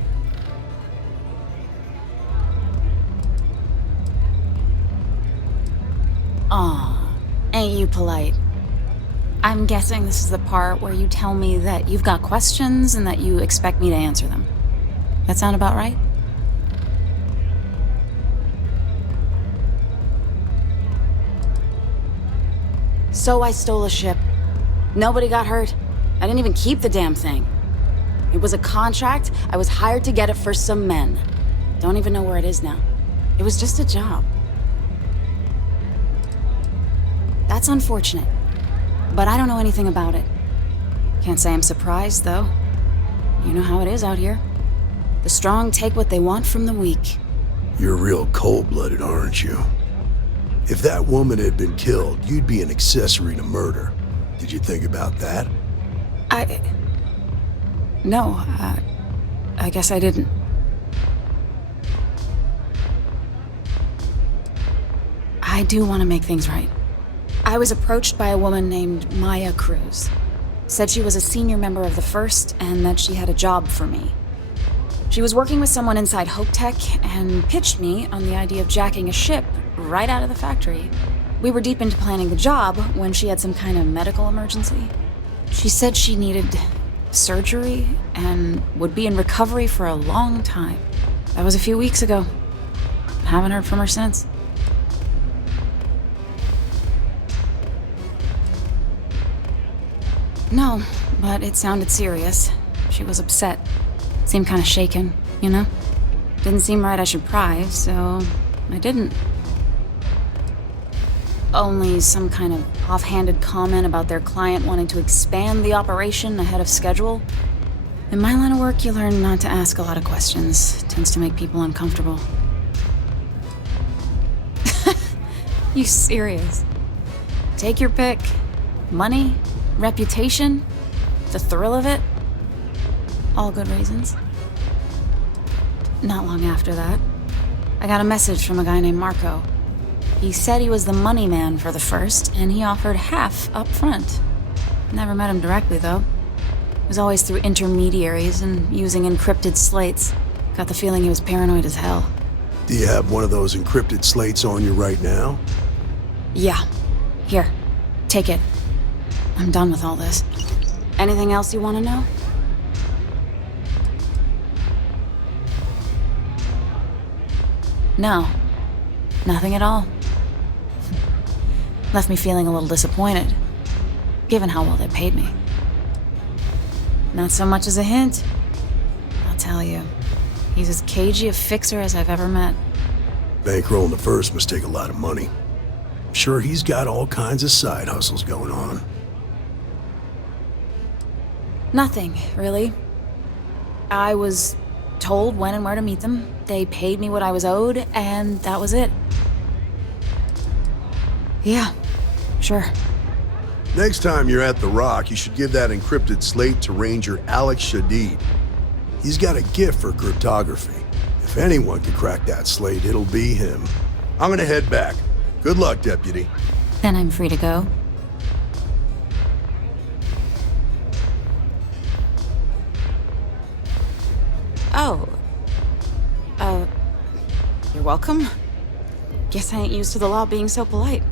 Aw, ain't you polite? I'm guessing this is the part where you tell me that you've got questions and that you expect me to answer them. That sound about right? So I stole a ship. Nobody got hurt. I didn't even keep the damn thing. It was a contract. I was hired to get it for some men. Don't even know where it is now. It was just a job. That's unfortunate. But I don't know anything about it. Can't say I'm surprised, though. You know how it is out here. The strong take what they want from the weak. You're real cold-blooded, aren't you? If that woman had been killed, you'd be an accessory to murder. Did you think about that? No, I guess I didn't. I do want to make things right. I was approached by a woman named Maya Cruz. Said she was a senior member of the First and that she had a job for me. She was working with someone inside Hope Tech and pitched me on the idea of jacking a ship right out of the factory. We were deep into planning the job when she had some kind of medical emergency. She said she needed surgery and would be in recovery for a long time. That was a few weeks ago. Haven't heard from her since. No, but it sounded serious. She was upset. Seemed kind of shaken, you know? Didn't seem right I should pry, so I didn't. Only some kind of offhanded comment about their client wanting to expand the operation ahead of schedule. In my line of work, you learn not to ask a lot of questions. It tends to make people uncomfortable. You serious? Take your pick. Money, reputation, the thrill of it. All good reasons. Not long after that, I got a message from a guy named Marco. He said he was the money man for the First, and he offered half up front. Never met him directly, though. It was always through intermediaries and using encrypted slates. Got the feeling he was paranoid as hell. Do you have one of those encrypted slates on you right now? Yeah. Here. Take it. I'm done with all this. Anything else you want to know? No. Nothing at all. Left me feeling a little disappointed, given how well they paid me. Not so much as a hint. I'll tell you, he's as cagey a fixer as I've ever met. Bankrolling the First must take a lot of money. I'm sure he's got all kinds of side hustles going on. Nothing, really. I was told when and where to meet them. They paid me what I was owed, and that was it. Yeah, sure. Next time you're at the Rock, you should give that encrypted slate to Ranger Alex Shadid. He's got a gift for cryptography. If anyone could crack that slate, it'll be him. I'm gonna head back. Good luck, Deputy. Then I'm free to go. Oh. You're welcome. Guess I ain't used to the law being so polite.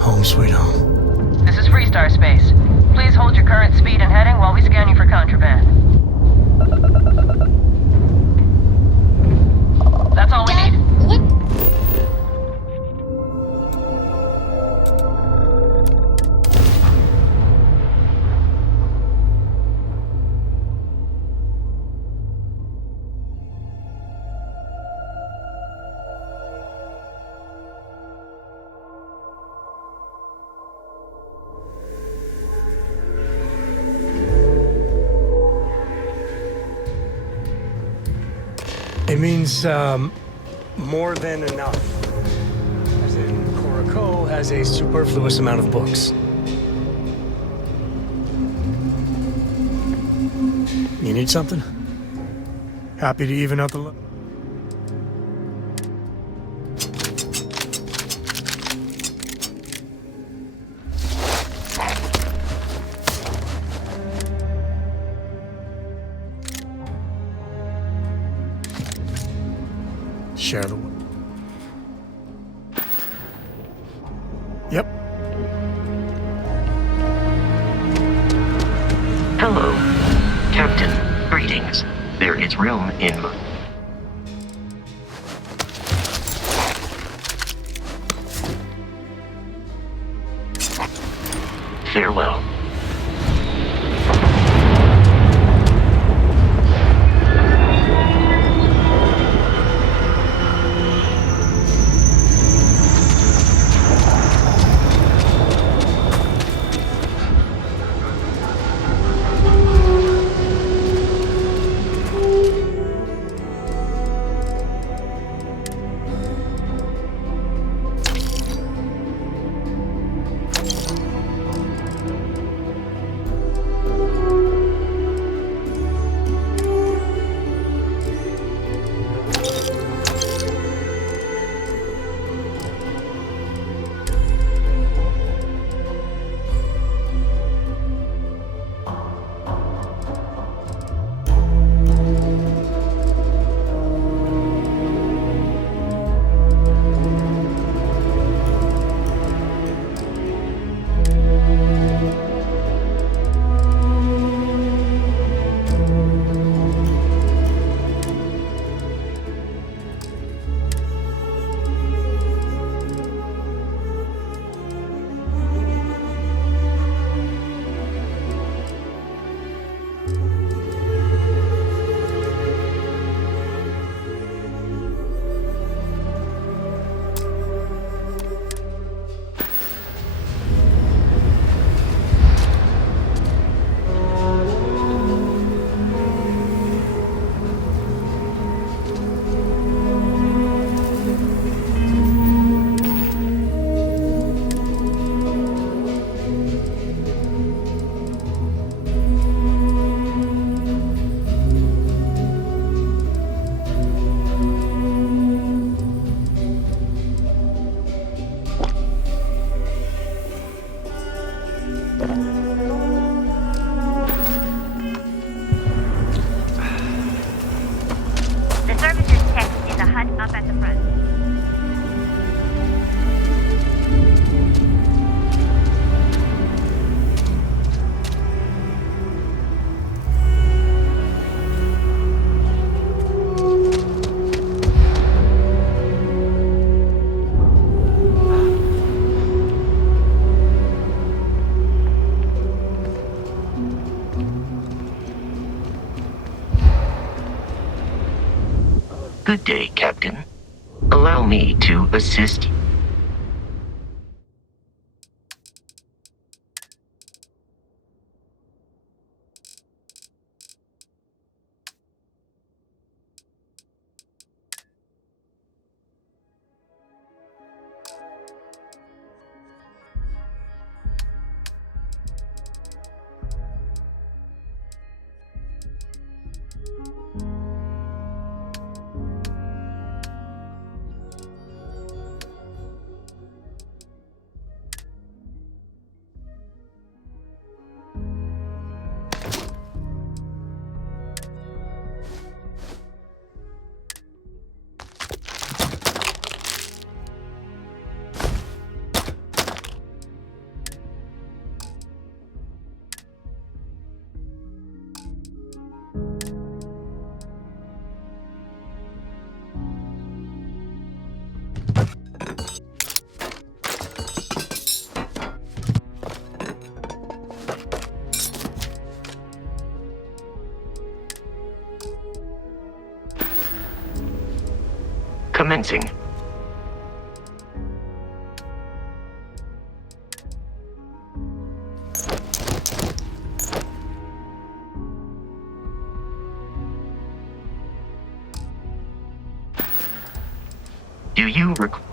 Home sweet home. This is Freestar Space. Please hold your current speed and heading while we scan you for contraband. That's all we need. What? It means, more than enough. As in, Korako has a superfluous amount of books. You need something? Happy to even out the look. Share the one. Yep. Hello, Captain. Greetings. There is room in... Farewell. Good day, Captain. Allow me to assist you. Commencing. Do you require...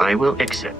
I will accept.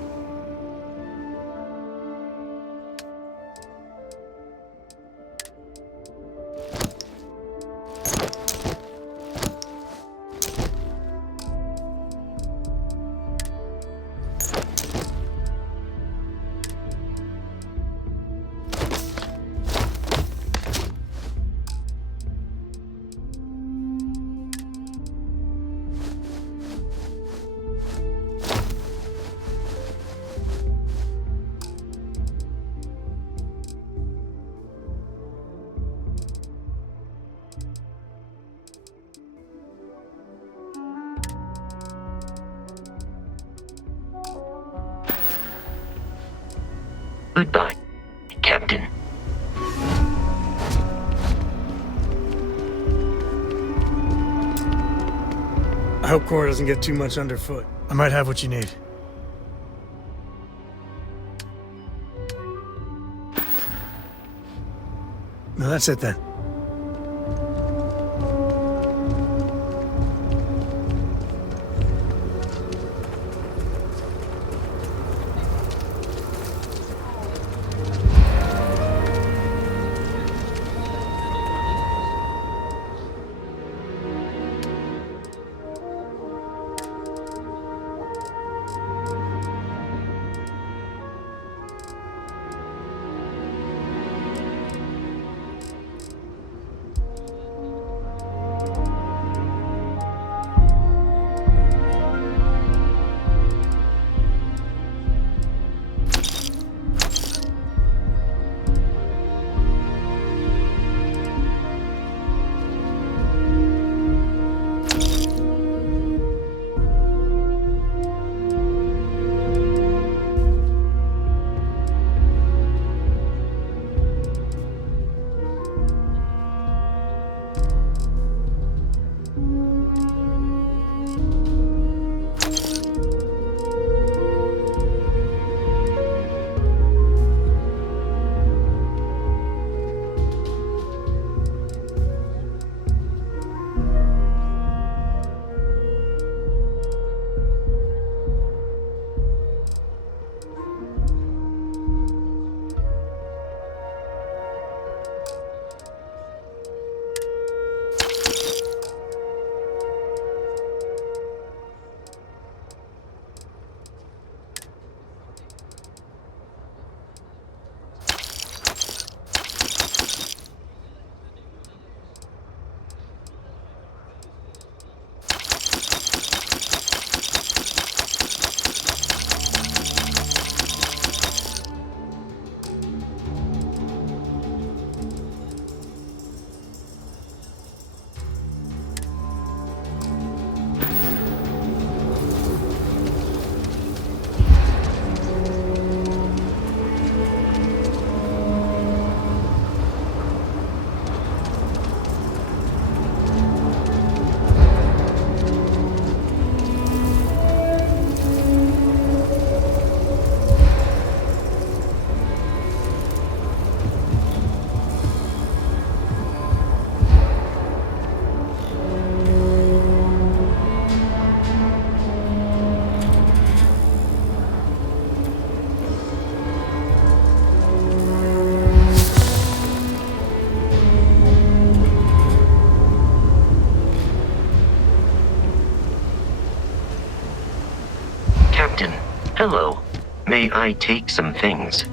Goodbye, Captain. I hope Cora doesn't get too much underfoot. I might have what you need. No, that's it then. Captain. Hello. May I take some things?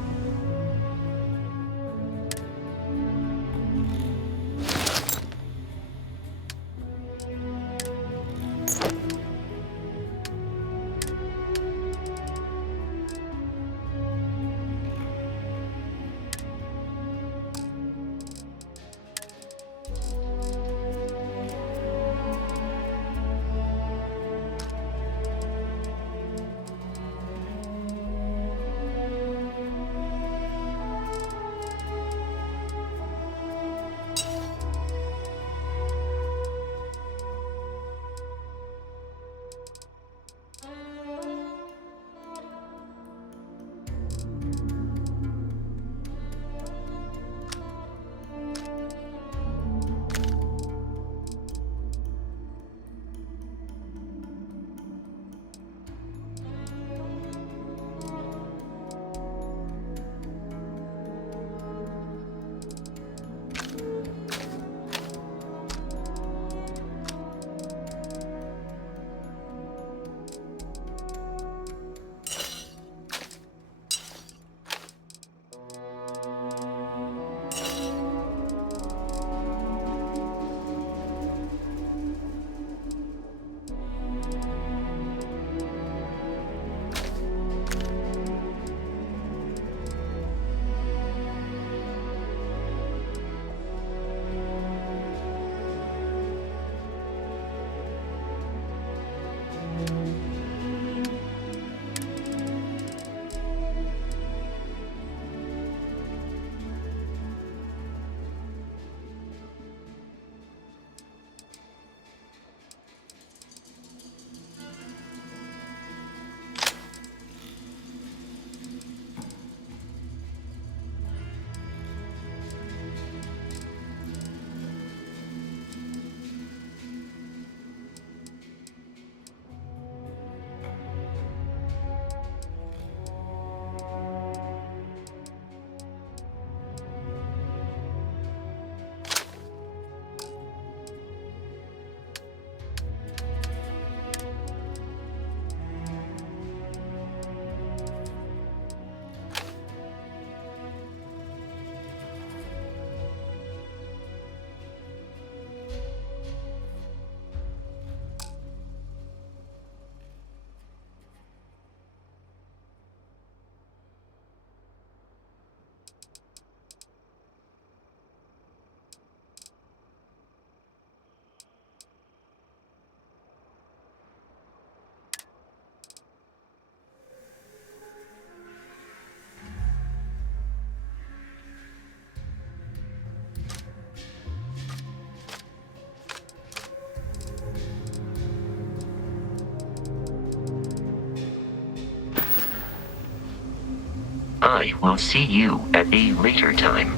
I will see you at a later time.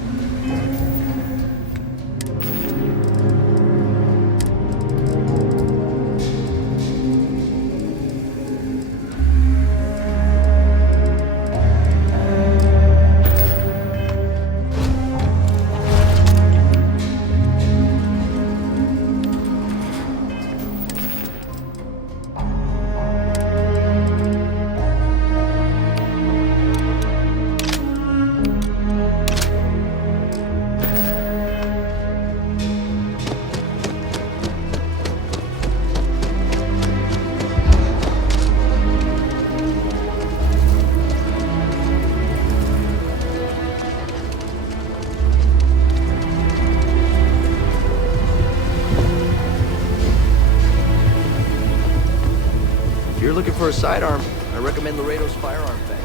If you're looking for a sidearm, I recommend Laredo's firearm bag.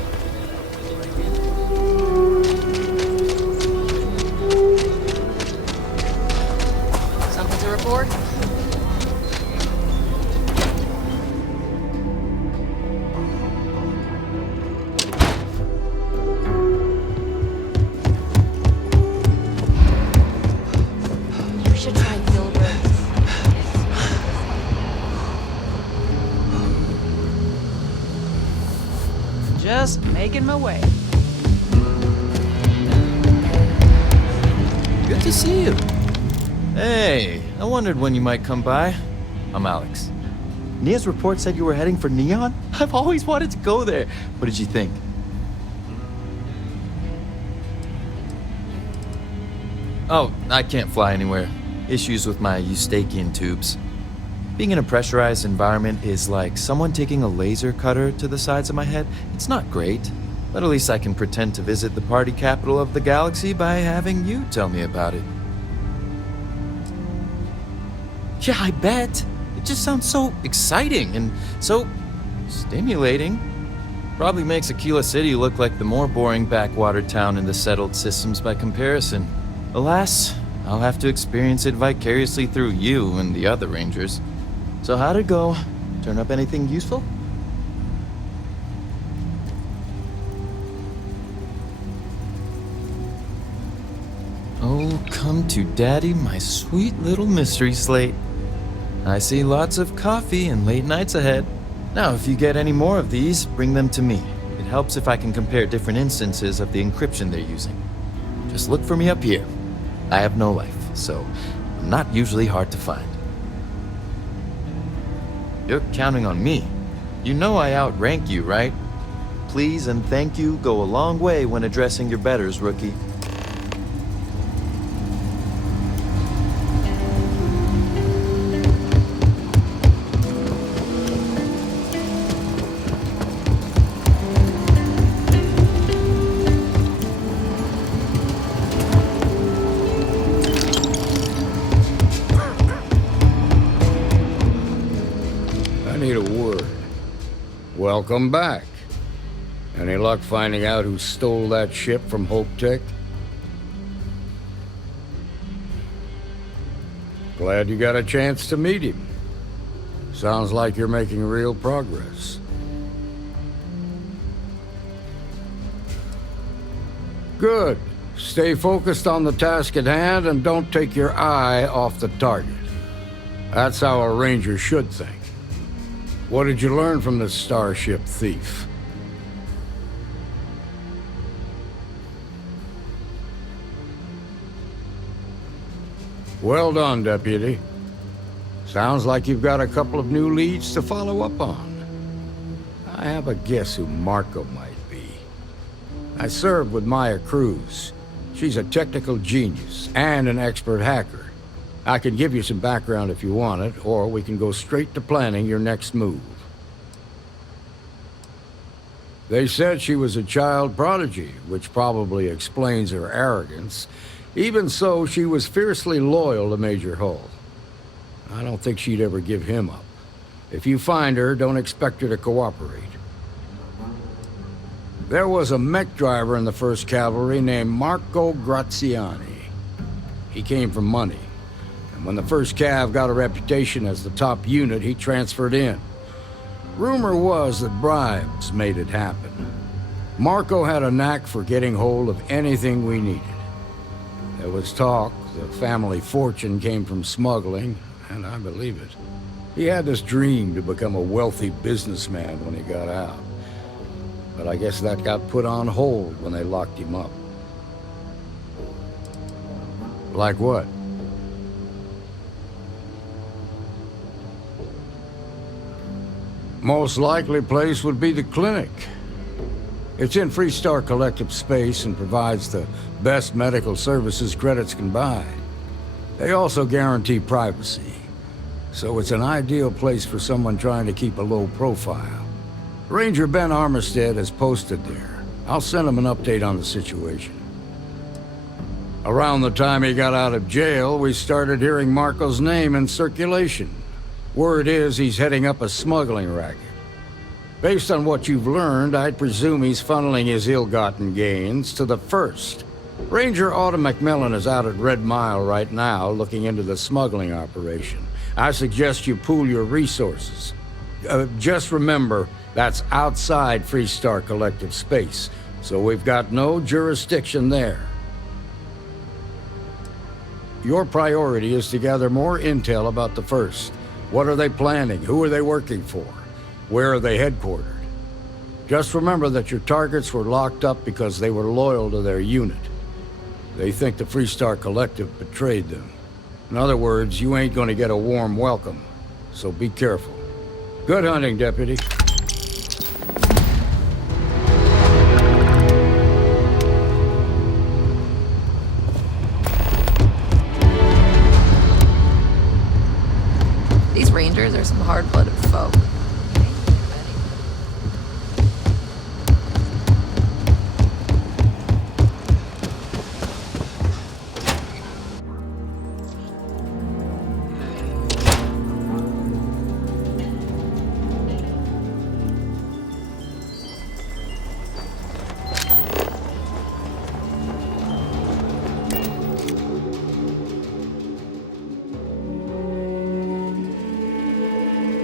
Something to report? You should try Gilbert. Just making my way. Good to see you. Hey, I wondered when you might come by. I'm Alex. Nia's report said you were heading for Neon? I've always wanted to go there. What did you think? Oh, I can't fly anywhere. Issues with my Eustachian tubes. Being in a pressurized environment is like someone taking a laser cutter to the sides of my head. It's not great, but at least I can pretend to visit the party capital of the galaxy by having you tell me about it. Yeah, I bet. It just sounds so exciting and so stimulating. Probably makes Aquila City look like the more boring backwater town in the settled systems by comparison. Alas, I'll have to experience it vicariously through you and the other Rangers. So how'd it go? Turn up anything useful? Oh, come to Daddy, my sweet little mystery slate. I see lots of coffee and late nights ahead. Now, if you get any more of these, bring them to me. It helps if I can compare different instances of the encryption they're using. Just look for me up here. I have no life, so I'm not usually hard to find. You're counting on me. You know I outrank you, right? Please and thank you go a long way when addressing your betters, rookie. Welcome back. Any luck finding out who stole that ship from Hope Tech? Glad you got a chance to meet him. Sounds like you're making real progress. Good. Stay focused on the task at hand and don't take your eye off the target. That's how a Ranger should think. What did you learn from this starship thief? Well done, Deputy. Sounds like you've got a couple of new leads to follow up on. I have a guess who Marco might be. I served with Maya Cruz. She's a technical genius and an expert hacker. I can give you some background if you want it, or we can go straight to planning your next move. They said she was a child prodigy, which probably explains her arrogance. Even so, she was fiercely loyal to Major Hull. I don't think she'd ever give him up. If you find her, don't expect her to cooperate. There was a mech driver in the 1st Cavalry named Marco Graziani. He came from money. And when the 1st Cav got a reputation as the top unit, he transferred in. Rumor was that bribes made it happen. Marco had a knack for getting hold of anything we needed. There was talk the family fortune came from smuggling, and I believe it. He had this dream to become a wealthy businessman when he got out. But I guess that got put on hold when they locked him up. Like what? Most likely place would be the clinic. It's in Freestar Collective space and provides the best medical services credits can buy. They also guarantee privacy, so it's an ideal place for someone trying to keep a low profile. Ranger Ben Armistead is posted there. I'll send him an update on the situation. Around the time he got out of jail, we started hearing Marco's name in circulation. Word is he's heading up a smuggling racket. Based on what you've learned, I'd presume he's funneling his ill-gotten gains to the 1st. Ranger Autumn McMillan is out at Red Mile right now looking into the smuggling operation. I suggest you pool your resources. Just remember, that's outside Freestar Collective space, so we've got no jurisdiction there. Your priority is to gather more intel about the 1st. What are they planning? Who are they working for? Where are they headquartered? Just remember that your targets were locked up because they were loyal to their unit. They think the Freestar Collective betrayed them. In other words, you ain't gonna get a warm welcome, so be careful. Good hunting, Deputy. These rangers are some hard-blooded folk.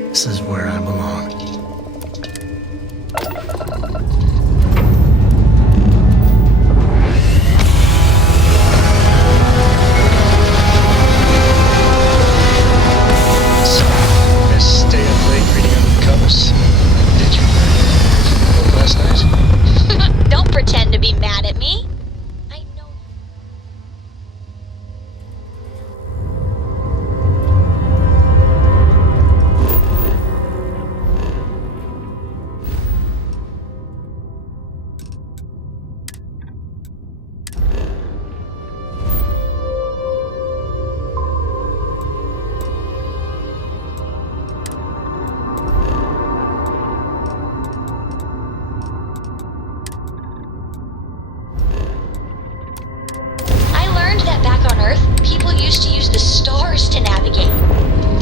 This is where I belong. So, you guys stay up late reading under the covers? Did you? Last night? Don't pretend to be mad at me. People used to use the stars to navigate.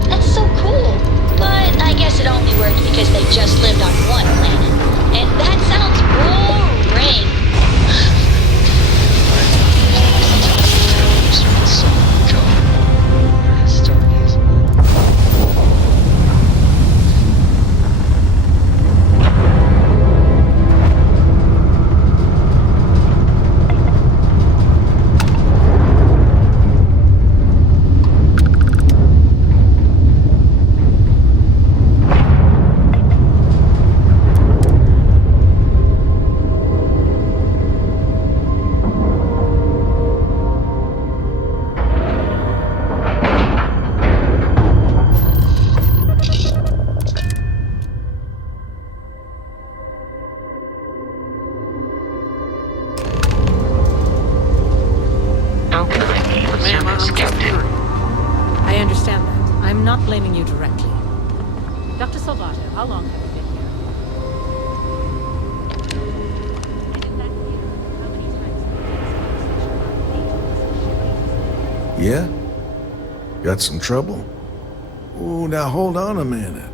That's so cool. But I guess it only worked because they just lived on one planet. And that sounds boring. I understand that. I'm not blaming you directly. Dr. Salvato, how long have you been here? Yeah? Got some trouble? Oh, now hold on a minute.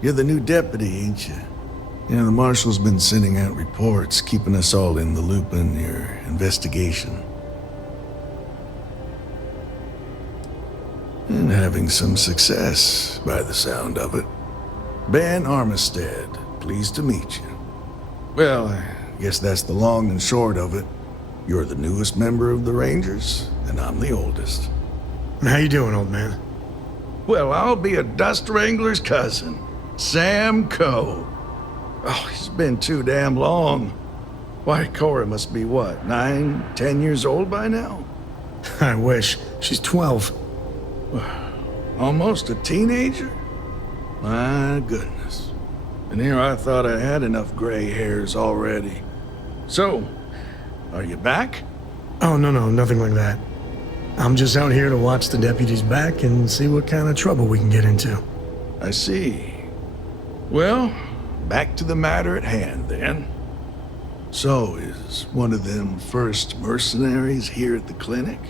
You're the new deputy, ain't you? Yeah, the marshal's been sending out reports, keeping us all in the loop in your investigation. And having some success, by the sound of it. Ben Armistead, pleased to meet you. Well, I guess that's the long and short of it. You're the newest member of the Rangers, and I'm the oldest. How you doing, old man? Well, I'll be a dust wrangler's cousin, Sam Coe. Oh, it's been too damn long. Why, Cora must be what, 9, 10 years old by now? I wish. She's 12. Almost a teenager? My goodness. And here I thought I had enough gray hairs already. So, are you back? Oh, no, nothing like that. I'm just out here to watch the deputy's back and see what kind of trouble we can get into. I see. Well, back to the matter at hand, then. So, is one of them first mercenaries here at the clinic?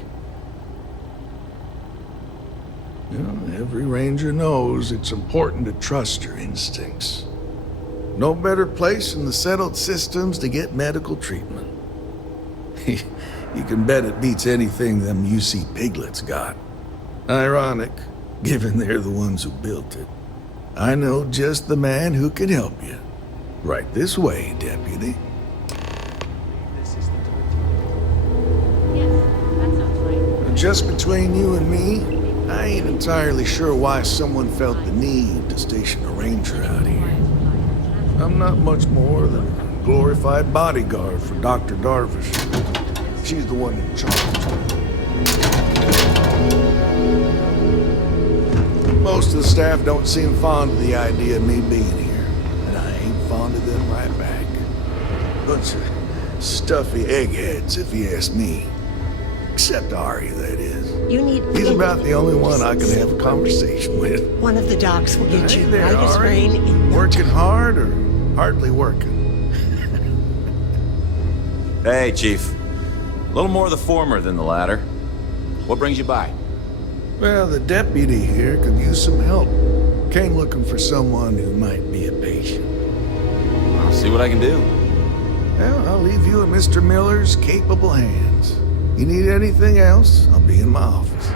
You know, every ranger knows it's important to trust your instincts. No better place in the settled systems to get medical treatment. You can bet it beats anything them UC piglets got. Ironic, given they're the ones who built it. I know just the man who can help you. Right this way, deputy. Just between you and me, I ain't entirely sure why someone felt the need to station a ranger out here. I'm not much more than a glorified bodyguard for Dr. Darvish. She's the one in charge. Most of the staff don't seem fond of the idea of me being here, and I ain't fond of them right back. Bunch of stuffy eggheads, if you ask me. Except Ari, that is. You need... He's about the only one I can have a conversation with. One of the docs will get you there, right as Ari. rain in no Working time. hard or hardly working? Hey, Chief. A little more the former than the latter. What brings you by? Well, the deputy here could use some help. Came looking for someone who might be a patient. I'll see what I can do. Well, I'll leave you in Mr. Miller's capable hands. You need anything else, I'll be in my office.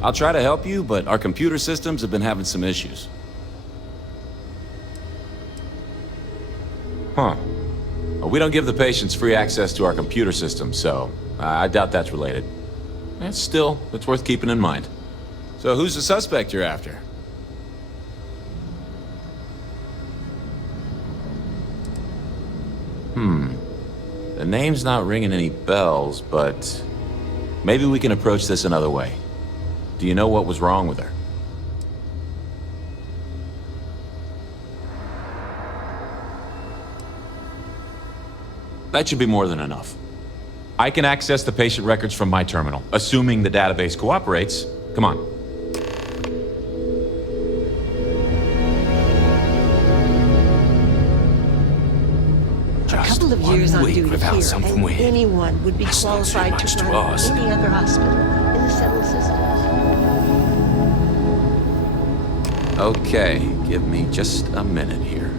I'll try to help you, but our computer systems have been having some issues. Huh. Well, we don't give the patients free access to our computer system, so I doubt that's related. Still, it's worth keeping in mind. So who's the suspect you're after? The name's not ringing any bells, but maybe we can approach this another way. Do you know what was wrong with her? That should be more than enough. I can access the patient records from my terminal, assuming the database cooperates. Come on. A couple of years on duty here, and anyone would be qualified to run any other hospital in the settled systems. Okay, give me just a minute here.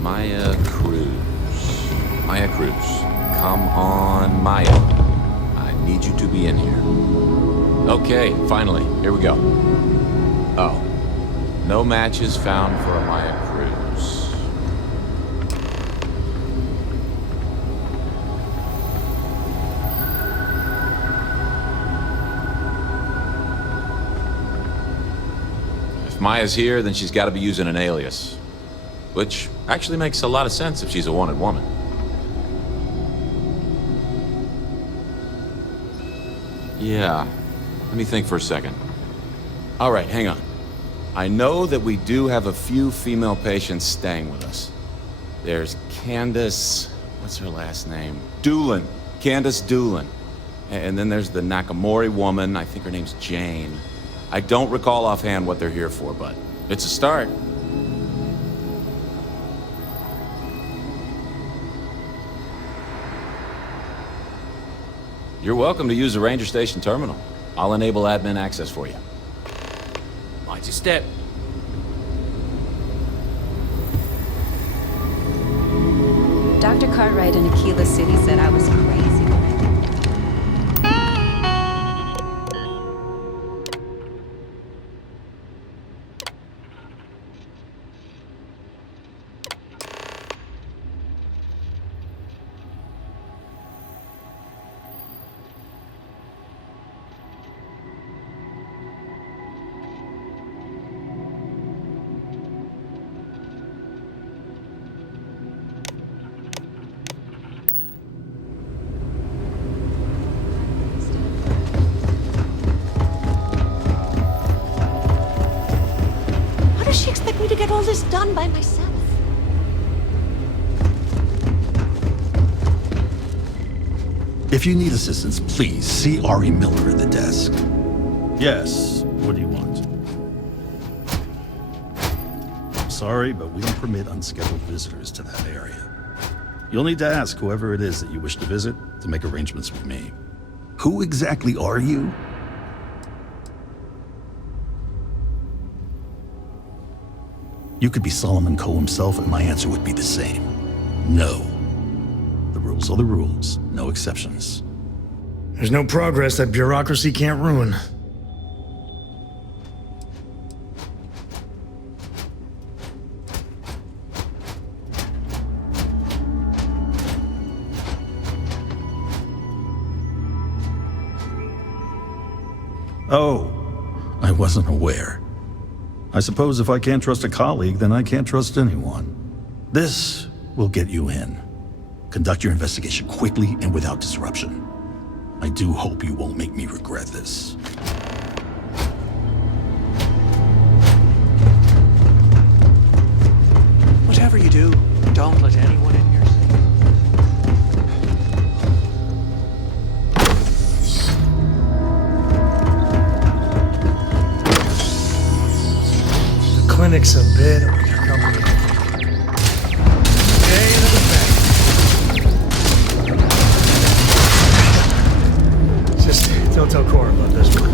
Maya Cruz. Maya Cruz. Come on, Maya. I need you to be in here. Okay, finally. Here we go. Oh. No matches found for a Maya Cruz. If Maya's here, then she's got to be using an alias. Which actually makes a lot of sense if she's a wanted woman. Yeah, let me think for a second. All right, hang on. I know that we do have a few female patients staying with us. There's Candace, what's her last name? Doolin, Candace Doolin. And then there's the Nakamori woman, I think her name's Jane. I don't recall offhand what they're here for, but it's a start. You're welcome to use the Ranger Station terminal. I'll enable admin access for you. Mind your step. Dr. Cartwright in Aquila City said I was crazy. How does she expect me to get all this done by myself? If you need assistance, please see Ari Miller at the desk. Yes, what do you want? Sorry, but we don't permit unscheduled visitors to that area. You'll need to ask whoever it is that you wish to visit to make arrangements with me. Who exactly are you? You could be Solomon Coe himself, and my answer would be the same. No. The rules are the rules, no exceptions. There's no progress that bureaucracy can't ruin. Oh, I wasn't aware. I suppose if I can't trust a colleague, then I can't trust anyone. This will get you in. Conduct your investigation quickly and without disruption. I do hope you won't make me regret this. Whatever you do, don't let anyone in here see. The clinic's a bit of a company. Stay into the back. Just don't tell Cora about this one.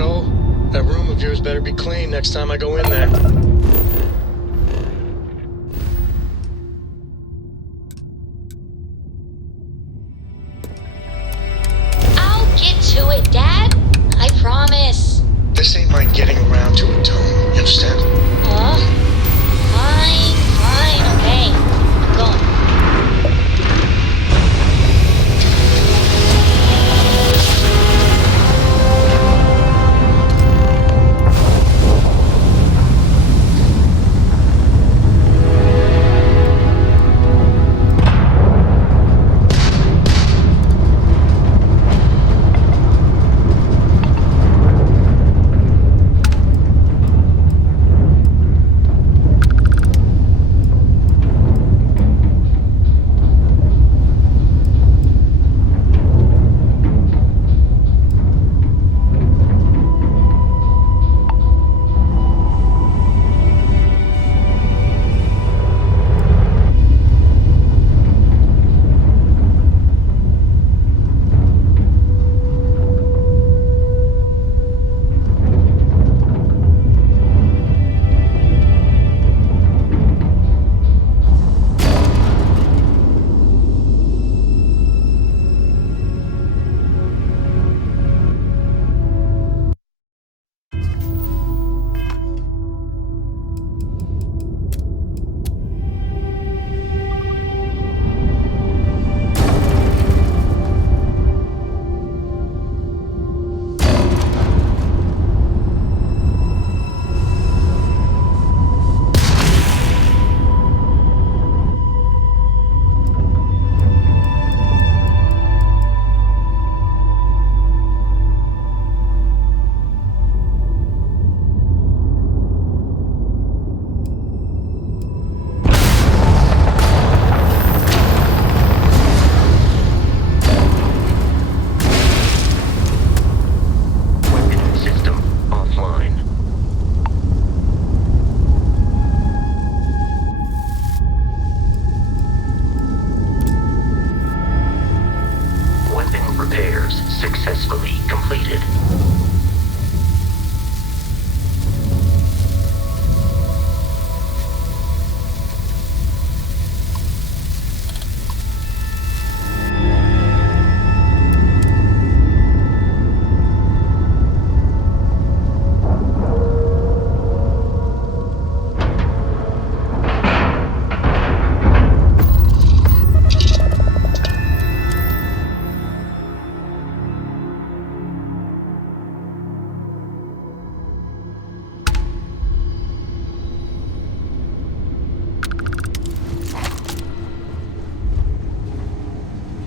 Echo, that room of yours better be clean next time I go in there. I'll get to it, Dad. I promise. This ain't my getting around to it, Tone. You understand? Fine, okay. I'm going.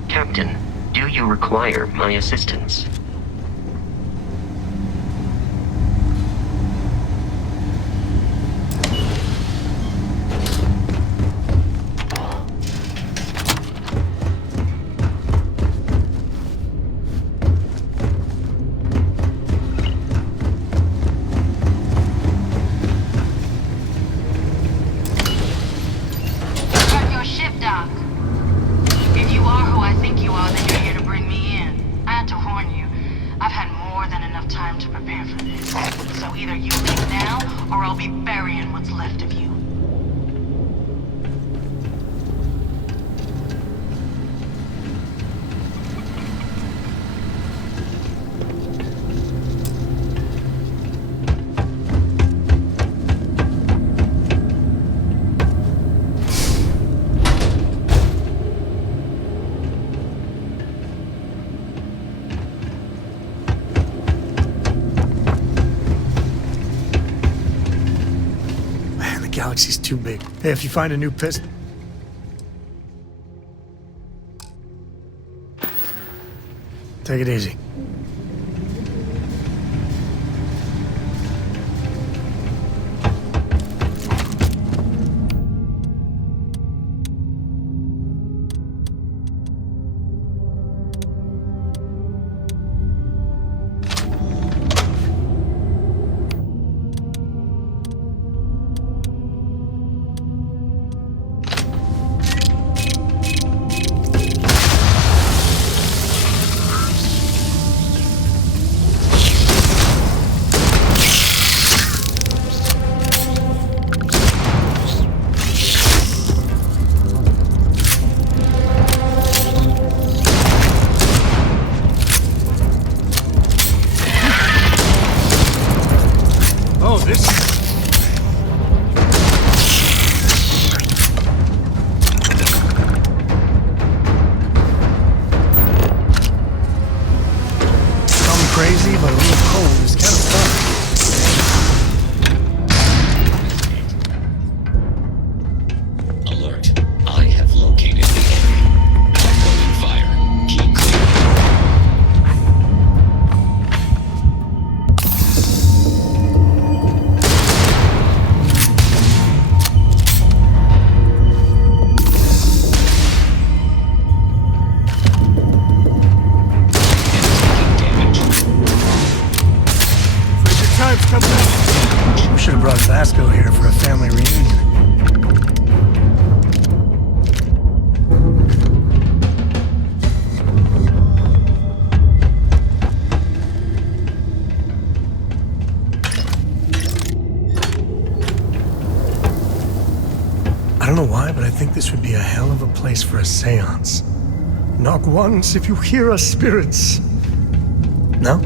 Captain, do you require my assistance? Galaxy's too big. Hey, if you find a new pistol... Take it easy. Oh, this... I'm crazy, but a little cold is kind of fun. Alert. I have located the enemy. Opening fire. Keep clear. Time's coming up. We should have brought Vasco here for a family reunion. I don't know why, but I think this would be a hell of a place for a seance. Knock once if you hear us, spirits. No?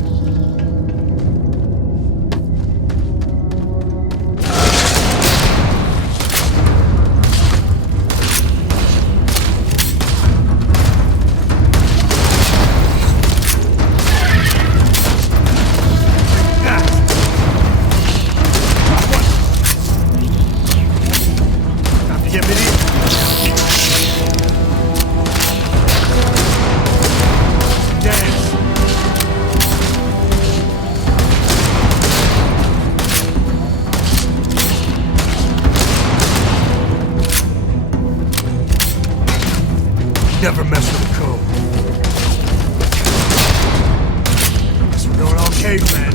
Never mess with the code. Guess we're going all caveman.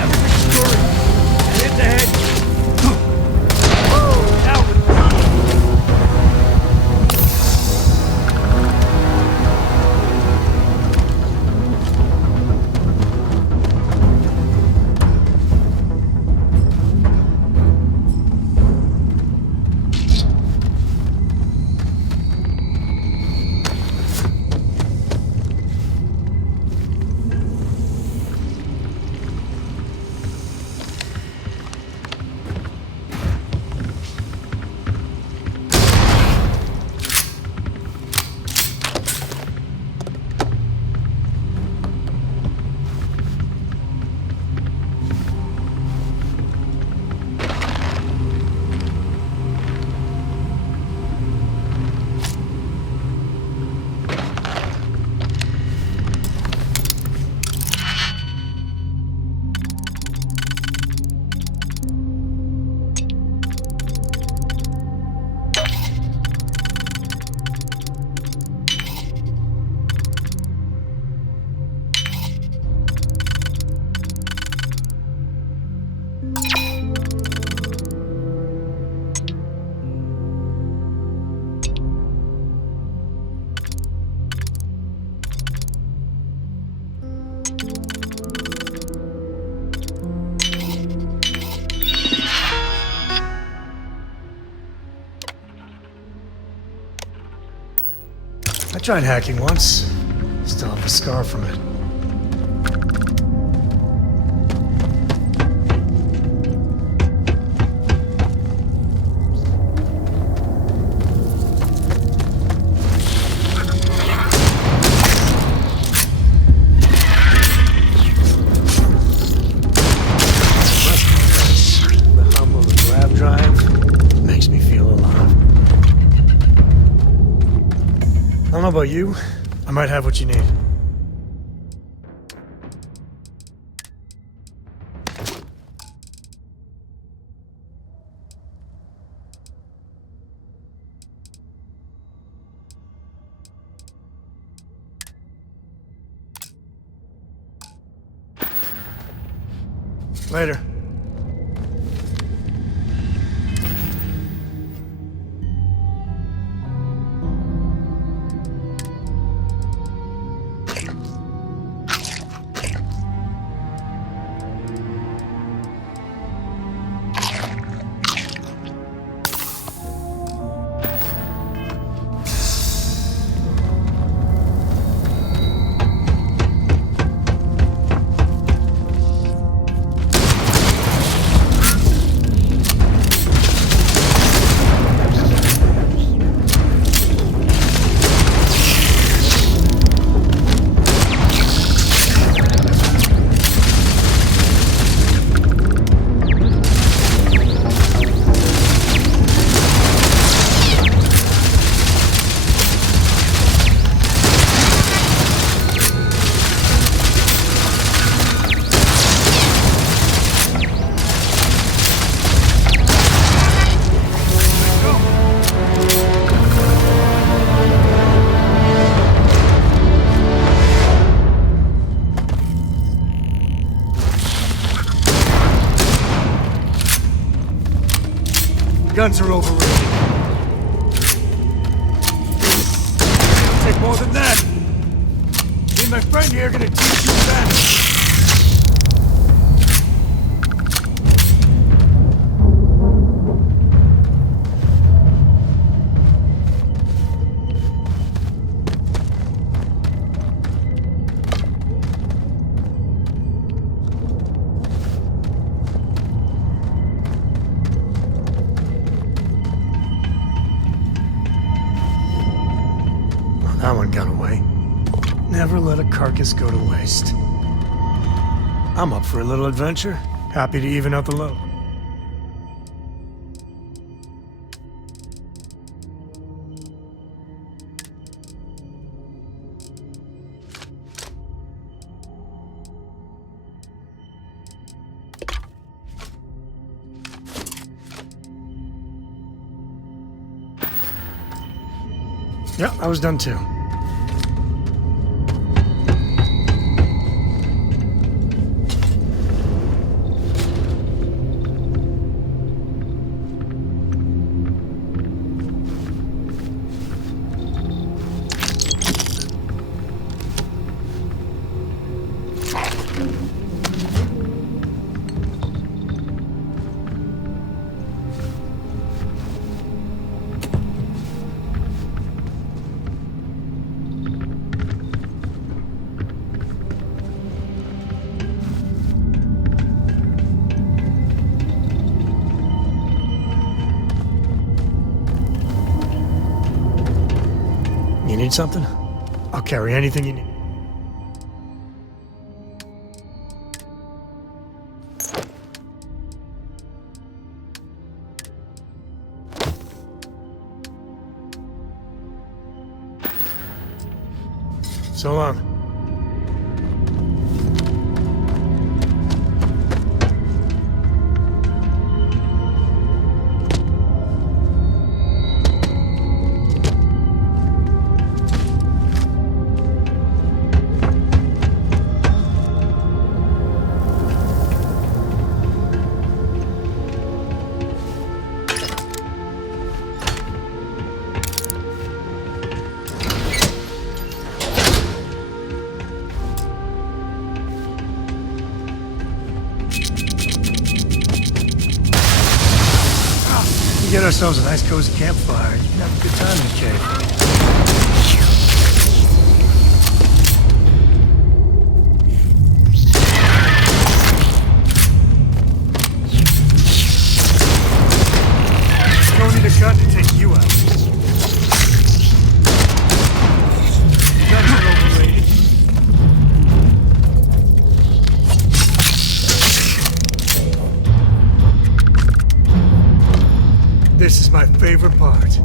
Everything's story. Hit the head. Woo! Now we're I tried hacking once. Still have a scar from it. The hum of a grab drive makes me feel alive. I don't know about you. I might have what you need. Later. Guns are overrated. It'll take more than that. Me and my friend here are gonna teach you that. That one got away. Never let a carcass go to waste. I'm up for a little adventure. Happy to even out the load. Yeah, I was done too. You need something? I'll carry anything you need. So long. Get ourselves a nice cozy campfire. You can have a good time in the cave. Don't need a gun to take you out. Guns are overrated. This is my favorite part.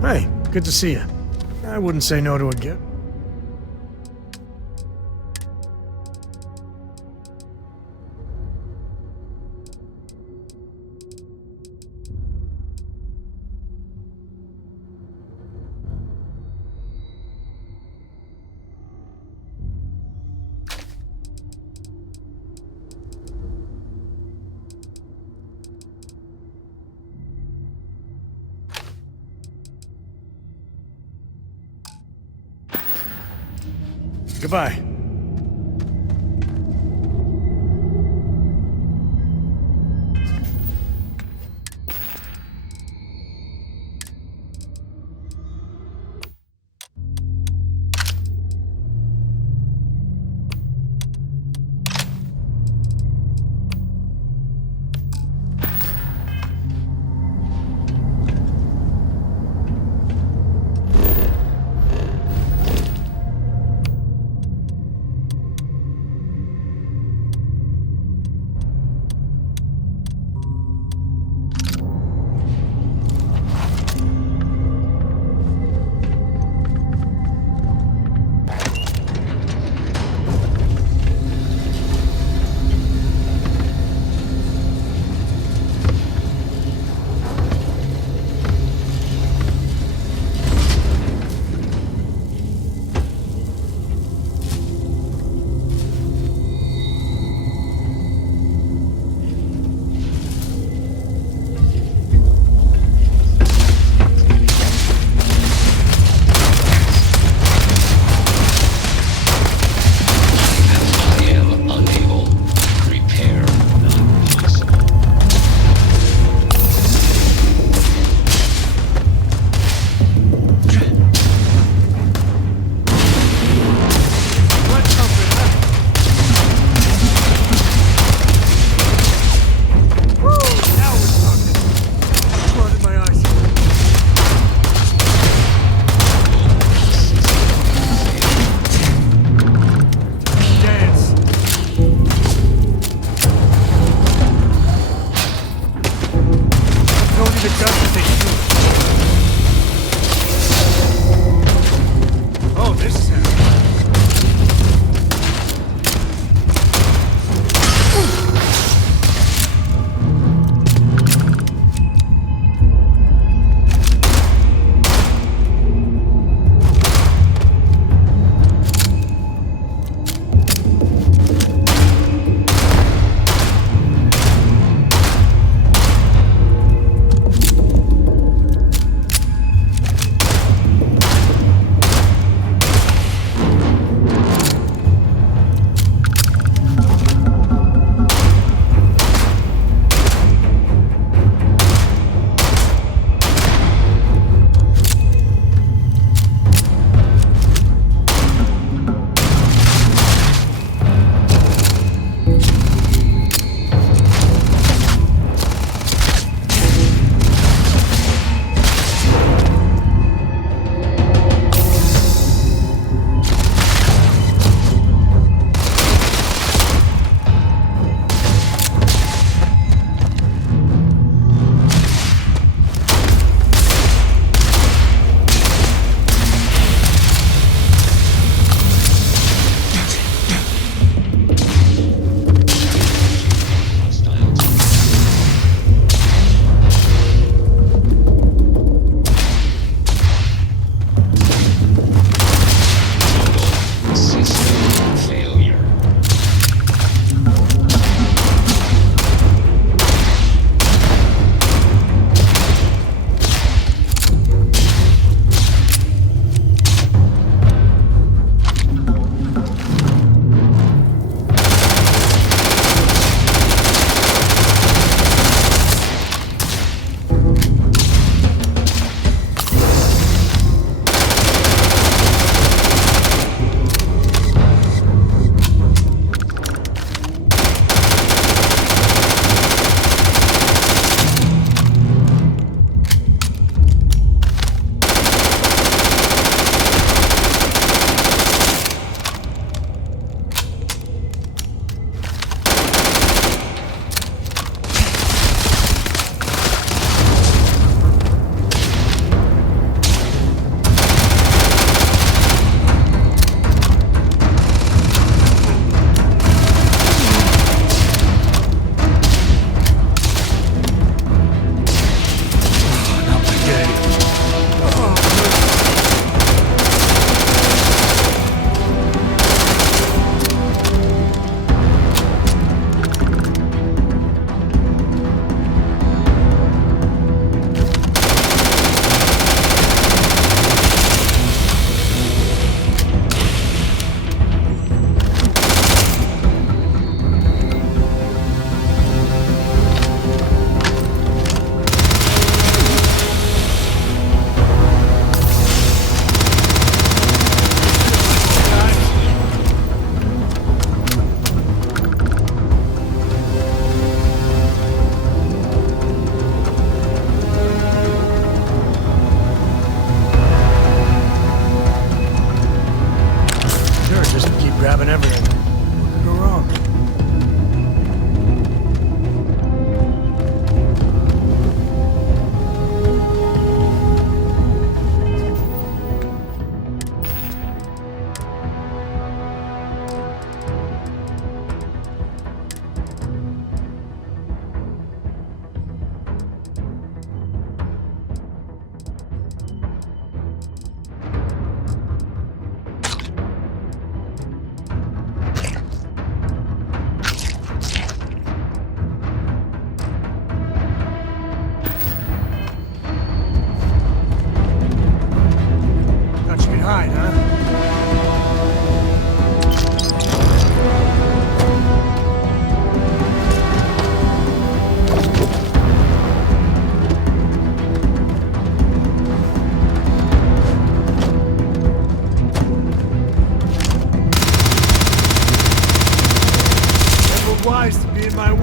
Hey, good to see you. I wouldn't say no to a gift. Goodbye.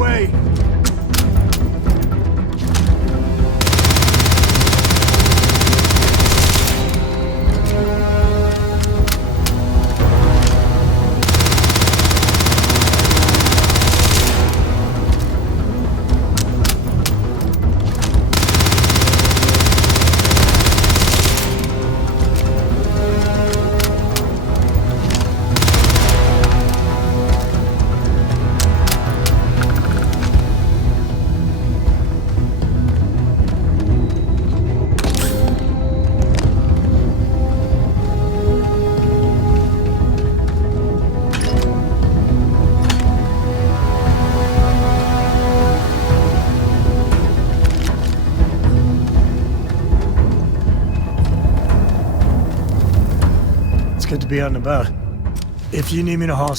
way! It's good to be out and about. If you need me to haul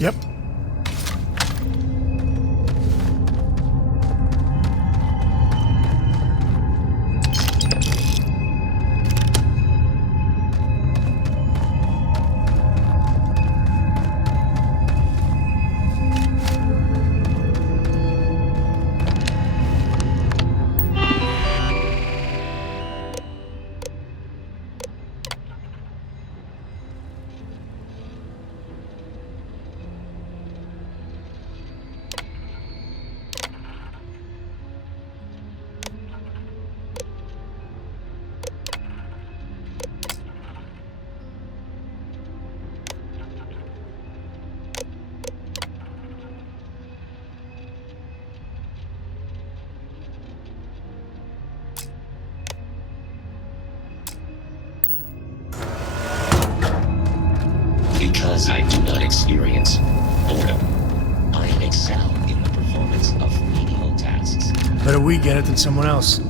Yep. Because I do not experience boredom, I excel in the performance of menial tasks. Better we get it than someone else.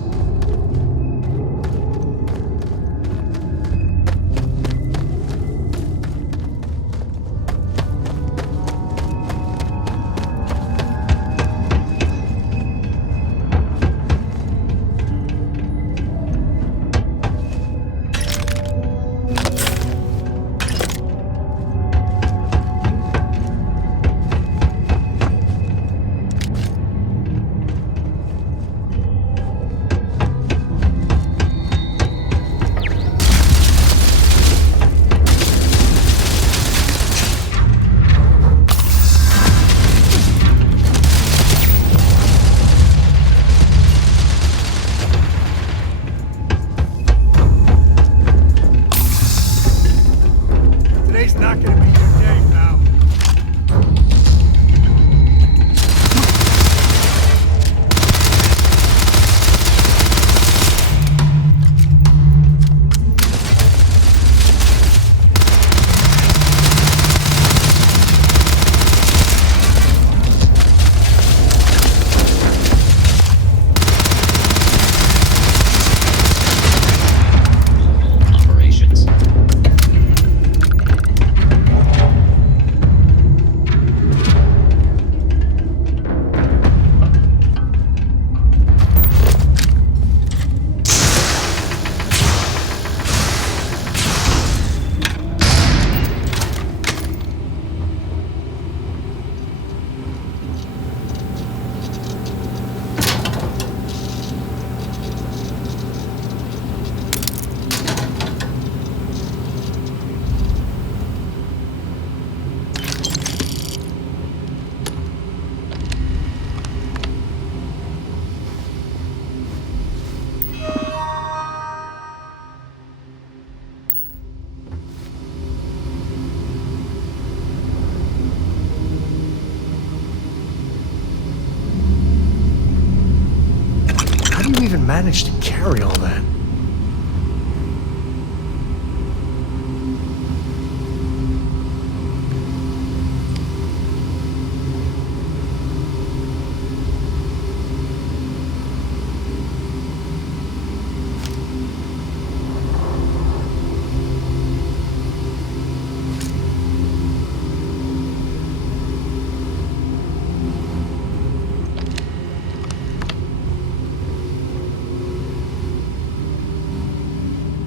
manage to carry all that?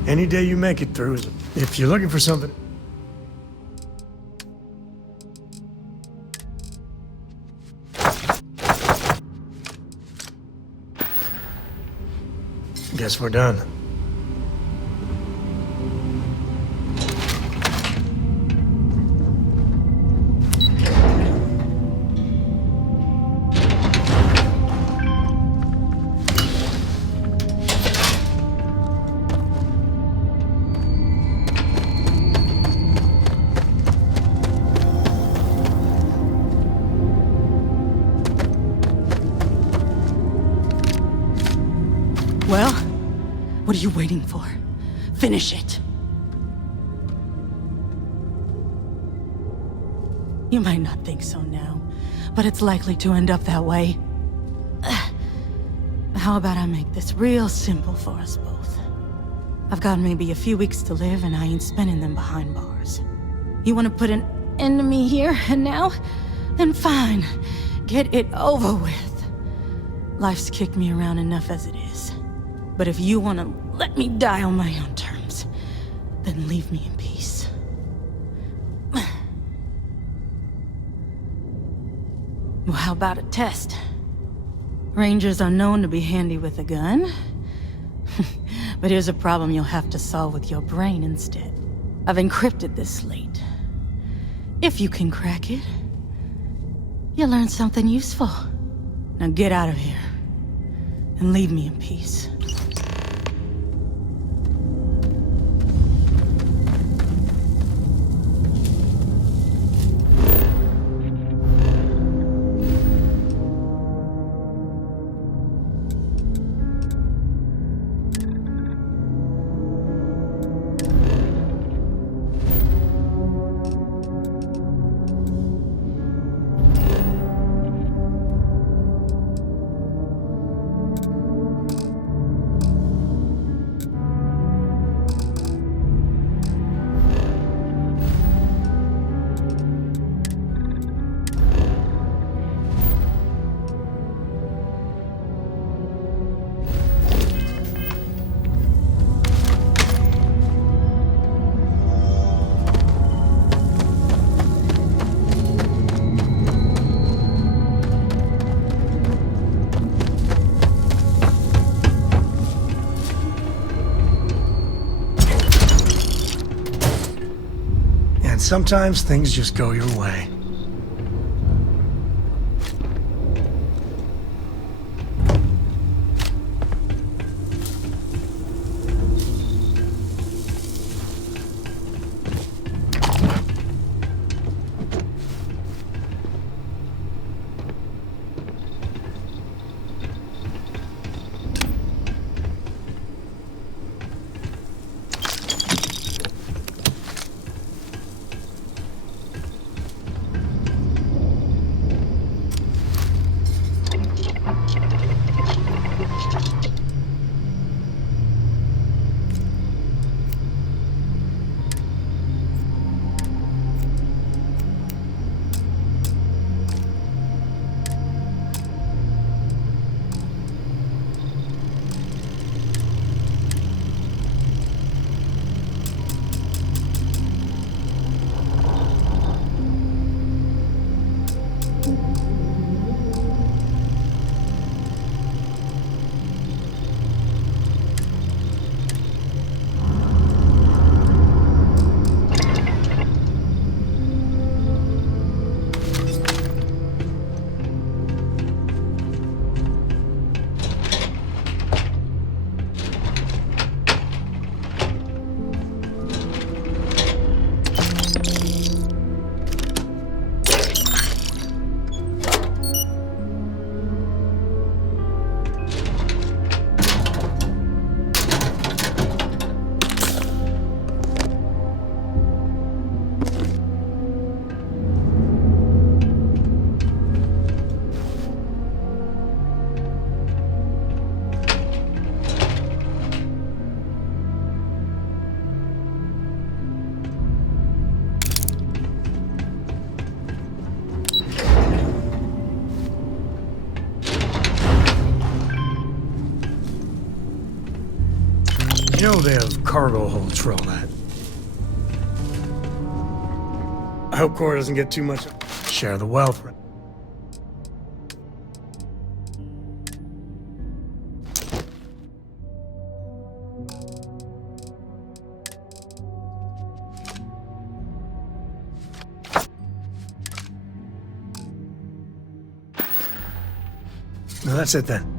Any day you make it through. If you're looking for something... Guess we're done. Well, what are you waiting for? Finish it. You might not think so now, but it's likely to end up that way. How about I make this real simple for us both? I've got maybe a few weeks to live, and I ain't spending them behind bars. You want to put an end to me here and now? Then fine. Get it over with. Life's kicked me around enough as it is. But if you want to let me die on my own terms, then leave me in peace. Well, how about a test? Rangers are known to be handy with a gun. But here's a problem you'll have to solve with your brain instead. I've encrypted this slate. If you can crack it, you'll learn something useful. Now get out of here and leave me in peace. Sometimes things just go your way. You know they have cargo holds for all that. I hope Cora doesn't get too much. Share the wealth. No, that's it then.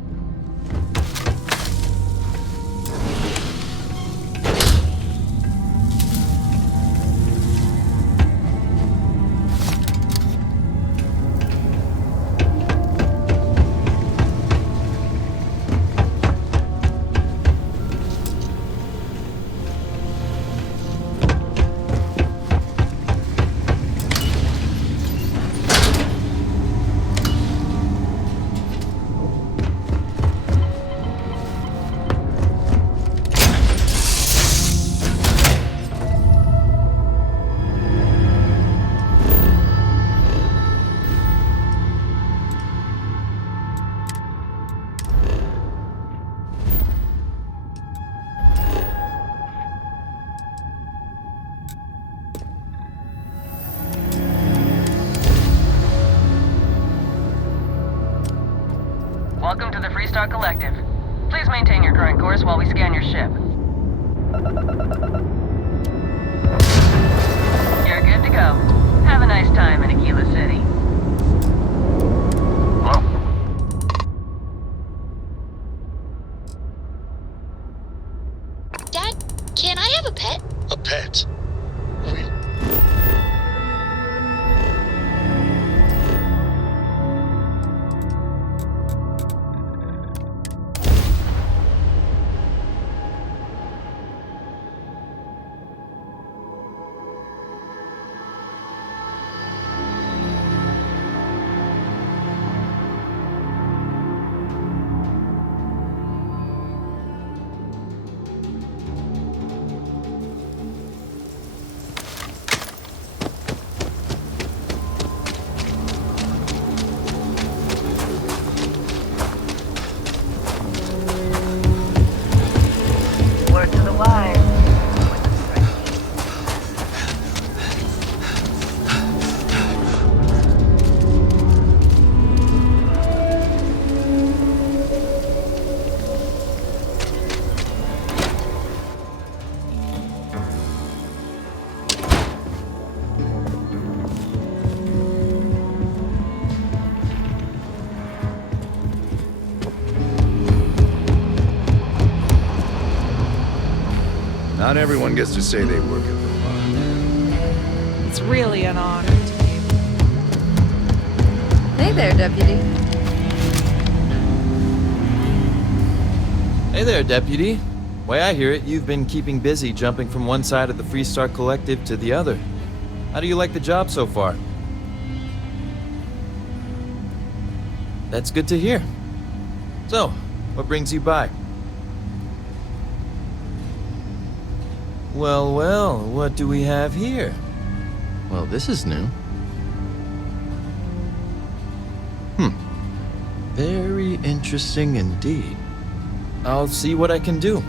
Welcome to the Freestar Collective. Please maintain your current course while we scan your ship. You're good to go. Have a nice time in Aquila City. Hello? Dad, can I have a pet? A pet? Word to the wise. Not everyone gets to say they work at the bar. It's really an honor to me. Hey there, Deputy. Hey there, Deputy. Way I hear it, you've been keeping busy jumping from one side of the Freestar Collective to the other. How do you like the job so far? That's good to hear. So, what brings you by? Well, well, what do we have here? Well, this is new. Very interesting indeed. I'll see what I can do.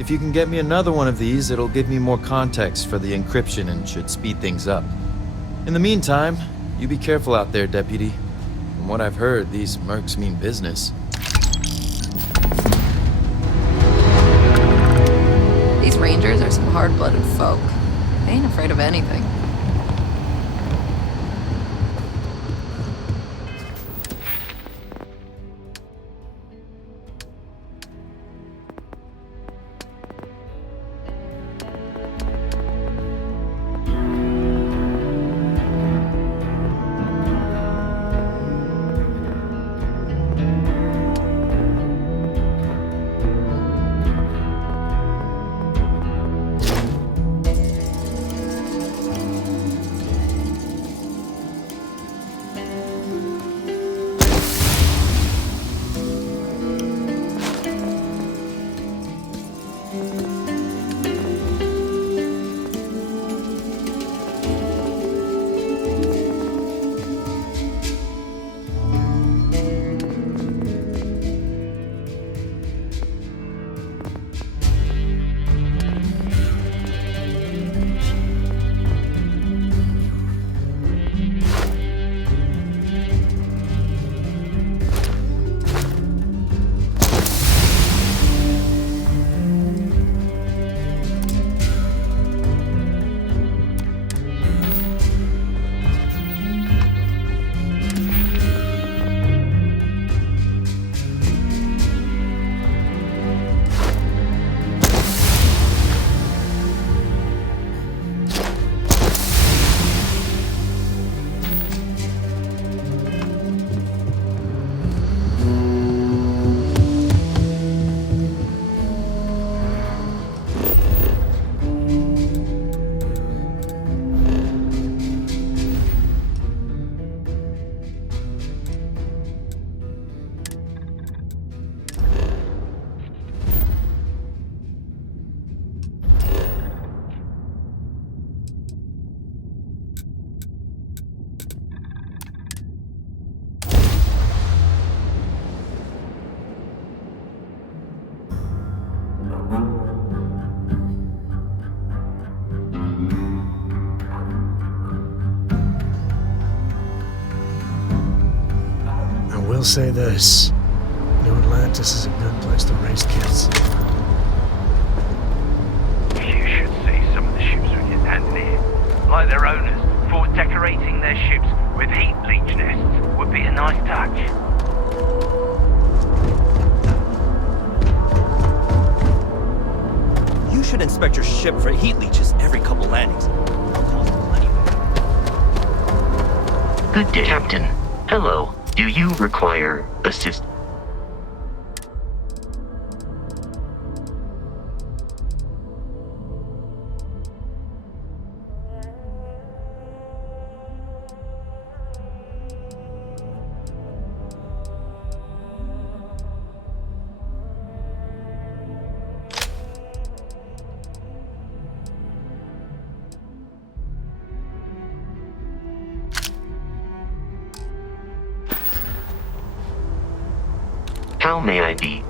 If you can get me another one of these, it'll give me more context for the encryption and should speed things up. In the meantime, you be careful out there, Deputy. From what I've heard, these mercs mean business. These Rangers are some hard-blooded folk. They ain't afraid of anything. I will say this. New Atlantis is a good place to raise kids. You should see some of the ships we get handed here. Like their owners, thought decorating their ships with heat leech nests would be a nice touch. You should inspect your ship for heat leeches every couple landings. Good day, Captain. Hello. Do you require assistance? How may I be?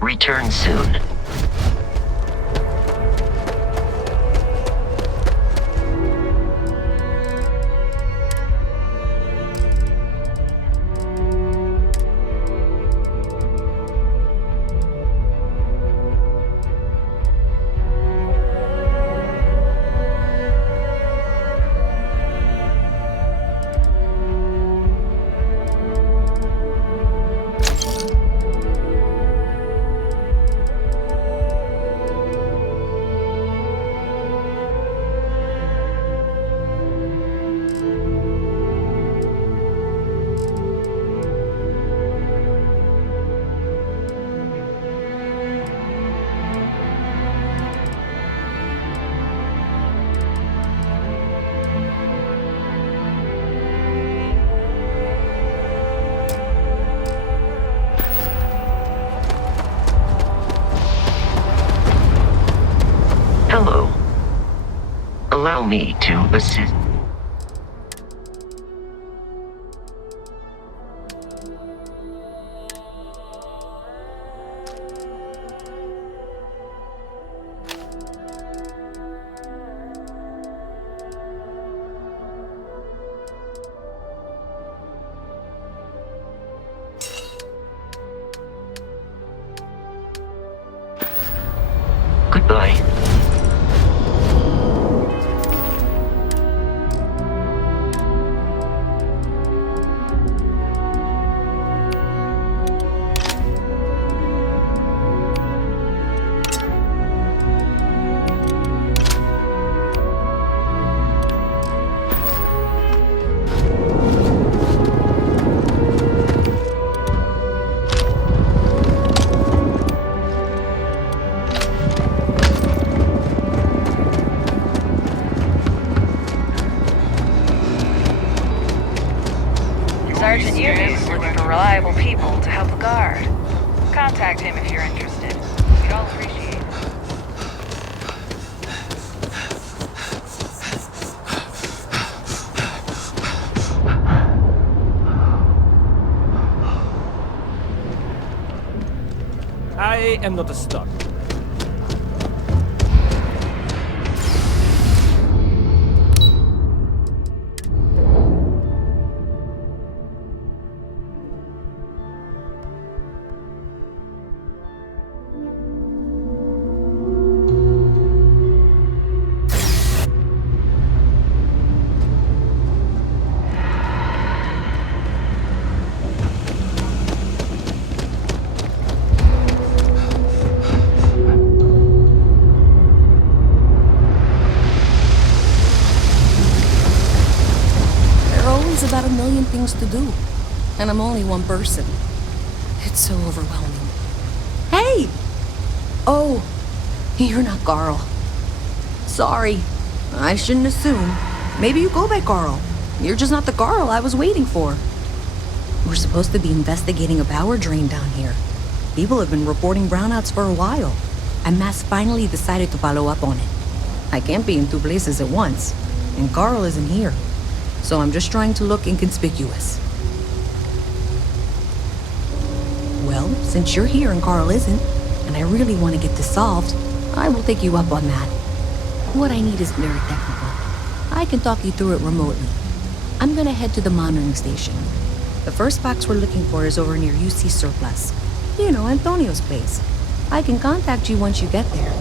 Return soon. Hello. Allow me to assist. Goodbye. Sergeant Unit is looking for reliable people to help the guard. Contact him if you're interested. We'd all appreciate it. I am not a star. About a million things to do, and I'm only one person. It's so overwhelming. Hey! Oh, you're not Carl. Sorry, I shouldn't assume. Maybe you go by Carl. You're just not the Carl I was waiting for. We're supposed to be investigating a power drain down here. People have been reporting brownouts for a while, and Mass finally decided to follow up on it. I can't be in two places at once, and Carl isn't here. So I'm just trying to look inconspicuous. Well, since you're here and Carl isn't, and I really want to get this solved, I will take you up on that. What I need is very technical. I can talk you through it remotely. I'm gonna head to the monitoring station. The first box we're looking for is over near UC Surplus. You know, Antonio's place. I can contact you once you get there.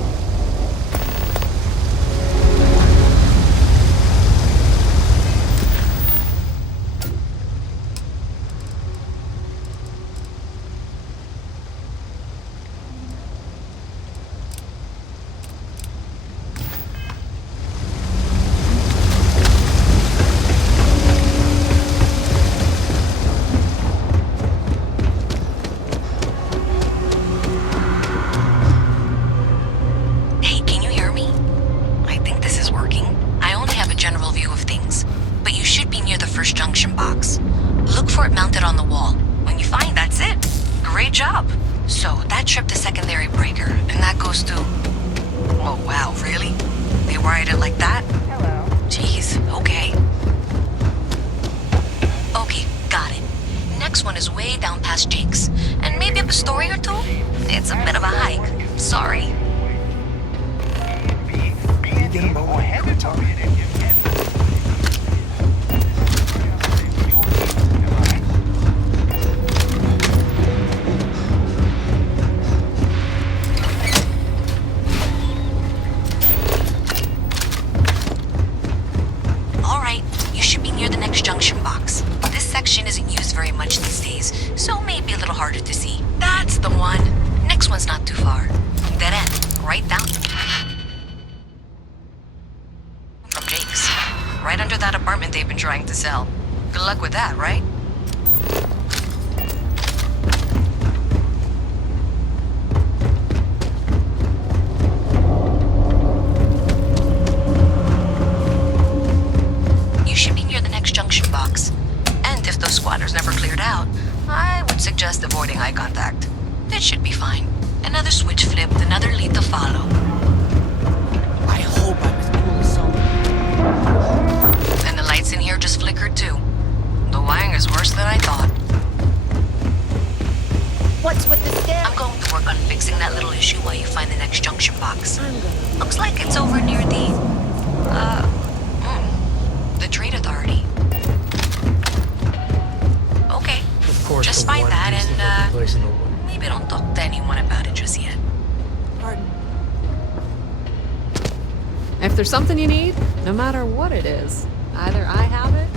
If there's something you need, no matter what it is, either I have it.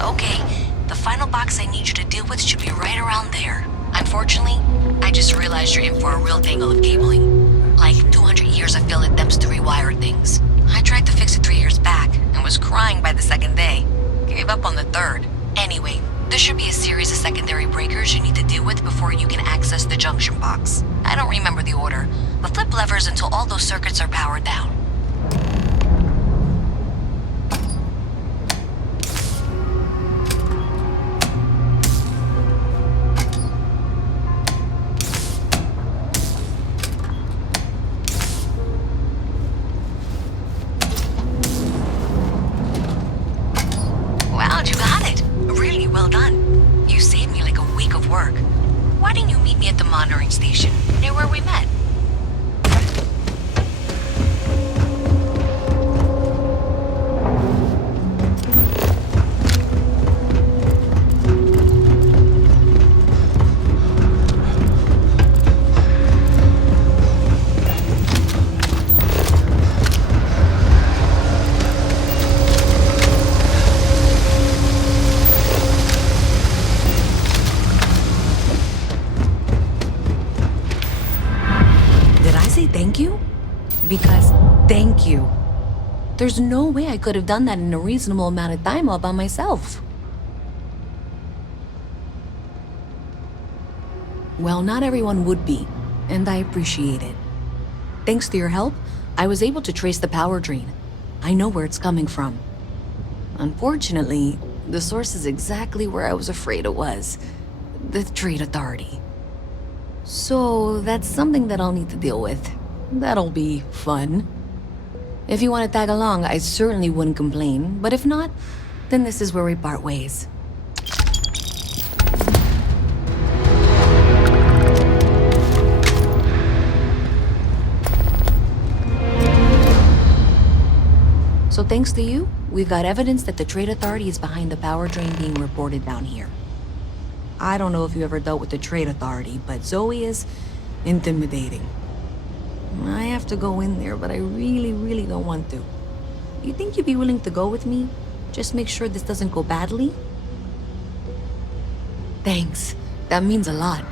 Okay, the final box I need you to deal with should be right around there. Unfortunately, I just realized you're in for a real tangle of cabling. Like 200 years of filled attempts to rewire things. I tried to fix it 3 years back and was crying by the second day. Gave up on the third. Anyway, there should be a series of secondary breakers you need to deal with before you can access the junction box. I don't remember the order, but flip levers until all those circuits are powered down. Because thank you. There's no way I could have done that in a reasonable amount of time all by myself. Well, not everyone would be, and I appreciate it. Thanks to your help, I was able to trace the power drain. I know where it's coming from. Unfortunately, the source is exactly where I was afraid it was. The Trade Authority. So that's something that I'll need to deal with. That'll be fun. If you want to tag along, I certainly wouldn't complain, but if not, then this is where we part ways. So thanks to you, we've got evidence that the Trade Authority is behind the power drain being reported down here. I don't know if you ever dealt with the Trade Authority, but Zoe is intimidating. I have to go in there, but I really don't want to. You think you'd be willing to go with me? Just make sure this doesn't go badly? Thanks. That means a lot.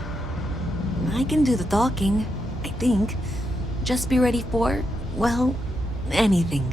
I can do the talking, I think. Just be ready for, well, anything.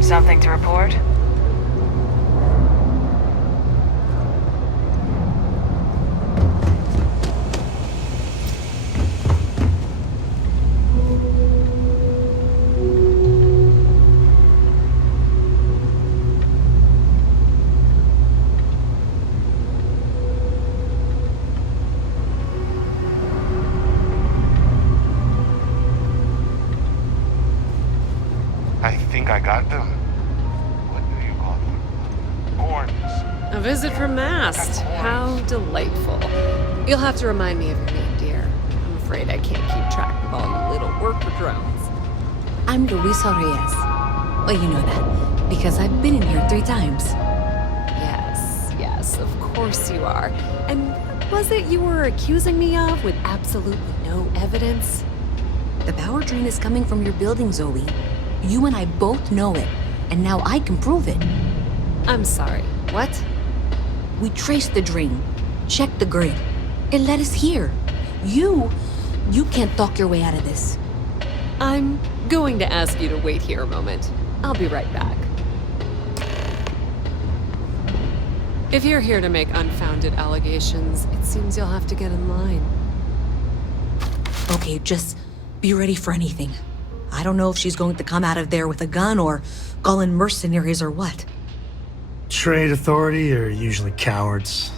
Something to report? I think I got them. What do you call them? Horns. A visit from Mast. How delightful. You'll have to remind me of your name, dear. I'm afraid I can't keep track of all you little worker drones. I'm Luisa Reyes. Well, you know that, because I've been in here 3 times. Yes, of course you are. And what was it you were accusing me of with absolutely no evidence? The power drain is coming from your building, Zoe. You and I both know it, and now I can prove it. I'm sorry, what? We traced the drain, checked the grid. It led us here. You can't talk your way out of this. I'm going to ask you to wait here a moment. I'll be right back. If you're here to make unfounded allegations, it seems you'll have to get in line. Okay, just be ready for anything. I don't know if she's going to come out of there with a gun or call in mercenaries or what. Trade Authority are usually cowards,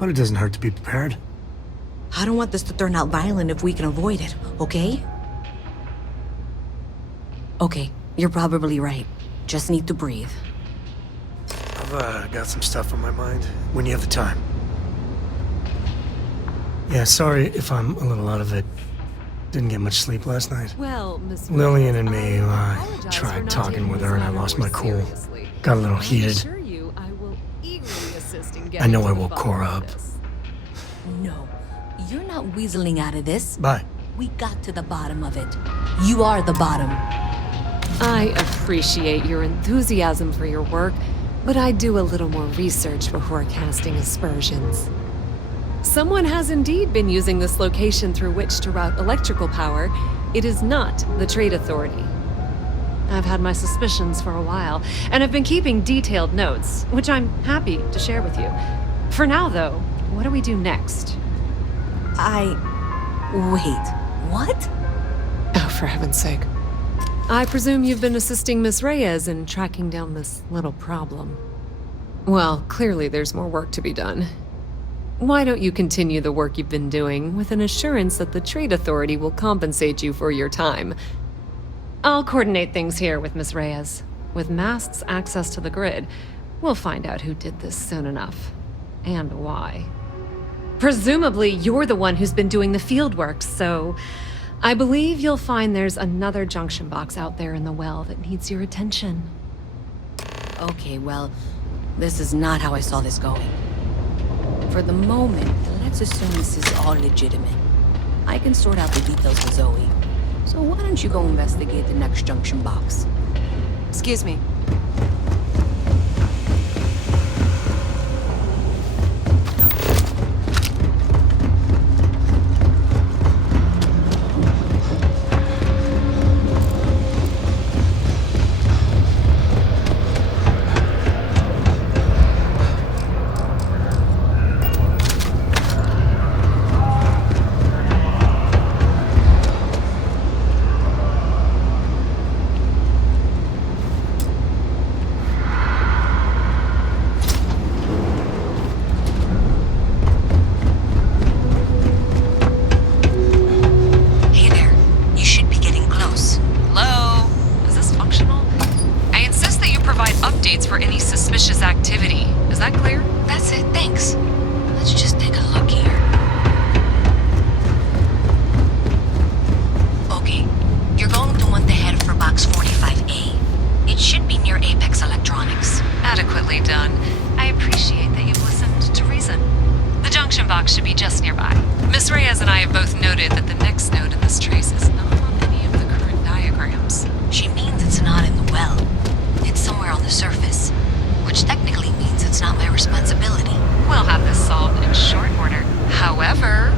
but it doesn't hurt to be prepared. I don't want this to turn out violent if we can avoid it, okay? Okay, you're probably right. Just need to breathe. I've got some stuff on my mind, when you have the time. Yeah, sorry if I'm a little out of it. Didn't get much sleep last night. Well, Miss Lillian and me, I tried talking with her and I lost my cool. Got a little heated. I know I woke Cora up. No, you're not weaseling out of this. Bye. We got to the bottom of it. You are the bottom. I appreciate your enthusiasm for your work, but I'd do a little more research before casting aspersions. Someone has indeed been using this location through which to route electrical power. It is not the Trade Authority. I've had my suspicions for a while, and have been keeping detailed notes, which I'm happy to share with you. For now, though, what do we do next? Wait, what? Oh, for heaven's sake. I presume you've been assisting Miss Reyes in tracking down this little problem. Well, clearly there's more work to be done. Why don't you continue the work you've been doing with an assurance that the Trade Authority will compensate you for your time? I'll coordinate things here with Ms. Reyes. With Mast's access to the grid, we'll find out who did this soon enough. And why. Presumably, you're the one who's been doing the field work, so I believe you'll find there's another junction box out there in the well that needs your attention. Okay, well, this is not how I saw this going. For the moment, let's assume this is all legitimate. I can sort out the details with Zoe. So why don't you go investigate the next junction box? Excuse me. For any suspicious activity. Is that clear? That's it, thanks. Let's just take a look here. Okay, you're going to want to head for box 45A. It should be near Apex Electronics. Adequately done. I appreciate that you've listened to reason. The junction box should be just nearby. Miss Reyes and I have both noted that the next node in this trace is not on any of the current diagrams. She means it's not in the well. It's somewhere on the surface, which technically means it's not my responsibility. We'll have this solved in short order. However,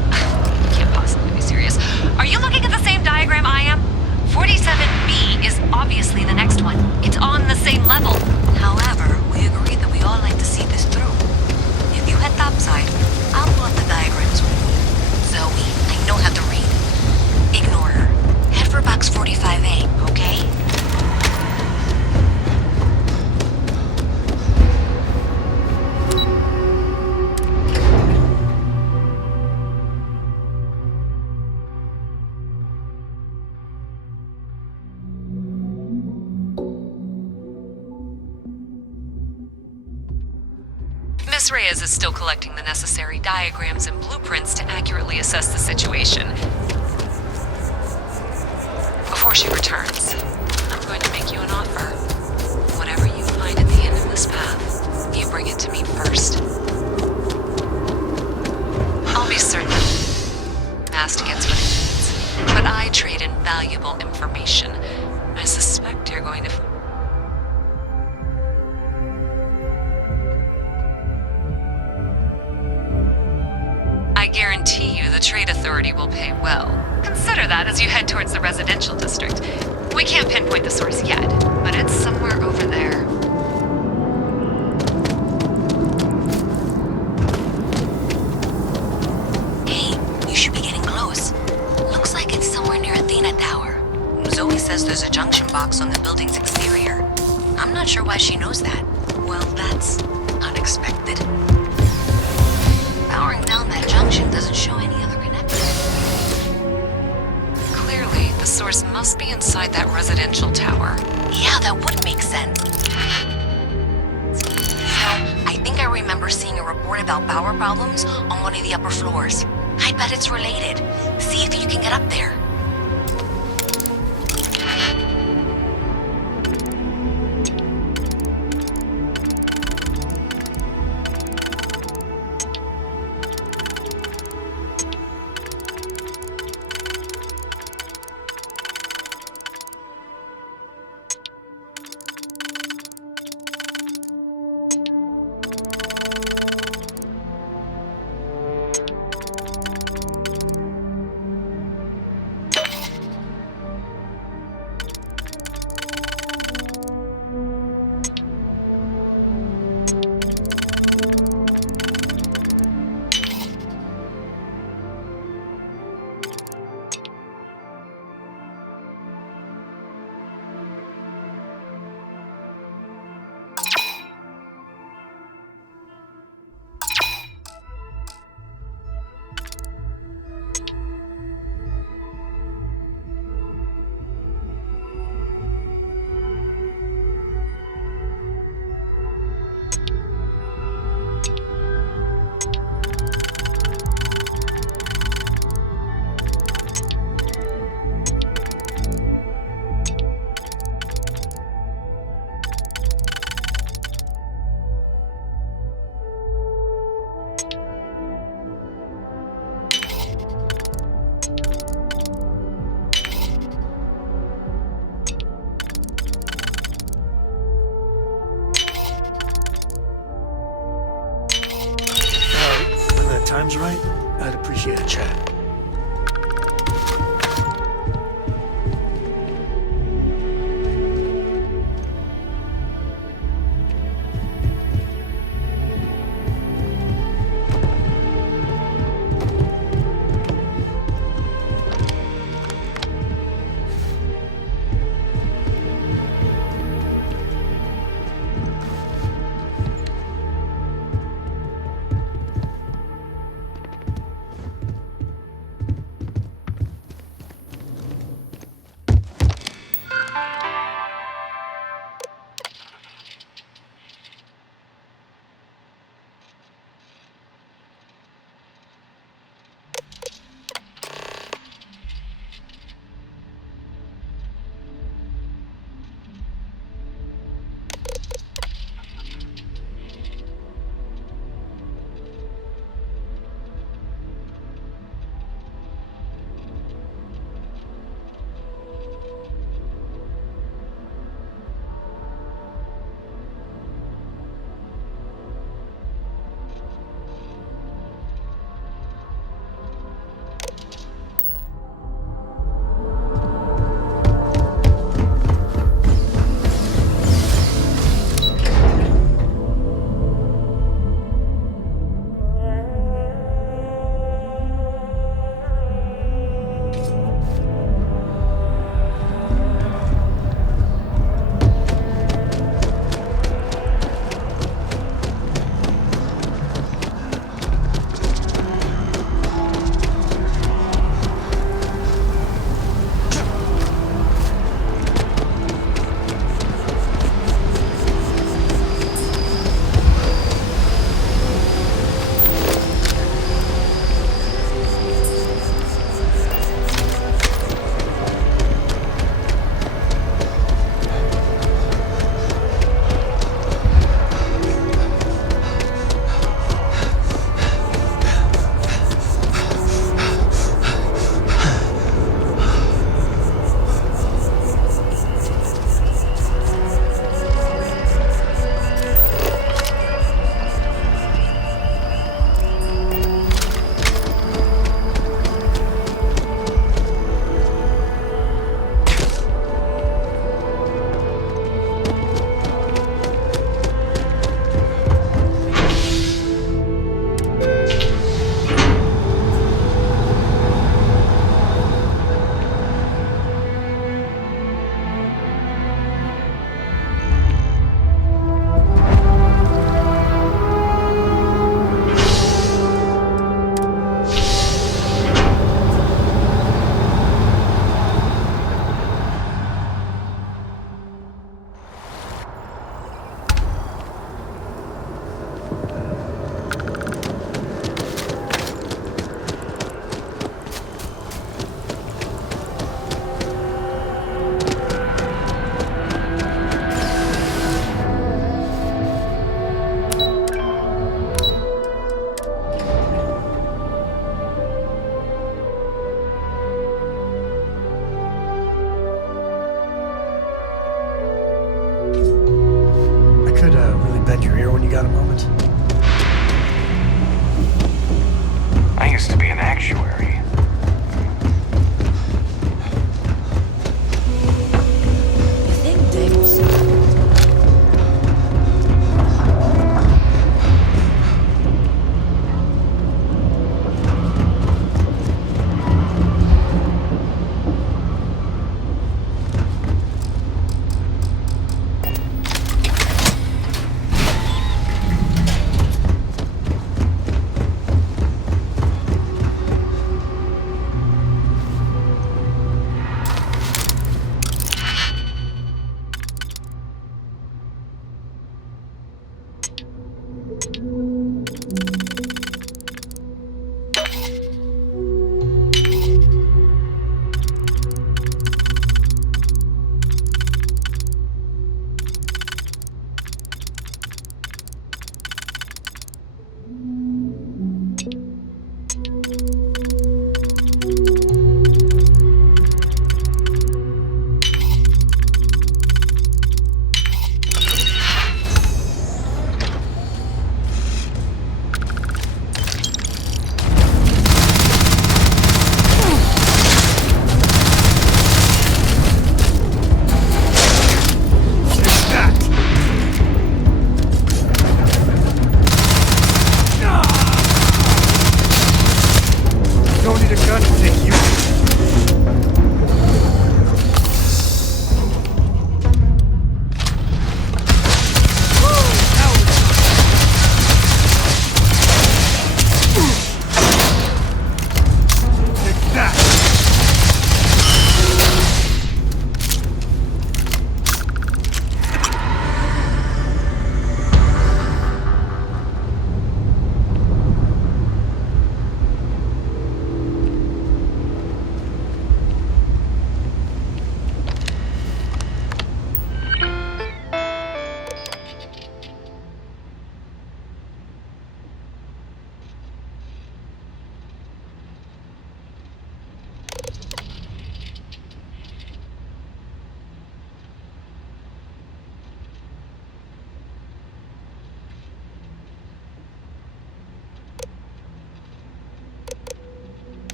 you can't possibly be serious. Are you looking at the same diagram I am? 47B is obviously the next one. It's on the same level. However, we agreed that we all like to see this through. If you head topside, I'll pull up the diagrams with you. Zoe, I know how to read. Ignore her. Head for box 45A, okay? Miss Reyes is still collecting the necessary diagrams and blueprints to accurately assess the situation. Before she returns, I'm going to make you an offer. Whatever you find at the end of this path, you bring it to me first. I'll be certain Mast gets what he needs, but I trade in valuable information. I suspect you're going to... I guarantee you the Trade Authority will pay well. Consider that as you head towards the residential district. We can't pinpoint the source yet, but it's somewhere over there. Hey, you should be getting close. Looks like it's somewhere near Athena Tower. Zoe says there's a junction box on the building's exterior. I'm not sure why she knows that. Well, that's unexpected. Powering down that junction doesn't show any other connection. Clearly, the source must be inside that residential tower. Yeah, that would make sense. I think I remember seeing a report about power problems on one of the upper floors. I bet it's related. See if you can get up there. time's right, I'd appreciate a chat. bend your ear when you got a moment? I used to be an actuary. You think Dave was...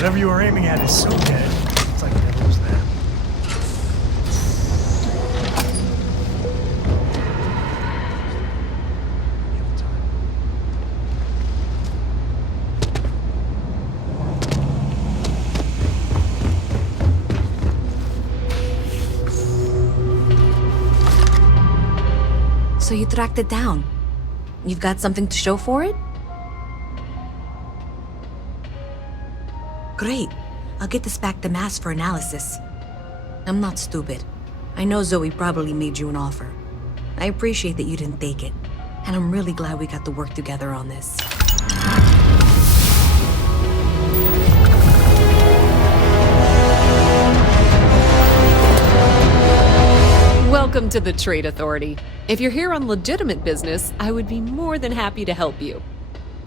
Whatever you were aiming at is so dead. It's like it never was there. So you tracked it down. You've got something to show for it? Great. I'll get this back to Mass for analysis. I'm not stupid. I know Zoe probably made you an offer. I appreciate that you didn't take it. And I'm really glad we got to work together on this. Welcome to the Trade Authority. If you're here on legitimate business, I would be more than happy to help you.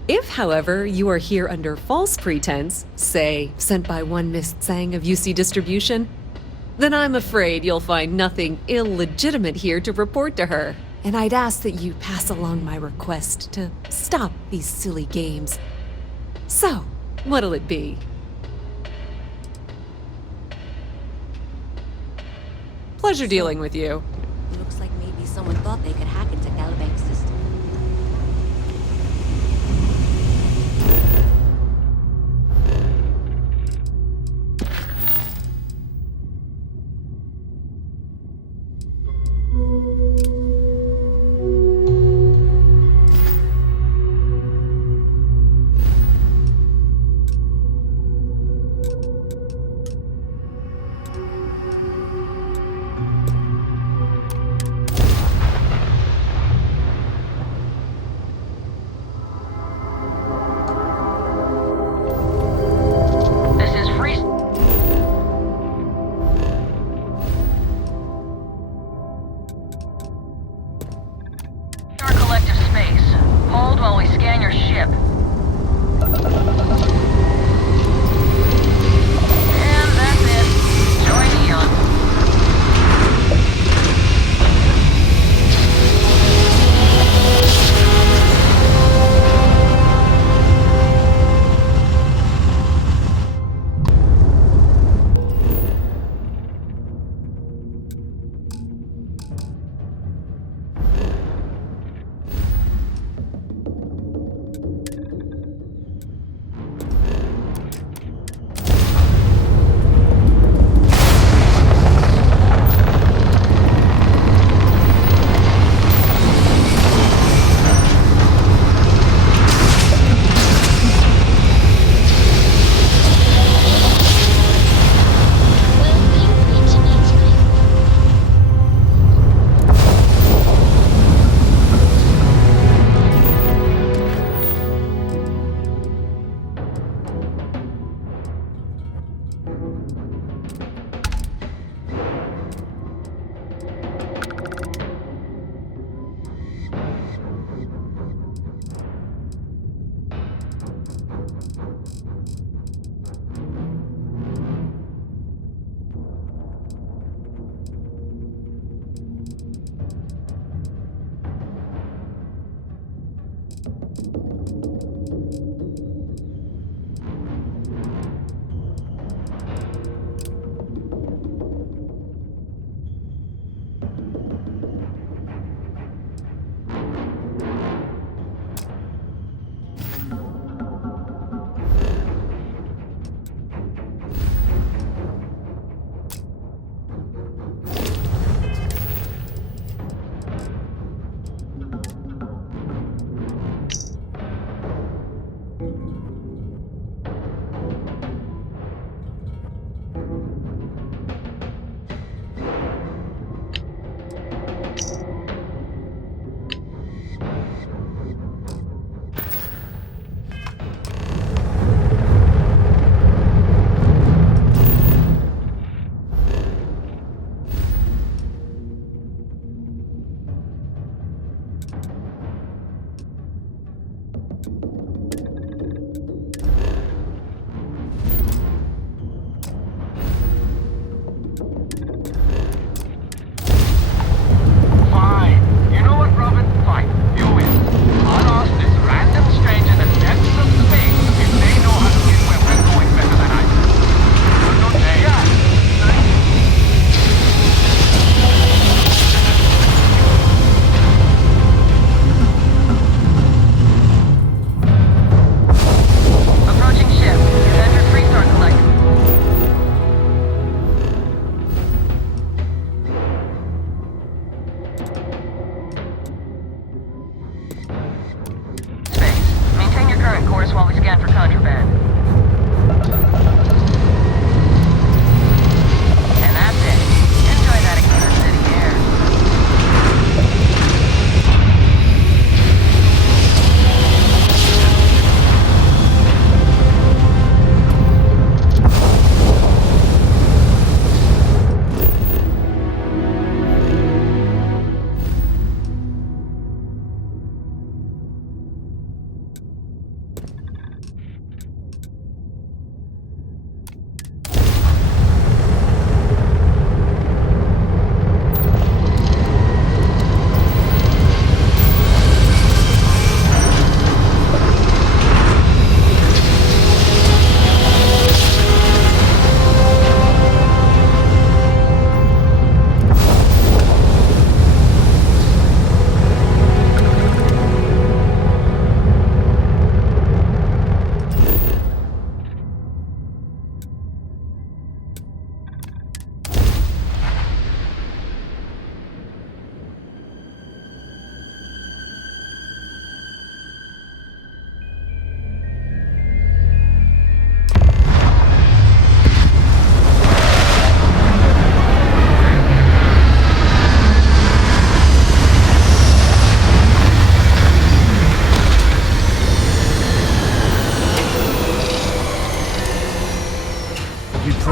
If, however, you are here under false pretense, say, sent by one Miss Tsang of UC Distribution, then I'm afraid you'll find nothing illegitimate here to report to her. And I'd ask that you pass along my request to stop these silly games. So, what'll it be? Pleasure dealing with you. Looks like maybe someone thought they could hack into Galbank's system.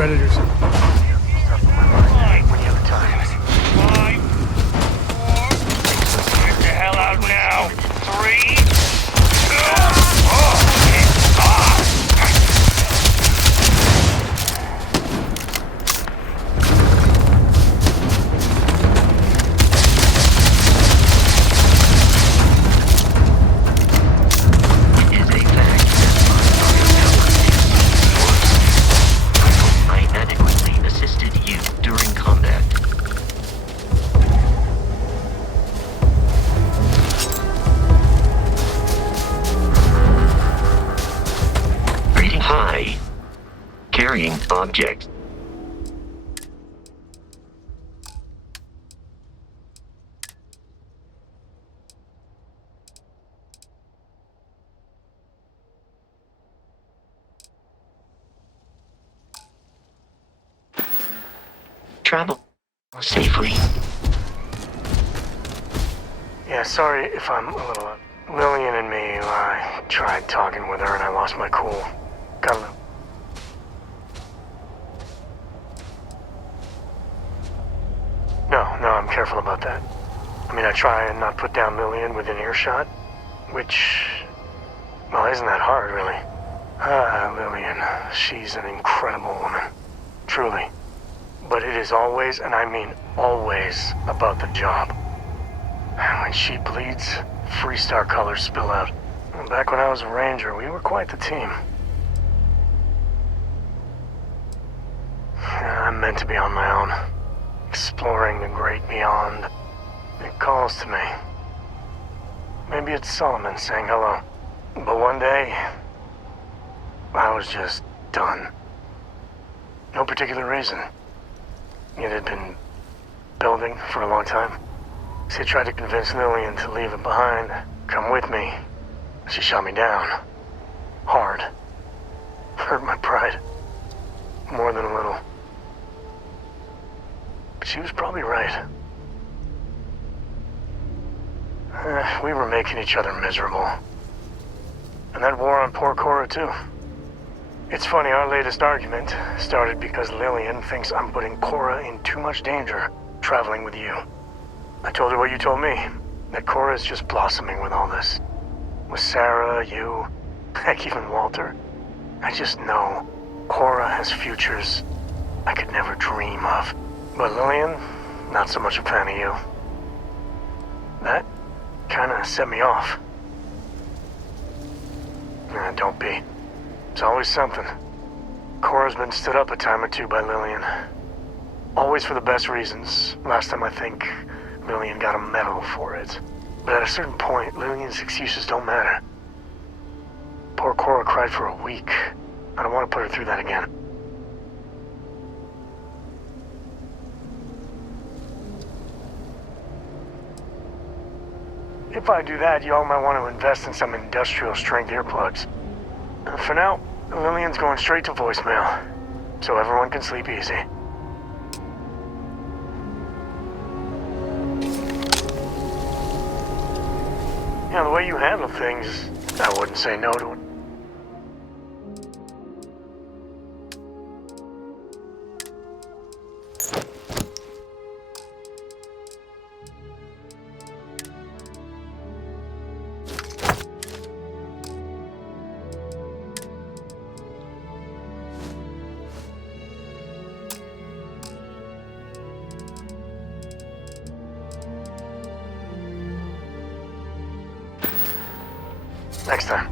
Predators. When you have the time. 5, 4. Get the hell out now. 3, 2. Oh, it's off. I adequately assisted you during combat. Rating high. Carrying object. Travel safely. Yeah, sorry if I'm a little... Lillian and me, I tried talking with her and I lost my cool. Got a little... No, I'm careful about that. I mean, I try and not put down Lillian within earshot, which... Well, isn't that hard, really? Lillian, she's an incredible woman. Truly. But it is always, and I mean always, about the job. And when she bleeds, Freestar colors spill out. And back when I was a ranger, we were quite the team. I'm meant to be on my own, exploring the great beyond. It calls to me. Maybe it's Solomon saying hello. But one day, I was just done. No particular reason. It had been building for a long time. She tried to convince Lillian to leave it behind, come with me. She shot me down. Hard. Hurt my pride. More than a little. But she was probably right. We were making each other miserable. And that war on poor Cora, too. It's funny, our latest argument started because Lillian thinks I'm putting Cora in too much danger traveling with you. I told her what you told me, that Cora's just blossoming with all this. With Sarah, you, heck, even Walter. I just know Cora has futures I could never dream of. But Lillian, not so much a fan of you. That kinda set me off. Don't be. It's always something. Cora's been stood up a time or two by Lillian. Always for the best reasons. Last time I think Lillian got a medal for it. But at a certain point, Lillian's excuses don't matter. Poor Cora cried for a week. I don't want to put her through that again. If I do that, y'all might want to invest in some industrial strength earplugs. For now, Lillian's going straight to voicemail, so everyone can sleep easy. Yeah, the way you handle things, I wouldn't say no to it. Next time.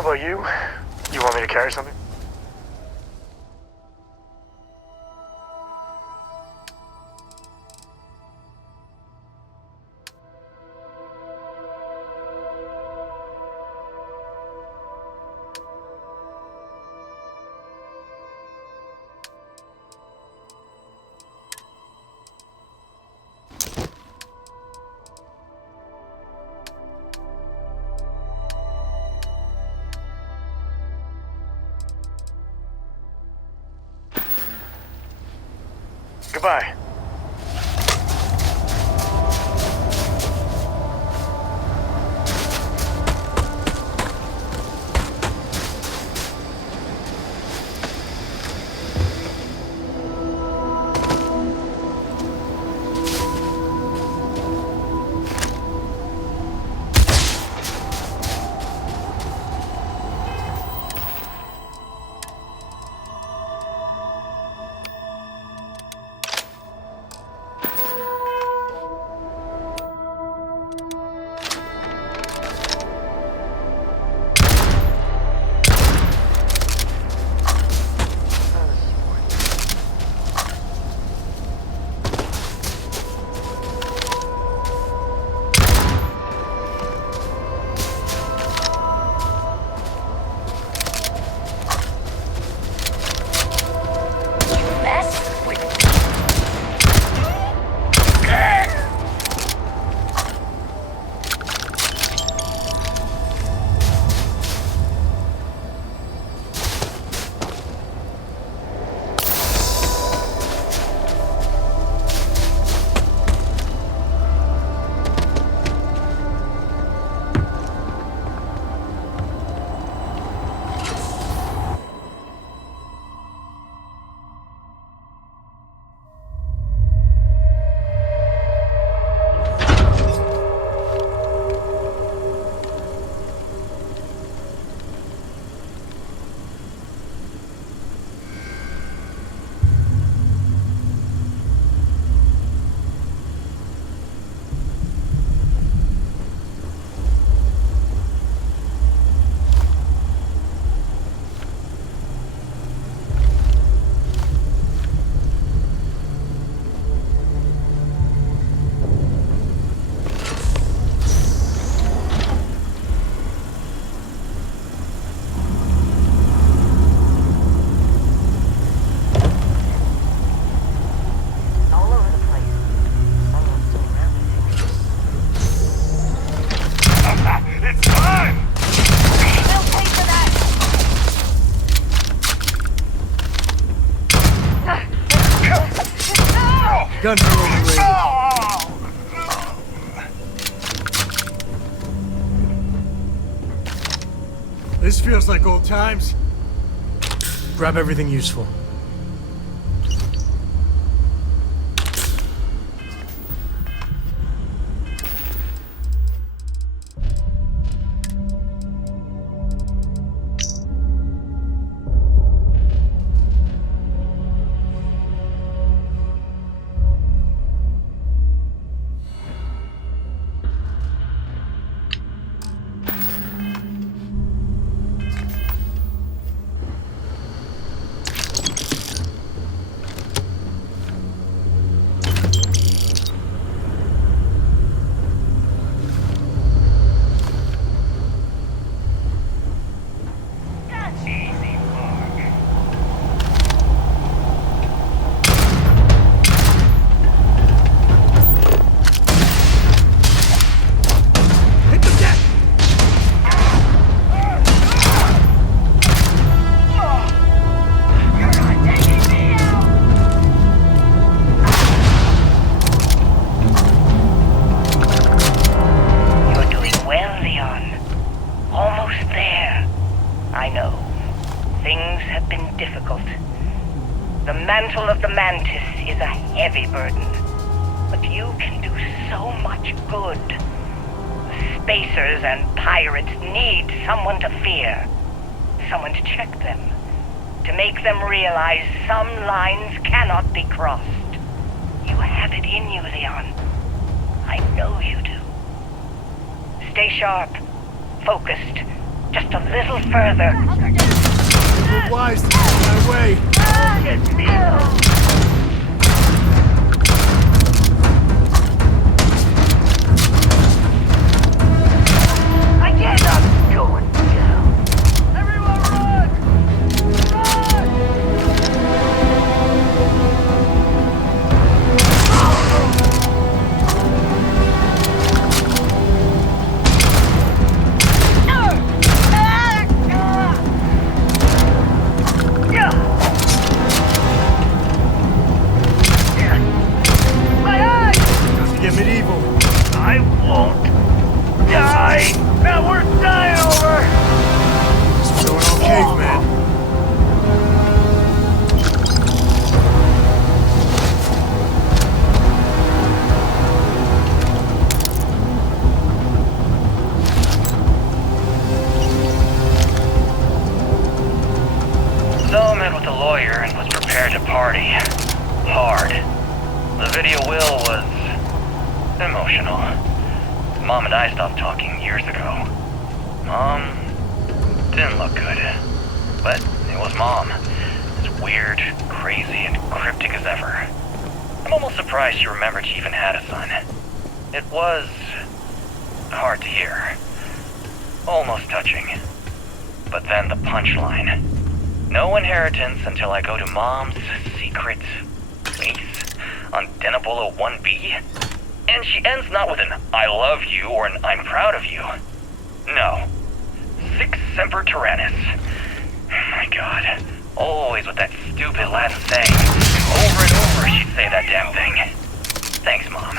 How about you? You want me to carry something? Goodbye. Guns are overrated. This feels like old times. Grab everything useful. Spacers and pirates need someone to fear, someone to check them, to make them realize some lines cannot be crossed. You have it in you, Leon. I know you do. Stay sharp, focused, Just a little further. Move wise, my way. I get up going down. Everyone run! Doesn't get medieval. I won't die! Now we're dying over! Just going all caveman. So I met with a lawyer and was prepared to party. Hard. The video will was emotional. Mom and I stopped talking years ago. Mom didn't look good. But it was Mom. As weird, crazy, and cryptic as ever. I'm almost surprised she remembered she even had a son. It was hard to hear. Almost touching. But then the punchline. No inheritance until I go to Mom's secret base on Denabolo 1B. And she ends not with an I love you or an I'm proud of you. No. Sic semper tyrannis. My God. Always with that stupid Latin saying. Over and over she'd say that damn thing. Thanks, Mom.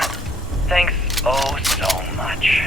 Thanks oh so much.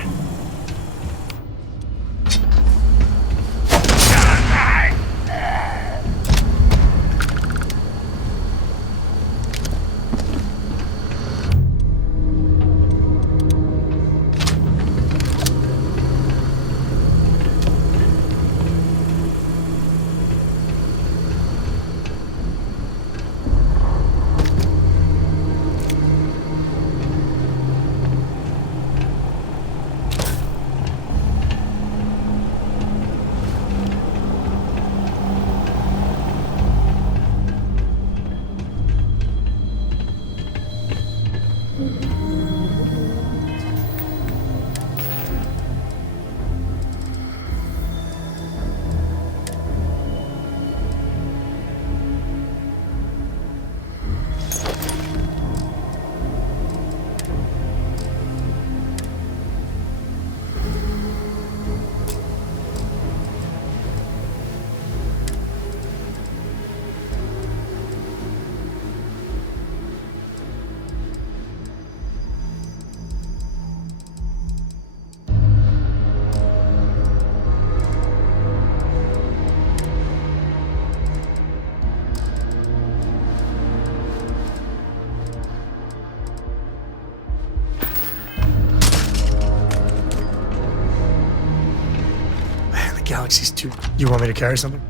Galaxy's too... You want me to carry something?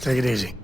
Take it easy.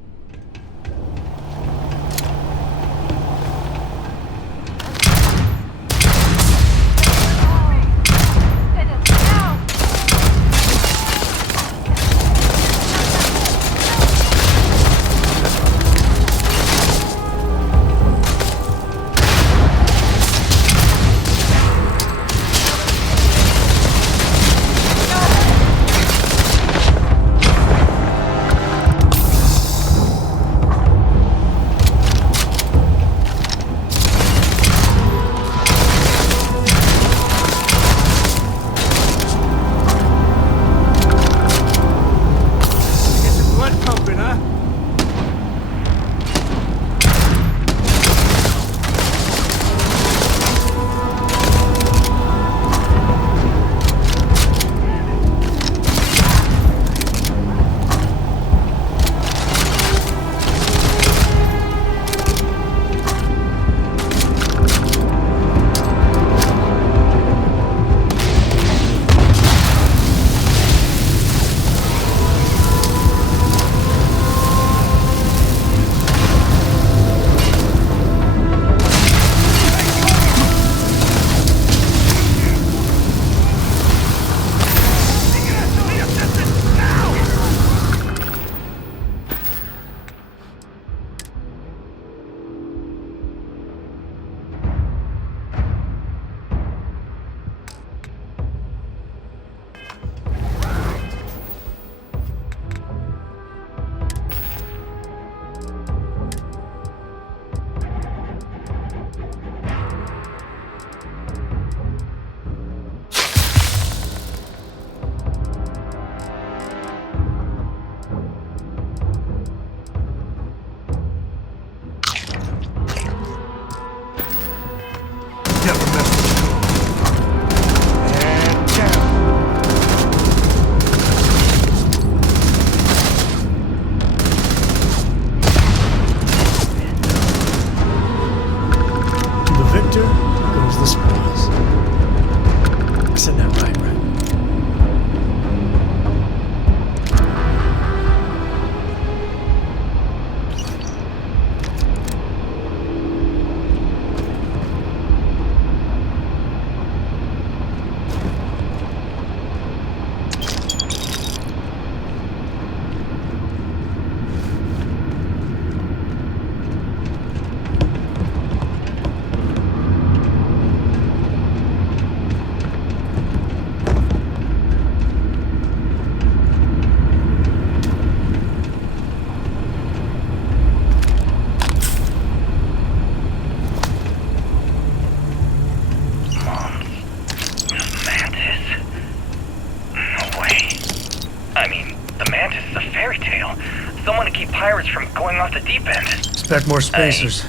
Someone to keep pirates from going off the deep end. Expect more spacers.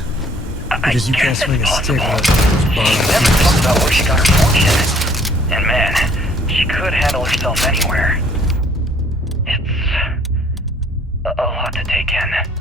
Because you can't swing a stick without those She bars. never talked about where she got her fortune. And man, she could handle herself anywhere. It's a lot to take in.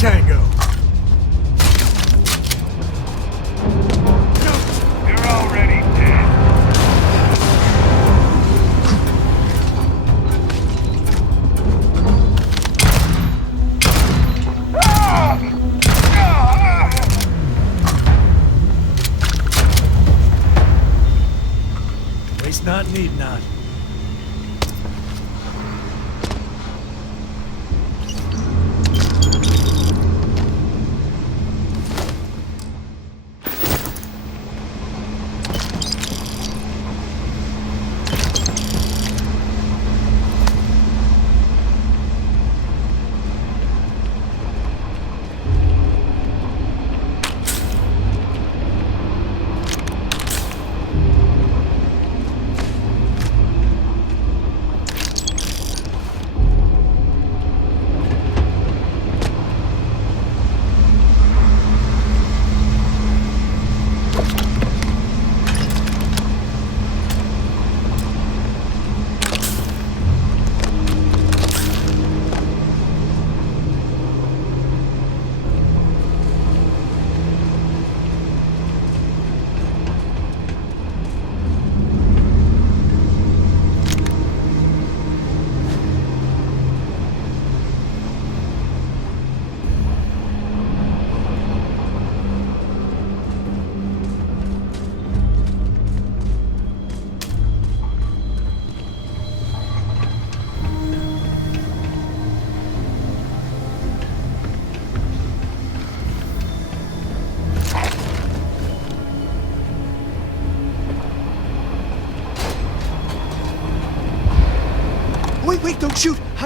tango. You're already dead. Waste not, need not.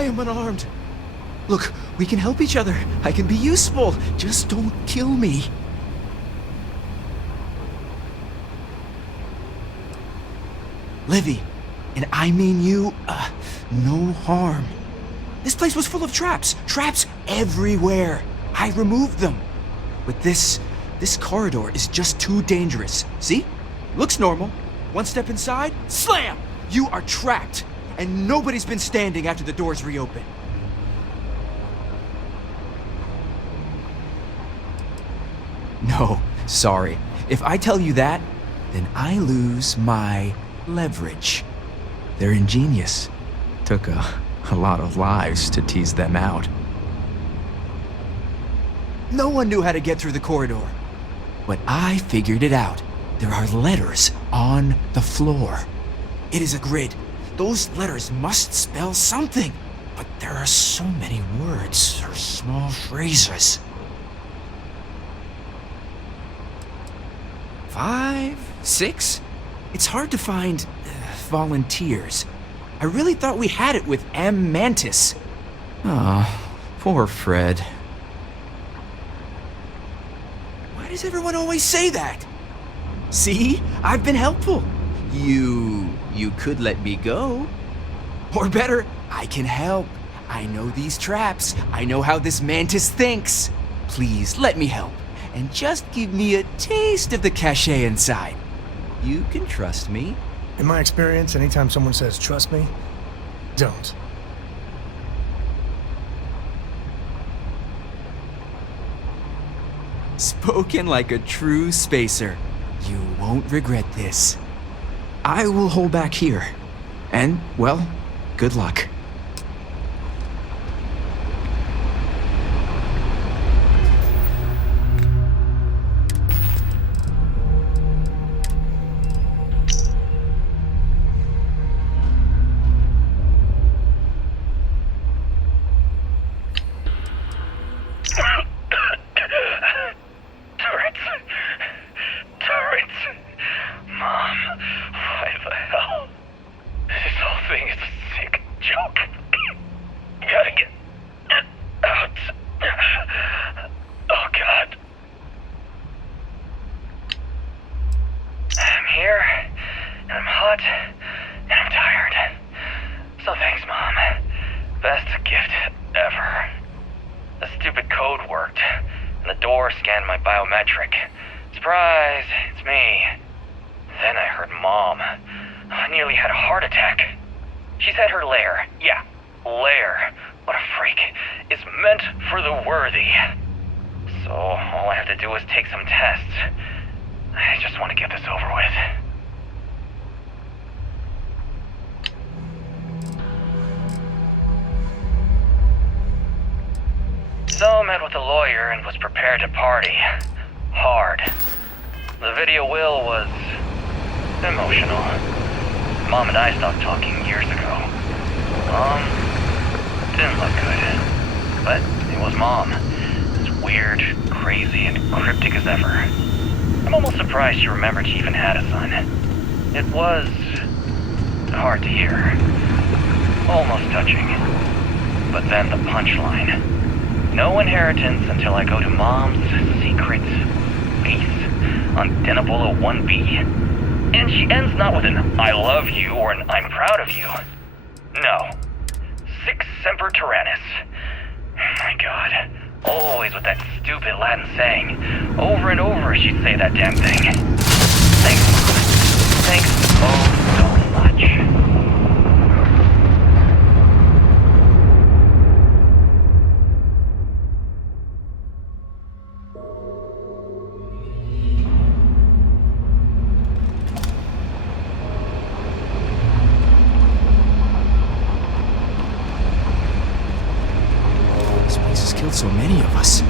I am unarmed. Look, we can help each other. I can be useful. Just don't kill me. Livy, and I mean you, no harm. This place was full of traps. Traps everywhere. I removed them. But this corridor is just too dangerous. See? Looks normal. One step inside, slam! You are trapped. And nobody's been standing after the doors reopen. No, sorry. If I tell you that, then I lose my leverage. They're ingenious. Took a lot of lives to tease them out. No one knew how to get through the corridor. But I figured it out. There are letters on the floor. It is a grid. Those letters must spell something. But there are so many words or small phrases. 5, 6? It's hard to find volunteers. I really thought we had it with M. Mantis. Oh, poor Fred. Why does everyone always say that? See? I've been helpful. You could let me go. Or better, I can help. I know these traps. I know how this Mantis thinks. Please, let me help. And just give me a taste of the cachet inside. You can trust me. In my experience, anytime someone says trust me, don't. Spoken like a true spacer. You won't regret this. I will hold back here. And, well, good luck. Surprise, it's me. Then I heard Mom. I nearly had a heart attack. She said her lair, yeah, lair, what a freak, is meant for the worthy. So all I have to do is take some tests. I just want to get this over with. So met with a lawyer and was prepared to party. Hard. The video will was emotional. Mom and I stopped talking years ago. Mom didn't look good. But it was Mom. As weird, crazy, and cryptic as ever. I'm almost surprised she remembered she even had a son. It was hard to hear. Almost touching. But then the punchline. No inheritance until I go to Mom's secret base on Denebola 1B. And she ends not with an I love you or an I'm proud of you. No. Sic semper tyrannis. My God. Always with that stupid Latin saying. Over and over she'd say that damn thing. Thanks, Mom. Thanks so much. Killed so many of us.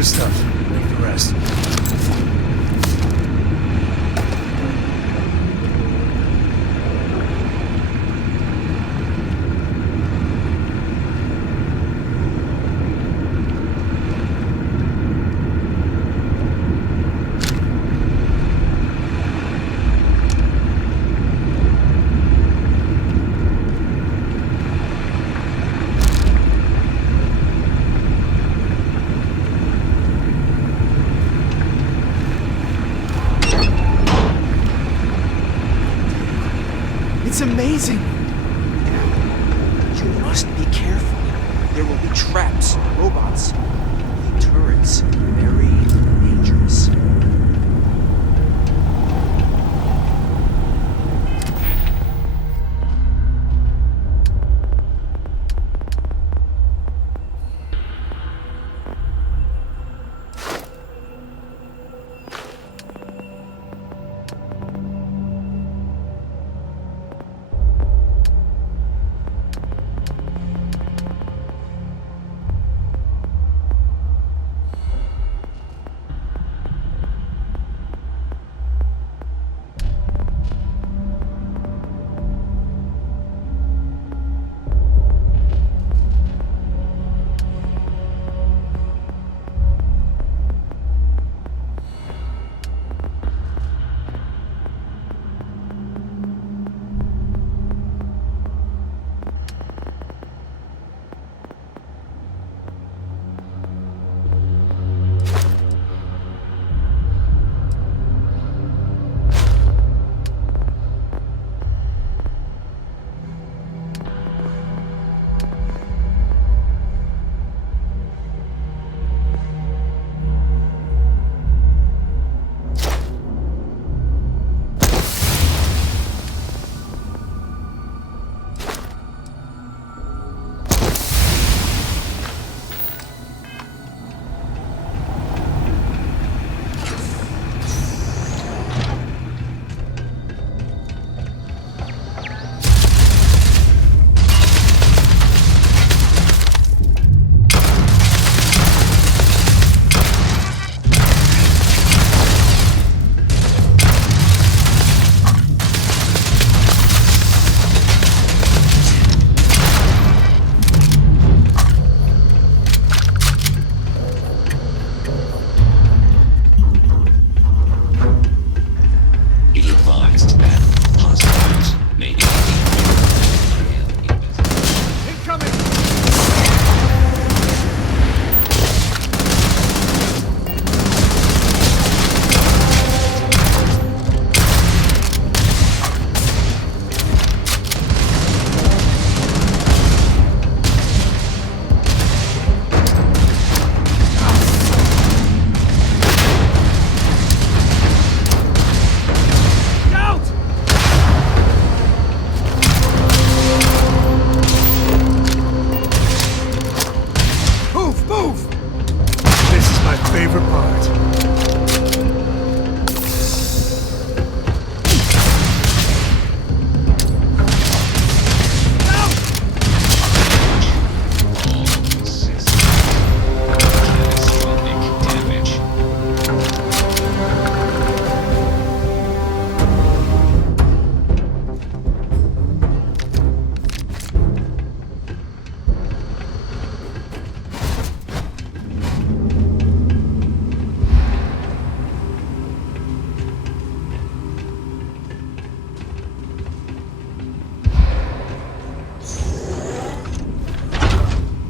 Good stuff. Leave the rest. It's amazing! You must be careful. There will be traps, robots, turrets. Very dangerous.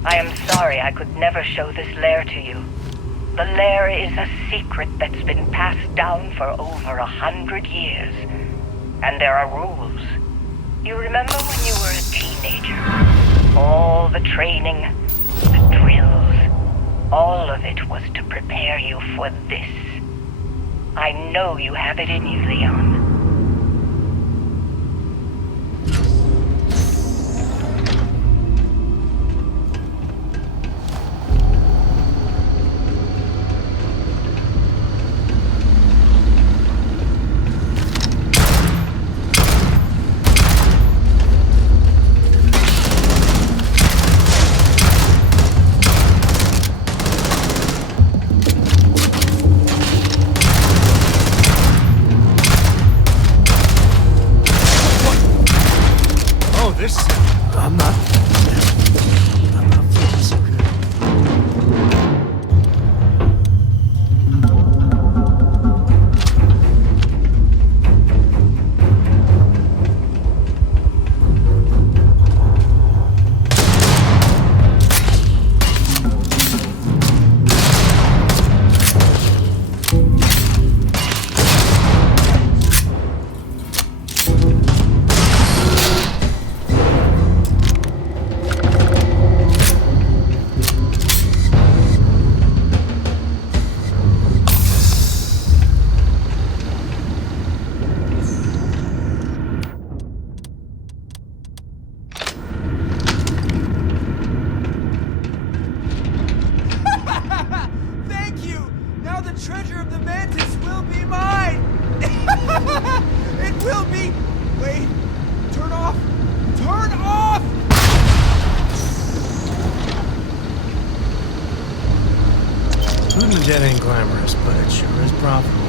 I am sorry I could never show this lair to you. The lair is a secret that's been passed down for over 100 years. And there are rules. You remember when you were a teenager? All the training, the drills, all of it was to prepare you for this. I know you have it in you, Leon. the treasure of the Mantis will be mine! It will be! Wait, turn off! Turn off! Looting the dead ain't glamorous, but it sure is profitable.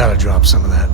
gotta drop some of that.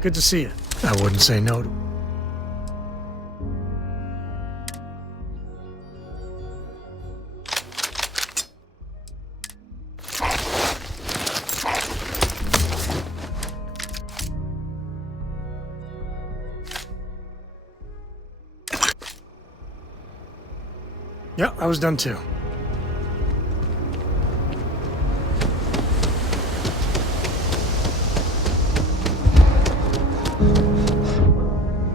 Good to see you. I wouldn't say no to... Yeah, I was done too.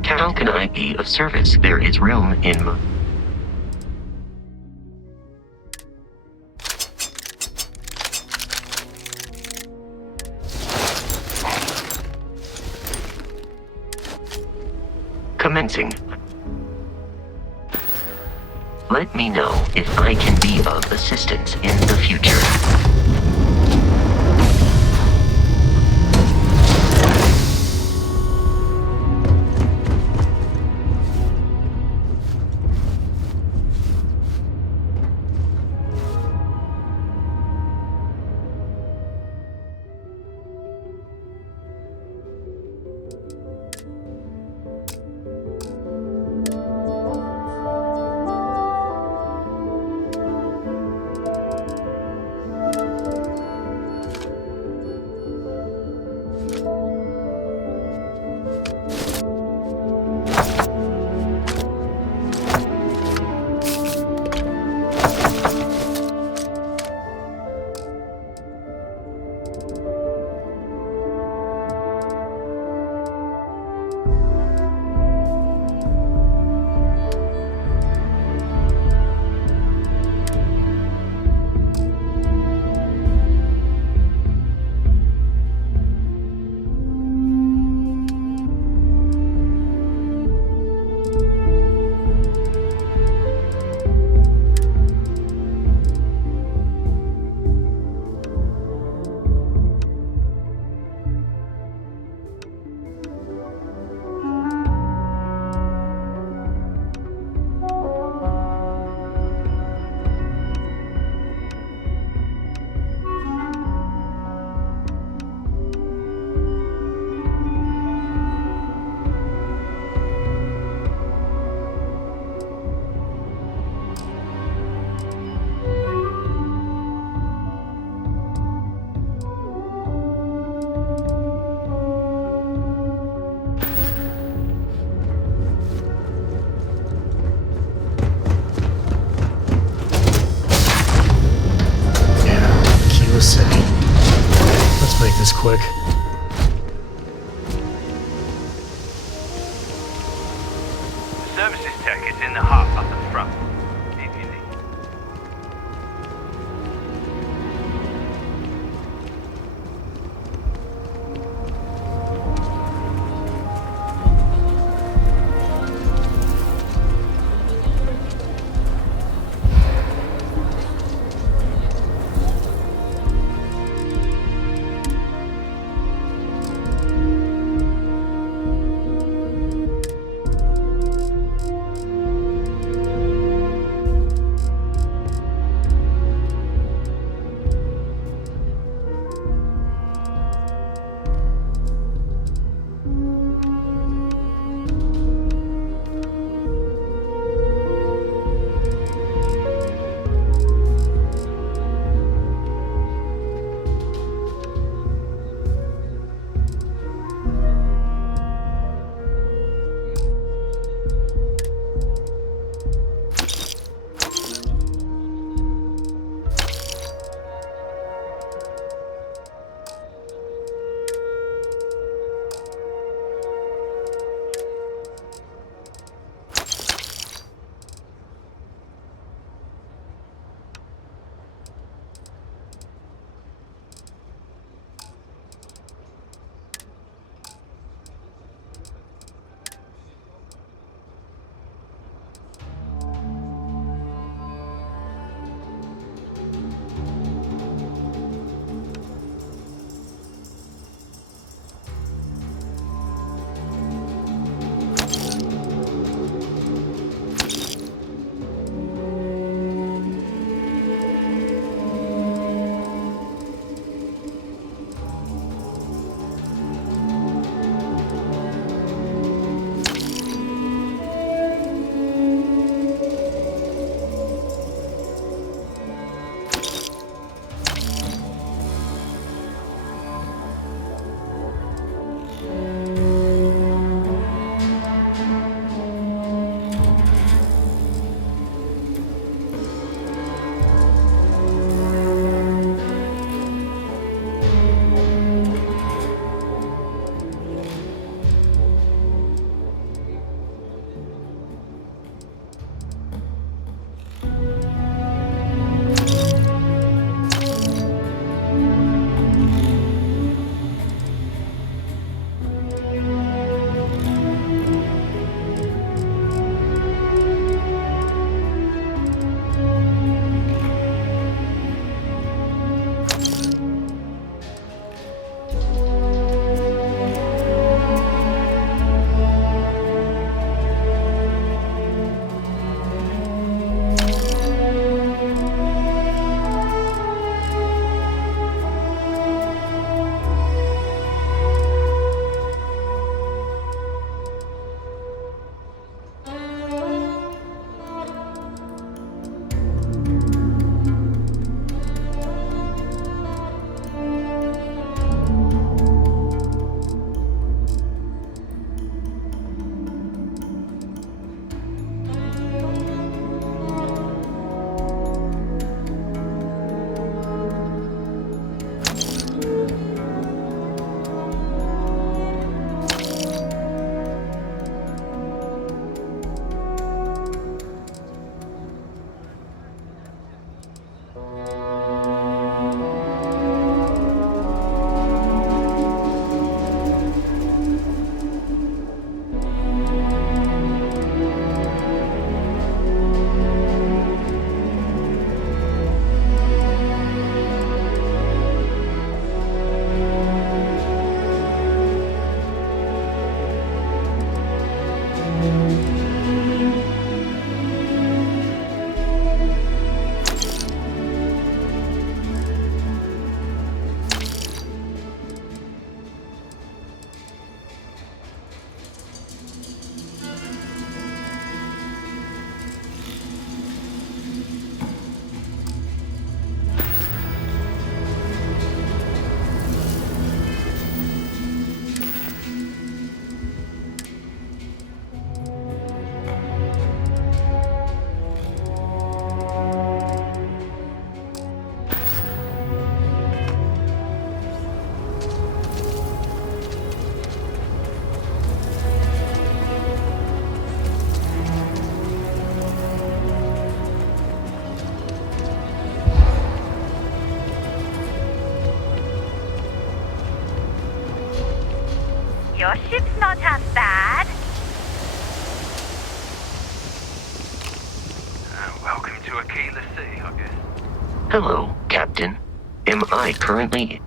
How can I be of service? There is room in my... Commencing. Let me know if I can be of assistance in the future. Let's make this quick. The services tech is in the hut up at the front. If you need. Your ship's not half bad. Welcome to Aquila City, I guess. Hello, Captain. Am I currently...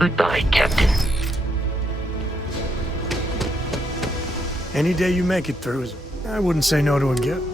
Goodbye, Captain. Any day you make it through is... I wouldn't say no to a gift.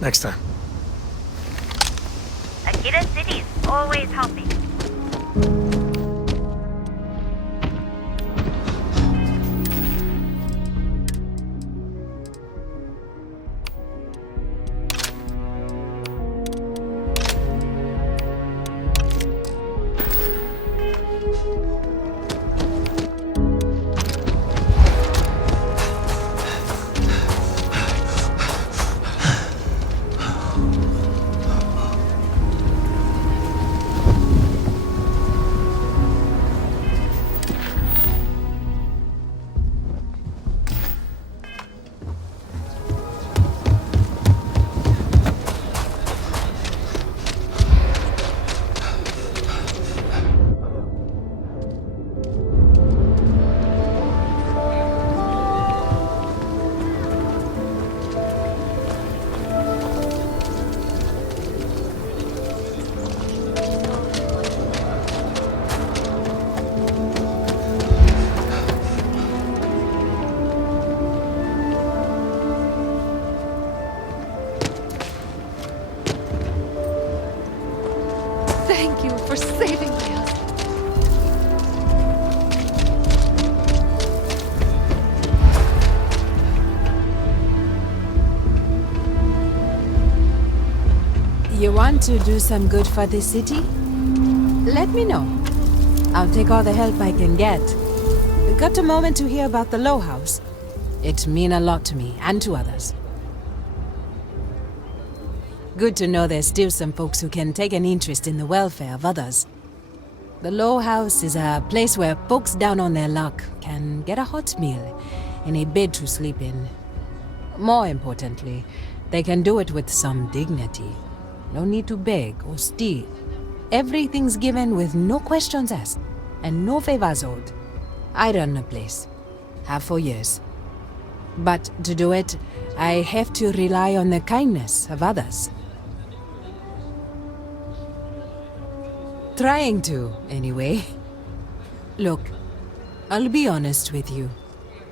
Next time. Akita City's always helping. Thank you for saving my husband. You want to do some good for the city? Let me know. I'll take all the help I can get. Got a moment to hear about the Low House? It mean a lot to me, and to others. Good to know there's still some folks who can take an interest in the welfare of others. The Low House is a place where folks down on their luck can get a hot meal and a bed to sleep in. More importantly, they can do it with some dignity. No need to beg or steal. Everything's given with no questions asked, and no favors owed. I run the place. Have for years. But to do it, I have to rely on the kindness of others. Trying to, anyway. Look, I'll be honest with you.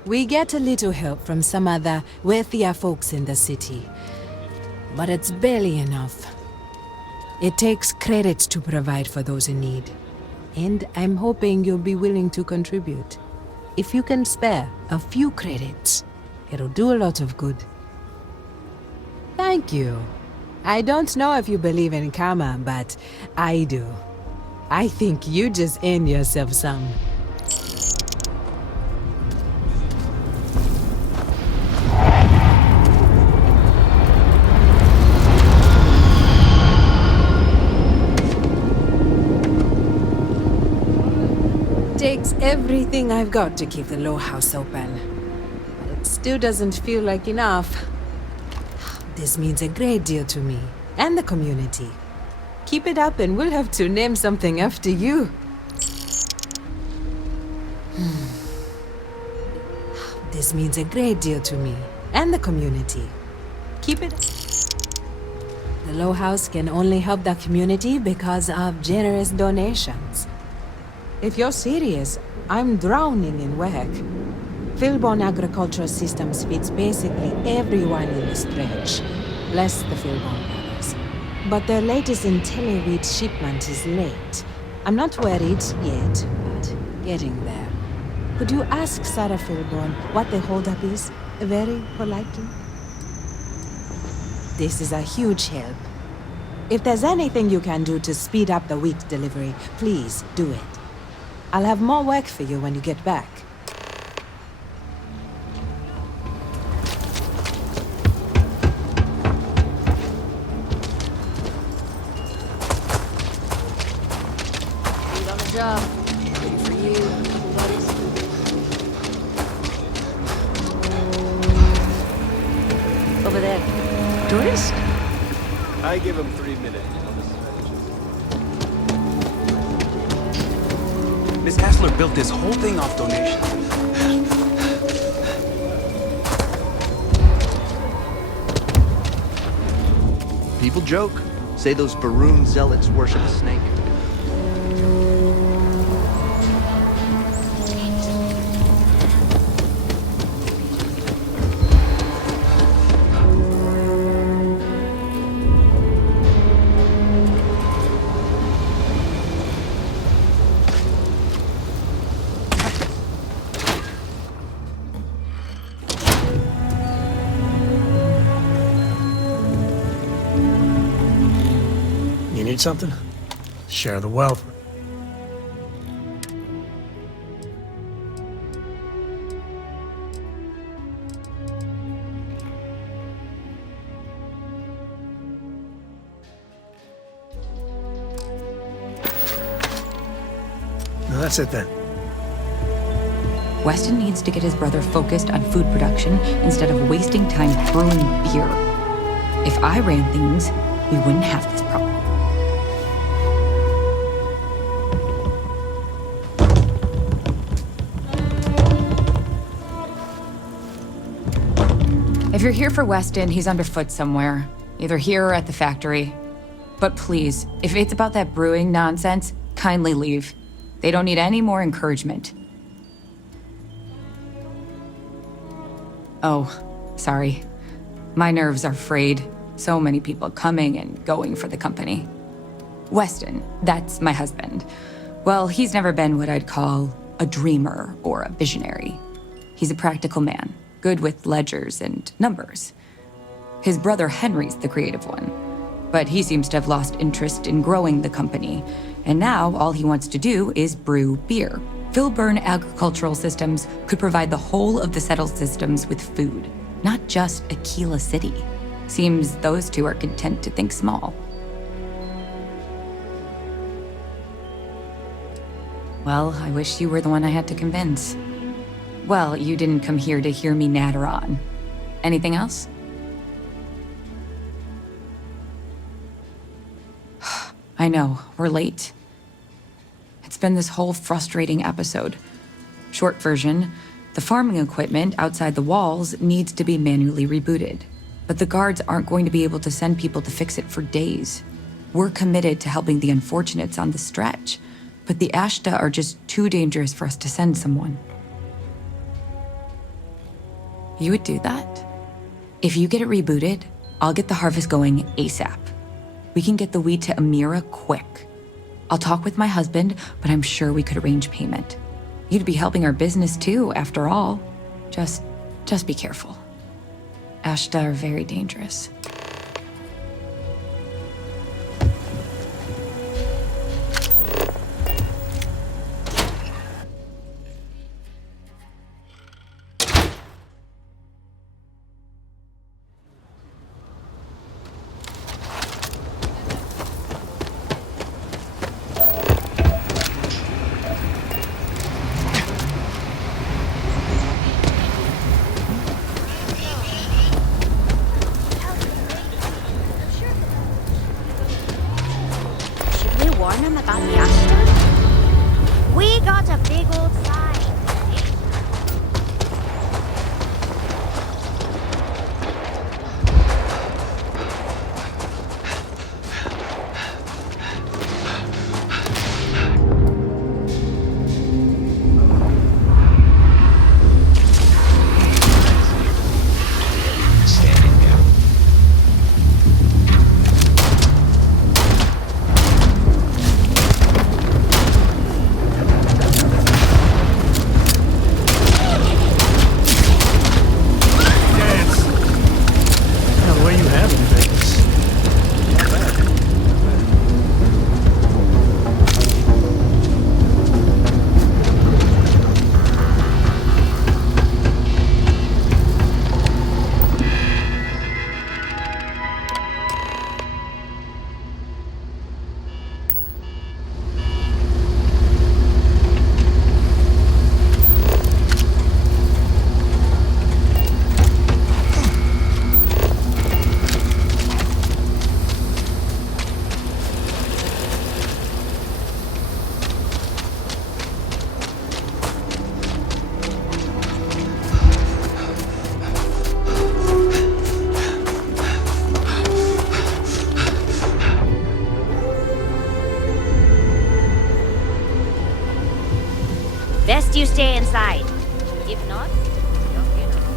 We get a little help from some other wealthier folks in the city. But it's barely enough. It takes credits to provide for those in need. And I'm hoping you'll be willing to contribute. If you can spare a few credits, it'll do a lot of good. Thank you. I don't know if you believe in karma, but I do. I think you just earned yourself some. Takes everything I've got to keep the Low House open. But it still doesn't feel like enough. This means a great deal to me, and the community. Keep it up and we'll have to name something after you. This means a great deal to me, and the community. Keep it... The Low House can only help the community because of generous donations. If you're serious, I'm drowning in work. Philborn Agricultural Systems feeds basically everyone in the stretch. Bless the Philborn brothers. But their latest IntelliWheat shipment is late. I'm not worried yet, but getting there. Could you ask Sarah Philborn what the holdup is? Very politely. This is a huge help. If there's anything you can do to speed up the wheat delivery, please do it. I'll have more work for you when you get back. Feet on the job. Ready for you, buddies. Over there. Tourist? I give him 3 minutes. Miss Hassler built this whole thing off donations. People joke. Say those Baroon zealots worship a snake. You need something? Share the wealth. No, that's it then. Weston needs to get his brother focused on food production instead of wasting time brewing beer. If I ran things, we wouldn't have this problem. If you're here for Weston, he's underfoot somewhere. Either here or at the factory. But please, if it's about that brewing nonsense, kindly leave. They don't need any more encouragement. Oh, sorry. My nerves are frayed. So many people coming and going for the company. Weston, that's my husband. Well, he's never been what I'd call a dreamer or a visionary. He's a practical man, good with ledgers and numbers. His brother Henry's the creative one, but he seems to have lost interest in growing the company, and now all he wants to do is brew beer. Filburn Agricultural Systems could provide the whole of the settled systems with food, not just Aquila City. Seems those two are content to think small. Well, I wish you were the one I had to convince. Well, you didn't come here to hear me natter on. Anything else? I know, we're late. It's been this whole frustrating episode. Short version, the farming equipment outside the walls needs to be manually rebooted. But the guards aren't going to be able to send people to fix it for days. We're committed to helping the unfortunates on the stretch, but the Ashta are just too dangerous for us to send someone. You would do that? If you get it rebooted, I'll get the harvest going ASAP. We can get the wheat to Amira quick. I'll talk with my husband, but I'm sure we could arrange payment. You'd be helping our business too, after all. Just be careful. Ashta are very dangerous. warn them about the Ashton? We got a big old sign. Best you stay inside. If not, your funeral.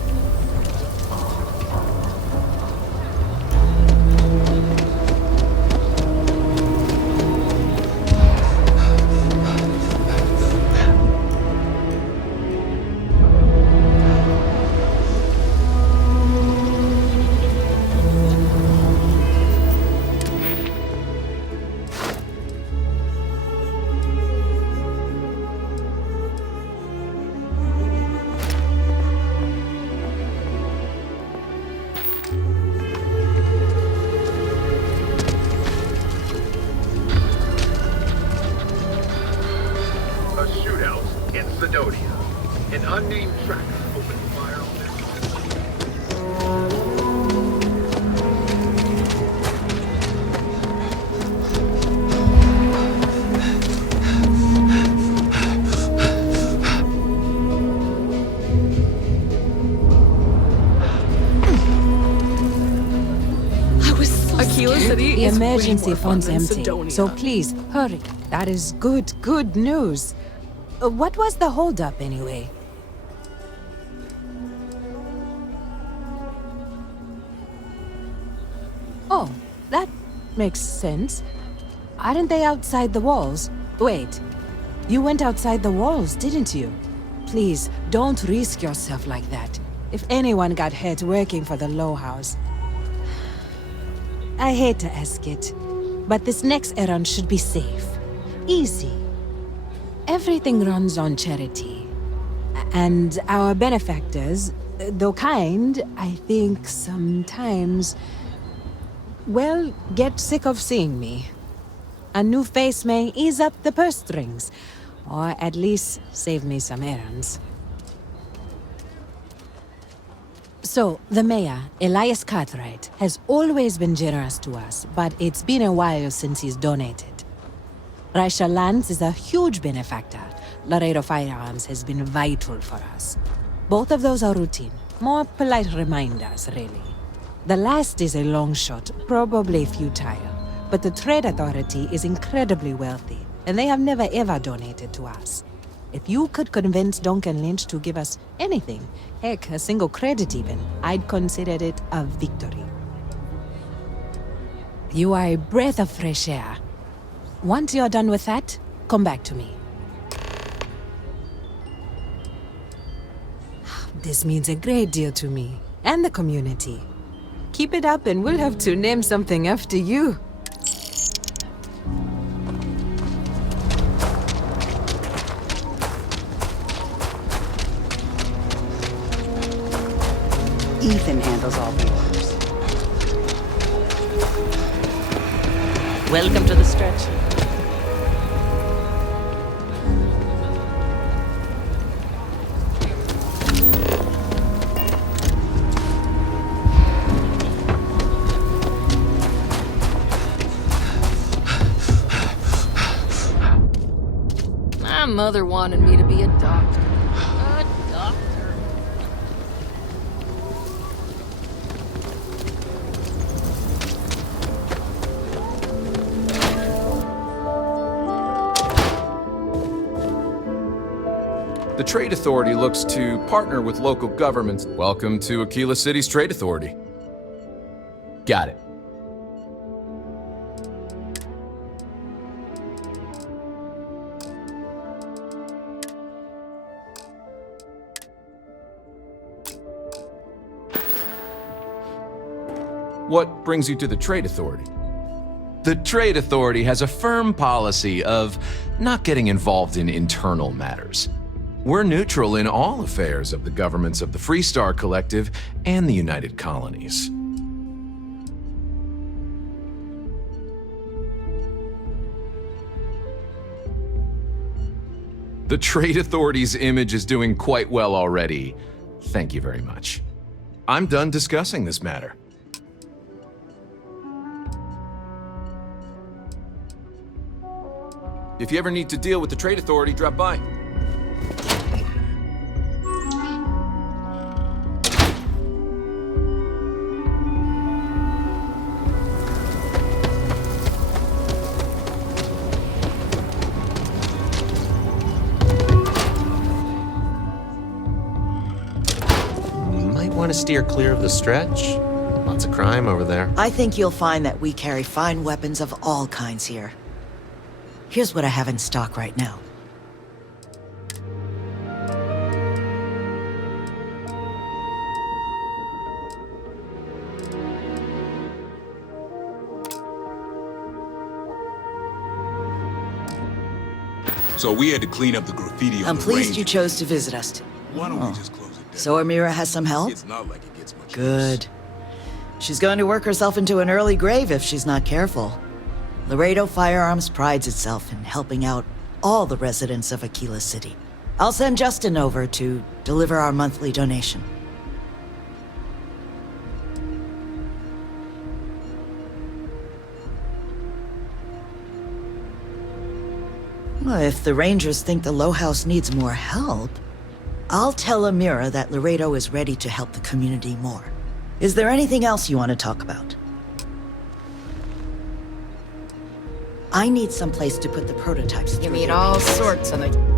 A shootout in Sidonia. An unnamed tracker opened fire on their I was so Aquila scared. City The is way emergency more fund's fun than empty, Sidonia. so So please, hurry. That is good news. What was the holdup anyway? Oh, that makes sense. Aren't they outside the walls? Wait. You went outside the walls, didn't you? Please, don't risk yourself like that. If anyone got hurt working for the Low House. I hate to ask it, but this next errand should be safe. Easy. Everything runs on charity. And our benefactors, though kind, I think sometimes, well, get sick of seeing me. A new face may ease up the purse strings, or at least save me some errands. So, the mayor, Elias Cartwright, has always been generous to us, but it's been a while since he's donated. Raisha Lance is a huge benefactor. Laredo Firearms has been vital for us. Both of those are routine, more polite reminders, really. The last is a long shot, probably futile, but the Trade Authority is incredibly wealthy, and they have never ever donated to us. If you could convince Duncan Lynch to give us anything, heck, a single credit even, I'd consider it a victory. You are a breath of fresh air. Once you're done with that, come back to me. This means a great deal to me, and the community. Keep it up and we'll have to name something after you. Ethan handles all the orders. Welcome to the stretch. My mother wanted me to be a doctor. A doctor. The Trade Authority looks to partner with local governments. Welcome to Aquila City's Trade Authority. Got it. What brings you to the Trade Authority? The Trade Authority has a firm policy of not getting involved in internal matters. We're neutral in all affairs of the governments of the Freestar Collective and the United Colonies. The Trade Authority's image is doing quite well already. Thank you very much. I'm done discussing this matter. If you ever need to deal with the Trade Authority, drop by. Might want to steer clear of the stretch. Lots of crime over there. I think you'll find that we carry fine weapons of all kinds here. Here's what I have in stock right now. So we had to clean up the graffiti on I'm the pleased range. you chose to visit us. Why don't we just close it down? So Amira has some help? It's not like it gets much Good. She's going to work herself into an early grave if she's not careful. Laredo Firearms prides itself in helping out all the residents of Aquila City. I'll send Justin over to deliver our monthly donation. Well, if the Rangers think the Low House needs more help, I'll tell Amira that Laredo is ready to help the community more. Is there anything else you want to talk about? I need some place to put the prototypes. You meet all sorts of the...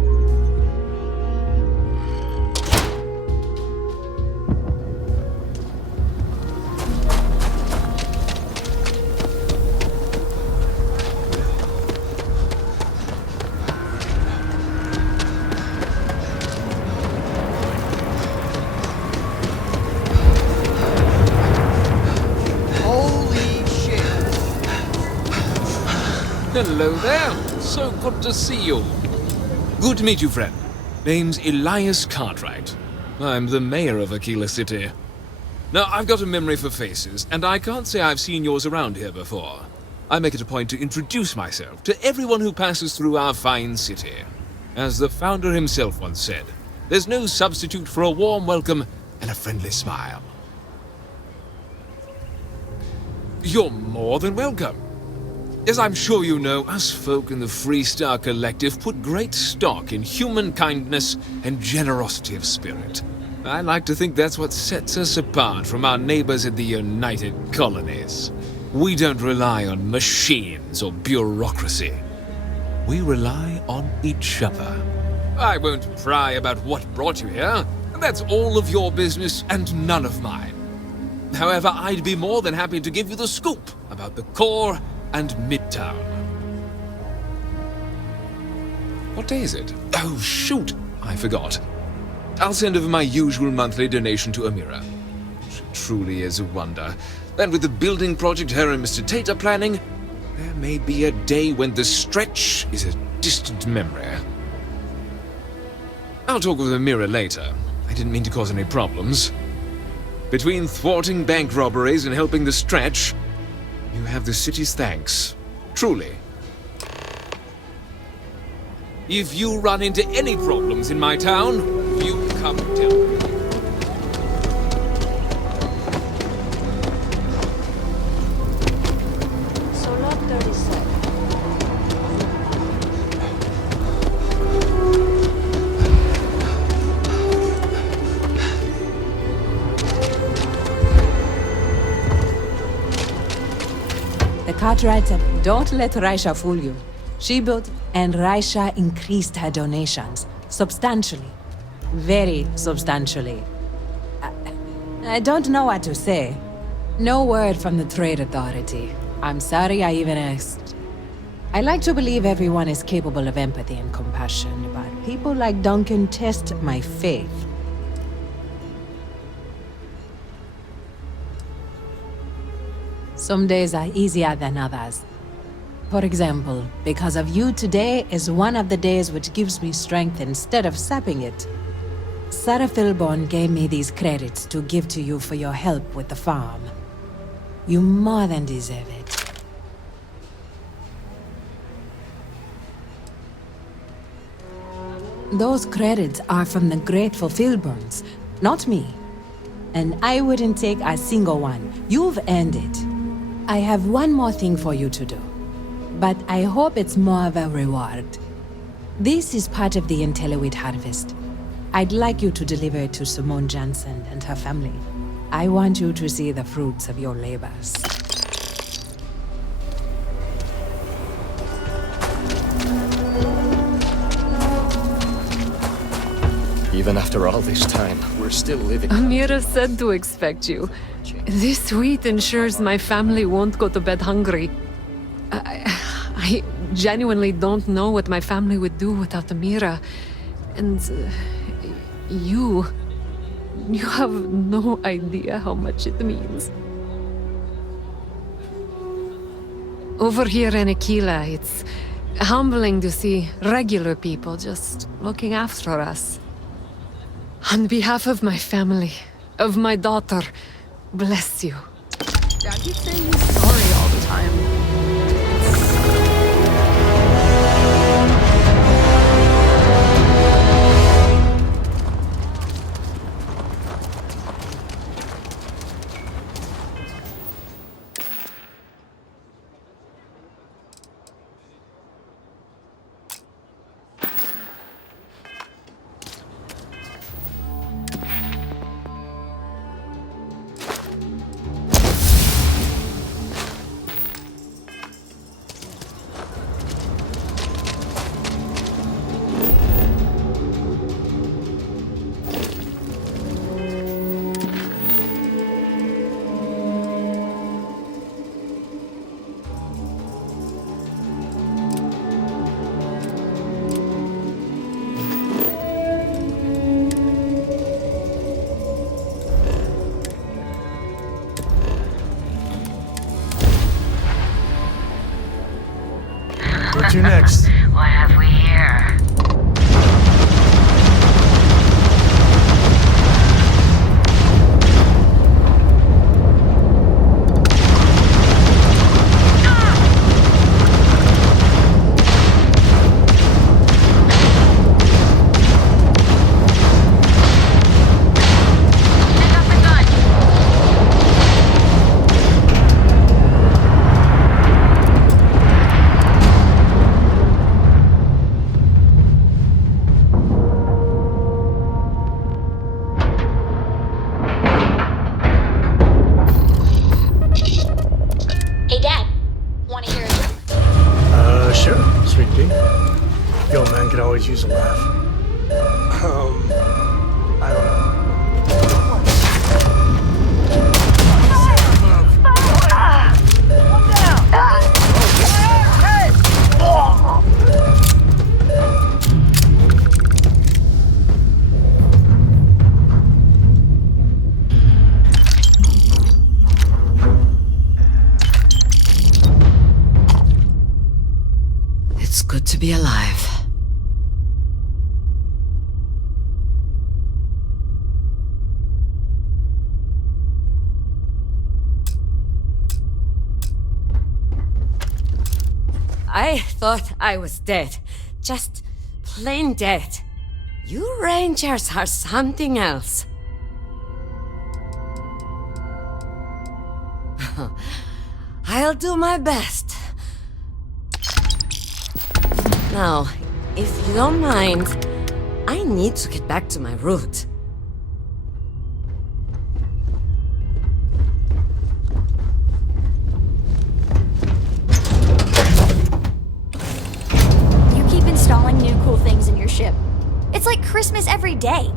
Hello there. So good to see you. Good to meet you, friend. Name's Elias Cartwright. I'm the mayor of Aquila City. Now, I've got a memory for faces, and I can't say I've seen yours around here before. I make it a point to introduce myself to everyone who passes through our fine city. As the founder himself once said, there's no substitute for a warm welcome and a friendly smile. You're more than welcome. As I'm sure you know, us folk in the Freestar Collective put great stock in human kindness and generosity of spirit. I like to think that's what sets us apart from our neighbors in the United Colonies. We don't rely on machines or bureaucracy. We rely on each other. I won't pry about what brought you here. That's all of your business and none of mine. However, I'd be more than happy to give you the scoop about the core and Midtown. What day is it? Oh, shoot! I forgot. I'll send over my usual monthly donation to Amira. She truly is a wonder. And with the building project her and Mr. Tate are planning, there may be a day when the stretch is a distant memory. I'll talk with Amira later. I didn't mean to cause any problems. Between thwarting bank robberies and helping the stretch, you have the city's thanks. Truly. If you run into any problems in my town, you come tell me. So lot 37. The Cartwrights don't let Raisha fool you. She built, and Raisha increased her donations substantially. Very substantially. I don't know what to say. No word from the Trade Authority. I'm sorry I even asked. I like to believe everyone is capable of empathy and compassion, but people like Duncan test my faith. Some days are easier than others. For example, because of you, today is one of the days which gives me strength instead of sapping it. Sarah Philborn gave me these credits to give to you for your help with the farm. You more than deserve it. Those credits are from the grateful Philborns, not me. And I wouldn't take a single one. You've earned it. I have one more thing for you to do. But I hope it's more of a reward. This is part of the Intelliwit harvest. I'd like you to deliver it to Simone Jansen and her family. I want you to see the fruits of your labors. Even after all this time, we're still living. Amira said to expect you. This wheat ensures my family won't go to bed hungry. I genuinely don't know what my family would do without Amira. And you have no idea how much it means. Over here in Aquila, it's humbling to see regular people just looking after us. On behalf of my family, of my daughter, bless you. Dad keeps saying he's sorry all the time. to next? What have we here? Hey, Dad. Want to hear a joke? Sure, sweet pea. The old man could always use a laugh. I don't know. It's good to be alive. I thought I was dead. Just plain dead. You Rangers are something else. I'll do my best. Now, if you don't mind, I need to get back to my route. You keep installing new cool things in your ship. It's like Christmas every day.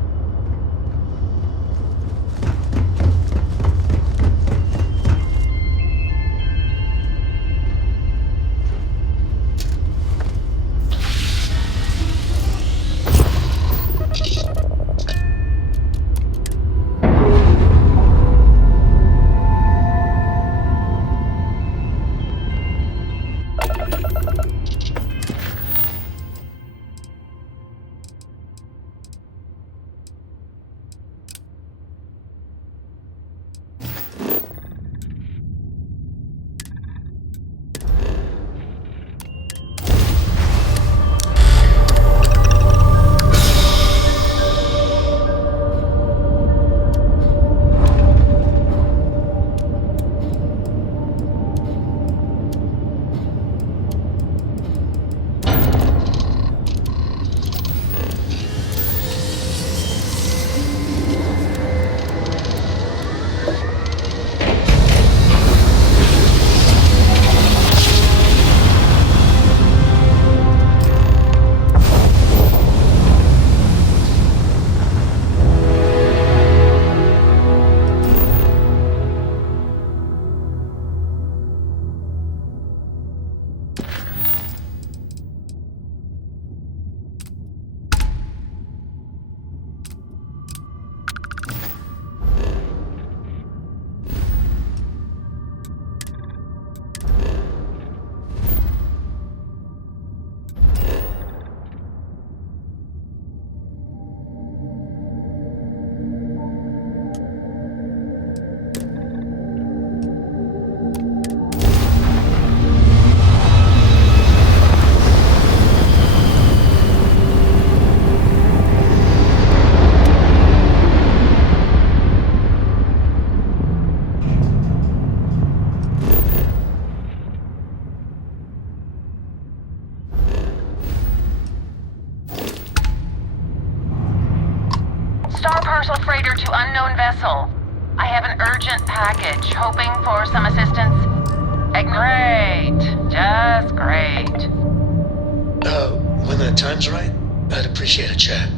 Star Parcel Freighter to unknown vessel. I have an urgent package, hoping for some assistance. Great. Just great. When the time's right, I'd appreciate a chat.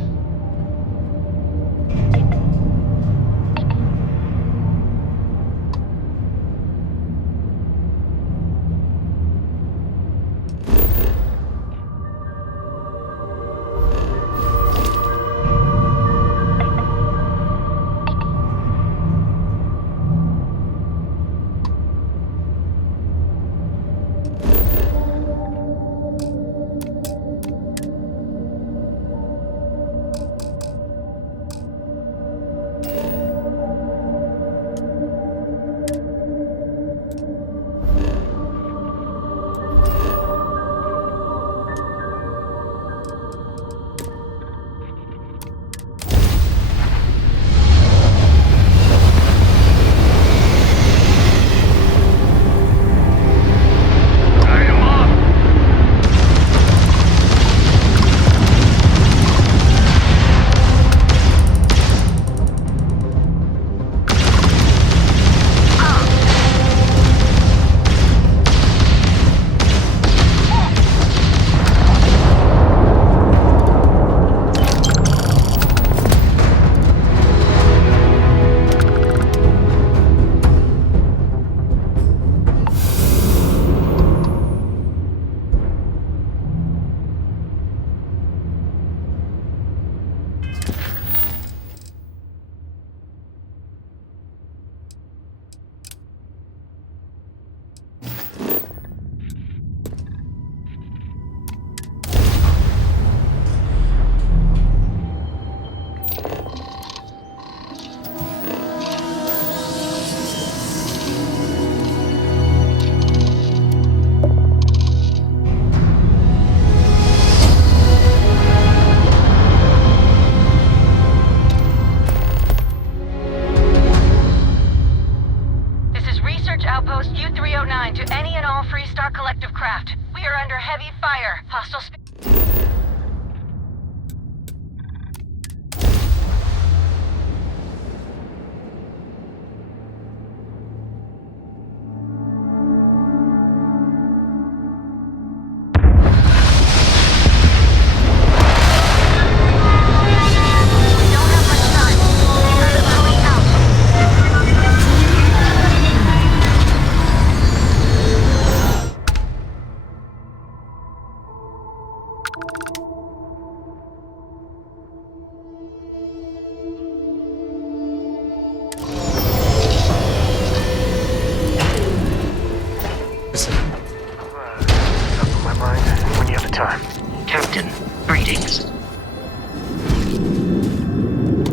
Up on my mind when you have the time. Captain, greetings.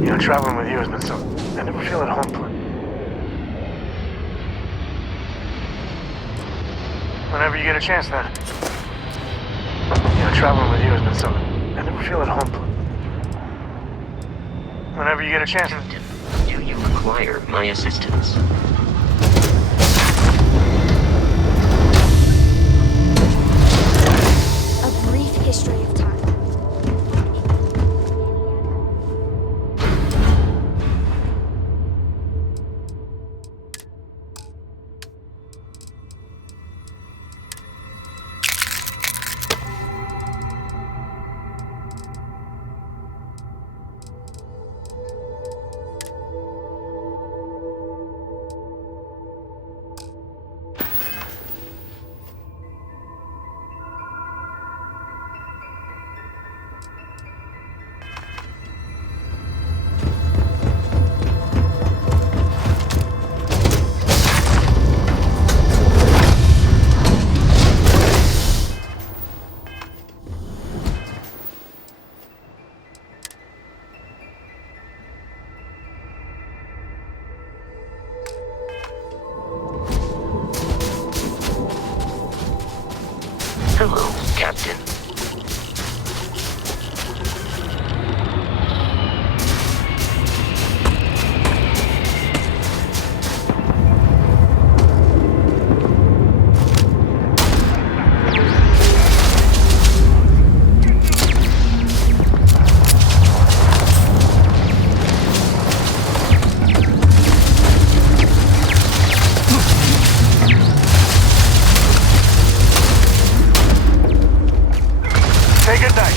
You know, traveling with you has been so... I never feel at home. Whenever you get a chance, then. You know, traveling with you has been so... I never feel at home. Whenever you get a chance. Captain, do you require my assistance? A brief history of time. Hello, Captain. Say goodnight.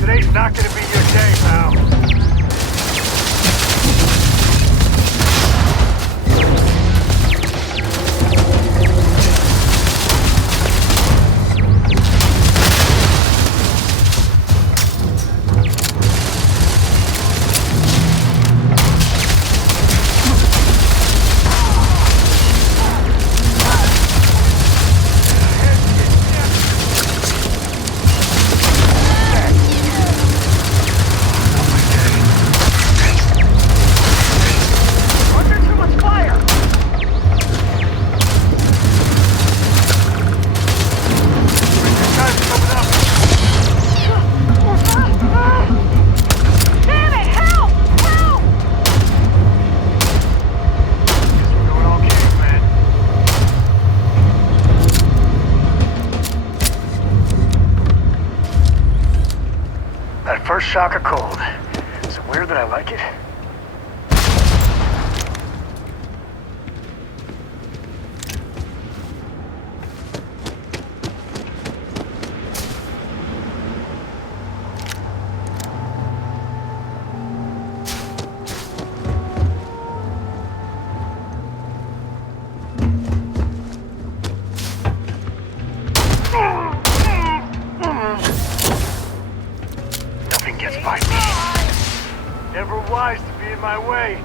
Today's not gonna be your day, pal. That first shock of cold. Is it weird that I like it? Nothing gets by me. Never wise to be in my way.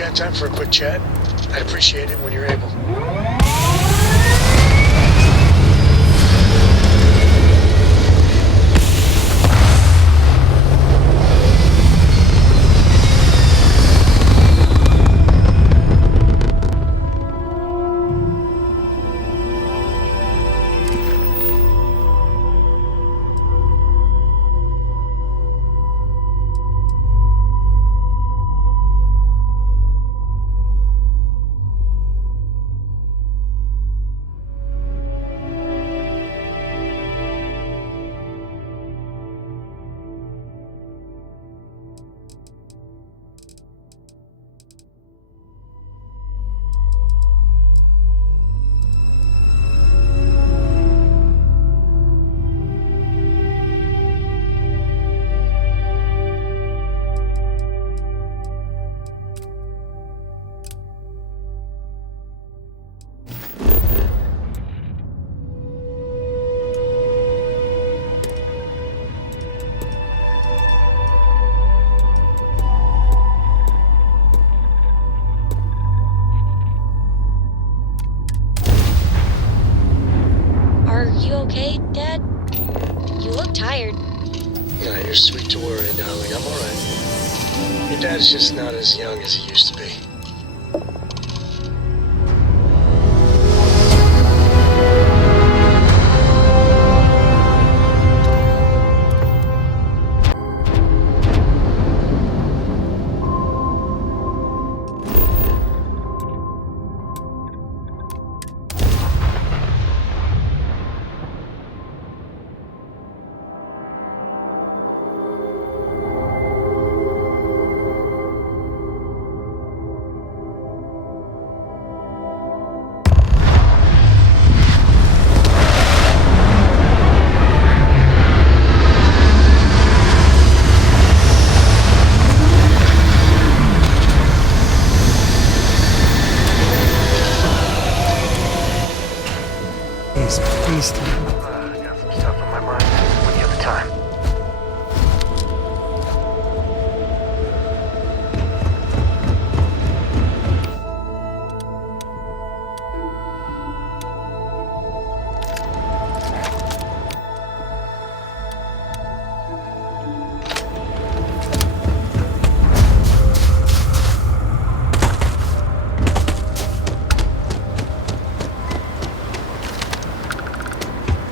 got time for a quick chat? I'd appreciate it when you're able. Are you okay, Dad? You look tired. No, you're sweet to worry, darling. I'm alright. Your dad's just not as young as he used to be. Please, got some stuff on my mind when you have the time.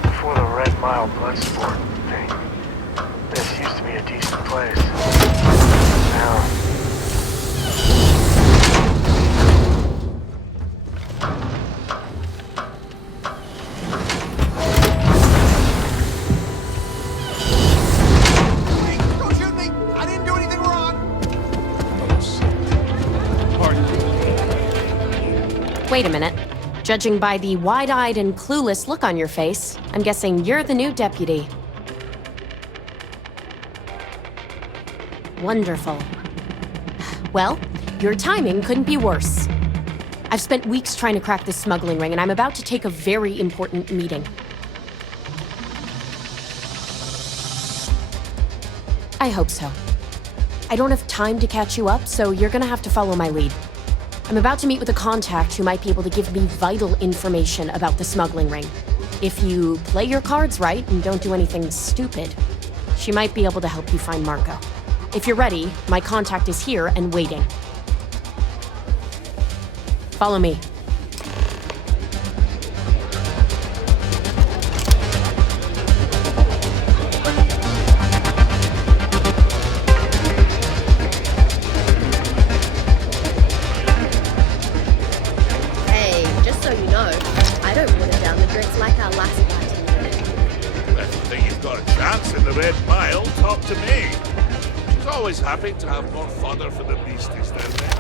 Before the Red Mile blood sport thing, this used to be a decent place. Now, Don't shoot me! I didn't do anything wrong! Wait a minute. Judging by the wide-eyed and clueless look on your face, I'm guessing you're the new deputy. Wonderful. Well, your timing couldn't be worse. I've spent weeks trying to crack this smuggling ring, and I'm about to take a very important meeting. I hope so. I don't have time to catch you up, so you're gonna have to follow my lead. I'm about to meet with a contact who might be able to give me vital information about the smuggling ring. If you play your cards right and don't do anything stupid, she might be able to help you find Marco. If you're ready, my contact is here and waiting. Follow me. Hey, just so you know, I don't water down the drinks like our last party. If you think you've got a chance in the Red Mile, talk to me. She's always happy to have more fodder for the beasties down there.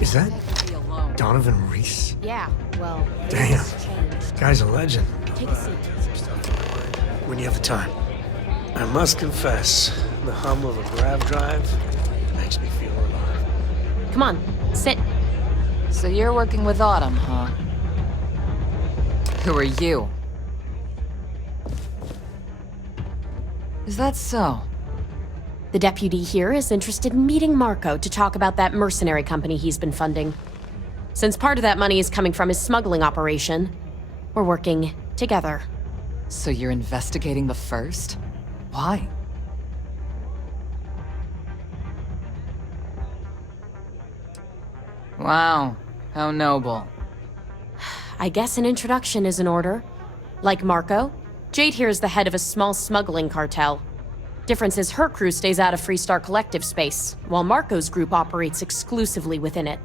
Is that Donovan Reese? Yeah, well... Damn. Guy's a legend. Take a seat. When you have the time. I must confess, the hum of a grav drive makes me feel alive. Come on, sit. So you're working with Autumn, huh? Who are you? Is that so? The deputy here is interested in meeting Marco to talk about that mercenary company he's been funding. Since part of that money is coming from his smuggling operation, we're working together. So you're investigating the first? Why? Wow, how noble. I guess an introduction is in order. Like Marco, Jade here is the head of a small smuggling cartel. Difference is her crew stays out of Freestar Collective space, while Marco's group operates exclusively within it.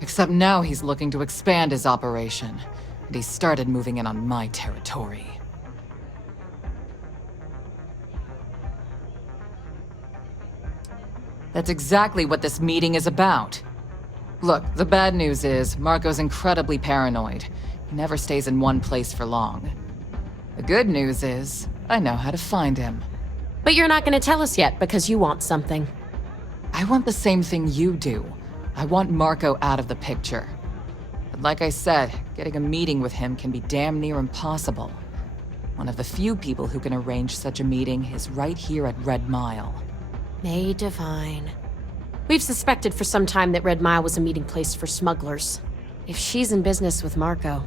Except now he's looking to expand his operation, and he started moving in on my territory. That's exactly what this meeting is about. Look, the bad news is, Marco's incredibly paranoid. He never stays in one place for long. The good news is, I know how to find him. But you're not gonna tell us yet because you want something. I want the same thing you do. I want Marco out of the picture. But like I said, getting a meeting with him can be damn near impossible. One of the few people who can arrange such a meeting is right here at Red Mile. May Divine. We've suspected for some time that Red Mile was a meeting place for smugglers. If she's in business with Marco,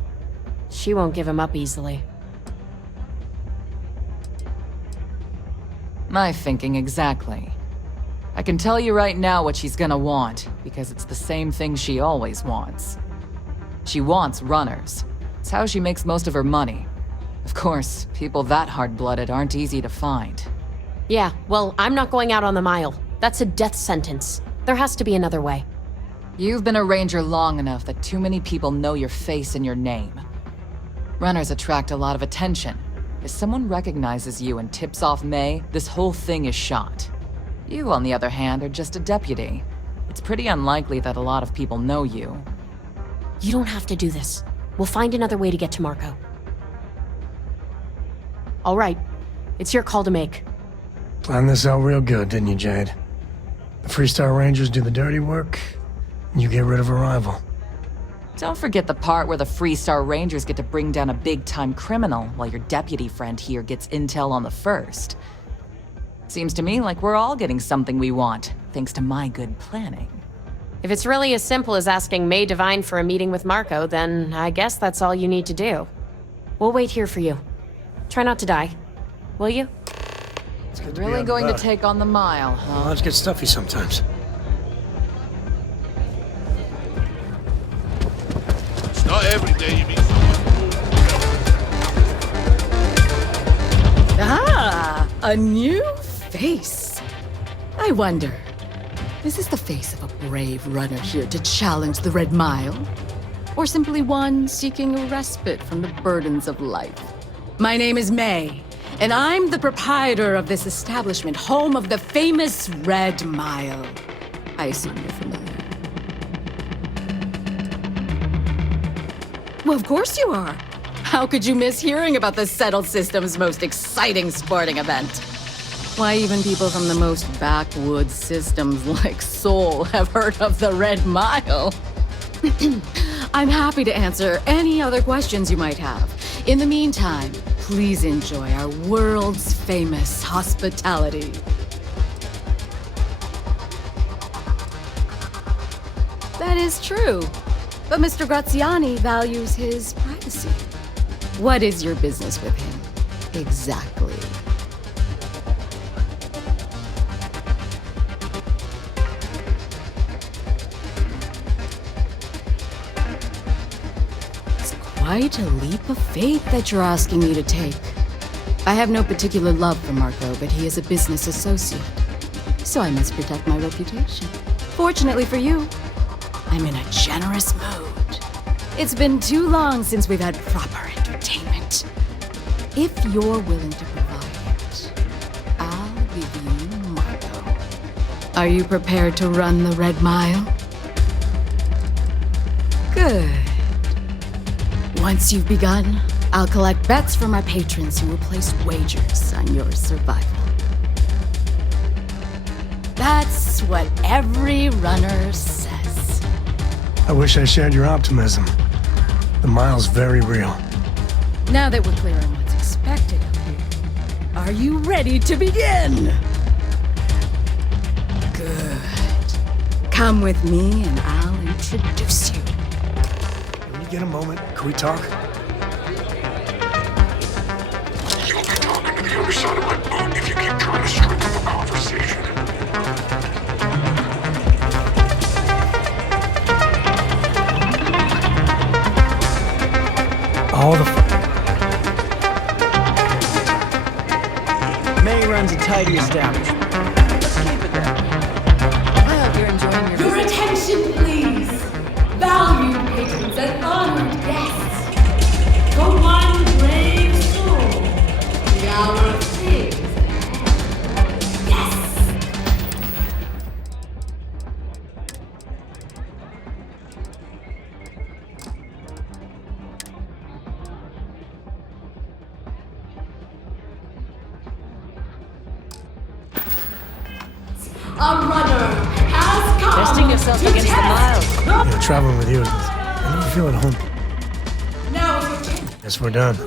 she won't give him up easily. My thinking exactly. I can tell you right now what she's gonna want, because it's the same thing she always wants. She wants runners. It's how she makes most of her money. Of course, people that hard-blooded aren't easy to find. Yeah, well, I'm not going out on the mile. That's a death sentence. There has to be another way. You've been a ranger long enough that too many people know your face and your name. Runners attract a lot of attention. If someone recognizes you and tips off May, this whole thing is shot. You, on the other hand, are just a deputy. It's pretty unlikely that a lot of people know you. You don't have to do this. We'll find another way to get to Marco. All right. It's your call to make. Planned this out real good, didn't you, Jade? The Freestar Rangers do the dirty work, and you get rid of a rival. Don't forget the part where the Freestar Rangers get to bring down a big-time criminal, while your deputy friend here gets intel on the first. Seems to me like we're all getting something we want, thanks to my good planning. If it's really as simple as asking May Divine for a meeting with Marco, then I guess that's all you need to do. We'll wait here for you. Try not to die. Will you? Really going to take on the mile, huh? Well, let's get stuffy sometimes. It's not every day you meet someone. Ah, a new face. I wonder, is this the face of a brave runner here to challenge the Red Mile? Or simply one seeking a respite from the burdens of life? My name is May, and I'm the proprietor of this establishment, home of the famous Red Mile. I assume you're familiar. Well, of course you are. How could you miss hearing about the Settled System's most exciting sporting event? Why, even people from the most backwoods systems like Sol have heard of the Red Mile. I'm happy to answer any other questions you might have. In the meantime, please enjoy our world's famous hospitality. That is true, but Mr. Graziani values his privacy. What is your business with him? Exactly. Quite a leap of faith that you're asking me to take. I have no particular love for Marco, but he is a business associate, so I must protect my reputation. Fortunately for you, I'm in a generous mood. It's been too long since we've had proper entertainment. If you're willing to provide it, I'll give you Marco. Are you prepared to run the Red Mile? Good. Once you've begun, I'll collect bets from our patrons who will place wagers on your survival. That's what every runner says. I wish I shared your optimism. The mile's very real. Now that we're clear on what's expected of you, are you ready to begin? Good. Come with me and I'll introduce you. When you get a moment, can we talk? You'll be talking to the other side of my boot if you keep trying to strike up a conversation. All the May runs a tidy establishment. Let's keep it that way. I hope you're enjoying your Your visit. attention, please. Valued patrons and honored guests. For one brave soul, the hour of things. Yes! A runner has come. Testing yourself to against the test miles. traveling with you, I never feel at home. Now is your chance. Guess we're done.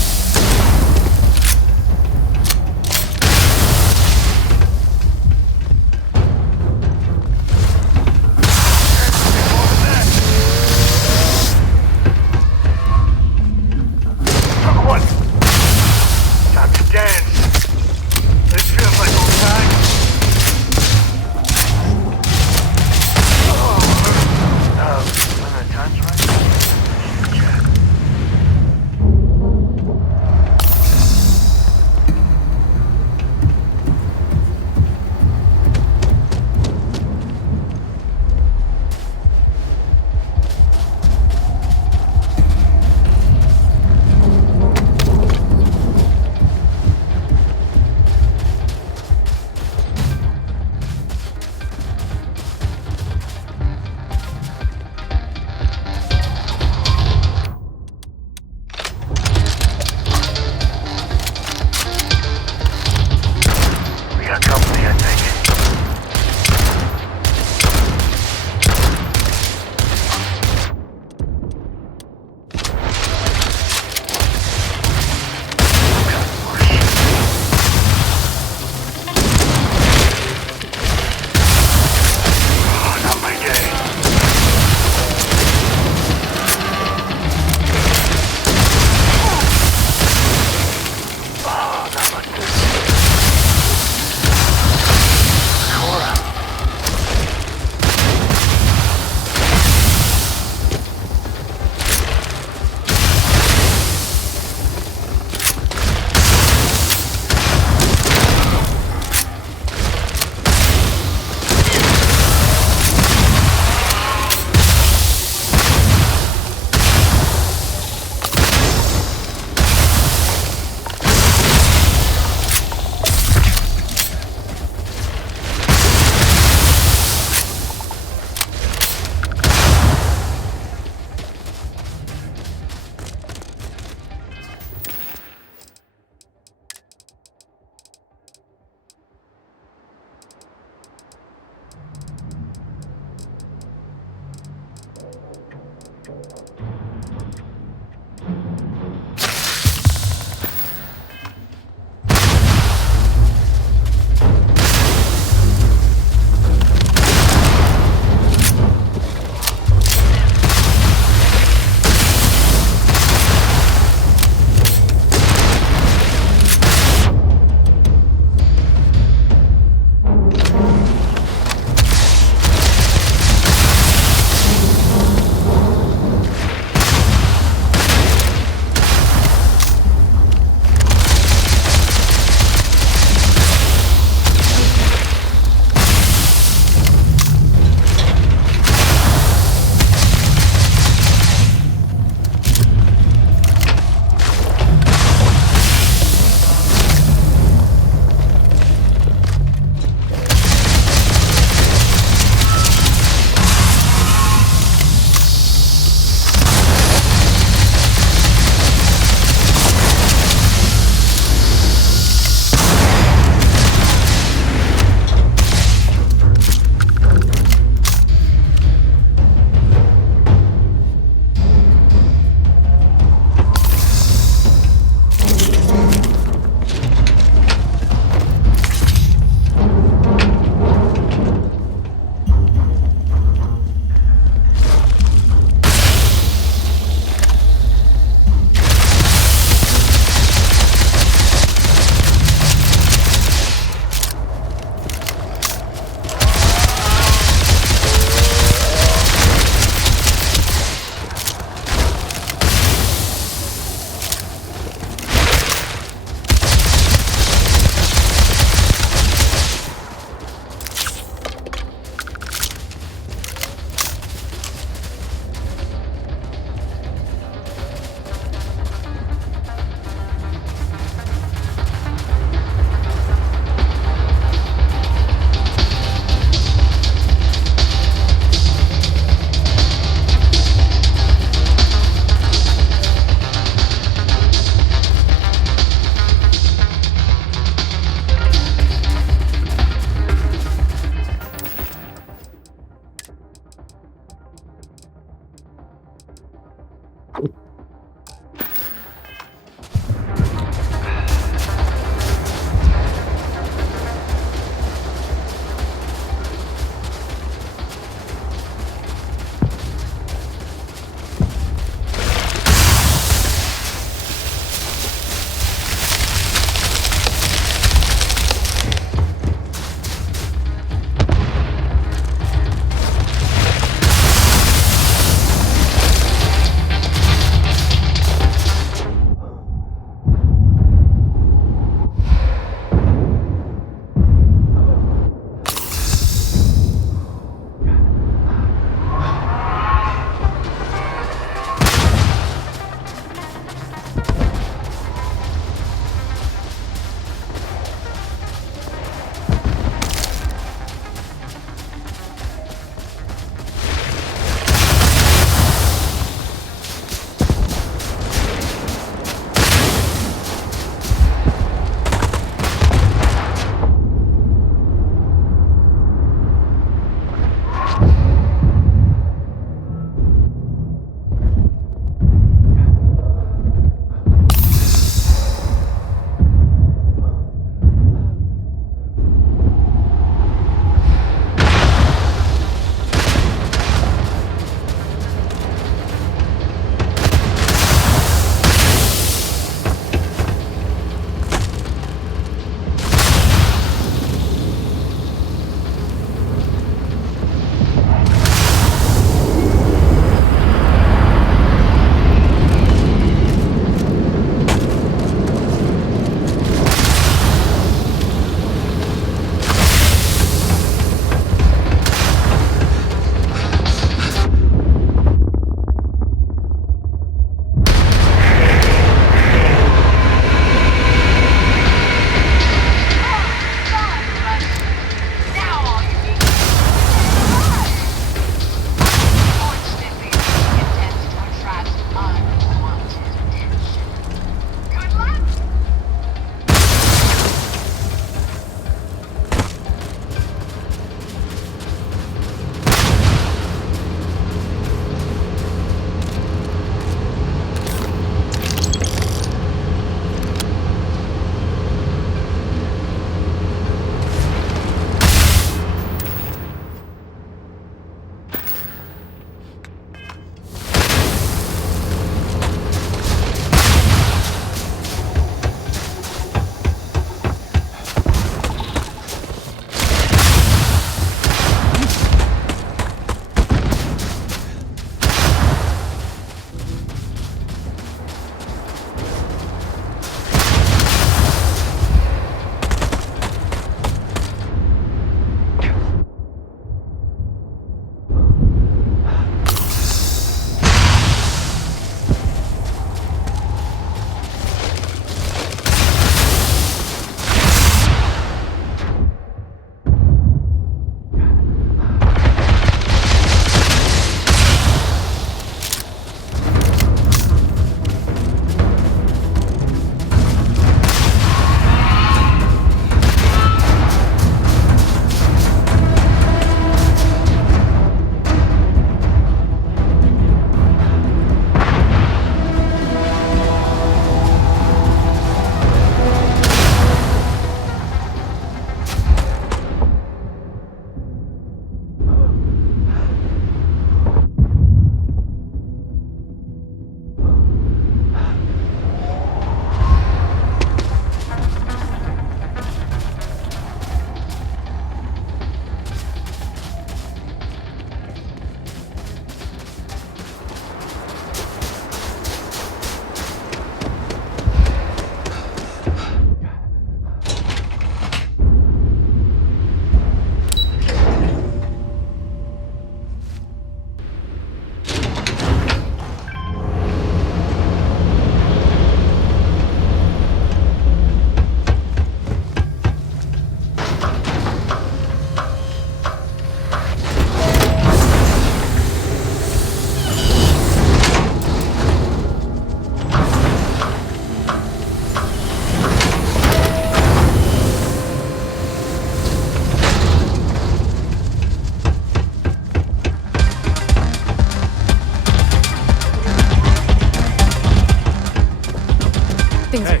Things Hey.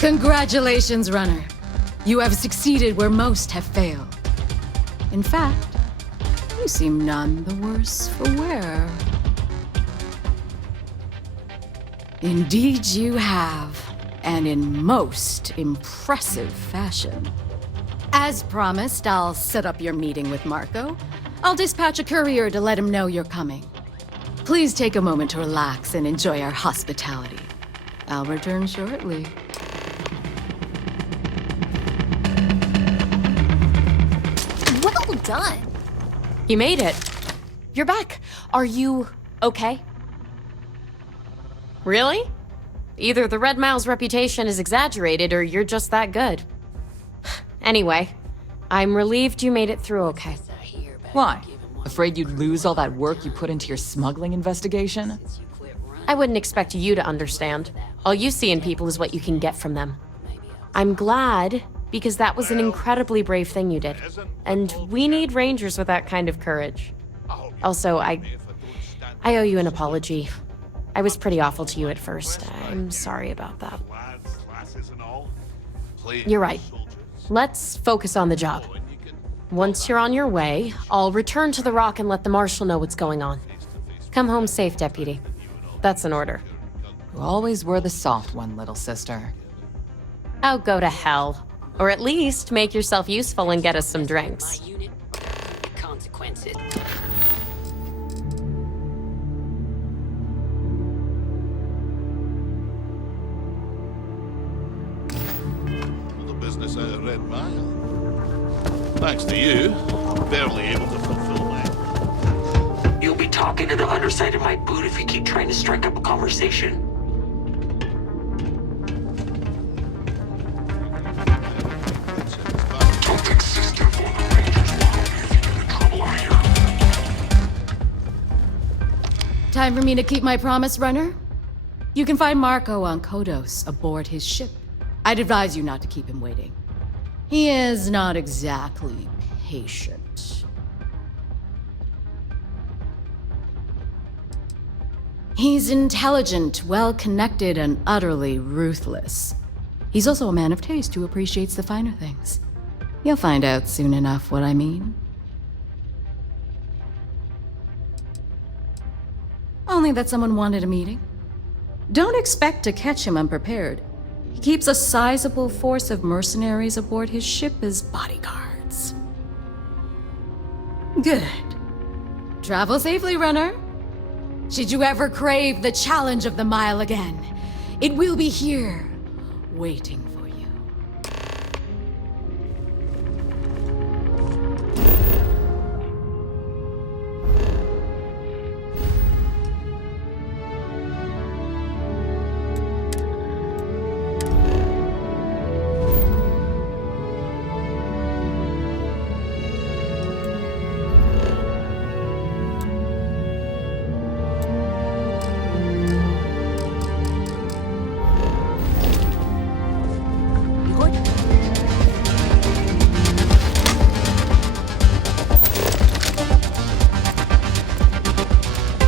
Congratulations, runner. You have succeeded where most have failed. In fact, you seem none the worse for wear. Indeed you have, and in most impressive fashion. As promised, I'll set up your meeting with Marco. I'll dispatch a courier to let him know you're coming. Please take a moment to relax and enjoy our hospitality. I'll return shortly. Well done. You made it. You're back. Are you okay? Really? Either the Red Mile's reputation is exaggerated or you're just that good. Anyway, I'm relieved you made it through okay. Why? Afraid you'd lose all that work you put into your smuggling investigation? I wouldn't expect you to understand. All you see in people is what you can get from them. I'm glad, because that was an incredibly brave thing you did. And we need rangers with that kind of courage. Also, I owe you an apology. I was pretty awful to you at first. I'm sorry about that. You're right. Let's focus on the job. Once you're on your way, I'll return to the Rock and let the Marshal know what's going on. Come home safe, Deputy. That's an order. You always were the soft one, little sister. Oh, go to hell. Or at least make yourself useful and get us some drinks. Consequences. The business out of Red Mile. Thanks to you, barely able to fulfill my... You'll be talking to the underside of my boot if you keep trying to strike up a conversation. Don't think system for the Rangers while if you get in trouble out here. Time for me to keep my promise, runner? You can find Marco on Kodos aboard his ship. I'd advise you not to keep him waiting. He is not exactly patient. He's intelligent, well-connected, and utterly ruthless. He's also a man of taste who appreciates the finer things. You'll find out soon enough what I mean. Only that someone wanted a meeting. Don't expect to catch him unprepared. He keeps a sizable force of mercenaries aboard his ship as bodyguards. Good. Travel safely, runner. Should you ever crave the challenge of the mile again, it will be here, waiting for you.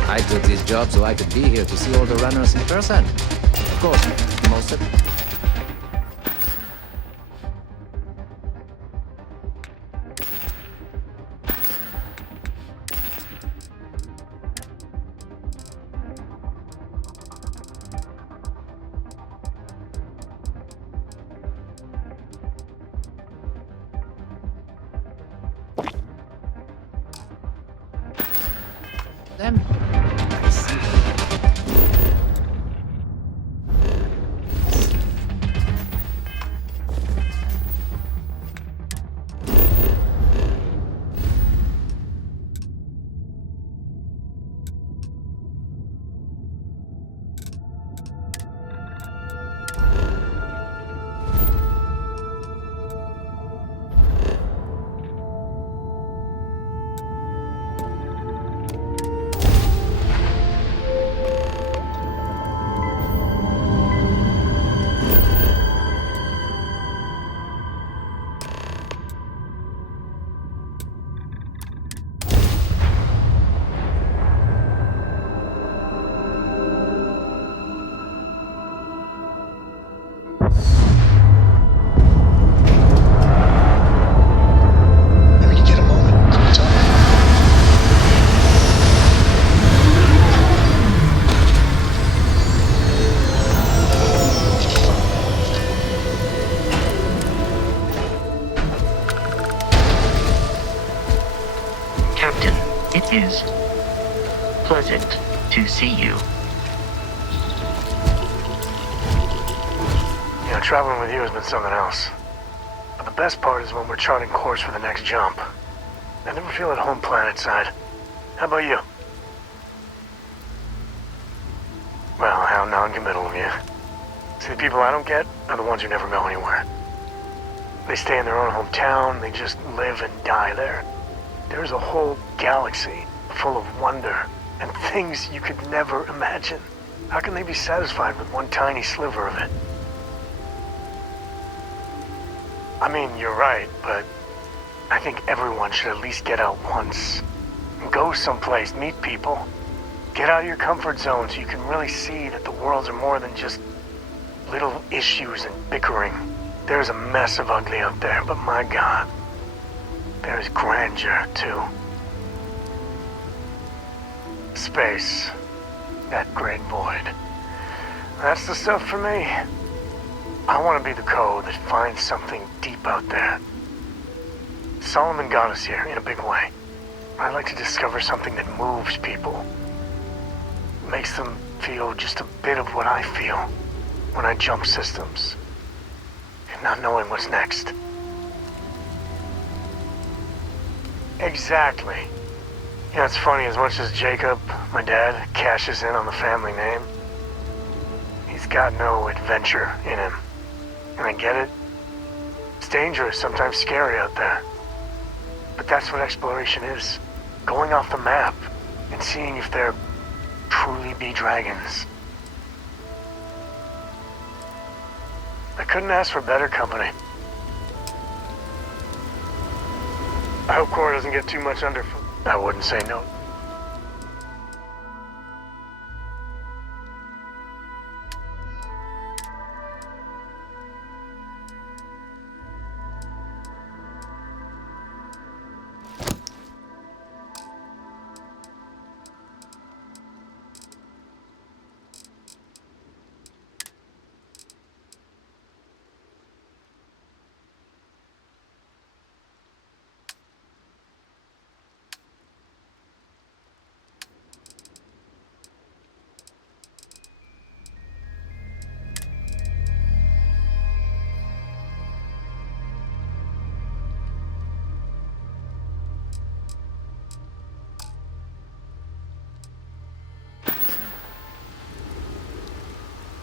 I took this job so I could be here to see all the runners in person. Of course, most of them. pleasant to see you. You know, traveling with you has been something else. But the best part is when we're charting course for the next jump. I never feel at home planetside. How about you? Well, how non-committal of you. See, the people I don't get are the ones who never go anywhere. They stay in their own hometown, they just live and die there. There's a whole galaxy full of wonder and things you could never imagine. How can they be satisfied with one tiny sliver of it? I mean, you're right, but I think everyone should at least get out once. Go someplace, meet people. Get out of your comfort zone so you can really see that the worlds are more than just little issues and bickering. There's a mess of ugly out there, but my God, there's grandeur, too. Space. That great void. That's the stuff for me. I want to be the code that finds something deep out there. Solomon got us here in a big way. I'd like to discover something that moves people. Makes them feel just a bit of what I feel when I jump systems. And not knowing what's next. Exactly. You know, it's funny, as much as Jacob, my dad, cashes in on the family name, he's got no adventure in him. And I get it. It's dangerous, sometimes scary out there. But that's what exploration is. Going off the map and seeing if there truly be dragons. I couldn't ask for better company. I hope Cora doesn't get too much underfoot. I wouldn't say no.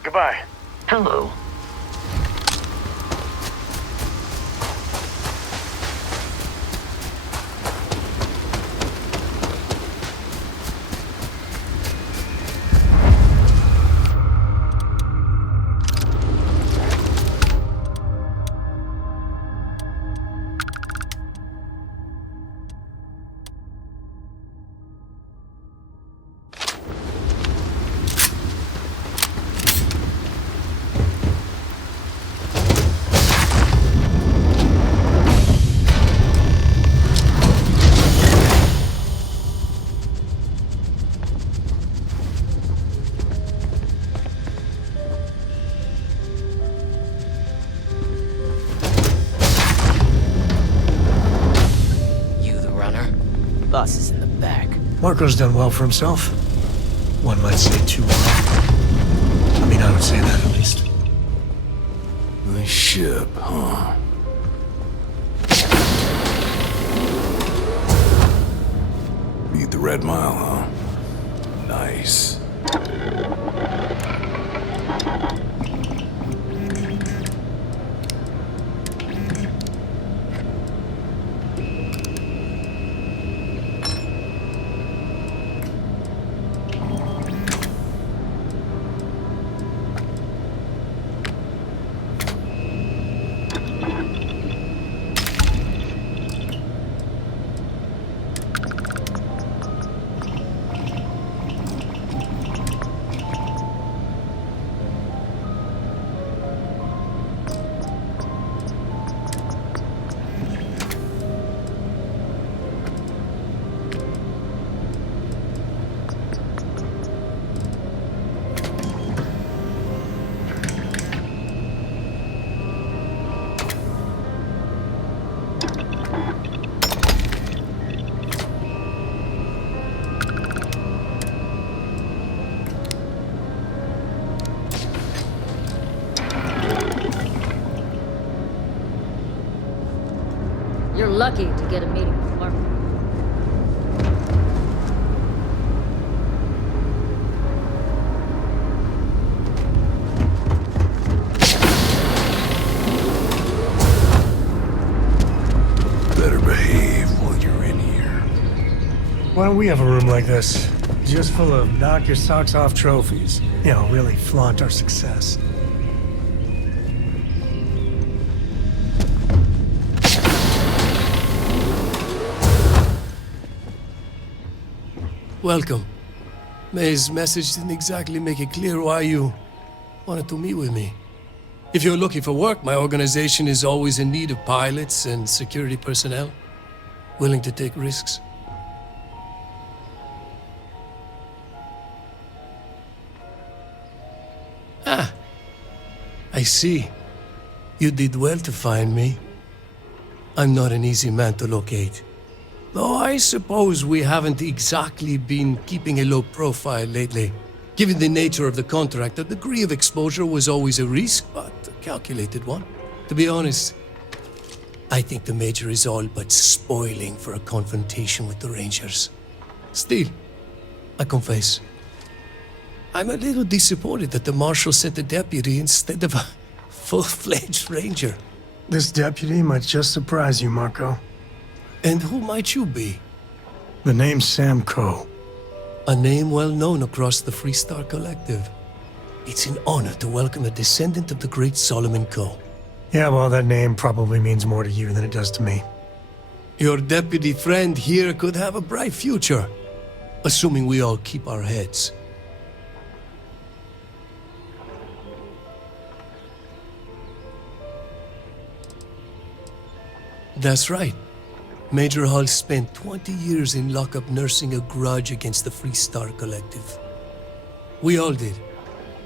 Goodbye. Hello. Boss is in the back. Marco's done well for himself. One might say too well. I mean, I would say that at least. The ship, huh? Need the Red Mile, huh? Nice. lucky to get a meeting with Marco. Better behave while you're in here. Why don't we have a room like this? Just full of knock your socks off trophies. You know, really flaunt our success. Welcome. May's message didn't exactly make it clear why you wanted to meet with me. If you're looking for work, my organization is always in need of pilots and security personnel, willing to take risks. Ah, I see. You did well to find me. I'm not an easy man to locate. Though I suppose we haven't exactly been keeping a low profile lately. Given the nature of the contract, a degree of exposure was always a risk, but a calculated one. To be honest, I think the Major is all but spoiling for a confrontation with the Rangers. Still, I confess, I'm a little disappointed that the Marshal sent a deputy instead of a full-fledged Ranger. This deputy might just surprise you, Marco. And who might you be? The name's Sam Coe. A name well known across the Freestar Collective. It's an honor to welcome a descendant of the great Solomon Coe. Yeah, well, that name probably means more to you than it does to me. Your deputy friend here could have a bright future, assuming we all keep our heads. That's right. Major Hull spent 20 years in lockup nursing a grudge against the Freestar Collective. We all did.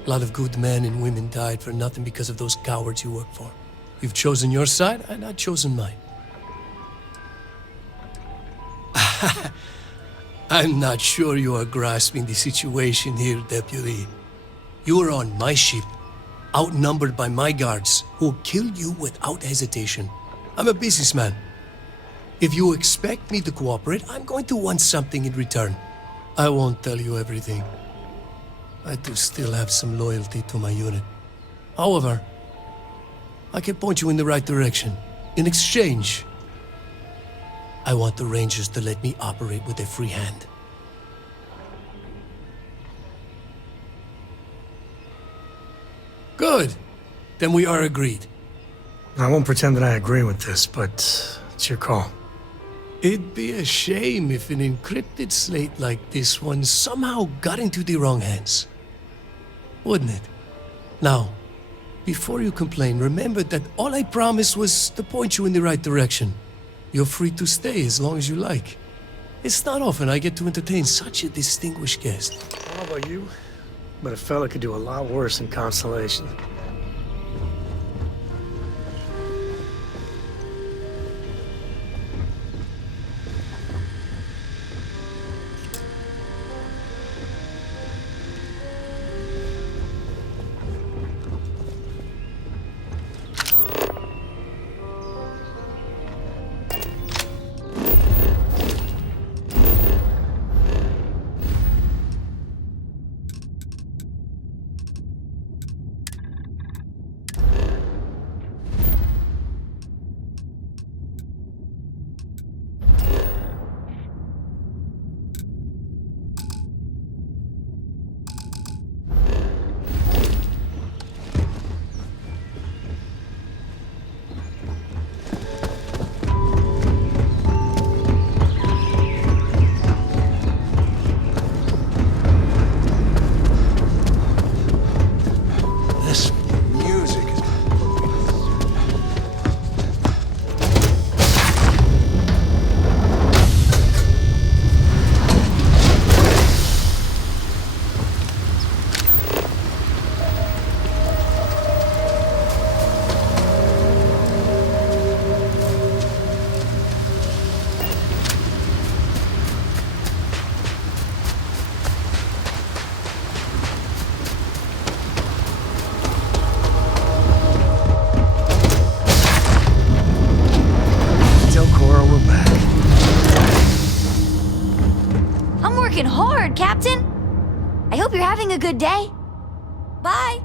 A lot of good men and women died for nothing because of those cowards you work for. You've chosen your side, and I've chosen mine. I'm not sure you are grasping the situation here, Deputy. You are on my ship, outnumbered by my guards, who will kill you without hesitation. I'm a businessman. If you expect me to cooperate, I'm going to want something in return. I won't tell you everything. I do still have some loyalty to my unit. However, I can point you in the right direction. In exchange, I want the Rangers to let me operate with a free hand. Good. Then we are agreed. I won't pretend that I agree with this, but it's your call. It'd be a shame if an encrypted slate like this one somehow got into the wrong hands. Wouldn't it? Now, before you complain, remember that all I promised was to point you in the right direction. You're free to stay as long as you like. It's not often I get to entertain such a distinguished guest. How about you? But a fella could do a lot worse in Constellation. a good day. Bye.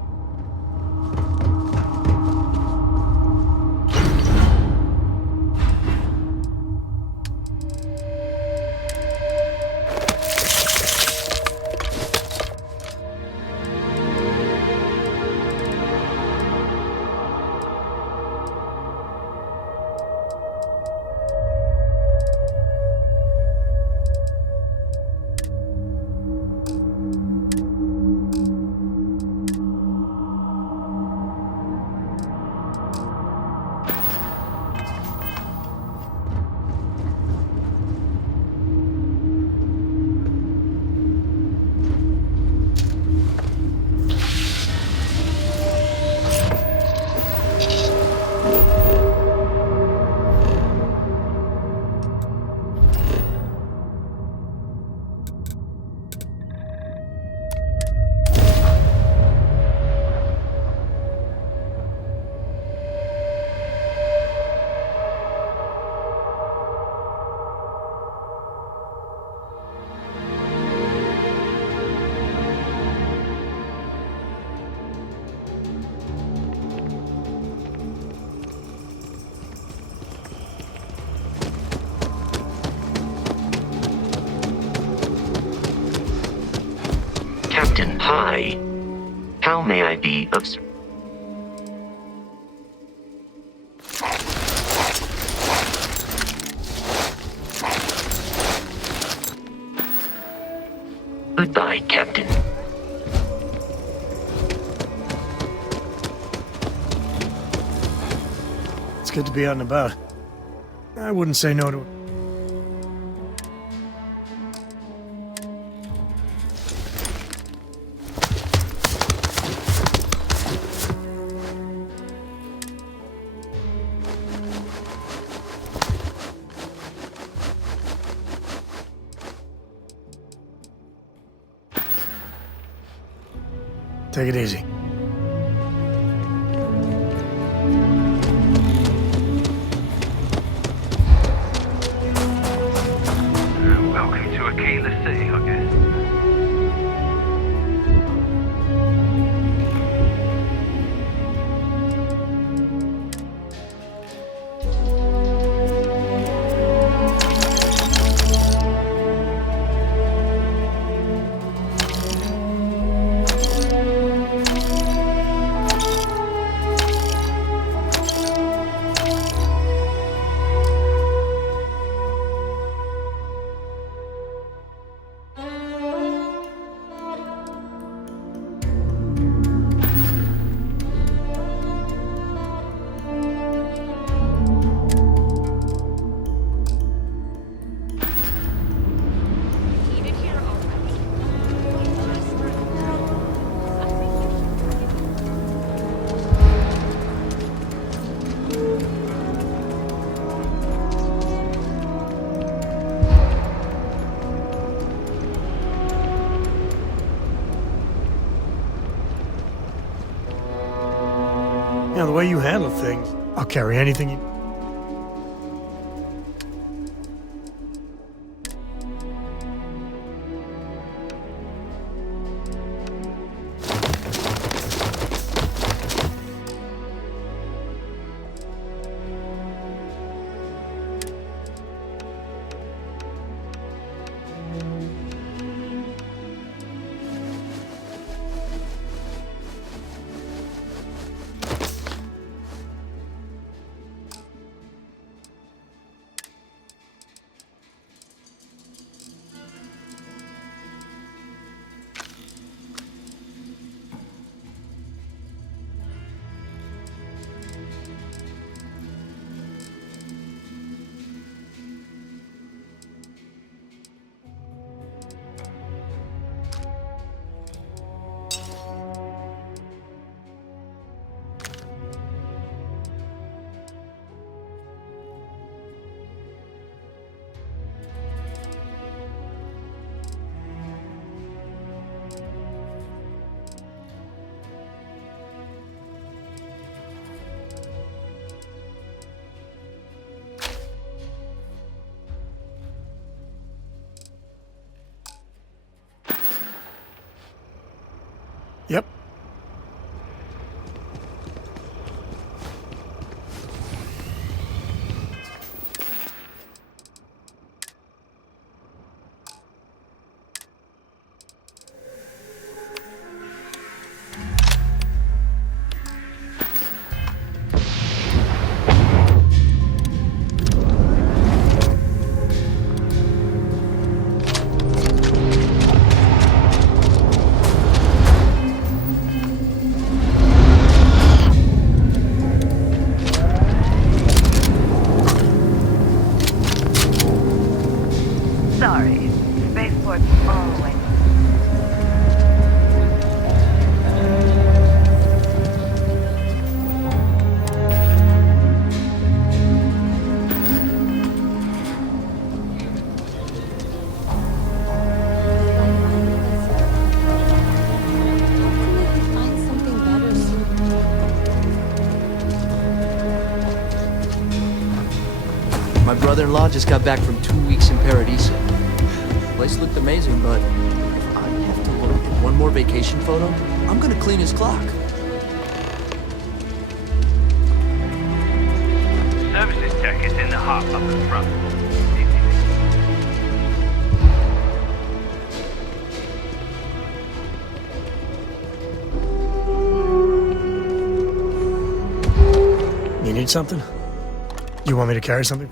Captain, hi. How may I be of service? Goodbye, Captain. It's good to be out and about. I wouldn't say no to it. Take it easy. Welcome to Aquila City, I guess. You know, the way you handle things, I'll carry anything you... brother-in-law just got back from 2 weeks in Paradiso. The place looked amazing, but if I have to look at one more vacation photo, I'm gonna clean his clock. Services tech is in the hut up at the front. You need something? You want me to carry something?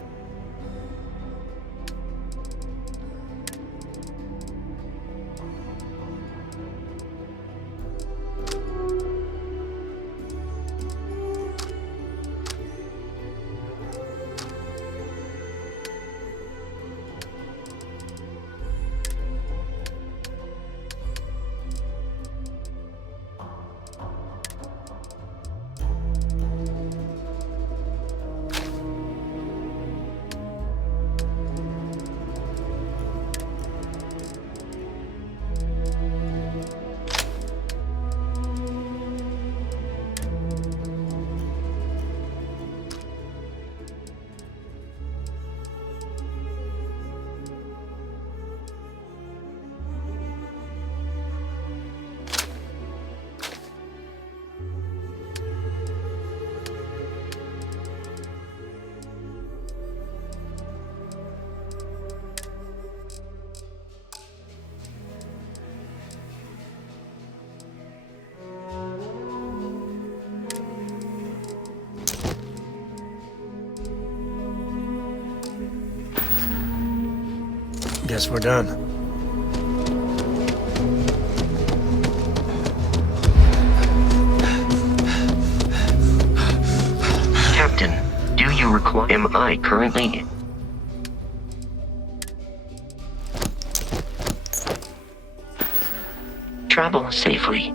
Guess we're done. Captain, do you require... Am I currently... Travel safely.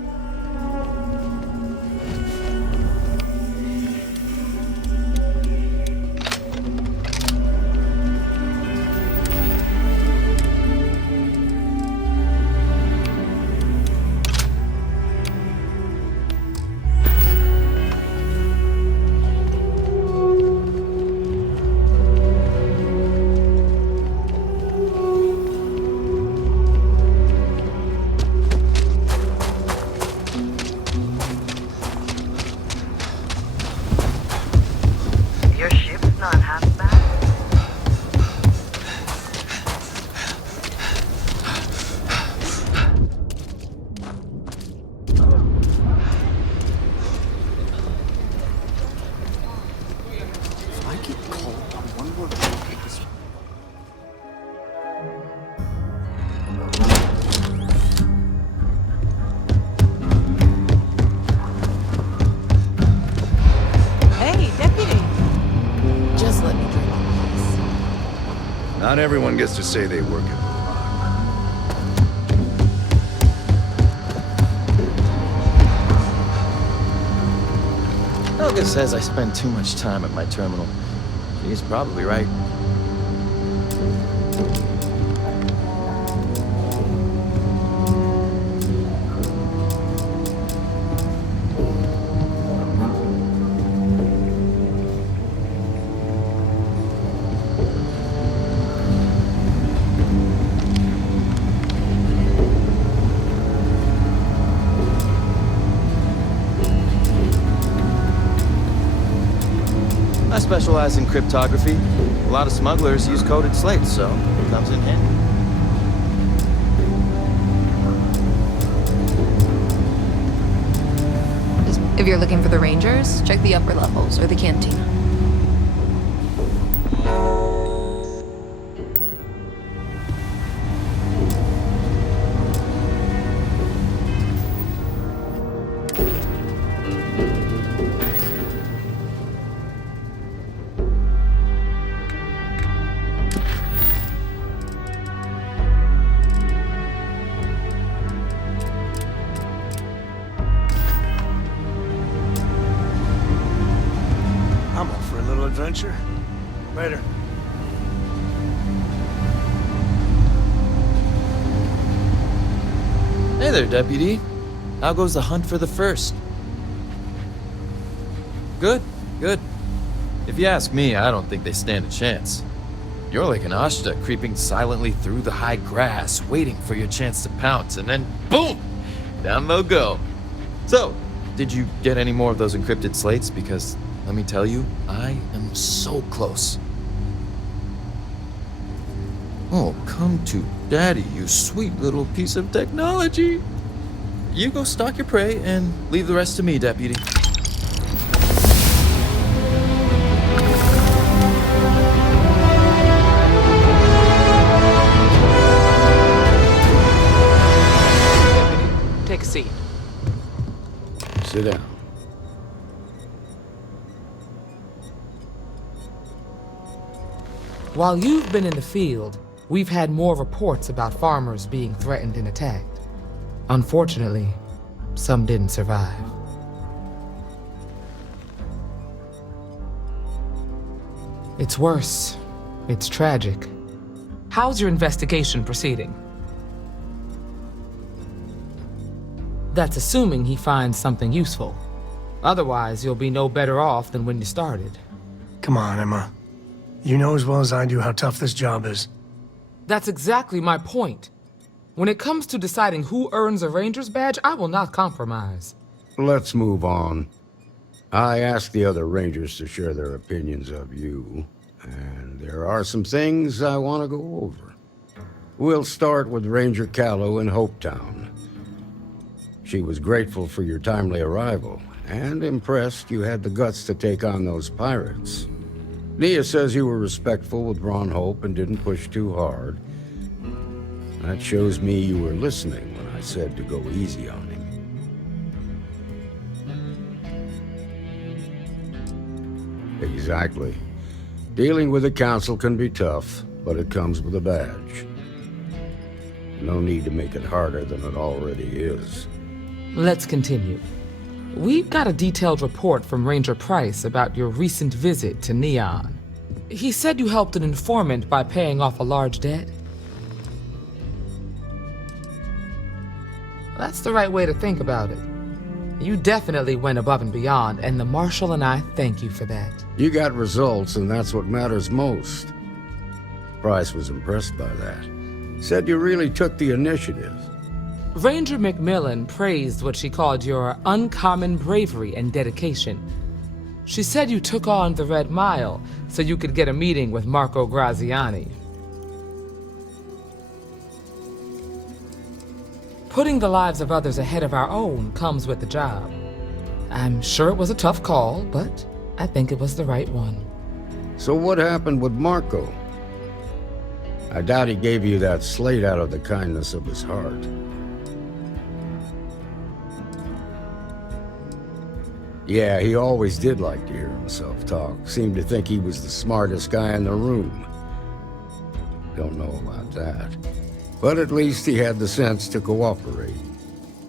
Your ship's not half bad. If I get called on one more case... Hey, deputy! Just let me drink. Not everyone gets to say they work at Helga says I spend too much time at my terminal. She's probably right. I specialize in cryptography. A lot of smugglers use coded slates, so it comes in handy. If you're looking for the Rangers, check the upper levels or the canteen. I'm up for a little adventure. Later. Hey there, deputy. How goes the hunt for the first? Good, good. If you ask me, I don't think they stand a chance. You're like an Ashta creeping silently through the high grass, waiting for your chance to pounce, and then boom! Down they'll go. So, did you get any more of those encrypted slates? Because, let me tell you, I am so close. Oh, come to daddy, you sweet little piece of technology. You go stalk your prey and leave the rest to me, deputy. Take a seat. Sit down. While you've been in the field, we've had more reports about farmers being threatened and attacked. Unfortunately, some didn't survive. It's worse. It's tragic. How's your investigation proceeding? That's assuming he finds something useful. Otherwise, you'll be no better off than when you started. Come on, Emma. You know as well as I do how tough this job is. That's exactly my point. When it comes to deciding who earns a Ranger's badge, I will not compromise. Let's move on. I asked the other Rangers to share their opinions of you, and there are some things I want to go over. We'll start with Ranger Callow in Hopetown. She was grateful for your timely arrival, and impressed you had the guts to take on those pirates. Nia says you were respectful with Ron Hope and didn't push too hard. That shows me you were listening when I said to go easy on him. Exactly. Dealing with the Council can be tough, but it comes with a badge. No need to make it harder than it already is. Let's continue. We've got a detailed report from Ranger Price about your recent visit to Neon. He said you helped an informant by paying off a large debt. That's the right way to think about it. You definitely went above and beyond, and the Marshal and I thank you for that. You got results, and that's what matters most. Price was impressed by that. Said you really took the initiative. Ranger McMillan praised what she called your uncommon bravery and dedication. She said you took on the Red Mile so you could get a meeting with Marco Graziani. Putting the lives of others ahead of our own comes with the job. I'm sure it was a tough call, but I think it was the right one. So what happened with Marco? I doubt he gave you that slate out of the kindness of his heart. Yeah, he always did like to hear himself talk. Seemed to think he was the smartest guy in the room. Don't know about that. But at least he had the sense to cooperate.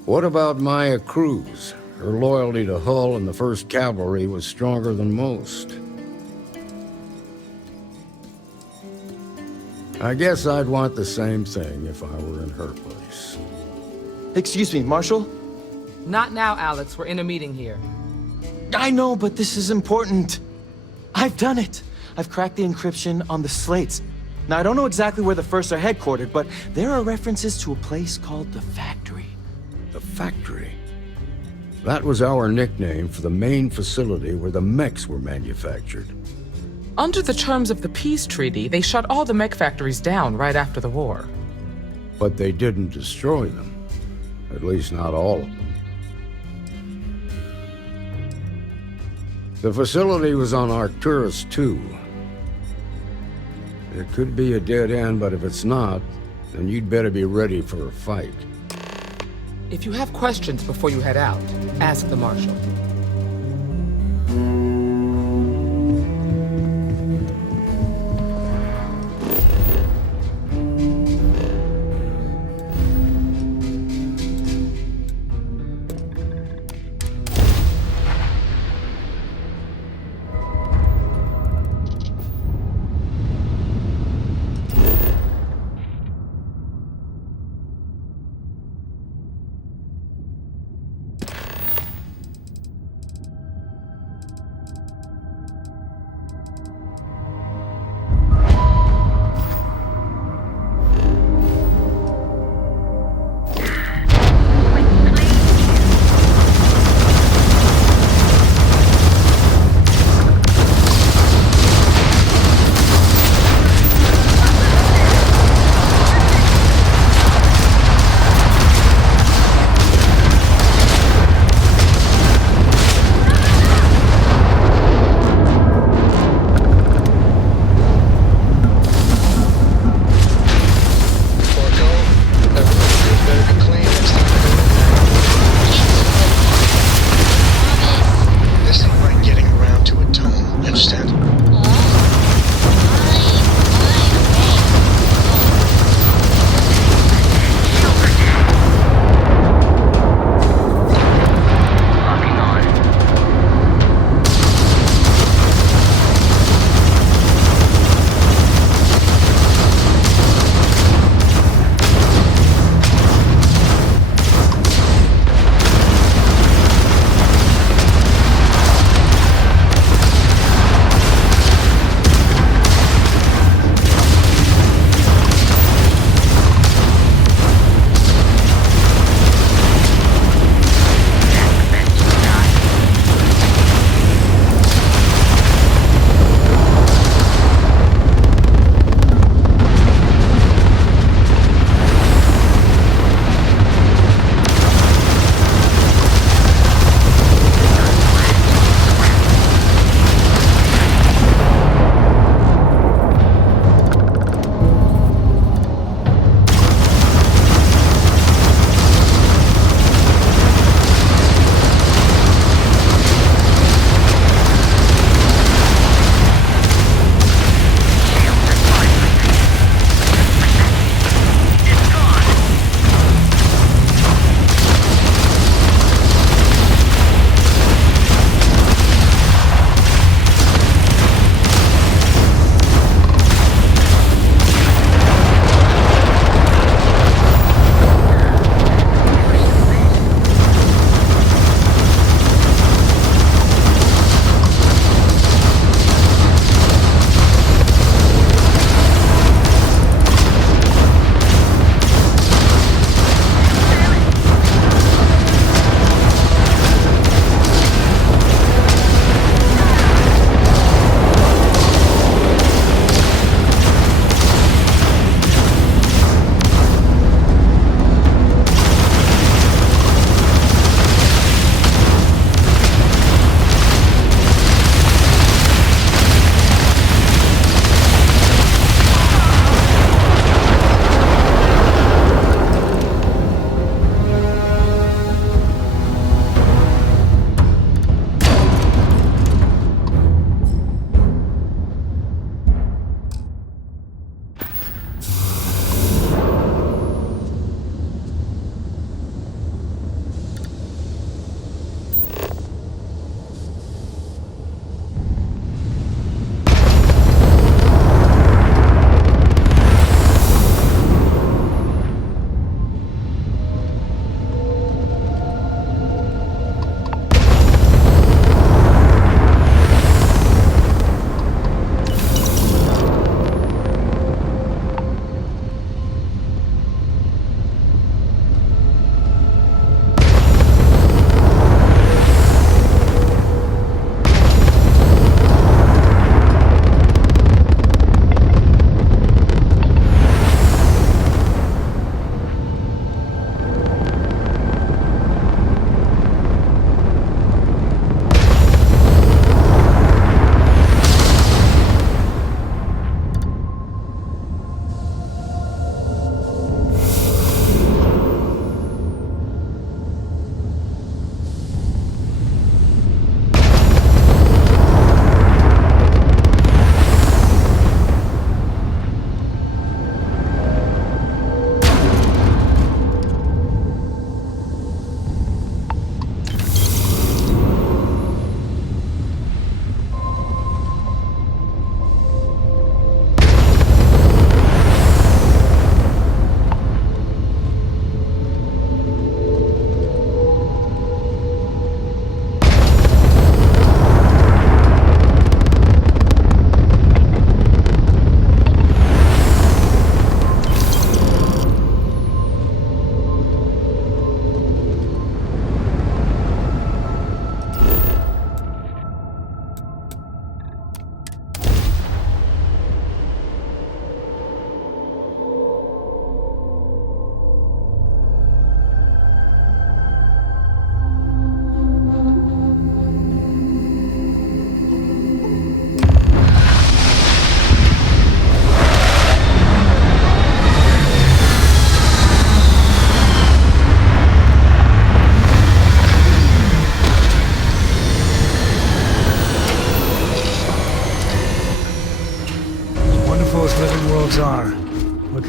What about Maya Cruz? Her loyalty to Hull and the 1st Cavalry was stronger than most. I guess I'd want the same thing if I were in her place. Excuse me, Marshal? Not now, Alex. We're in a meeting here. I know, but this is important. I've done it. I've cracked the encryption on the slates. Now, I don't know exactly where the First are headquartered, but there are references to a place called the Factory. The Factory? That was our nickname for the main facility where the mechs were manufactured. Under the terms of the peace treaty, they shut all the mech factories down right after the war. But they didn't destroy them. At least not all of them. The facility was on Arcturus 2. It could be a dead end, but if it's not, then you'd better be ready for a fight. If you have questions before you head out, ask the Marshal.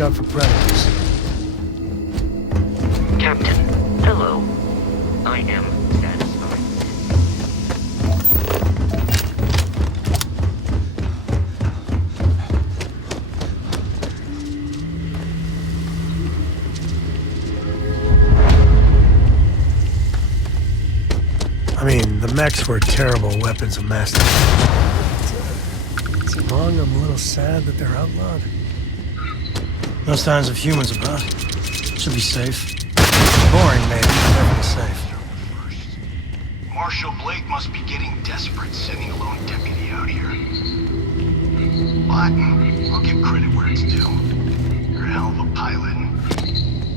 out for predators. Captain, hello. I am satisfied. I mean, the mechs were terrible weapons of mass destruction. Wrong, I'm a little sad that they're outlawed. No signs of humans about. Should be safe. Boring, maybe, but definitely safe. Marshal Blake must be getting desperate sending a lone deputy out here. But I'll give credit where it's due. You're a hell of a pilot.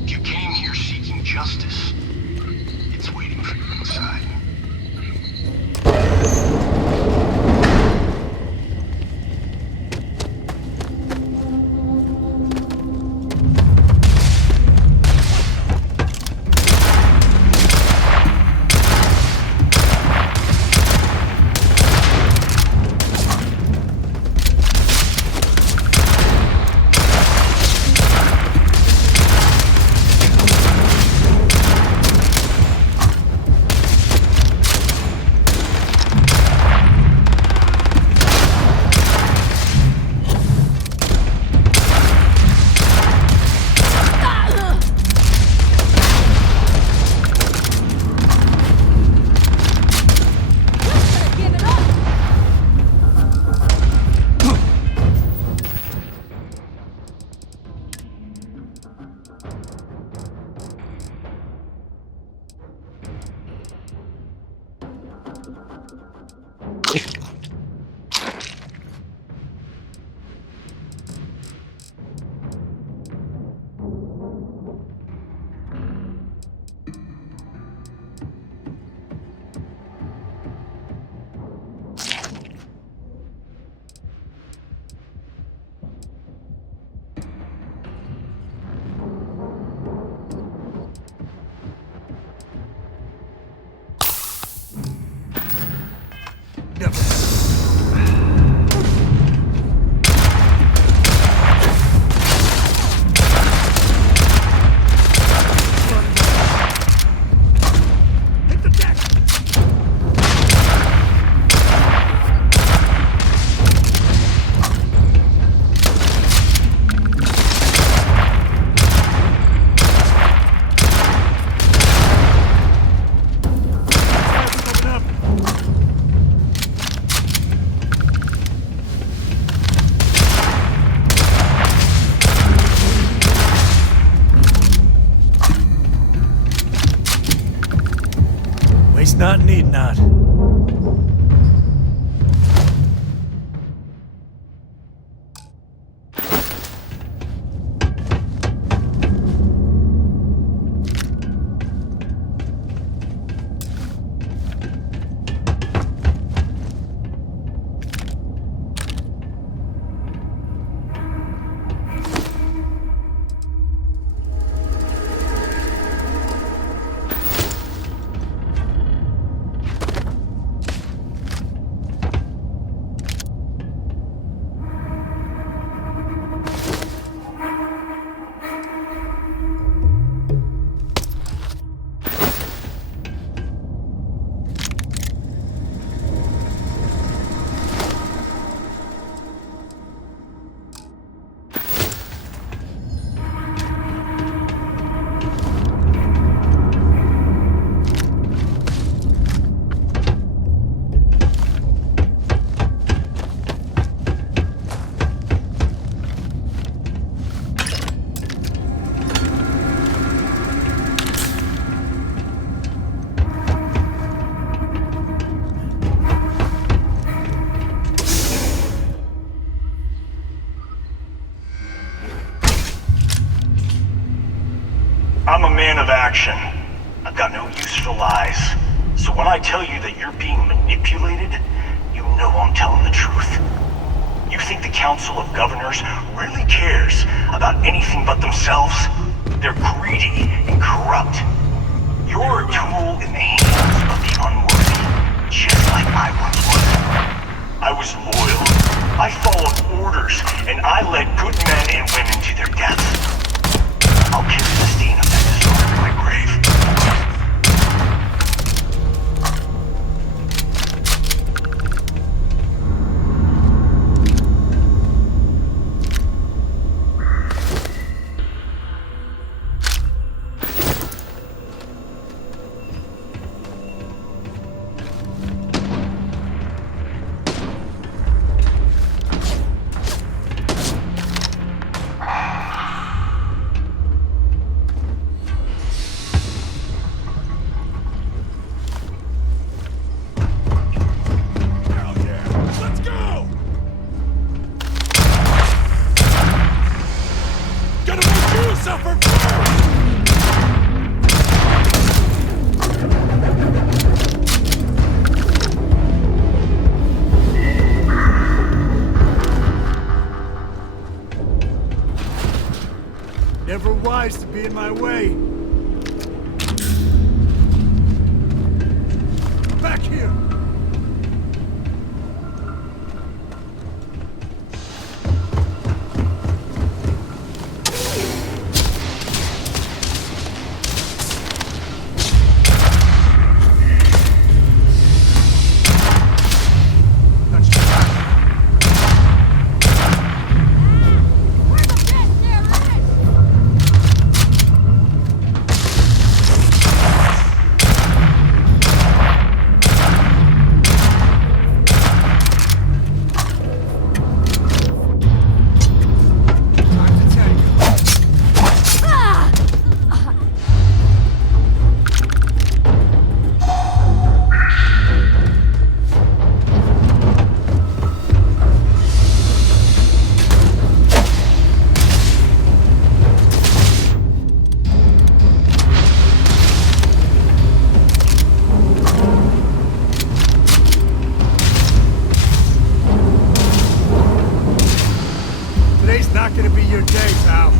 If you came here seeking justice, it's waiting for you inside. Waste not, need not. I'm a man of action. I've got no use for lies. So when I tell you that you're being manipulated, you know I'm telling the truth. You think the Council of Governors really cares about anything but themselves? They're greedy and corrupt. You're a tool in the hands of the unworthy, just like I once was. I was loyal. I followed orders, and I led good men and women to their deaths. be in my way. Back here! Today's not gonna be your day, pal.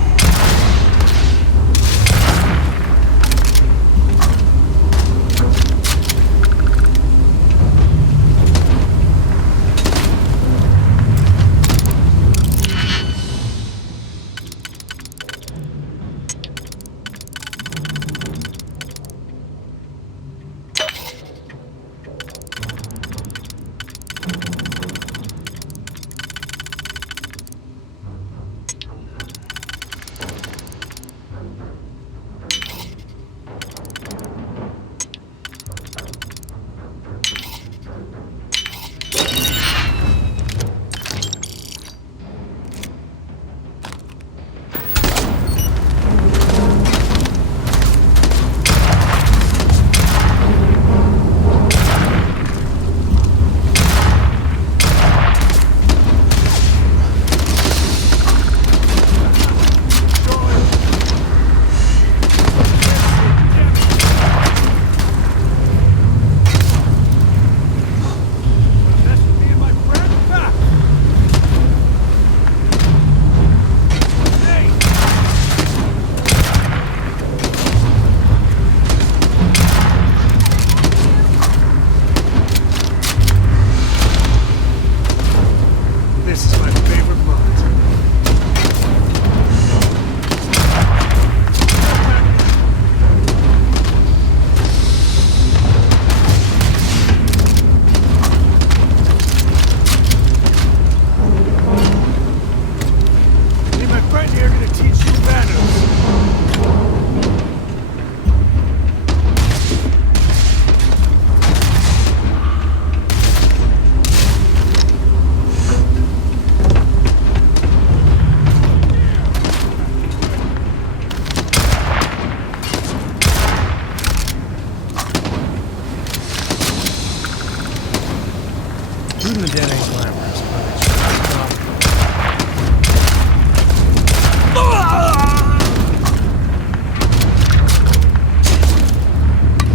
Shooting the dead ain't glamorous, but it's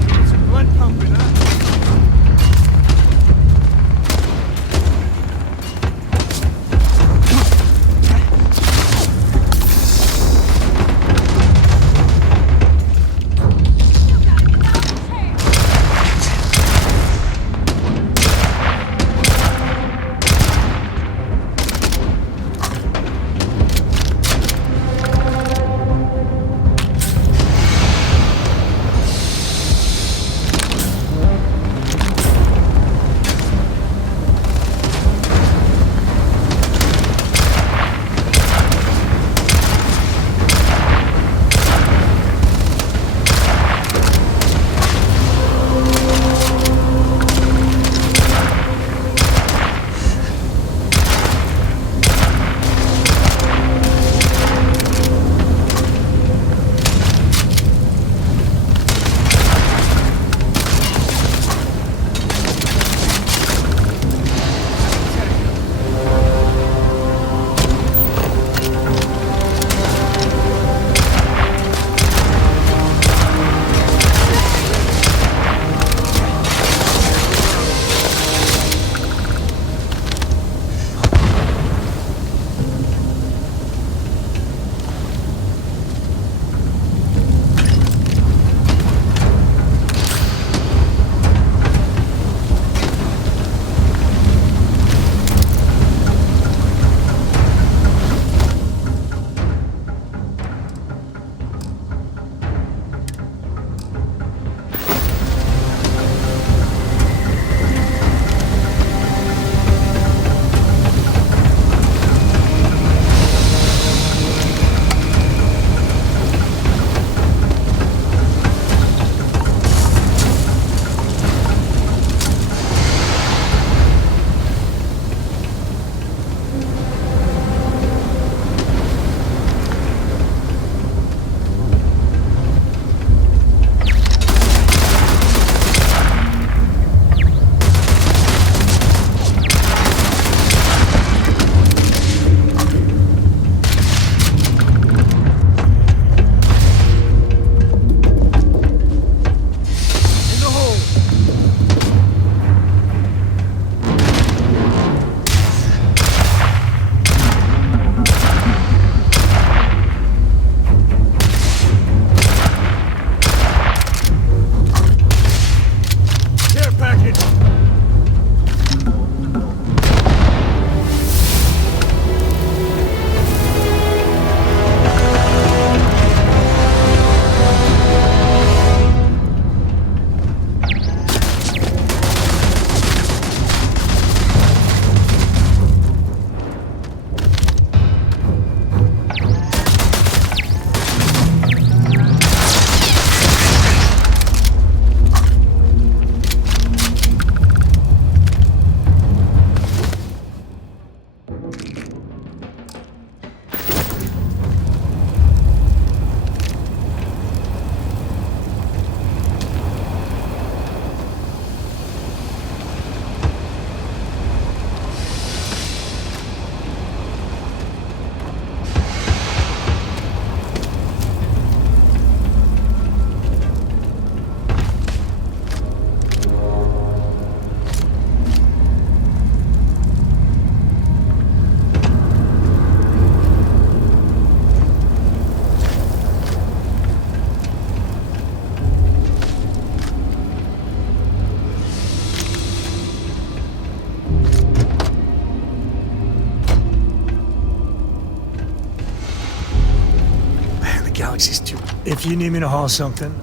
Get some blood pumping, huh? If you need me to haul something,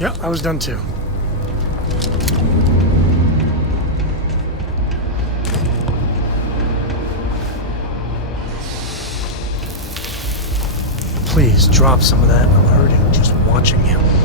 yeah, I was done too. Please drop some of that. I'm hurting just watching you.